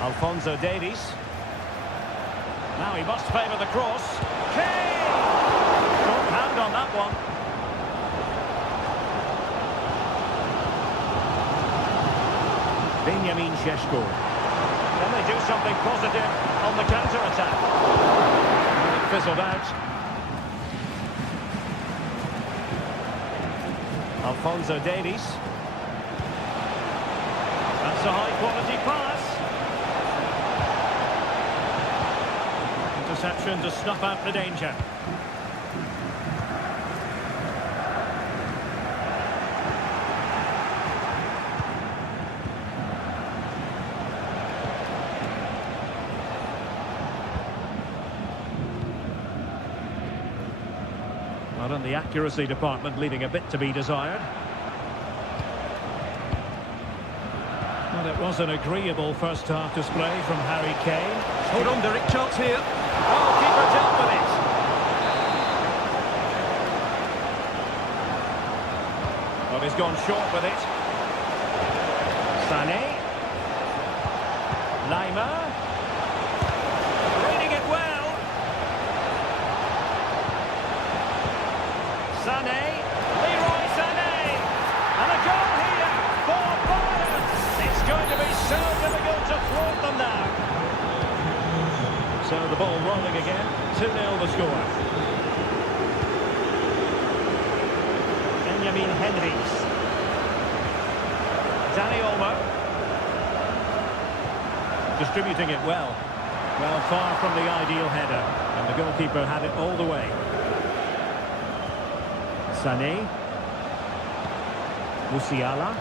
Alphonso Davies. Now he must favour the cross. Kane! Short hand on that one. Benjamin Šeško. Can they do something positive on the counter-attack? It fizzled out. Alphonso Davies. That's a high-quality pass. Interception to snuff out the danger. Not in the accuracy department, leaving a bit to be desired. Well, it was an agreeable first half display from Harry Kane. Hold on, Derek, chance here. Oh, keeper dealt with it. Well, he's gone short with it. Sané. Lima. Reading it well. Sané. Leroy Sané. And a goal here for Bayern. It's going to be so difficult to thwart them now. So the ball rolling again. 2-0 the score. Benjamin Henrichs. Dani Olmo. Distributing it well. Well, far from the ideal header. And the goalkeeper had it all the way. Sané. Musiala.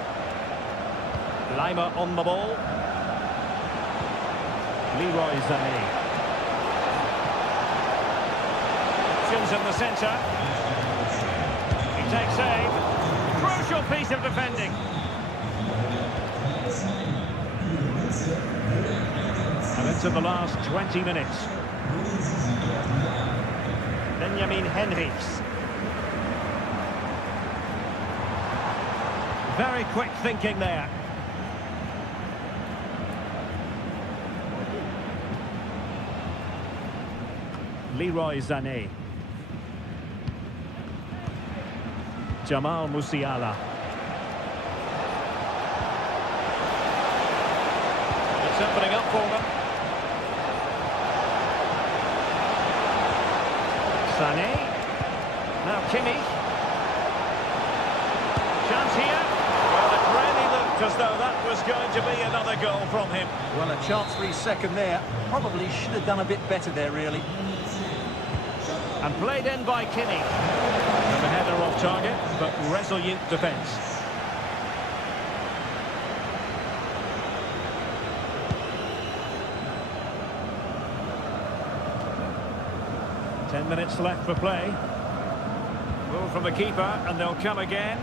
Lima on the ball. Leroy Sané. Options in the centre. He takes aim. Crucial piece of defending. And into the last 20 minutes. Benjamin Henrichs. Very quick thinking there. Leroy Sané. Jamal Musiala. It's opening up for them. Sané. Now Kimmich. Chance here. Well, it really looked as though that was going to be another goal from him. Well, a chance for his second there. Probably should have done a bit better there, really. And played in by Kimmich. And the header off target, but resolute defence. Ten minutes left for play. Move from the keeper, and they'll come again.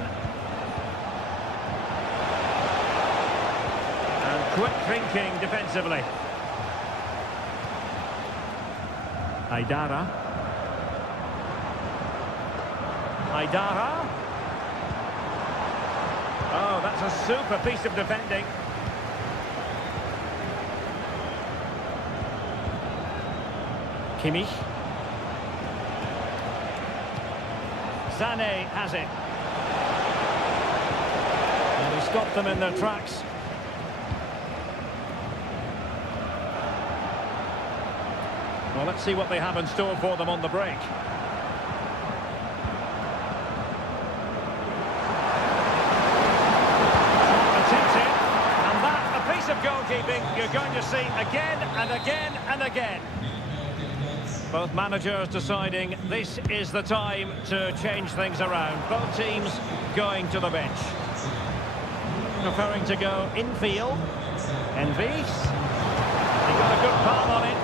And quick thinking defensively. Aidara. Aidara. Oh, that's a super piece of defending. Kimmich. Sané has it. And he stopped them in their tracks. Well, let's see what they have in store for them on the break. Attempted. And that, a piece of goalkeeping you're going to see again and again and again. Both managers deciding this is the time to change things around. Both teams going to the bench. Preferring to go infield. Envies. He got a good palm on it.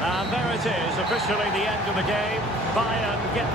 And there it is, officially the end of the game. Bayern get...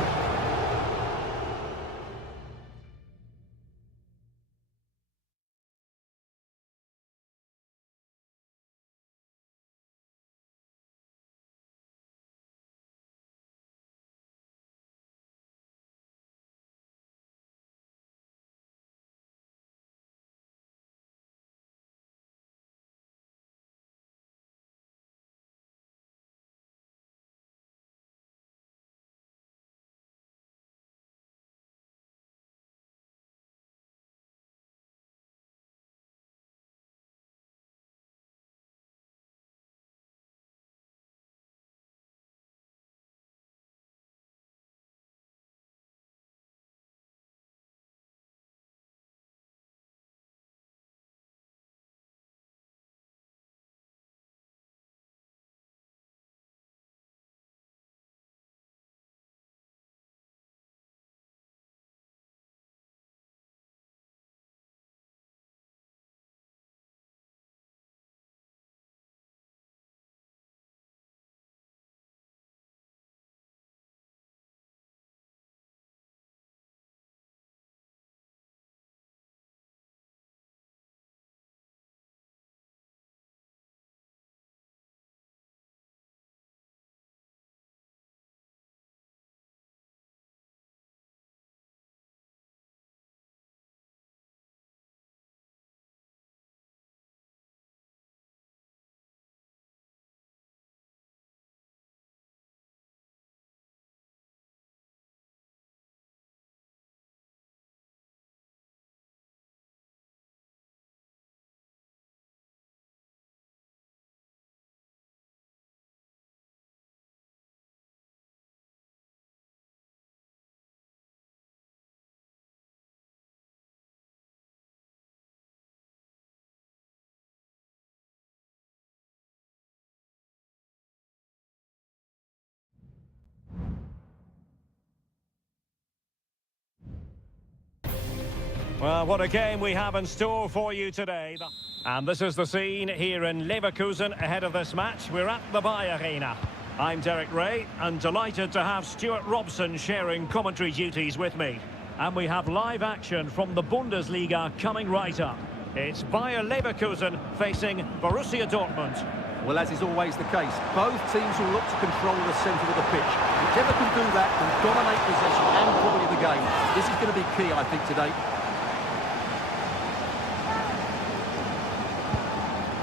Well, what a game we have in store for you today. And this is the scene here in Leverkusen ahead of this match. We're at the Bayer Arena. I'm Derek Ray, and delighted to have Stuart Robson sharing commentary duties with me. And we have live action from the Bundesliga coming right up. It's Bayer Leverkusen facing Borussia Dortmund. Well, as is always the case, both teams will look to control the centre of the pitch. Whichever can do that can dominate possession and quality of the game. This is going to be key, I think, today.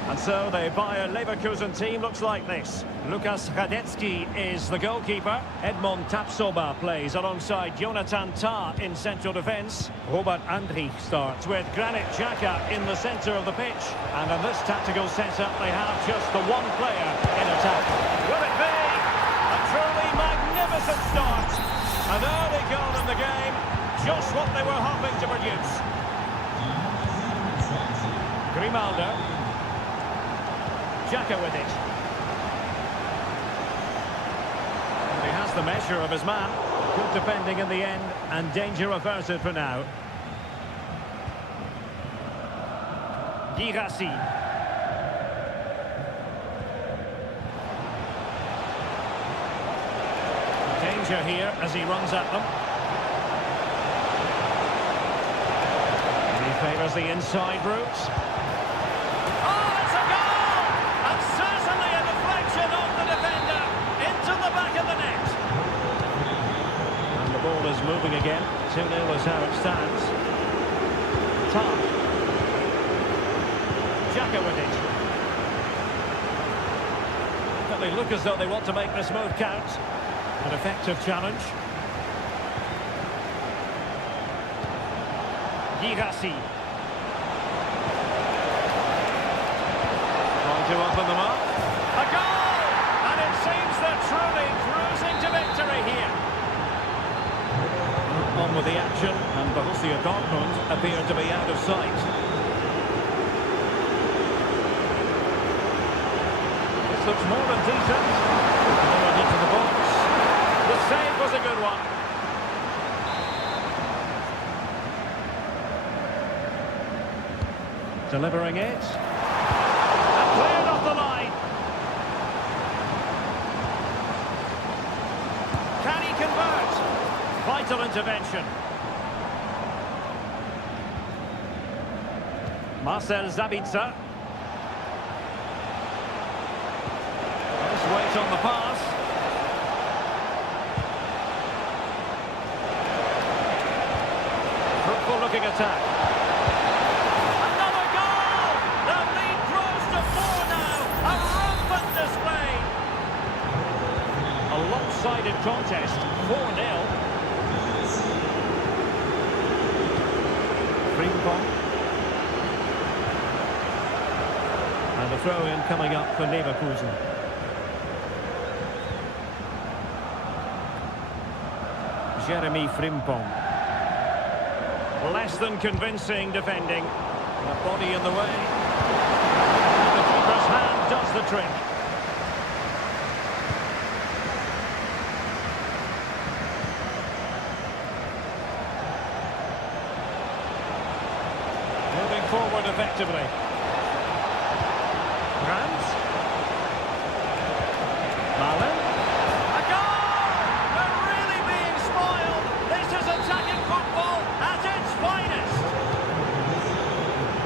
And so the Bayer Leverkusen team looks like this. Lukas Radetzky is the goalkeeper. Edmond Tapsoba plays alongside Jonathan Tah in central defence. Robert Andrich starts with Granit Xhaka in the centre of the pitch. And in this tactical setup, they have just the one player in attack. Will it be a truly magnificent start? An early goal in the game, just what they were hoping to produce. Grimaldo. Xhaka with it. And he has the measure of his man. Good defending in the end, and danger averted for now. Girassi. Danger here as he runs at them. And he favours the inside route. Is moving again. 2-0 is how it stands. Tah. Xhaka with it. But they look as though they want to make this move count. An effective challenge. Girassi. Trying to open them up. A goal! And it seems they're truly cruising to victory here. On with the action, and Borussia Dortmund appear to be out of sight. This looks more than decent. Lowered into the box. The save was a good one. Delivering it. And cleared off the line. Can he convert? Vital intervention. Marcel Sabitzer. Nice weight on the pass. Fruitful looking attack. Another goal! The lead grows to 4 now. A rampant display. A lopsided contest. 4-0. And a throw-in coming up for Leverkusen. Jeremy Frimpong. Less than convincing defending. The body in the way. The keeper's hand does the trick. Forward effectively. Grant. Malen. A goal! They're really being spoiled. This is attacking football at its finest.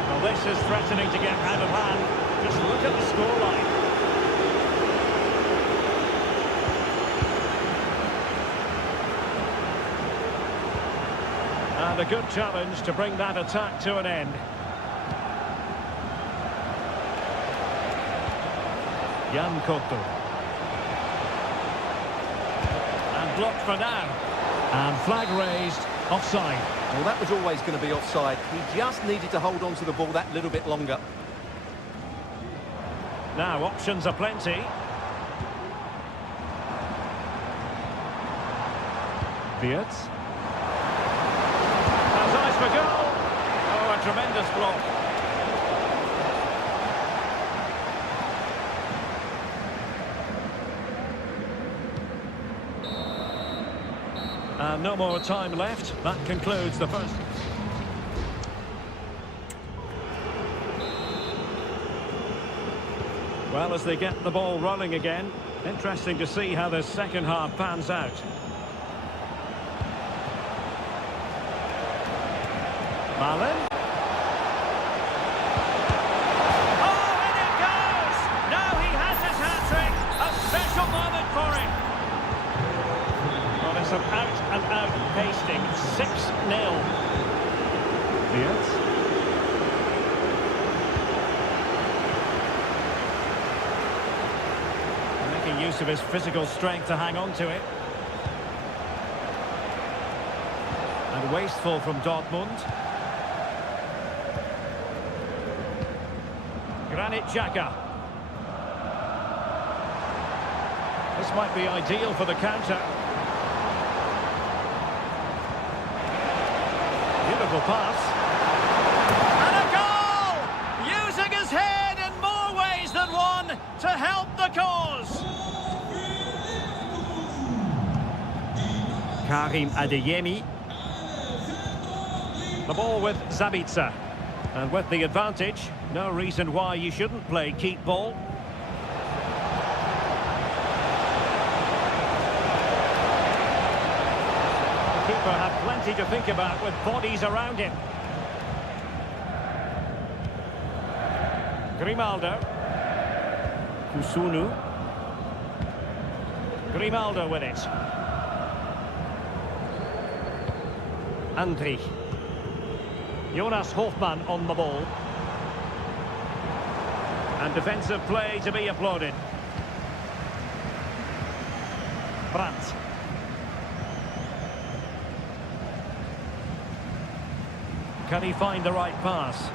Well, this is threatening to get out of hand. Just look at the scoreline. And a good challenge to bring that attack to an end. Jan Koto. And blocked for now. And flag raised, offside. Well, that was always going to be offside. He just needed to hold on to the ball that little bit longer. Now, options are plenty. Beard. Has eyes for goal. Oh, a tremendous block. And no more time left. That concludes the first. Well, as they get the ball rolling again, interesting to see how the second half pans out. Malin. Oh, and it goes! Now he has his hat-trick. A special moment for him. Well, it's an out-and-out pasting. 6-0. Yes. Making use of his physical strength to hang on to it. And wasteful from Dortmund. Granit Xhaka. This might be ideal for the counter. Beautiful pass. And a goal! Using his head in more ways than one to help the cause. Karim Adeyemi. The ball with Zabitzer. And with the advantage, no reason why you shouldn't play keep ball. The keeper had plenty to think about with bodies around him. Grimaldo. Kusunu. Grimaldo with it. Andri. Jonas Hofmann on the ball. And defensive play to be applauded. Brandt. Can he find the right pass?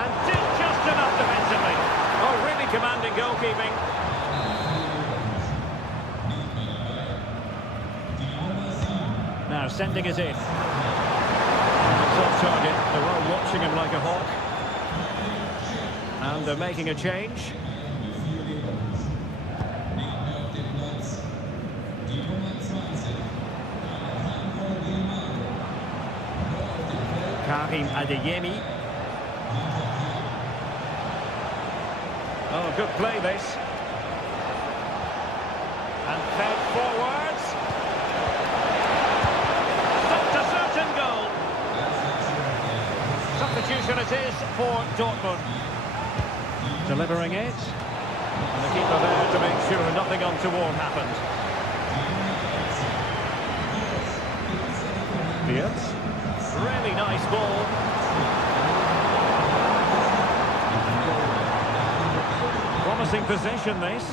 And did just enough defensively. Oh, really commanding goalkeeping. Now sending it in. It's off target. They're all watching him like a hawk. And they're making a change. Karim Adeyemi. Oh, good play this. And fed forwards. Stopped a certain goal. Substitution it is for Dortmund. Delivering it. And the keeper there to make sure nothing untoward happened. Fields. Really nice ball. Promising possession, this.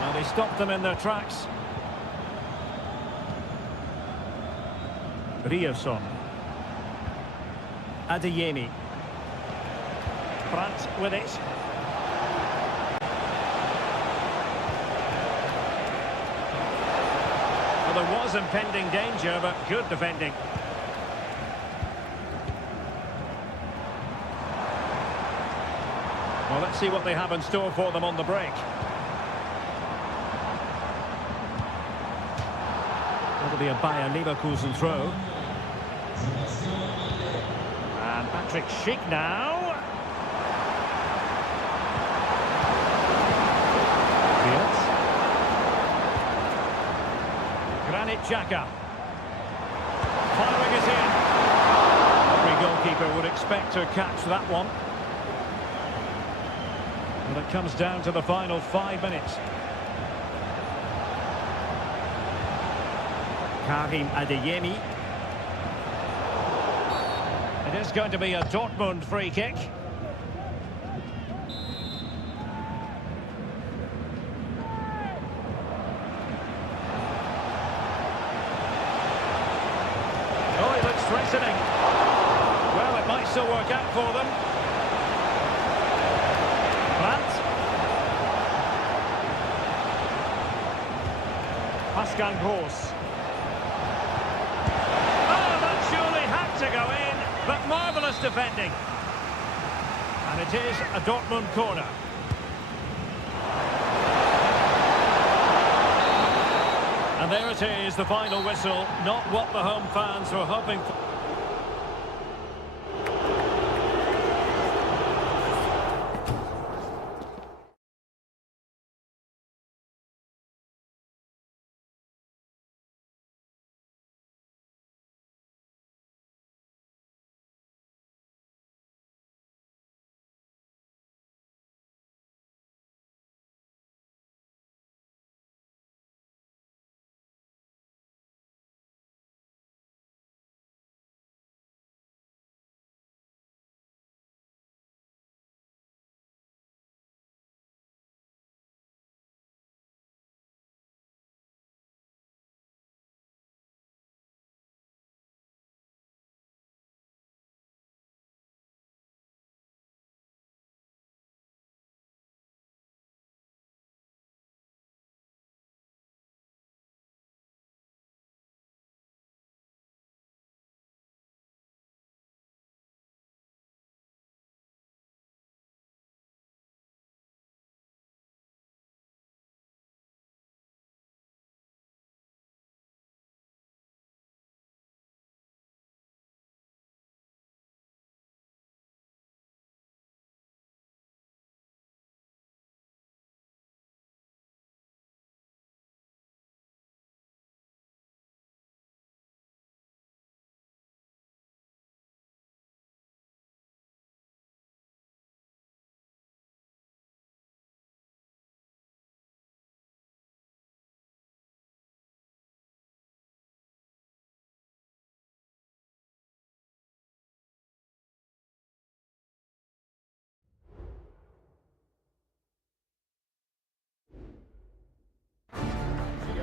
Now they stopped them in their tracks. Rierson. Adeyemi. Brandt with it. Well, there was impending danger, but good defending. Well, let's see what they have in store for them on the break. That'll be a Bayer Leverkusen throw. And Patrick Schick now. Fields. Granit Xhaka. Firing it in. Every goalkeeper would expect to catch that one. And it comes down to the final 5 minutes. Karim Adeyemi. It is going to be a Dortmund free kick. Oh, he looks threatening. Well, it might still work out for them. Pascal Gross. Oh, that surely had to go in, but marvellous defending. And it is a Dortmund corner. And there it is, the final whistle. Not what the home fans were hoping for.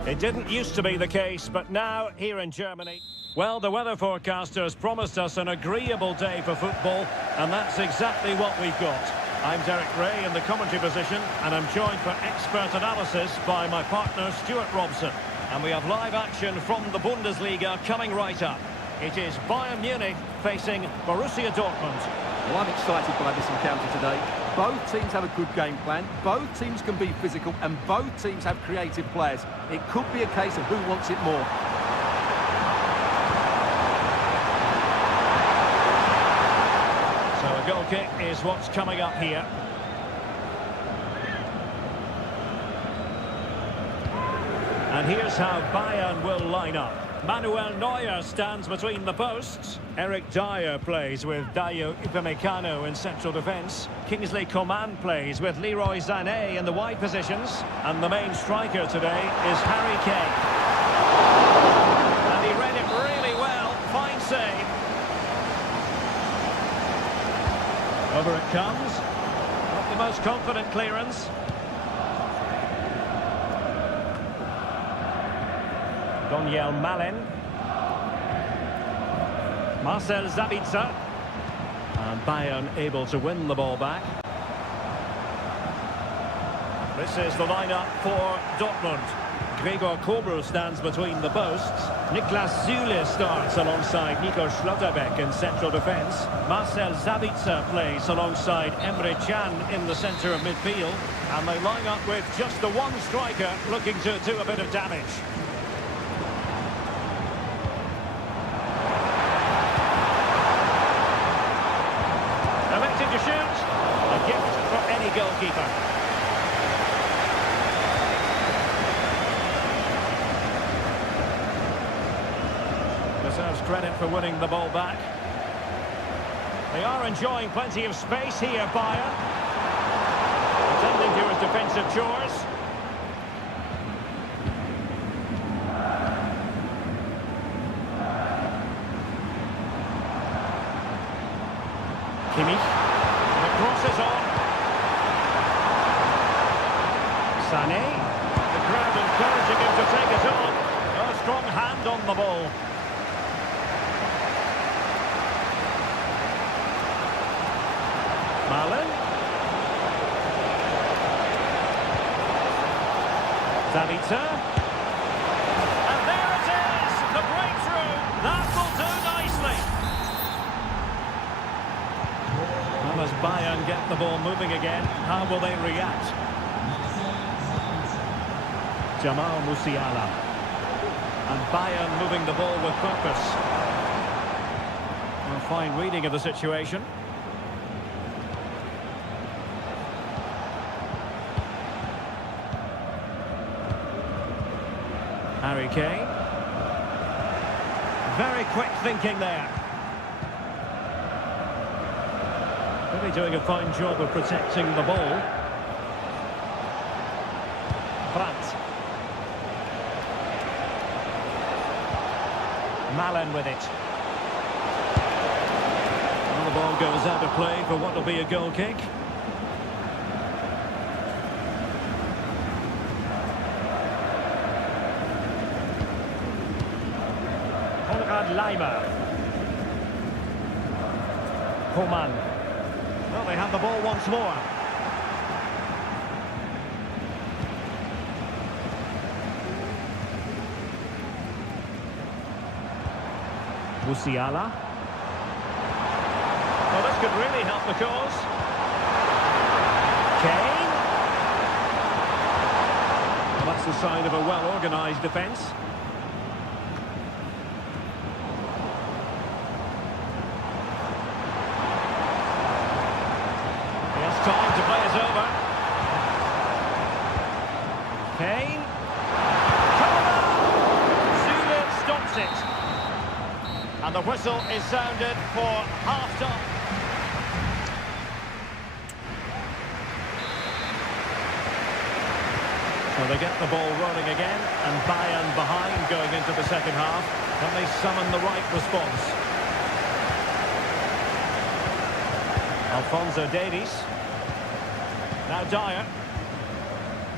It didn't used to be the case, but now here in Germany... Well, the weather forecasters promised us an agreeable day for football, and that's exactly what we've got. I'm Derek Ray in the commentary position, and I'm joined for expert analysis by my partner Stuart Robson. And we have live action from the Bundesliga coming right up. It is Bayern Munich facing Borussia Dortmund. Well, I'm excited by this encounter today. Both teams have a good game plan, both teams can be physical, and both teams have creative players. It could be a case of who wants it more. So a goal kick is what's coming up here. And here's how Bayern will line up. Manuel Neuer stands between the posts. Eric Dyer plays with Dayo Upamecano in central defence. Kingsley Coman plays with Leroy Sané in the wide positions. And the main striker today is Harry Kane. And he read it really well. Fine save. Over it comes. Not the most confident clearance. Daniel Malen. Marcel Sabitzer. And Bayern able to win the ball back. This is the lineup for Dortmund. Gregor Kobel stands between the posts. Niklas Süle starts alongside Nico Schlotterbeck in central defence. Marcel Sabitzer plays alongside Emre Can in the centre of midfield. And they line up with just the one striker looking to do a bit of damage. To shoot, a gift for any goalkeeper. Deserves credit for winning the ball back. They are enjoying plenty of space here, Bayern. Attending to his defensive chores. Kimmich. Crosses on. Sané. The crowd encouraging him to take it on. A strong hand on the ball. Malen. Sabitzer. And there it is! The breakthrough! That will do nicely. As Bayern get the ball moving again, how will they react? Jamal Musiala. And Bayern moving the ball with purpose. A fine reading of the situation. Harry Kane. Very quick thinking there. Really doing a fine job of protecting the ball. Brandt. Malen with it. Well, the ball goes out of play for what will be a goal kick. Leimer. Coman. Well, they have the ball once more. Musiala. Well, this could really help the cause. Kane. Well, that's the sign of a well-organised defence. Time to play it over. Kane. Zule stops it. And the whistle is sounded for half-time. So they get the ball rolling again, and Bayern behind going into the second half. Can they summon the right response? Alphonso Davies. Now Dyer.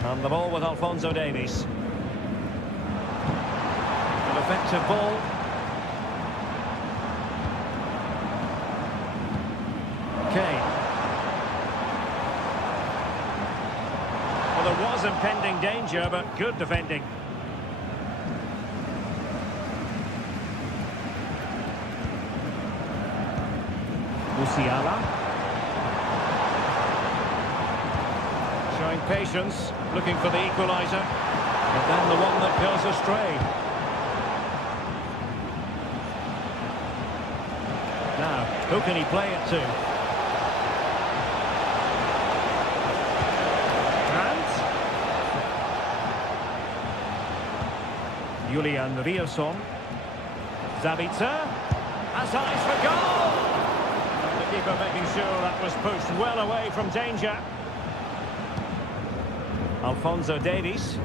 And the ball with Alphonso Davies. An effective ball. Kane. Well, there was impending danger, but good defending. Musiala. Showing patience, looking for the equaliser, but then the one that goes astray. Now, who can he play it to? Brandt. Julian Rierson. Zabitzer. Has eyes for goal! And the keeper making sure that was pushed well away from danger. Alphonso Davies.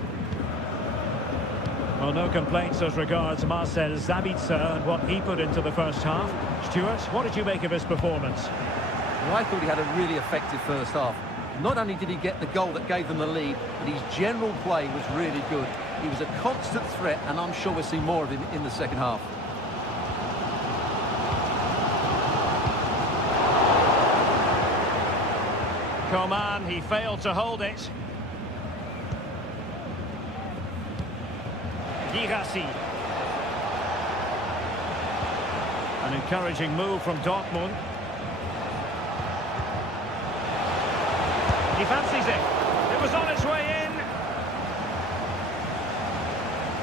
Well, no complaints as regards Marcel Zabitzer and what he put into the first half. Stuart, what did you make of his performance? Well, I thought he had a really effective first half. Not only did he get the goal that gave them the lead, but his general play was really good. He was a constant threat, and I'm sure we'll see more of him in the second half. Coman, he failed to hold it. Girassi. An encouraging move from Dortmund. He fancies it. It was on its way in.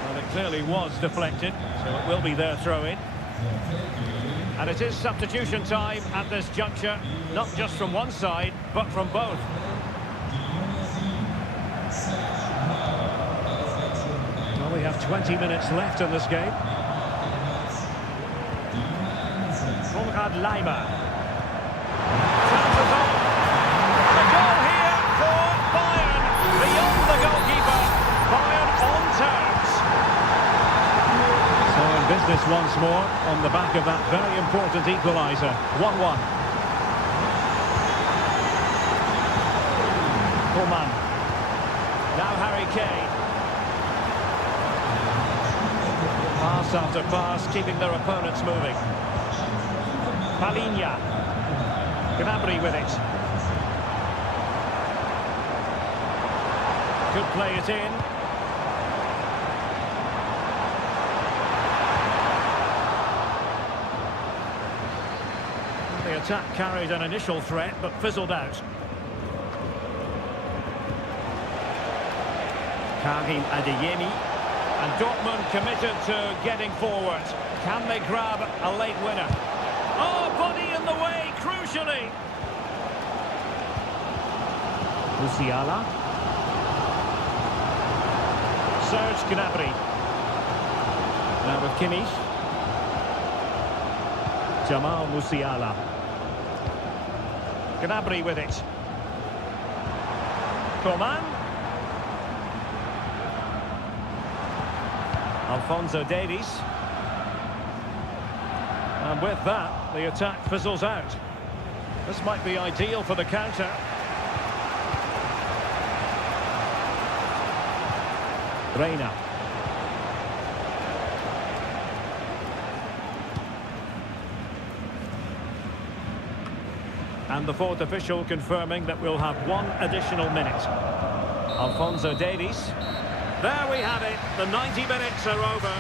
Well, it clearly was deflected, so it will be their throw-in. And it is substitution time at this juncture, not just from one side, but from both. Well, we have 20 minutes left in this game. Leimer. Chances on. The goal here for Bayern. Beyond the goalkeeper. Bayern on terms. So in business once more on the back of that very important equaliser. 1-1. Coman. Now Harry Kane. Pass after pass, keeping their opponents moving. Palinha. Gnabry with it. Could play it in. The attack carried an initial threat, but fizzled out. Karim Adeyemi. And Dortmund committed to getting forward. Can they grab a late winner? Oh, body in the way, crucially. Musiala. Serge Gnabry. Now with Kimmich. Jamal Musiala. Gnabry with it. Coman. Alphonso Davies. And with that, the attack fizzles out. This might be ideal for the counter. Reina. And the fourth official confirming that we'll have one additional minute. Alphonso Davies. There we have it. The 90 minutes are over.